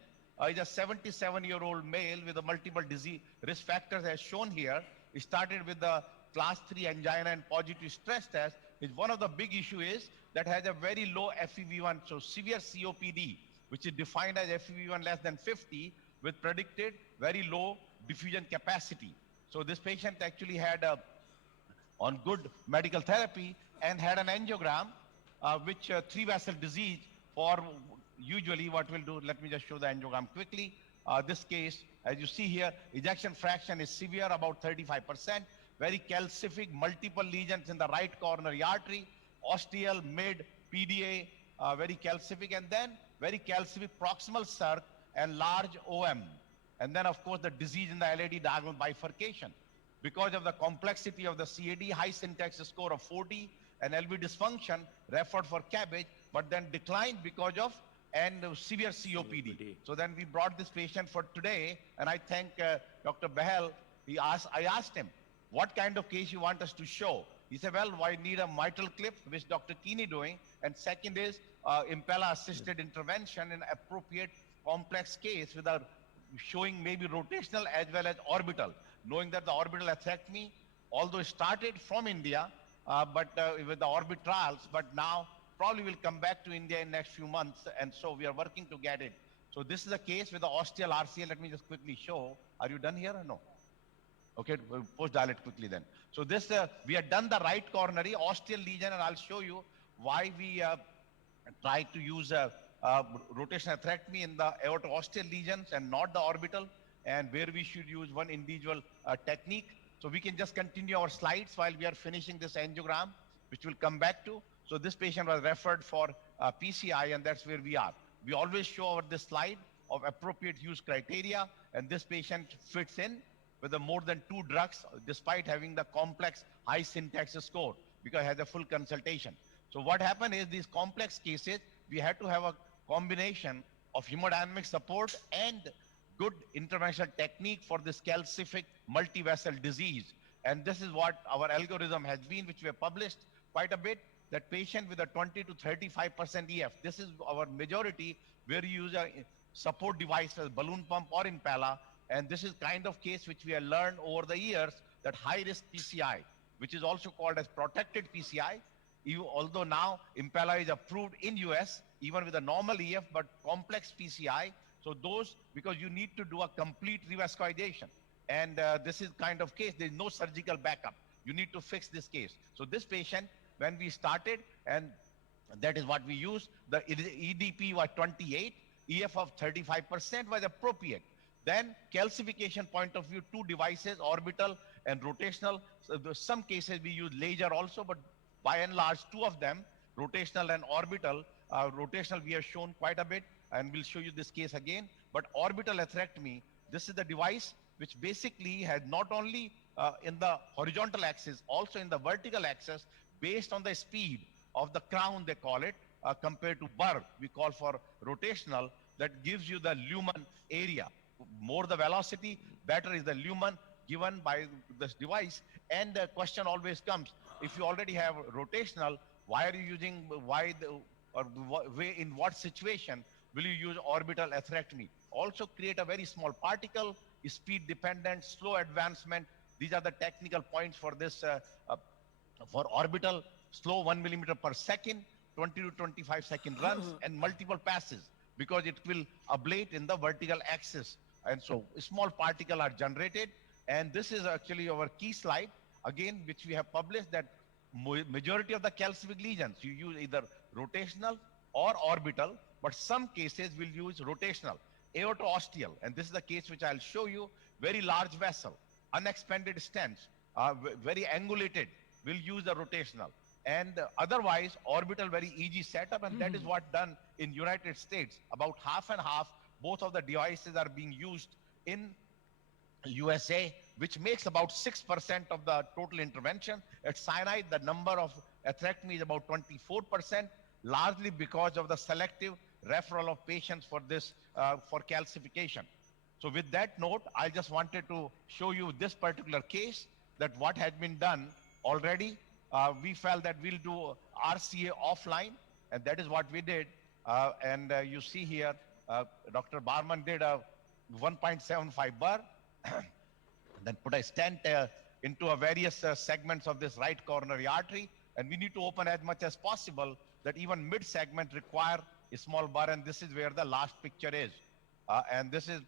is a 77-year-old male with a multiple disease risk factors as shown here. It started with the class 3 angina and positive stress test. One of the big issue is that has a very low FEV1, so severe COPD, which is defined as FEV1 less than 50 with predicted very low diffusion capacity. So this patient actually had on good medical therapy and had an angiogram, which 3 vessel disease for usually what we'll do, let me just show the angiogram quickly. This case, as you see here, ejection fraction is severe, about 35%, very calcific, multiple lesions in the right coronary artery, ostial, mid, PDA, very calcific, and then very calcific proximal circ and large OM. And then, of course, the disease in the LAD diagonal bifurcation. Because of the complexity of the CAD, high syntax score of 40, and LV dysfunction, referred for cabbage, but then declined because of severe COPD. So then we brought this patient for today, and I thank Dr. Bahel. I asked him, what kind of case you want us to show? He said, well, why need a mitral clip, which Dr. Keeney doing? And second is Impella assisted intervention in appropriate complex case without showing maybe rotational as well as orbital, knowing that the orbital atherectomy, although it started from India, but with the orbit trials, but now probably will come back to India in next few months, and so we are working to get it. So this is a case with the ostial RCA. Let me just quickly show. Are you done here or no? Okay, we'll post dilate quickly then. So this, we have done the right coronary ostial lesion, and I'll show you why we try to use rotational atherectomy in the aorto-ostial lesions and not the orbital, and where we should use one individual technique. So we can just continue our slides while we are finishing this angiogram, which we'll come back to. So this patient was referred for PCI, and that's where we are. We always show this slide of appropriate use criteria, and this patient fits in with more than 2 drugs, despite having the complex high syntax score, because it has a full consultation. So what happened is these complex cases, we had to have a combination of hemodynamic support and good interventional technique for this calcific multivessel disease. And this is what our algorithm has been, which we have published quite a bit, that patient with a 20 to 35% EF, this is our majority, where you use a support device as balloon pump or Impella. And this is kind of case which we have learned over the years, that high-risk PCI, which is also called as protected PCI, although now Impella is approved in US, even with a normal EF, but complex PCI. So those, because you need to do a complete revascularization. And this is kind of case, there's no surgical backup. You need to fix this case. So this patient, when we started, and that is what we used, the EDP was 28, EF of 35% was appropriate. Then calcification point of view, 2 devices, orbital and rotational. So some cases we use laser also, but by and large, 2 of them, rotational and orbital. Rotational we have shown quite a bit, and we'll show you this case again. But orbital atherectomy, this is the device which basically has not only in the horizontal axis, also in the vertical axis, based on the speed of the crown, they call it, compared to burr, we call for rotational, that gives you the lumen area. More the velocity, better is the lumen given by this device. And the question always comes, if you already have rotational, why are you using, in what situation will you use orbital atherectomy? Also create a very small particle, speed dependent, slow advancement. These are the technical points for this, for orbital, slow 1 millimeter per second, 20 to 25 second runs, and multiple passes, because it will ablate in the vertical axis. And so small particles are generated. And this is actually our key slide, again, which we have published, that majority of the calcific lesions, you use either rotational or orbital, but some cases will use rotational, aorto-ostial. And this is the case which I'll show you, very large vessel, unexpanded stents, very angulated, will use the rotational. And otherwise, orbital, very easy setup, and that is what done in United States. About half and half, both of the devices are being used in USA, which makes about 6% of the total intervention. At Sinai, the number of atherectomy is about 24%, largely because of the selective referral of patients for this, for calcification. So with that note, I just wanted to show you this particular case, that what had been done already. We felt that we'll do RCA offline, and that is what we did. You see here, Dr. Barman did a 1.75 burr, then put a stent into a various segments of this right coronary artery, and we need to open as much as possible, that even mid-segment require a small burr, and this is where the last picture is. And this is,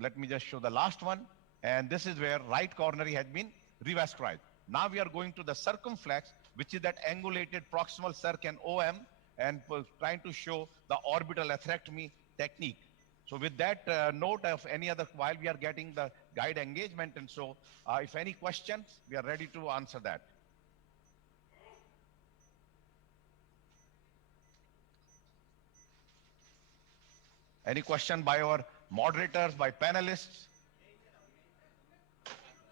let me just show the last one, and this is where right coronary had been revascularized. Now we are going to the circumflex, which is that angulated proximal circ and OM, and trying to show the orbital atherectomy technique. So with that note of any other, while we are getting the guide engagement, and so if any questions, we are ready to answer that. Any question by our moderators, by panelists?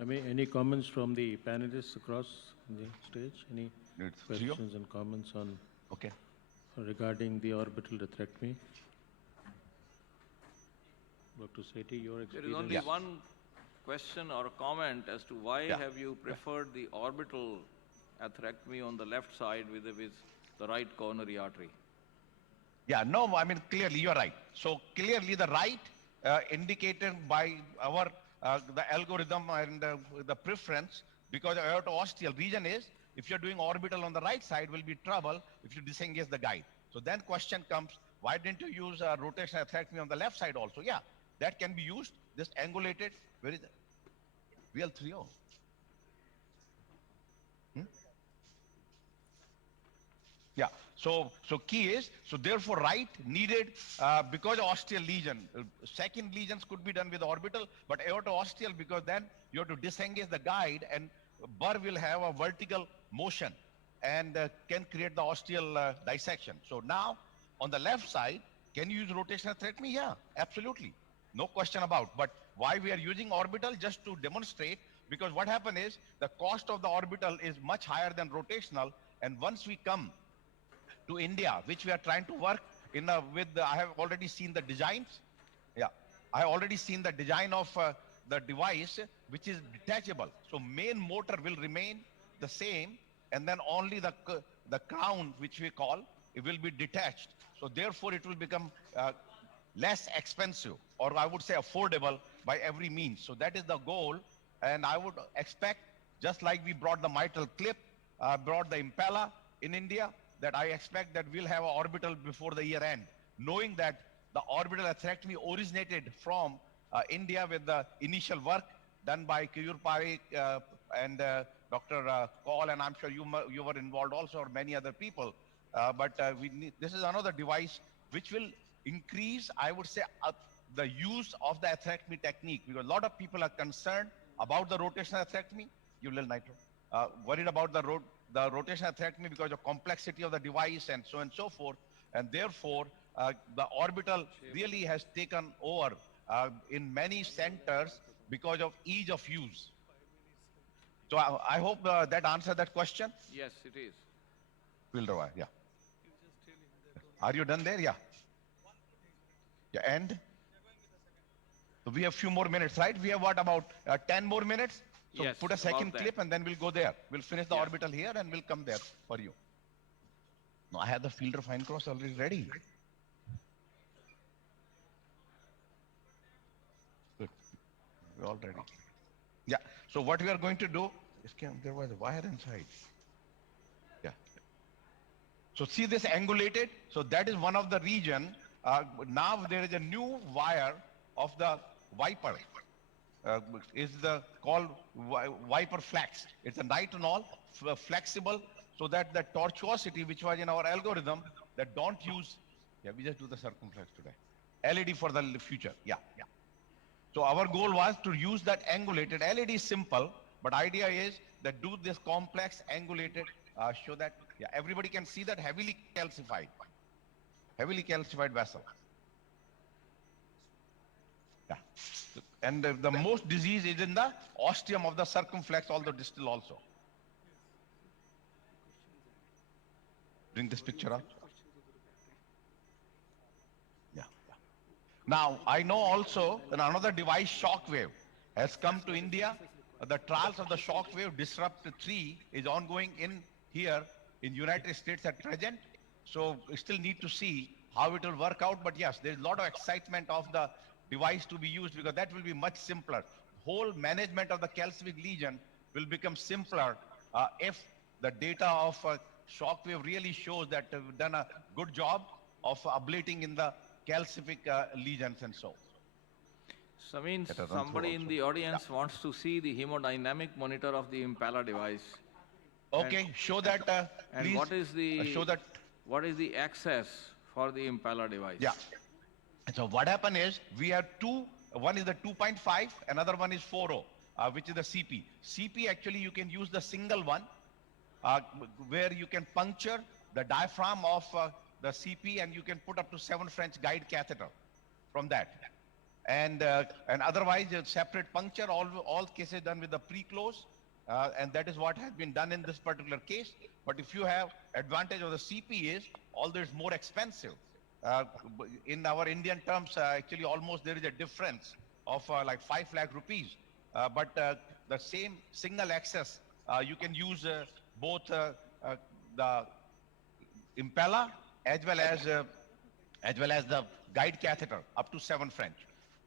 Any comments from the panelists across the stage? Any questions and comments on regarding the orbital atherectomy? Dr. Sethi, your experience? There is only one question or a comment as to why have you preferred the orbital atherectomy on the left side with the right coronary artery. Yeah, no, I mean, clearly you're right. So clearly the right indicated by our, the algorithm and the preference, because aorto-ostial region is, if you're doing orbital on the right side, will be trouble if you disengage the guide. So then question comes, why didn't you use rotational atherectomy on the left side also? Yeah, that can be used. This angulated, where is it? VL30. Yeah, so key is, so therefore right needed because of ostial lesion. Second lesions could be done with orbital, but aorto-ostial, because then you have to disengage the guide and burr will have a vertical motion and can create the ostial dissection. So now on the left side, can you use rotational atherectomy? Yeah, absolutely. No question about. But why we are using orbital? Just to demonstrate, because what happened is the cost of the orbital is much higher than rotational. And once we come to India, which we are trying to work in I have already seen the designs. Yeah, I have already seen the design of the device, which is detachable. So main motor will remain the same, and then only the crown, which we call, it will be detached. So therefore it will become less expensive, or I would say affordable by every means. So that is the goal. And I would expect, just like we brought the mitral clip, brought the Impella in India, that I expect that we'll have an orbital before the year end, knowing that the orbital atherectomy originated from India with the initial work done by Keyur Parekh and Dr. Kaul, and I'm sure you were involved also, or many other people. But this is another device which will increase, I would say, the use of the atherectomy technique, because a lot of people are concerned about the rotational atherectomy. You little nitro. Worried about the rotational atherectomy because of complexity of the device and so forth. And therefore, the orbital really has taken over in many centers because of ease of use. So I hope that answered that question. Yes, it is. Pilderwire, yeah. Are you done there? Yeah. Yeah, and so we have few more minutes, right? We have what, about 10 more minutes? So Yes, put a second about clip that. and then we'll go there. We'll finish the orbital here and we'll come there for you. No, I have the Fielder fine cross already ready. Good. We're all ready. Yeah. So what we are going to do is, there was a wire inside. Yeah. So see this angulated? So that is one of the region. Now there is a new wire of the Viper. Is called Viper Flex. It's a nitinol, flexible, so that the tortuosity, which was in our algorithm, that don't use, yeah, we just do the circumflex today. LED for the future, yeah. So our goal was to use that angulated. LED is simple, but idea is that do this complex angulated, show that, yeah, everybody can see that heavily calcified vessel. Yeah. And the most disease is in the ostium of the circumflex, although distal also. Bring this picture up. Yeah. Now, I know also that another device, Shockwave, has come to India. The trials of the Shockwave Disrupt 3 is ongoing in here in United States at present. So we still need to see how it will work out. But yes, there is a lot of excitement of the device to be used, because that will be much simpler. Whole management of the calcific lesion will become simpler if the data of Shockwave really shows that we've done a good job of ablating in the calcific lesions and so. So means somebody in the audience wants to see the hemodynamic monitor of the Impella device. Okay, and, show that, and please. what is the Show that. What is the access for the Impella device? Yeah. So what happened is we have two. One is the 2.5, another one is 4.0, which is the CP. CP, actually you can use the single one where you can puncture the diaphragm of the CP, and you can put up to 7 French guide catheter from that. And otherwise a separate puncture, all cases done with the pre-close, and that is what has been done in this particular case. But if you have advantage of the CP is, although it's more expensive, in our Indian terms, actually almost there is a difference of like 5 lakh rupees. But the same single access, you can use both the Impella as well as the guide catheter up to 7 French.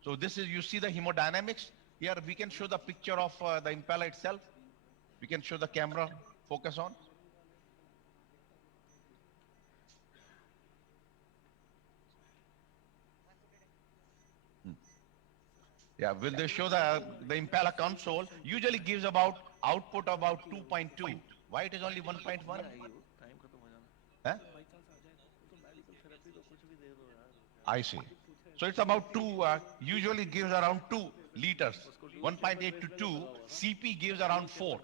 So this is, you see the hemodynamics. Here we can show the picture of the Impella itself. We can show the camera focus on. Yeah, will they show the Impella console usually gives about output about 2.2. Why it is only 1.1? Huh? I see. So it's about 2, usually gives around 2 liters, 1.8 to 2. CP gives around 4.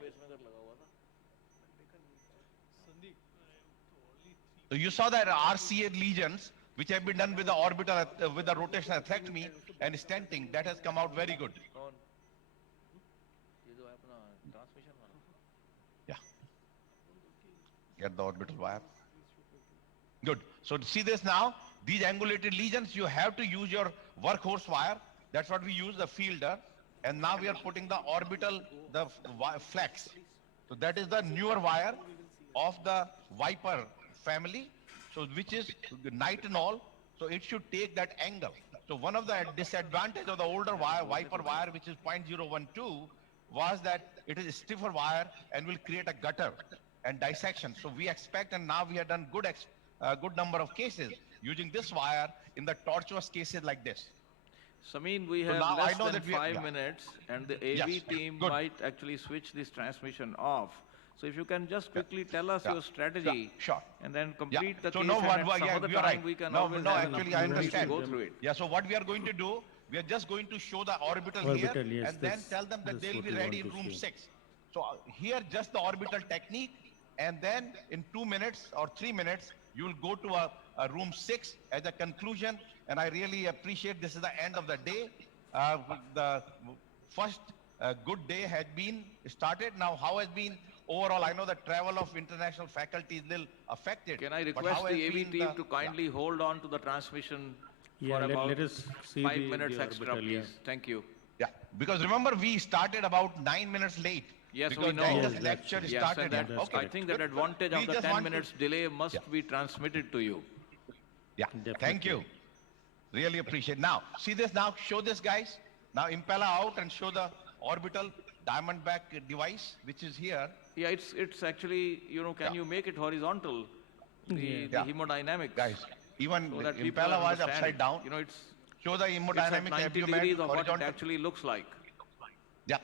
So you saw that RCA lesions, which have been done with the orbital, with the rotational atherectomy and stenting, that has come out very good. Yeah. Get the orbital wire. Good. So see this now, these angulated lesions, you have to use your workhorse wire. That's what we use, the fielder. And now we are putting the orbital, the flex. So that is the newer wire of the Viper family, so which is nitinol. So it should take that angle. So one of the disadvantages of the older wire, Viper wire, which is 0.012, was that it is a stiffer wire and will create a gutter and dissection. So we expect, and now we have done good number of cases using this wire in the tortuous cases like this. Samin, we So have now I less know than that 5 minutes, and the AV Yes, team good. might actually switch this transmission off. So if you can just quickly tell us Yeah. your strategy, Sure. and then complete the So case, no, and what, at what, some yeah, other you're time right. we can No, always no, have an actually I opportunity to understand. go through it. Yeah, so what we are going to do, we are just going to show the orbital here, Orbital, yes, and then this- tell them that this they'll what be we ready in want to room show. 6. So here just the orbital technique, and then in 2 minutes or 3 minutes, you will go to a room 6 as a conclusion, and I really appreciate this is the end of the day. The first good day has been started. Now, how has been overall? I know the travel of international faculty is a little affected. Can I but request how the has AV been team the- to kindly hold on to the transmission Yeah, for about let us see 5 the minutes extra, orbital, yeah. please? Thank you. Yeah, because remember we started about 9 minutes late. Yes, because we know. Daniel's Yes, lecture that's- Yes, started. and that, yeah. Okay, I think that good. advantage We of the just 10 want to- minutes delay must be transmitted to you. Yeah, thank you. Really appreciate. Now, see this now, show this guys. Now Impella out and show the orbital diamondback device, which is here. Yeah, it's actually, you know, can you make it horizontal? The Yeah. hemodynamics. Guys, even so that people Impella was understand upside it. down. You know, it's Show the at hemodynamic 90 abdomen degrees of what it horizontal. actually looks like. Yeah.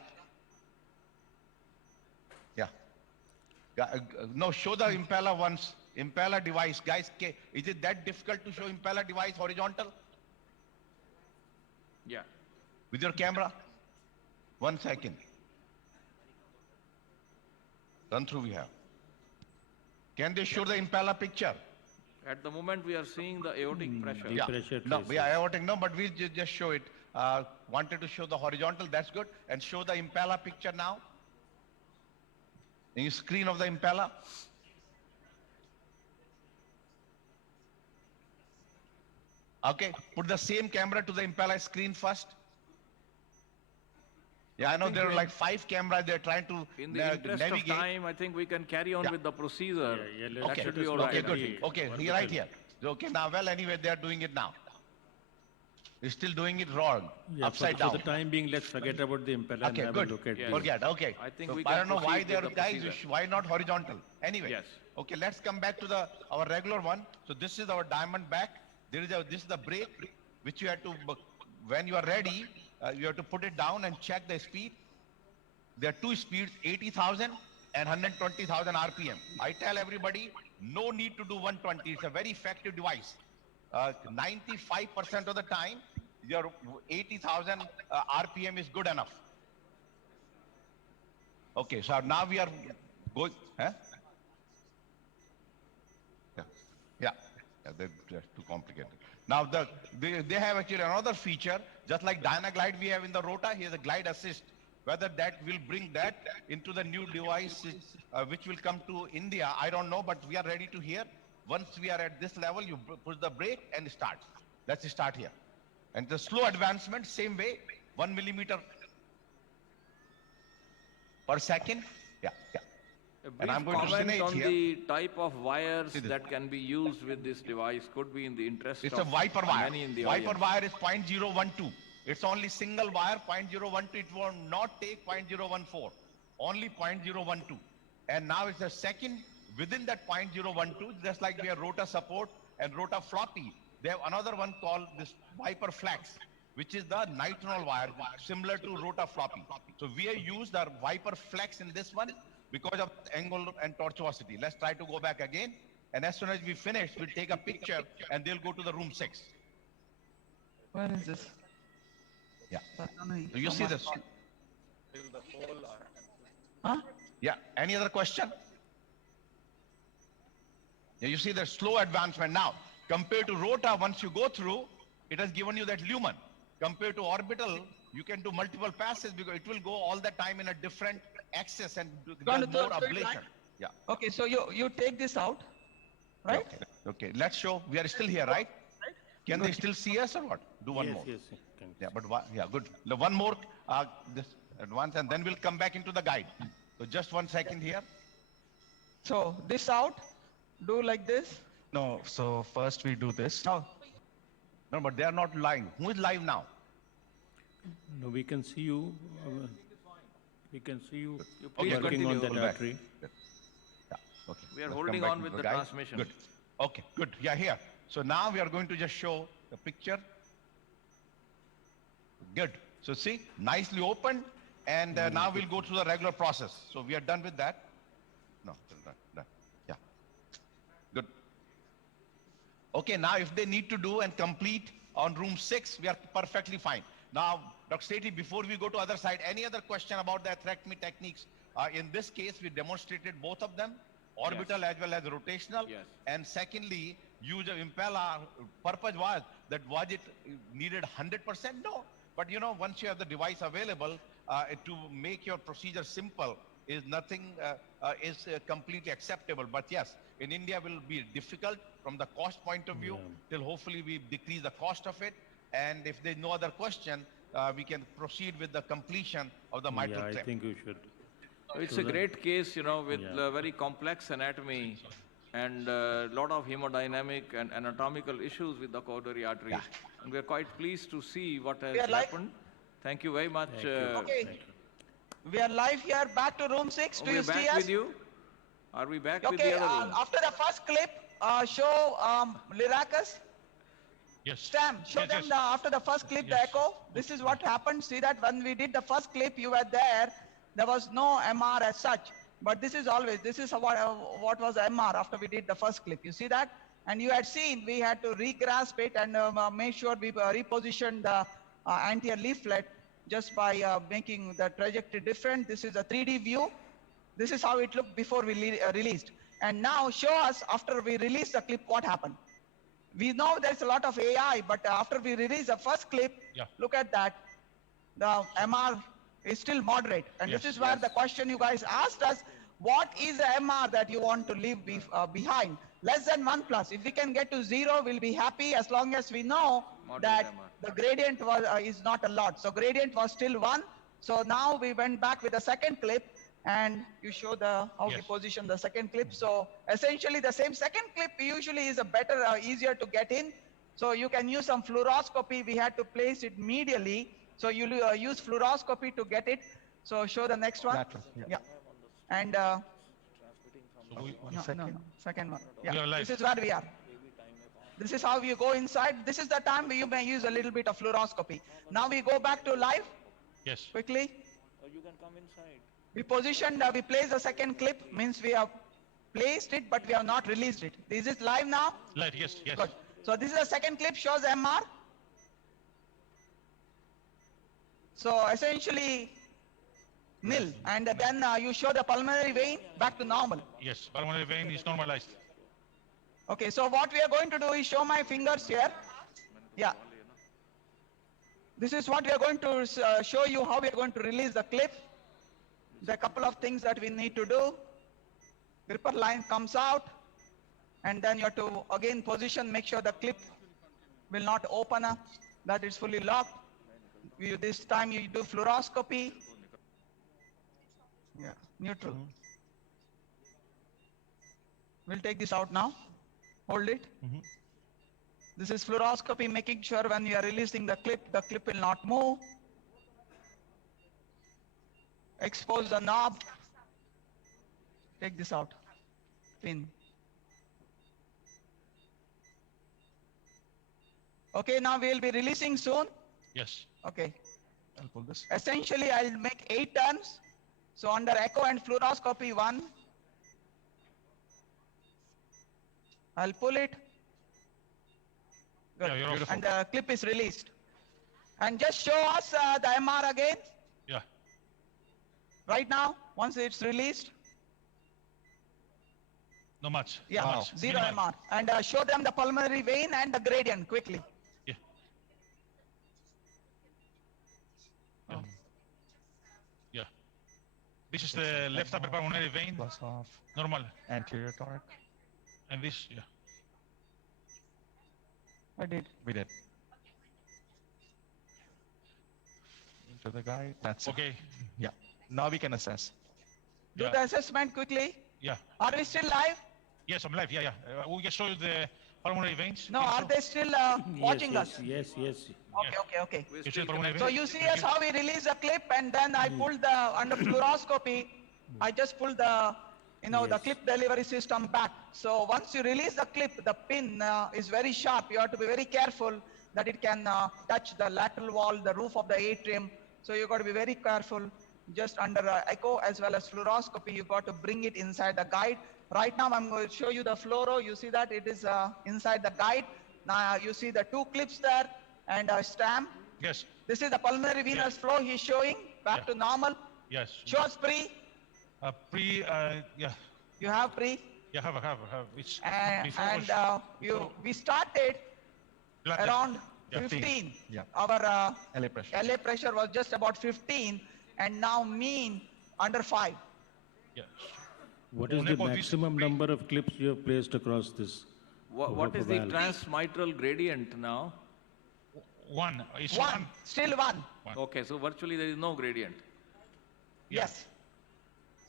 Yeah. No, show the Impella once. Impella device. Guys, is it that difficult to show Impella device horizontal Yeah. with your camera? 1 second. Run through we have. Can they show the Impella picture? At the moment, we are seeing the aortic pressure. Yeah. No, we are aortic, no, but we'll just show it. Wanted to show the horizontal, that's good. And show the Impella picture now. In screen of the Impella. Okay, put the same camera to the Impella screen first. Yeah, I know think there are we- like 5 cameras they're trying to In the interest navigate. of time, I think we can carry on Yeah. with the procedure. That Okay, should be all right. okay, I good. think. Okay, right here. Okay, now, well, anyway, they are doing it now. They're still doing it wrong, Yeah, upside for down. the time being, let's forget about the Impella and Okay, have good. a look at Forget, okay. I think So we I can don't know why proceed they are, with the guys, procedure. why not horizontal? Anyway. Yes. Okay, let's come back to our regular one. So this is our diamond back. This is the brake, which you have to, when you are ready, you have to put it down and check the speed. There are 2 speeds, 80,000 and 120,000 RPM. I tell everybody, no need to do 120. It's a very effective device. 95% of the time, your 80,000 RPM is good enough. Okay, so now we are going, huh? Yeah, that's too complicated. Now they have actually another feature, just like Dynaglide we have in the Rota, here's a glide assist. Whether that will bring that into the new device, which will come to India, I don't know, but we are ready to hear. Once we are at this level, you push the brake and start. Let's start here. And the slow advancement, same way, 1 millimeter per second. Yeah, yeah. And I'm going to comment simulate on here. the type of wires See this. that can be used with this device could be in the interest It's of a Viper wire. many in the Viper audience. wire is 0.012. It's only single wire, 0.012. It will not take 0.014, only 0.012. And now it's the second within that 0.012, just like we have rota support and rota floppy. They have another one called this Viper Flex, which is the nitronol wire, similar to rota floppy. So we have used our Viper Flex in this one because of angle and tortuosity. Let's try to go back again. And as soon as we finish, we'll take a picture and they'll go to the room 6. Where is this? Yeah. So you see this? Huh? Yeah. Any other question? Yeah, you see the slow advancement now. Compared to rota, once you go through, it has given you that lumen. Compared to orbital, you can do multiple passes because it will go all the time in a different axis and do Going to more throw straight ablation. line? Yeah. Okay, so you take this out, right? Okay. Let's show. We are still here, right? Can they still see us or what? Do one more. Yes. Yeah, but yeah, good. One more, this advance, and then we'll come back into the guide. So just 1 second here. So this out, do like this. No, so first we do this. No. No, but they are not live. Who is live now? No, we can see you. We can see you please working on continue. that Go back. artery. Yeah, okay. We are Let's holding come back on into with the guide. transmission. Good. Okay, good. Yeah, here. So now we are going to just show the picture. Good. So see, nicely opened, and now we'll go through the regular process. So we are done with that. No, done. Yeah. Good. Okay, now if they need to do and complete on room 6, we are perfectly fine. Now, Dr. Sethi, before we go to other side, any other question about the atherectomy techniques? In this case, we demonstrated both of them, orbital as well as rotational. Yes. And secondly, use of Impella, purpose was it needed 100%? No. But you know, once you have the device available, to make your procedure simple is nothing, is completely acceptable. But yes, in India will be difficult from the cost point of view, till hopefully we decrease the cost of it. And if there's no other question, we can proceed with the completion of the mitral Yeah, I clip. think we should. It's So a that- great case, you know, with Yeah. very complex anatomy and a lot of hemodynamic and anatomical issues with the coronary artery. And we are quite pleased to see what has We are live. happened. Thank you very much. Okay. We are live here, back to room 6. Do Are we you see back us? with you? Are we back with Okay, the other room? after the first clip, show Lyricus. Yes. Stam, show them after the first clip, the echo. This is what happened. See that when we did the first clip, you were there. There was no MR as such. But this is what was MR after we did the first clip. You see that? And you had seen we had to re-grasp it and make sure we repositioned the anterior leaflet just by making the trajectory different. This is a 3D view. This is how it looked before we released. And now show us after we released the clip what happened. We know there's a lot of AI, but after we release the first clip, look at that. The MR is still moderate. And this is where the question you guys asked us, what is the MR that you want to leave behind? Less than 1+. If we can get to 0, we'll be happy as long as we know that the gradient is not a lot. So gradient was still 1. So now we went back with the second clip and you show how we position the second clip. So essentially the same second clip usually is a better, easier to get in. So you can use some fluoroscopy. We had to place it medially. So you use fluoroscopy to get it. So show the next one. Yeah. And second one. Yeah. This is where we are. This is how you go inside. This is the time you may use a little bit of fluoroscopy. Now we go back to live. Yes. Quickly. You can come inside. We positioned, we placed the second clip, means we have placed it, but we have not released it. Is it live now? Live, yes. Good. So this is the second clip, shows MR. So essentially, nil. And then you show the pulmonary vein back to normal. Yes, pulmonary vein is normalized. Okay, so what we are going to do is show my fingers here. Yeah. This is what we are going to show you how we are going to release the clip. There are a couple of things that we need to do. Gripper line comes out, and then you have to again position, make sure the clip will not open up, that is fully locked. This time you do fluoroscopy. Yeah, neutral. We'll take this out now. Hold it. This is fluoroscopy, making sure when you are releasing the clip will not move. Expose the knob. Take this out. Pin. Okay, now we'll be releasing soon. Yes. Okay. I'll pull this. Essentially, I'll make 8 turns. So under echo and fluoroscopy 1, I'll pull it. Good. Yeah, beautiful. And the clip is released. And just show us the MR again. Yeah. Right now, once it's released. Not much. Yeah, Not much. 0 Minimal. MR. And show them the pulmonary vein and the gradient quickly. Yeah. This is the left upper pulmonary vein. Plus half. Normal. Anterior toric. And this, yeah. I did. We did. Into the guide. That's okay. It. Yeah. Now we can assess. Do the assessment quickly. Yeah. Are we still live? Yes, I'm live. Yeah, yeah. We can show you the pulmonary veins. No, are they still watching us? Yes. Okay. You see the pulmonary So veins? you see us how we release a clip and then I pulled the, under fluoroscopy, I just pulled the, the clip delivery system back. So once you release the clip, the pin is very sharp. You have to be very careful that it can touch the lateral wall, the roof of the atrium. So you got to be very careful. Just under echo as well as fluoroscopy, you got to bring it inside the guide. Right now I'm going to show you the fluoro. You see that it is inside the guide. Now you see the 2 clips there and a stamp. Yes. This is the pulmonary venous flow he's showing back to normal. Yes. Show us pre. Yeah. You have pre. Yeah, have. It's we started around 15. Yeah. Our LA pressure. LA pressure was just about 15 and now mean under 5. Yeah. What is the maximum number of clips you have placed across this? What is the transmitral gradient now? 1. It's one. Still 1. Okay, so virtually there is no gradient. Yes.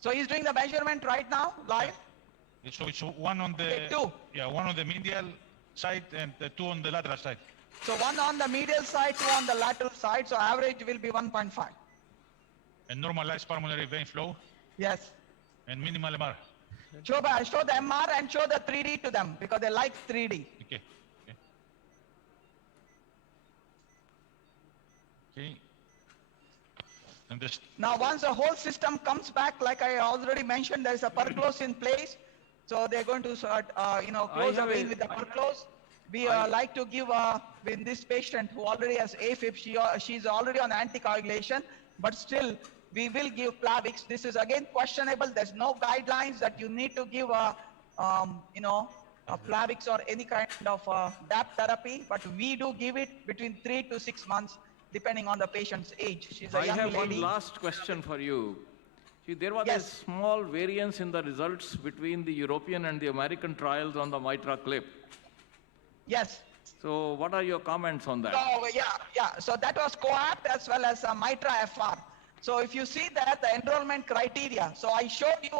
So he's doing the measurement right now, live? So it's 1 on the... 2. Yeah, 1 on the medial side and 2 on the lateral side. So 1 on the medial side, 2 on the lateral side, so average will be 1.5. And normalized pulmonary vein flow. Yes. And minimal MR. Show the MR and show the 3D to them because they like 3D. Okay. And this. Now once the whole system comes back, like I already mentioned, there is a perclose in place. So they're going to start, close the vein with the perclose. We like to give with this patient who already has AFib, she's already on anticoagulation, but still we will give Plavix. This is again questionable. There's no guidelines that you need to give Plavix or any kind of DAP therapy, but we do give it between 3 to 6 months, depending on the patient's age. She's a young lady. I have one last question for you. See, there was a small variance in the results between the European and the American trials on the Mitra clip. Yes. So what are your comments on that? So So that was COAPT as well as Mitra FR. So if you see that the enrollment criteria, so I showed you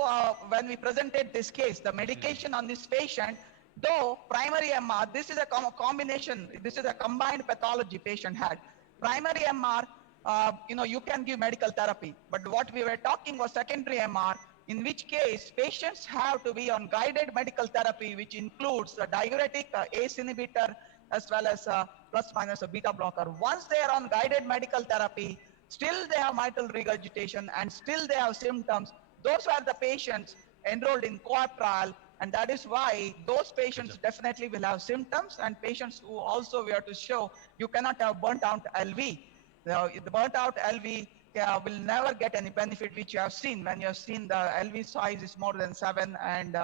when we presented this case, the medication on this patient, though primary MR, this is a combination, this is a combined pathology patient had. Primary MR, you can give medical therapy, but what we were talking was secondary MR, in which case patients have to be on guided medical therapy, which includes a diuretic, ACE inhibitor, as well as plus minus a beta blocker. Once they are on guided medical therapy, still they have mitral regurgitation and still they have symptoms. Those are the patients enrolled in COAPT trial, and that is why those patients definitely will have symptoms, and patients who also we have to show you cannot have burnt out LV. The burnt out LV will never get any benefit, which you have seen. When you have seen the LV size is more than 7 and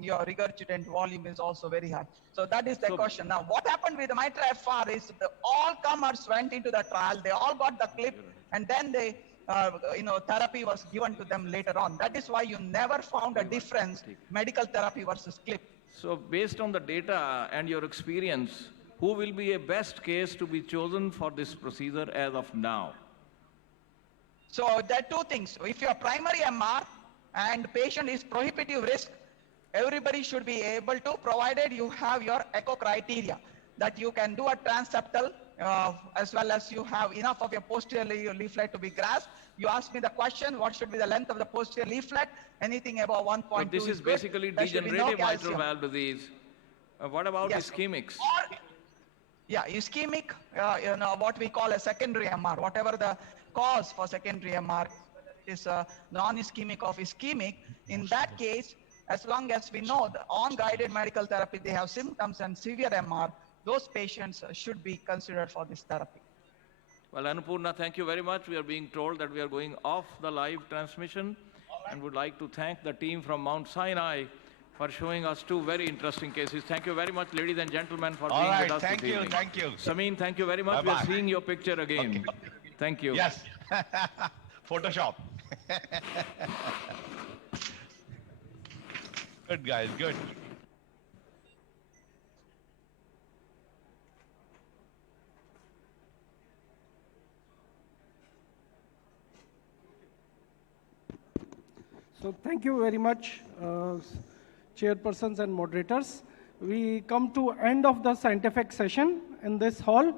your regurgitant volume is also very high. So that is the question. Now, what happened with the Mitra FR is all comers went into the trial, they all got the clip, and then they, therapy was given to them later on. That is why you never found a difference, medical therapy versus clip. So based on the data and your experience, who will be a best case to be chosen for this procedure as of now? So there are 2 things. If your primary MR and patient is prohibitive risk, everybody should be able to, provided you have your echo criteria, that you can do a transeptal as well as you have enough of your posterior leaflet to be grasped. You asked me the question, what should be the length of the posterior leaflet? Anything above 1.2 But this is basically There should be no degenerative mitral calcium. valve disease. What about ischemics? Yeah, ischemic, what we call a secondary MR, whatever the cause for secondary MR is non-ischemic of ischemic. In that case, as long as we know the on-guided medical therapy, they have symptoms and severe MR, those patients should be considered for this therapy. Well, Annapurna, thank you very much. We are being told that we are going off the live transmission and would like to thank the team from Mount Sinai for showing us two very interesting cases. Thank you very much, ladies and gentlemen, for being with us thank this you, evening. thank you. Samin, thank you very much. We Bye-bye. are seeing your picture again. Thank you. Yes. Photoshop. Good, guys, good. So thank you very much, chairpersons and moderators. We come to end of the scientific session in this hall.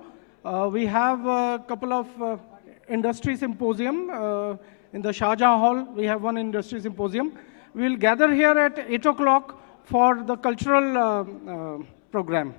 We have a couple of industry symposium in the Shahjahan Hall. We have one industry symposium. We will gather here at 8 o'clock for the cultural program.